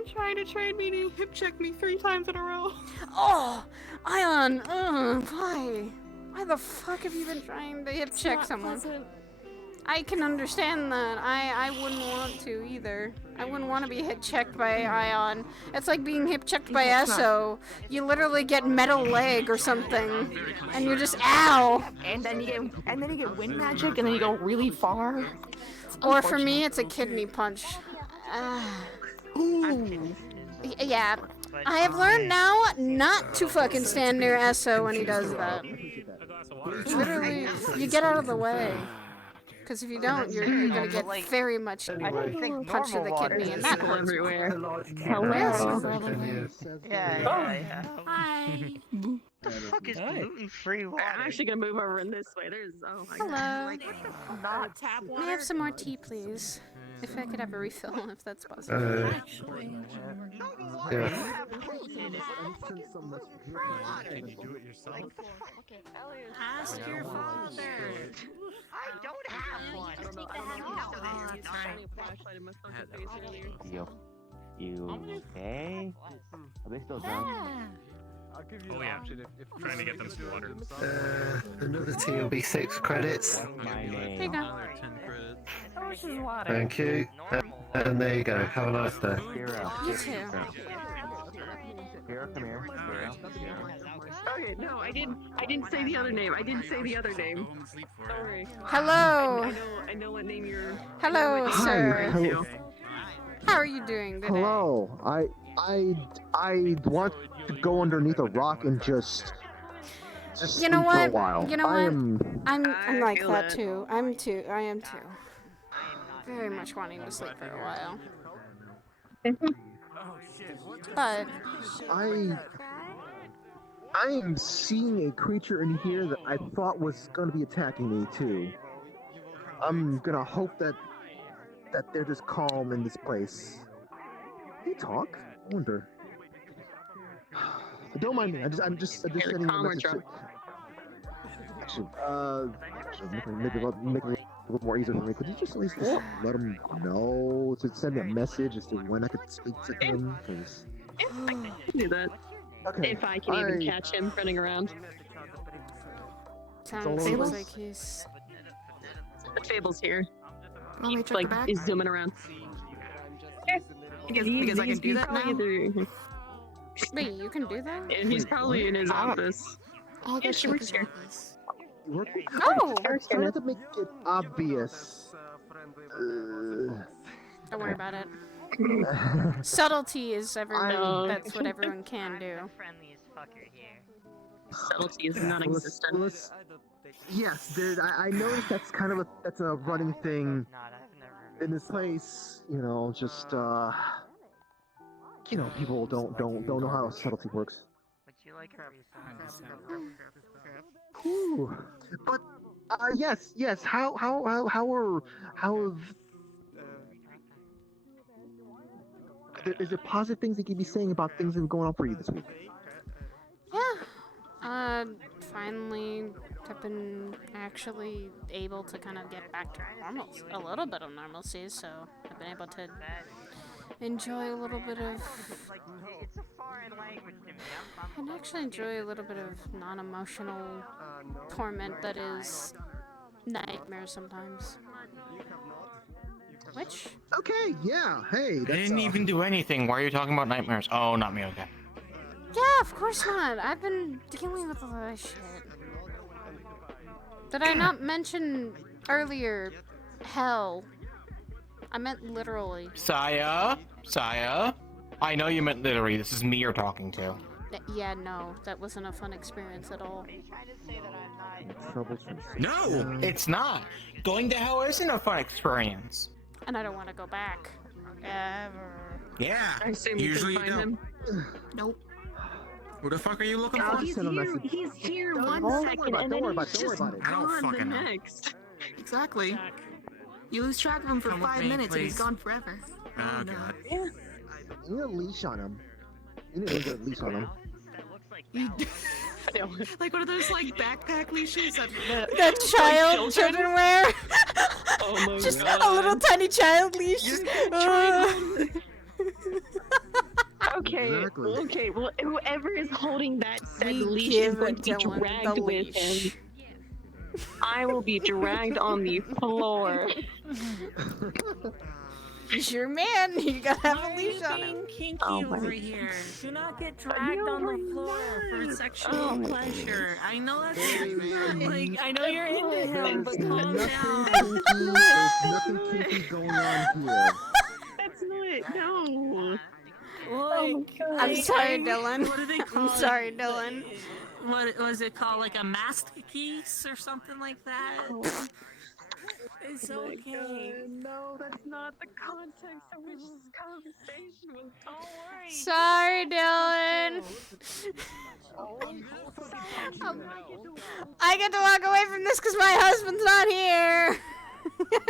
trying to train me to hip check me 3 times in a row. Oh, Ion, why? Why the fuck have you been trying to hip check not someone? pleasant. I can understand that. I wouldn't want to either. I wouldn't want to be hip checked by Ion. It's like being hip checked by It's not- Esso. You literally get metal leg or something, and you're just ow. And then you get wind magic, and then you go really far. Or for me, it's a kidney punch. Yeah. I have learned now not to fucking stand near Esso when he does that. Literally, you get out of the way. Because if you don't, you're gonna get very much punch to the kidney, and that hurts. everywhere. Yeah. Hi. What the fuck is gluten-free water? I'm actually gonna move over in this way. There's oh my god. Hello. Like, what the fuck? Not tap May I have some more tea, please? If I could have a refill, if that's possible. Yeah. Can you do it yourself? Ask your father. I don't have one. I don't know. I shiny flashlight in my fucking face earlier. You okay? Are they still drunk? I'll give you Oh, the yeah. option if Trying to get them some water. Another tea will be 6 credits. My There you name. go. How much is water? Thank you. And there you go. Have a nice day. Shiro. You too. Shiro, come here. Shiro. Okay, no, I didn't say the other name. I didn't say the other name. Go home and sleep for it. Sorry. Hello. I know what name you're. Hello, Hi, sir. hello. How are you doing today? Hello. I want to go underneath a rock and just You sleep know for what? a while. You know I what? am. I'm like feel that that. too. I am too. Very much wanting to sleep for a while. But I am seeing a creature in here that I thought was going to be attacking me too. I'm gonna hope that they're just calm in this place. Can you talk? I wonder. Don't mind me. I'm just sending you a calm or message. drunk? Make it a little more easier for me. Could you just at least let him know to send me a message as to when I could speak to him? 'Cause I can do that. Okay. If I can even catch him running around. Sounds Fables? like he's... Fable's here. Want me to check Like, the back? he's zooming around. Because I can do that now? Wait, you can do that? And he's probably in his office. I'll Yeah, she works here. Oh! Trying to make it obvious. Don't worry about it. Subtlety is everyone. That's what everyone can do. Subtlety is non-existent. Yes, there. I noticed that's kind of that's a running thing in this place. You know, just people don't know how subtlety works. Would you like her? Ooh. But yes. How is there positive things you could be saying about things that are going on for you this week? Yeah. Finally have been actually able to kind of get back to normal, a little bit of normalcy, so I've been able to enjoy a little bit of... It's a foreign language to me. And actually enjoy a little bit of non-emotional torment that is nightmares sometimes. Which? Okay, yeah, hey. I didn't even do anything. Why are you talking about nightmares? Oh, not me, okay. Yeah, of course not. I've been dealing with a lot of shit. Did I not mention earlier hell? I meant literally. Saya? I know you meant literally. This is me you're talking to. Yeah, no, that wasn't a fun experience at all. No, it's not. Going to hell isn't a fun experience. And I don't want to go back. Ever. Yeah, I assume usually you you can find don't. him. Nope. Who the fuck are you looking Oh, for? he's here one Don't second worry and about then it, he's just don't worry about it. I don't gone the fucking know. next. Exactly. You lose track of him for Come with 5 me, minutes and he's please. gone forever. Oh god. You need a leash on him. You need to get a leash on him. Like one of those like backpack leashes that Child children wear. Oh my Just God. a little tiny child leash. Okay, well, whoever is holding that said We leash is give going to be Dylan dragged the with leash. him. I will be dragged on the floor. He's your man. You gotta have a leash on him. Kinky Oh my over here. Do not get dragged on the floor for sexual pleasure. I know that's like I know you're into him, but calm down. There's nothing kinky going on here. That's not. No. Like, I'm sorry, I- Dylan. What do they call I'm it? sorry, Dylan. What was it called? Like a masterpiece or something like that? It's Oh my okay. God, no, that's not the context of which this conversation was. Don't worry. Sorry, Dylan. I get to walk away from this because my husband's not here. People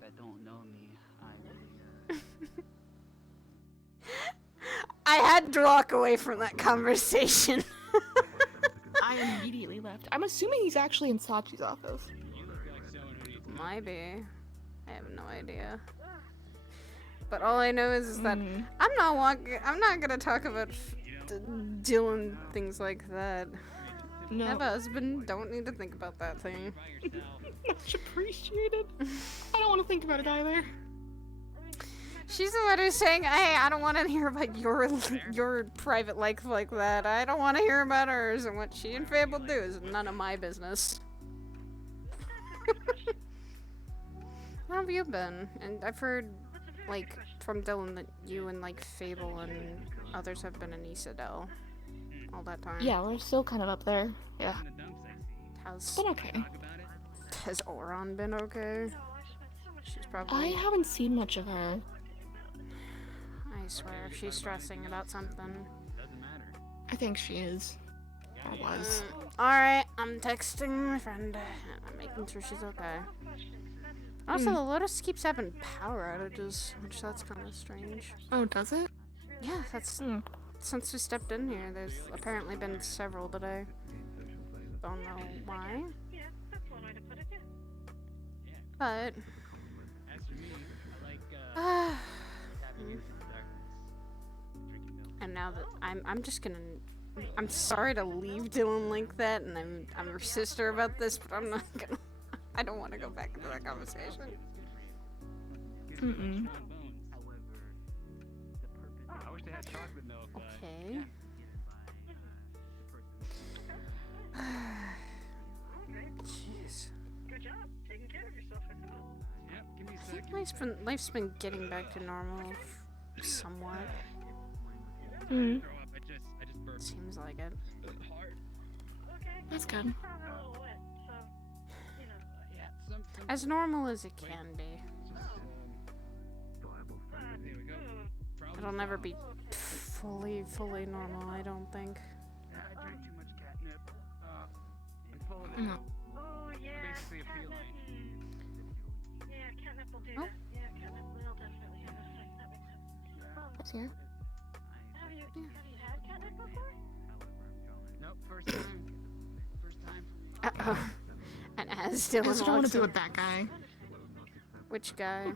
that don't know me, I had to walk away from that conversation. I immediately left. I'm assuming he's actually in Sachi's office. Might be. I have no idea. But all I know is that I'm not gonna talk about Dylan things like that. No. I have a husband. Don't need to think about that thing. Much appreciated. I don't want to think about it either. She's the one who's saying, "Hey, I don't want to hear about your private life like that. I don't want to hear about hers, and what she and Fable do is none of my business." How have you been? And I've heard, like, from Dylan that you and, like, Fable and others have been in Isadel all that time. Yeah, we're still kind of up there. Yeah. How's... But okay. Has Oron been okay? She's probably... I haven't seen much of her. I swear, she's stressing about something. I think she is. Or was. Alright, I'm texting my friend. I'm making sure she's okay. Also, the Lotus keeps having power outages, which that's kind of strange. Oh, does it? Yeah, that's... Since we stepped in here, there's apparently been several today. Don't know why. But... now that I'm just gonna. I'm sorry to leave Dylan like that, and I'm her sister about this, but I'm not gonna. I don't want to go back into that conversation. Mm-mm. I wish they had chocolate milk. Okay. Jeez. Good job taking care of yourself as well. Yep, give me a I sec. think life's been getting back to normal, somewhat. Mm. I just burped. Seems like it. That's good. As normal as it can be. There we go. It'll never be fully normal, I don't think. Yeah, I drank too much catnip. I'm full of it. No. Oh, yeah. Basically a feline. Yeah, catnip will do Oh. that. Yeah, catnip will definitely have an effect. That makes sense. That's here. Have you had catnip before? Nope, first time. First time for me. Uh-oh. And as I Dylan just don't want walks to deal in. with that guy. Which guy?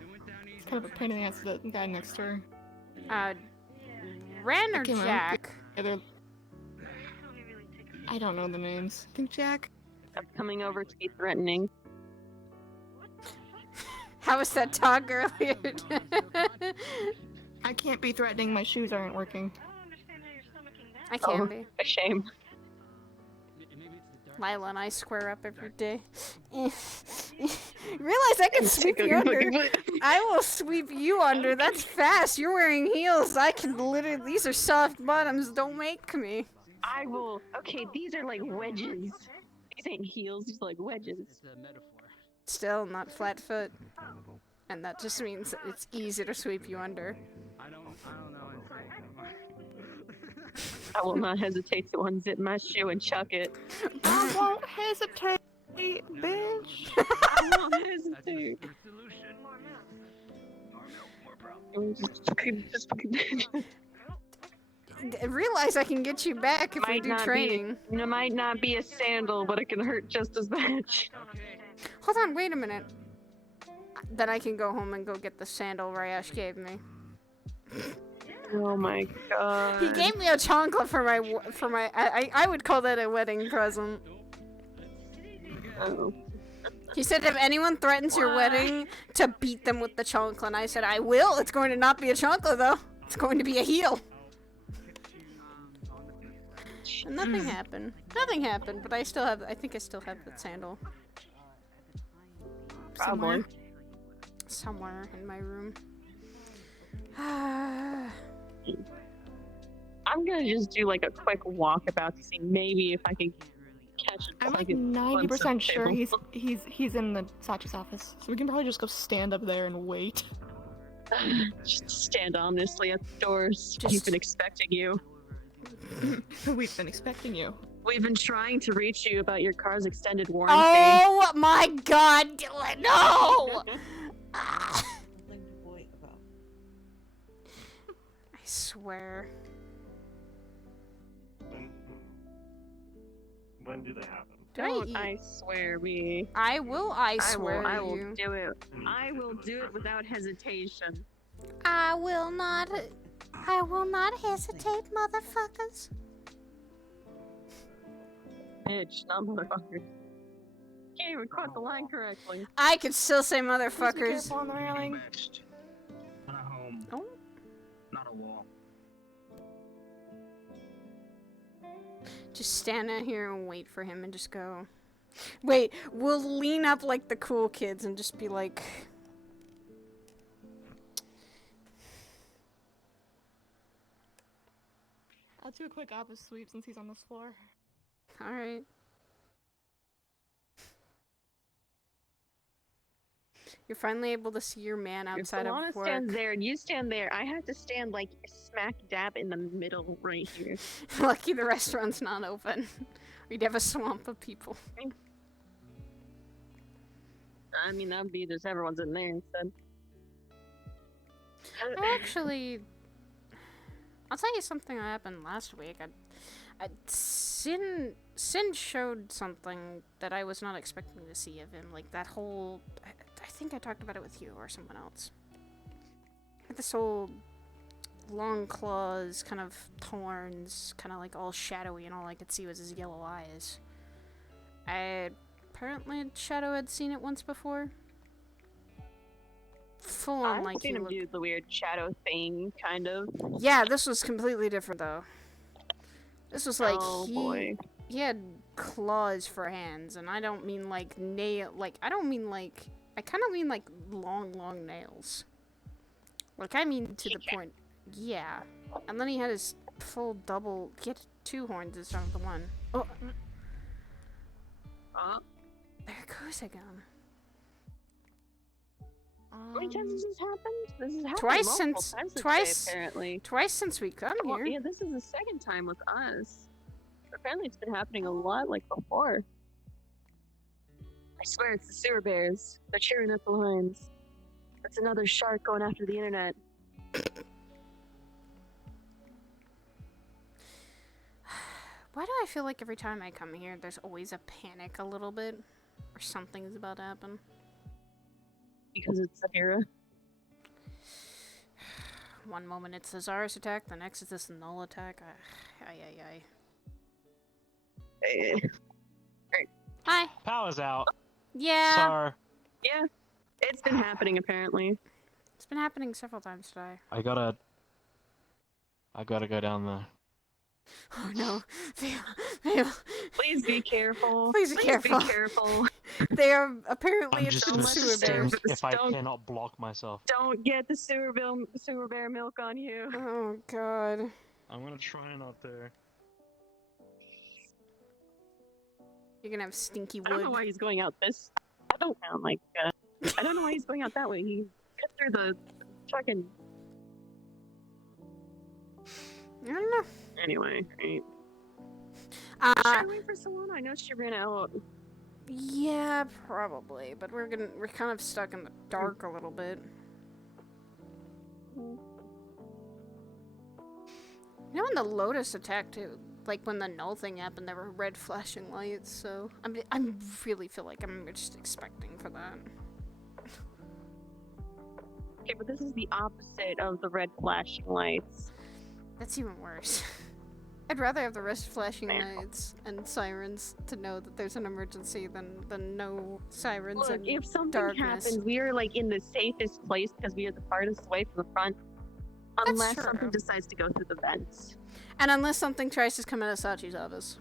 It's kind of a pain in the ass, the guy next to her. Ren or I can't remember. Jack? Either... I don't know the names. I think Jack. I'm coming over to be threatening. How was that talk earlier? I can't be threatening. My shoes aren't working. I can Oh, be. a shame. Lila and I square up every day. Realize I can sweep you under. I will sweep you under. That's fast. You're wearing heels. I can literally. These are soft bottoms. Don't make me. I will. Okay, these are like wedges. These ain't heels. These are like wedges. It's a metaphor. Still not flat foot. And that just means that it's easy to sweep you under. I don't know. I will not hesitate to unzip my shoe and chuck it. I won't hesitate, bitch. I won't hesitate. Realize I can get you back if we do training. It might not be a sandal, but it can hurt just as much. Hold on, wait a minute. Then I can go home and go get the sandal Rayesh gave me. Oh my god. He gave me a chocolate for my I would call that a wedding present. Oh. He said if anyone threatens your wedding, to beat them with the chocolate. And I said I will. It's going to not be a chocolate though. It's going to be a heel. And nothing happened. Nothing happened, but I think I still have that sandal. Probably. Somewhere in my room. I'm gonna just do like a quick walkabout to see maybe if I can catch it. I'm like 90% sure he's in the Sachi's office, so we can probably just go stand up there and wait. Just stand ominously at the doors. We've been expecting you. We've been expecting you. We've been trying to reach you about your car's extended warranty. Oh my god, Dylan, no! I swear. When do they happen? Don't I swear me. I will swear I will you. do it. I will do it without hesitation. I will not hesitate, motherfuckers. Bitch, not motherfuckers. Can't even quote the line correctly. I could still say motherfuckers. Careful on the railing. Not a home. Oh. Not a wall. Just stand out here and wait for him and just go. Wait, we'll lean up like the cool kids and just be like. I'll do a quick office sweep since he's on this floor. Alright. You're finally able to see your man outside if of work. stands there and you stand there, I have to stand like smack dab in the middle right here. Lucky the restaurant's not open. We'd have a swamp of people. I mean, that'd be just everyone's in there instead. Actually, I'll tell you something that happened last week. Sin showed something that I was not expecting to see of him. Like that whole, I think I talked about it with you or someone else. This whole long claws, kind of thorns, kind of like all shadowy, and all I could see was his yellow eyes. Apparently Shadow had seen it once before. Full on, I've like seen him do the weird shadow thing, kind of. Yeah, this was completely different though. This was like boy. he had claws for hands, and I don't mean like I don't mean like, I kind of mean like long nails. Like I mean to the point, yeah. And then he had his full double. He had 2 horns instead of the 1. Oh. There goes again. How many times has this happened? This has happened Twice multiple since times twice today, apparently. Twice since we come Well, here. yeah, this is the 2nd time with us. Apparently, it's been happening a lot, like before. I swear it's the sewer bears. They're cheering at the lines. That's another shark going after the internet. Why do I feel like every time I come here, there's always a panic a little bit, or something's about to happen? Because it's Zahira. One moment it's the Zarus attack, the next is this null attack. Ay. Hi. Power's out. Yeah. Sorry. Yeah, it's been happening apparently. It's been happening several times today. I gotta go down there. Oh no. Please be careful. Please be careful. Be careful. They are apparently I'm it's just the gonna sewer bears. if I cannot block myself. Don't get the sewer bear milk on you. Oh god. I'm gonna try not there. You're gonna have stinky wood. I don't know why he's going out this. I don't know, like. I don't know why he's going out that way. He cut through the fucking. I don't know. Anyway, right. Should I wait for Solana? I know she ran out. Yeah, probably. But we're kind of stuck in the dark a little bit. You know when the Lotus attacked too? Like when the null thing happened, there were red flashing lights. So I really feel like I'm just expecting for that. Okay, but this is the opposite of the red flashing lights. That's even worse. I'd rather have the red flashing lights and sirens to know that there's an emergency than no sirens. Look, and if something darkness. happens, we are like in the safest place because we are the farthest away from the front. Unless true. something decides to go through the vents. And unless something tries to come out of Sachi's office.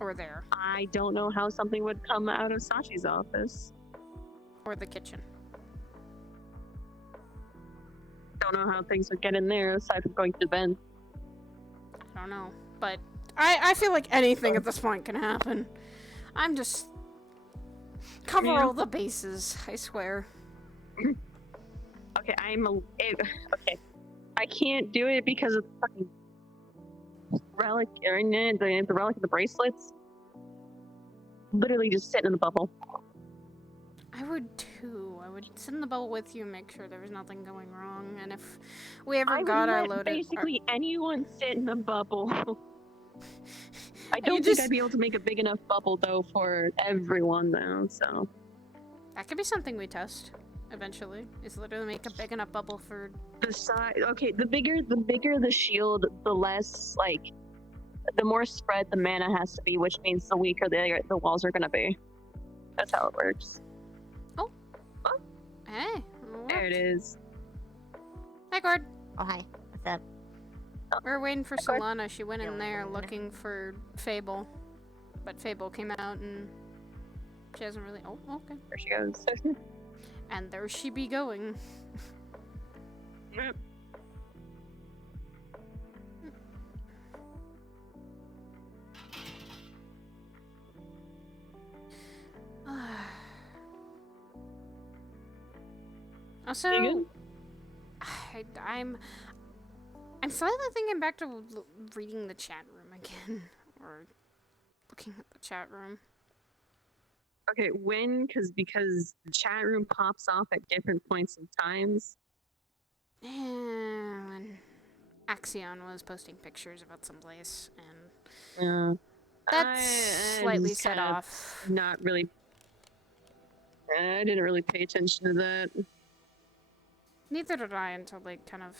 Or there. I don't know how something would come out of Sachi's office. Or the kitchen. Don't know how things would get in there aside from going through the vent. I don't know. But I feel like anything at this point can happen. I'm just... Cover all the bases, I swear. Okay, okay. I can't do it because of the fucking relic, or the relic of the bracelets. Literally just sitting in the bubble. I would too. I would sit in the bubble with you and make sure there was nothing going wrong. And if we ever got our loaded... basically anyone sit in the bubble. I don't think I'd be able to make a big enough bubble though for everyone though, so... That could be something we test eventually. Is literally make a big enough bubble for... The size... Okay, the bigger the shield, the less, like... The more spread the mana has to be, which means the weaker the walls are gonna be. That's how it works. Oh. Huh? Hey. There it is. Hi, Gord. Oh, hi. What's up? We're waiting for Solana. She went in there looking for Fable. But Fable came out and... She hasn't really... Oh, okay. There she goes. And there she be going. Yep. Also, I'm slightly thinking back to reading the chat room again, or looking at the chat room. Okay, when? Because the chat room pops off at different points in times. And when Axion was posting pictures about some place, and that's slightly set off. Not really. I didn't really pay attention to that. Neither did I until they kind of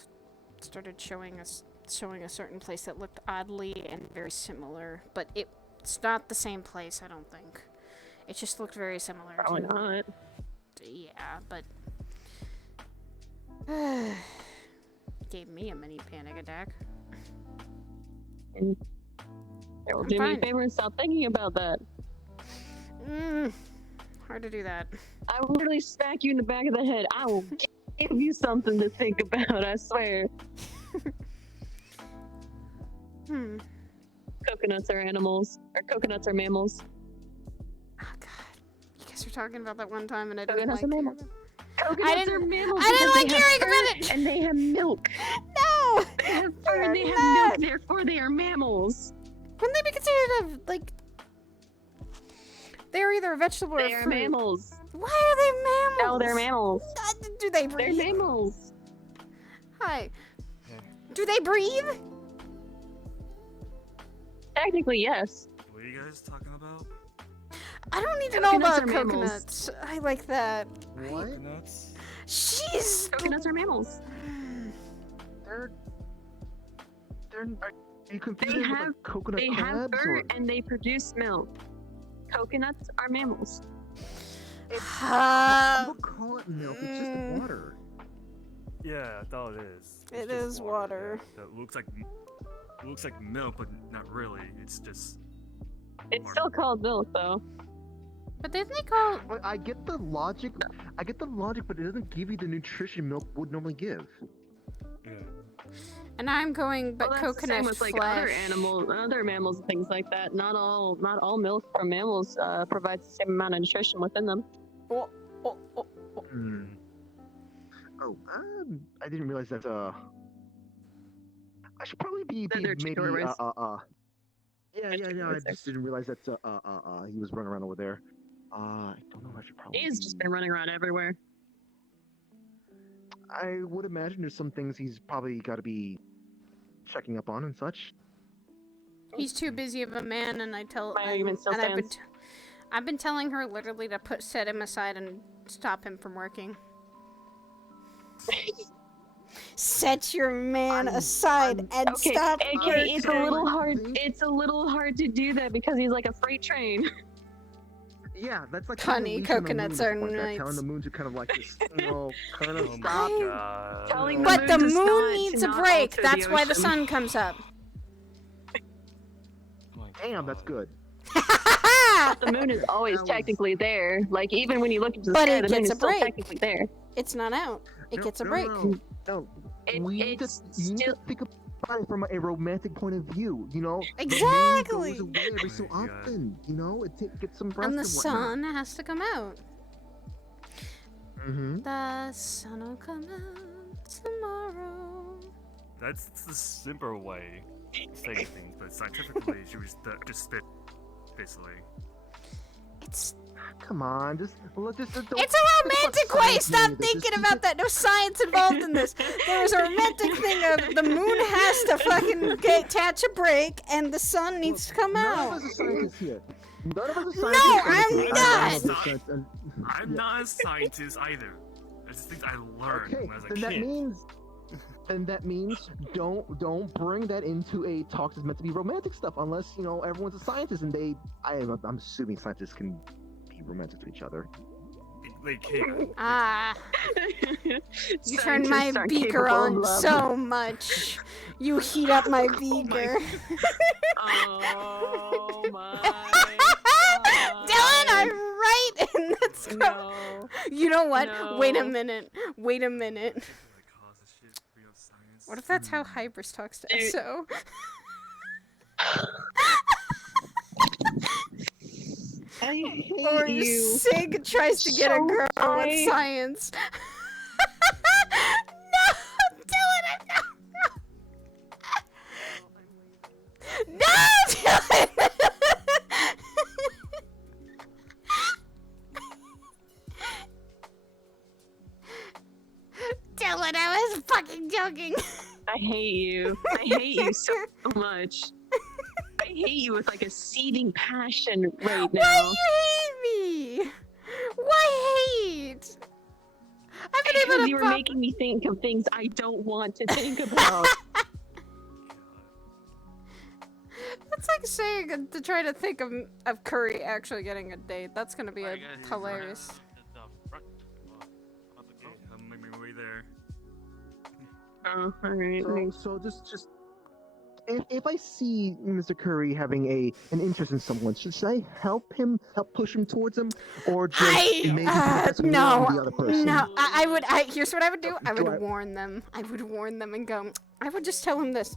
started showing a certain place that looked oddly and very similar, but it's not the same place, I don't think. It just looked very similar. Probably not. Yeah, but gave me a mini panic attack. Well, do me a favor and stop thinking about that. Hard to do that. I will literally smack you in the back of the head. I will give you something to think about, I swear. Coconuts are animals. Or coconuts are mammals. Oh god. You guys were talking about that one time and I didn't Coconuts like are mammals. Coconuts are mammals. I didn't like hearing about it! And they have milk. No! They have fur and they have milk, therefore they are mammals. Wouldn't they be considered like... They're either a vegetable or a fruit. They are mammals. Why are they mammals? No, they're mammals. Do they breathe? They're mammals. Hi. Do they breathe? Technically, yes. What are you guys talking about? I don't need to know about are mammals. coconuts. I like that. What? Coconuts? Jeez. Coconuts are mammals. Are you confused with like coconut They have crabs fur or? and they produce milk. Coconuts are mammals. People call it milk. It's just water. Yeah, I thought it is. It is water. Yeah. That looks like milk, but not really. It's just. It's still called milk, though. But didn't they call? I get the logic. But it doesn't give you the nutrition milk would normally give. Yeah. And I'm going, but Well, that's the same coconut with like flesh. other animals, other mammals, and things like that. Not all milk from mammals provides the same amount of nutrition within them. Oh. I didn't realize that. I should probably be They're maybe chihuahuas. Yeah. I just didn't realize that he was running around over there. I don't know. I should probably. He's just been running around everywhere. I would imagine there's some things he's probably got to be checking up on and such. He's too busy of a man, and My argument still stands. I've been telling her literally to set him aside and stop him from working. Set your man aside and Okay, stop okay, working. it's a little hard. It's a little hard to do that because he's like a freight train. Yeah, that's like Honey, coconuts are nice. nice. Telling the moon to kind of like just, kind of Oh stop. my god. Telling But the does moon not needs a not break. alter That's the why the ocean. sun comes up. Damn, that's good. The moon is always technically there. Like even when you look into the But sky, it the moon gets is a still break. technically there. It's not out. It gets a break. No. It, We need to think about it from a romantic point of view. You know, Exactly. The moon goes away every so often. You know, it gets some rest And the whatnot. sun has to come out. Mm-hmm. The sun will come out tomorrow. That's the simple way of saying things, but scientifically, she was just spit, basically. It's Come on, just don't. It's a romantic way. Stop thinking about that. No science involved in this. There was a romantic thing of the moon has to fucking catch a break, and the sun needs to come out. None of us are scientists here. None of us are No, scientists. I'm not. I'm not a scientist either. It's just things I learned Okay, when I was a then kid. that means don't bring that into a talk that's meant to be romantic stuff unless everyone's a scientist and I'm assuming scientists can be romantic to each other. They can. You turn my Scientists are beaker capable of on love. so much. You heat up my beaker. Oh my. Dylan, I'm right, and that's No. You know what? No. Wait a minute. What if that's how Hybris talks to SO? I hate Or you. Sig tries to get a So girl high. with science. No, Dylan, no, Dylan. Dylan, I was fucking joking. I hate you. I hate you so much. I hate you with like a seething passion right now. Why you hate me? Why hate? Because you were making me think of things I don't want to think about. That's like saying to try to think of Curry actually getting a date. That's gonna be hilarious. I'm making my way there. Oh, alright. So just if I see Mr. Curry having an interest in someone, should I help push him towards him, or just maybe just warn the other person? No, I would. Here's what I would do. I would warn them. I would warn them and go. I would just tell him this.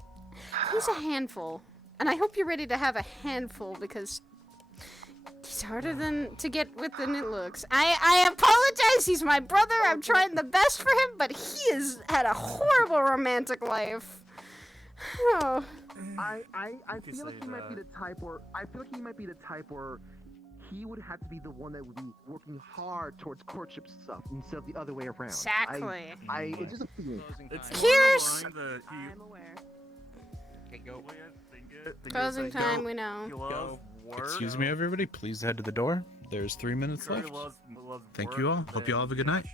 He's a handful, and I hope you're ready to have a handful because he's harder to get with than it looks. I apologize. He's my brother. I'm trying the best for him, but he has had a horrible romantic life. Oh. I feel like he might be the type where he would have to be the one that would be working hard towards courtship stuff instead of the other way around. Exactly. It's just a feeling. Here's I'm aware. Okay, go. closing time. We know. Excuse me, everybody. Please head to the door. There's 3 minutes left. Thank you all. Hope you all have a good night.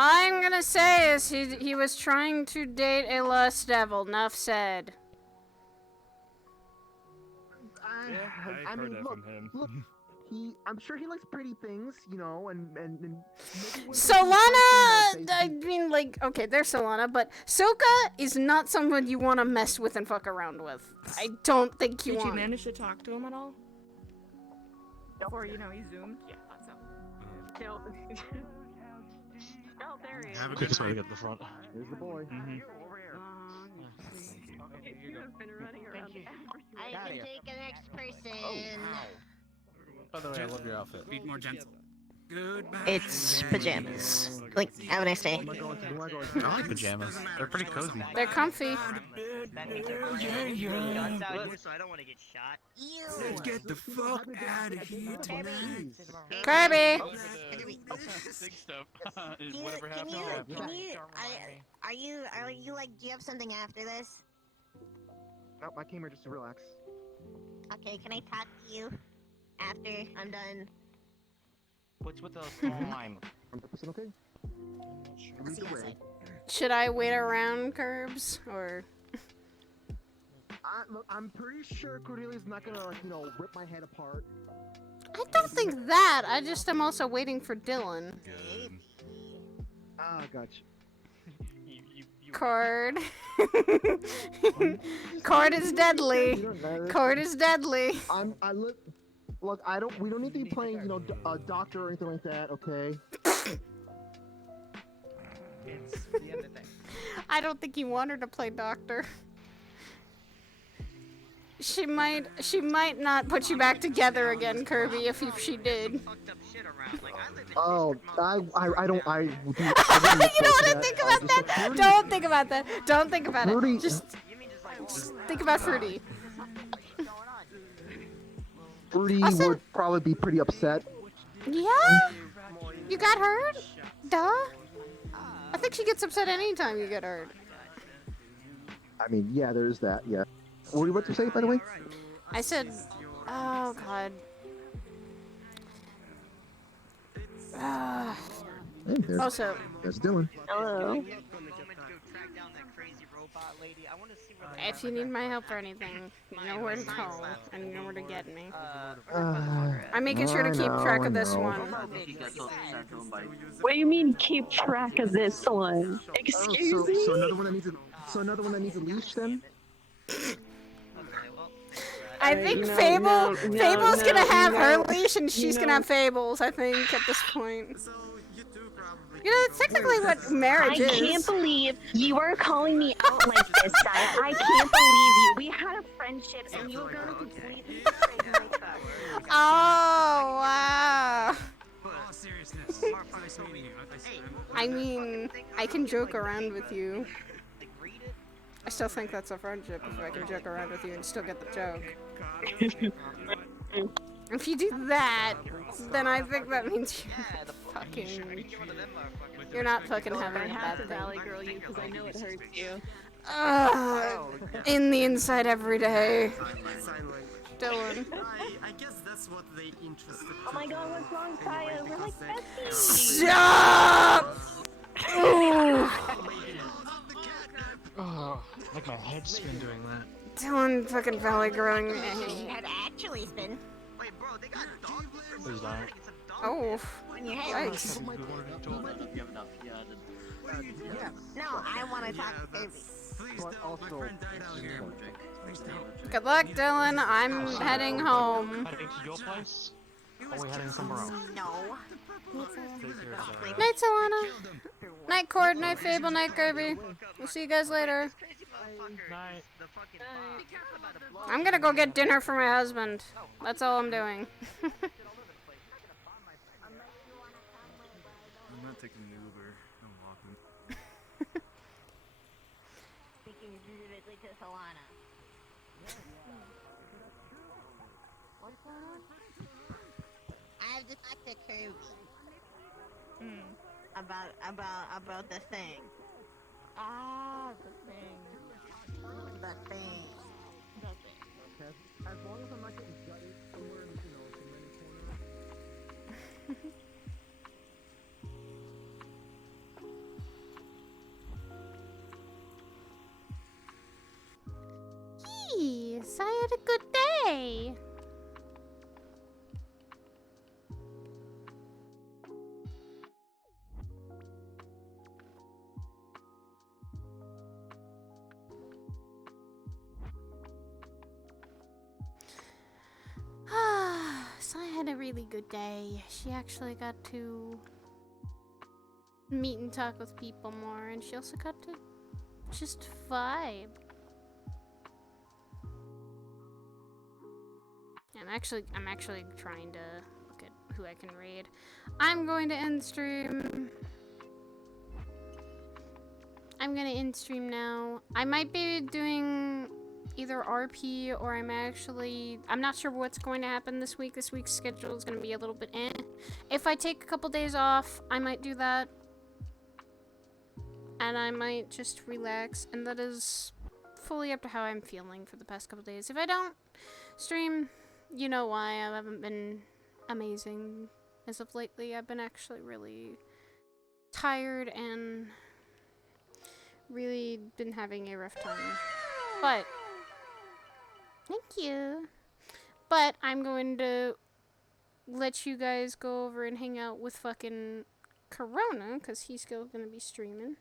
I'm gonna say is he was trying to date a lust devil. Enough said. I mean, look, I'm sure he likes pretty things, you know, and maybe Solana, I mean, like, okay, there's Solana, but Soka is not someone you want to mess with and fuck around with. I don't think you Did want. you manage to talk to him at all? Or, you know, he zoomed? Yeah, thought so. No. Oh, there he is. Have a good way to get to the front. There's the boy. I can take the next person. By the way, I love your outfit. Be more gentle. Goodbye. It's pajamas. Like, have a nice day. I like pajamas. They're pretty cozy. They're comfy. That means I'm really guns out here, so I don't want to get shot. Let's get the fuck out of here tonight. Kirby! Big stuff. Whatever happened. Are you like, do you have something after this? Nope, I came here just to relax. Okay, can I talk to you after I'm done? What's with the slime? 100% okay? I'll see you outside. Should I wait around, Curbs, or? Look, I'm pretty sure Cordelia's not gonna, like, you know, rip my head apart. I don't think that. I just am also waiting for Dylan. Ah, gotcha. Cord. Cord is deadly. Cord is deadly. Look, we don't need to be playing, you know, a doctor or anything like that, okay? It's the end of things. I don't think you want her to play doctor. She might not put you back together again, Kirby, if she did. Oh, I don't, You don't want to think about that? Don't think about that. Don't think about it. Just think about Fruity. Fruity would probably be pretty upset. Yeah? You got hurt? Duh. I think she gets upset anytime you get hurt. I mean, yeah, there's that, yeah. What were you about to say, by the way? I said, oh god. Also, there's Dylan. Hello. If you need my help or anything, you know where to call and you know where to get me. I'm making sure to keep track of this one. What do you mean keep track of this one? Excuse me? So another one that needs a leash then? I think Fable's gonna have her leash and she's gonna have Fable's, I think, at this point. You know, that's technically what marriage is. I can't believe you are calling me out like this, Saya. I can't believe you. We had a friendship and you were gonna completely betray my trust. Oh, wow. I mean, I can joke around with you. I still think that's a friendship if I can joke around with you and still get the joke. If you do that, then I think that means you're not fucking having a bad thing. Valley girl you because I know it hurts you. In the inside every day. Dylan. I guess that's what they interested. Oh my god, what's wrong, Saya? We're like besties. Stop! Oh, like my head's spin doing that. Dylan fucking valley growing. Had actually spin. Wait, bro, they got dog players? Who's that? Oh. On your head. Yikes. No, I want to talk to baby. Good luck, Dylan. I'm heading home. Heading to your place? Or are we heading somewhere else? No. Night, Solana. Night, Cord. Night, Fable. Night, Kirby. We'll see you guys later. Night. I'm gonna go get dinner for my husband. That's all I'm doing. I'm not taking the Uber. I'm walking. Speaking vividly to Solana. What's going on? I have to talk to Kirby. About the thing. Ah, the thing. The thing. As long as I'm not getting gutted somewhere in, some many corners. Yes, I had a good day. So I had a really good day. She actually got to meet and talk with people more, and she also got to just vibe. I'm actually trying to look at who I can raid. I'm going to end stream. I'm gonna end stream now. I might be doing either RP or I'm not sure what's going to happen this week. This week's schedule is gonna be a little bit eh. If I take a couple days off, I might do that. And I might just relax, and that is fully up to how I'm feeling for the past couple days. If I don't stream, you know why. I haven't been amazing as of lately. I've been actually really tired and really been having a rough time. But thank you. But I'm going to let you guys go over and hang out with fucking Corona, because he's still going to be streaming.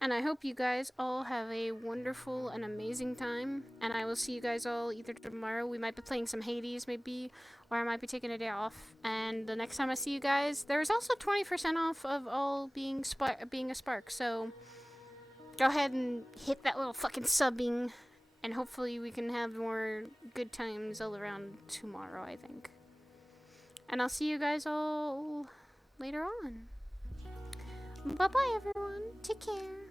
And I hope you guys all have a wonderful and amazing time. And I will see you guys all either tomorrow. We might be playing some Hades, maybe. Or I might be taking a day off. And the next time I see you guys, there's also 20% off of all being a Spark. So go ahead and hit that little fucking subbing. And hopefully we can have more good times all around tomorrow, I think. And I'll see you guys all later on. Bye-bye, everyone. Take care.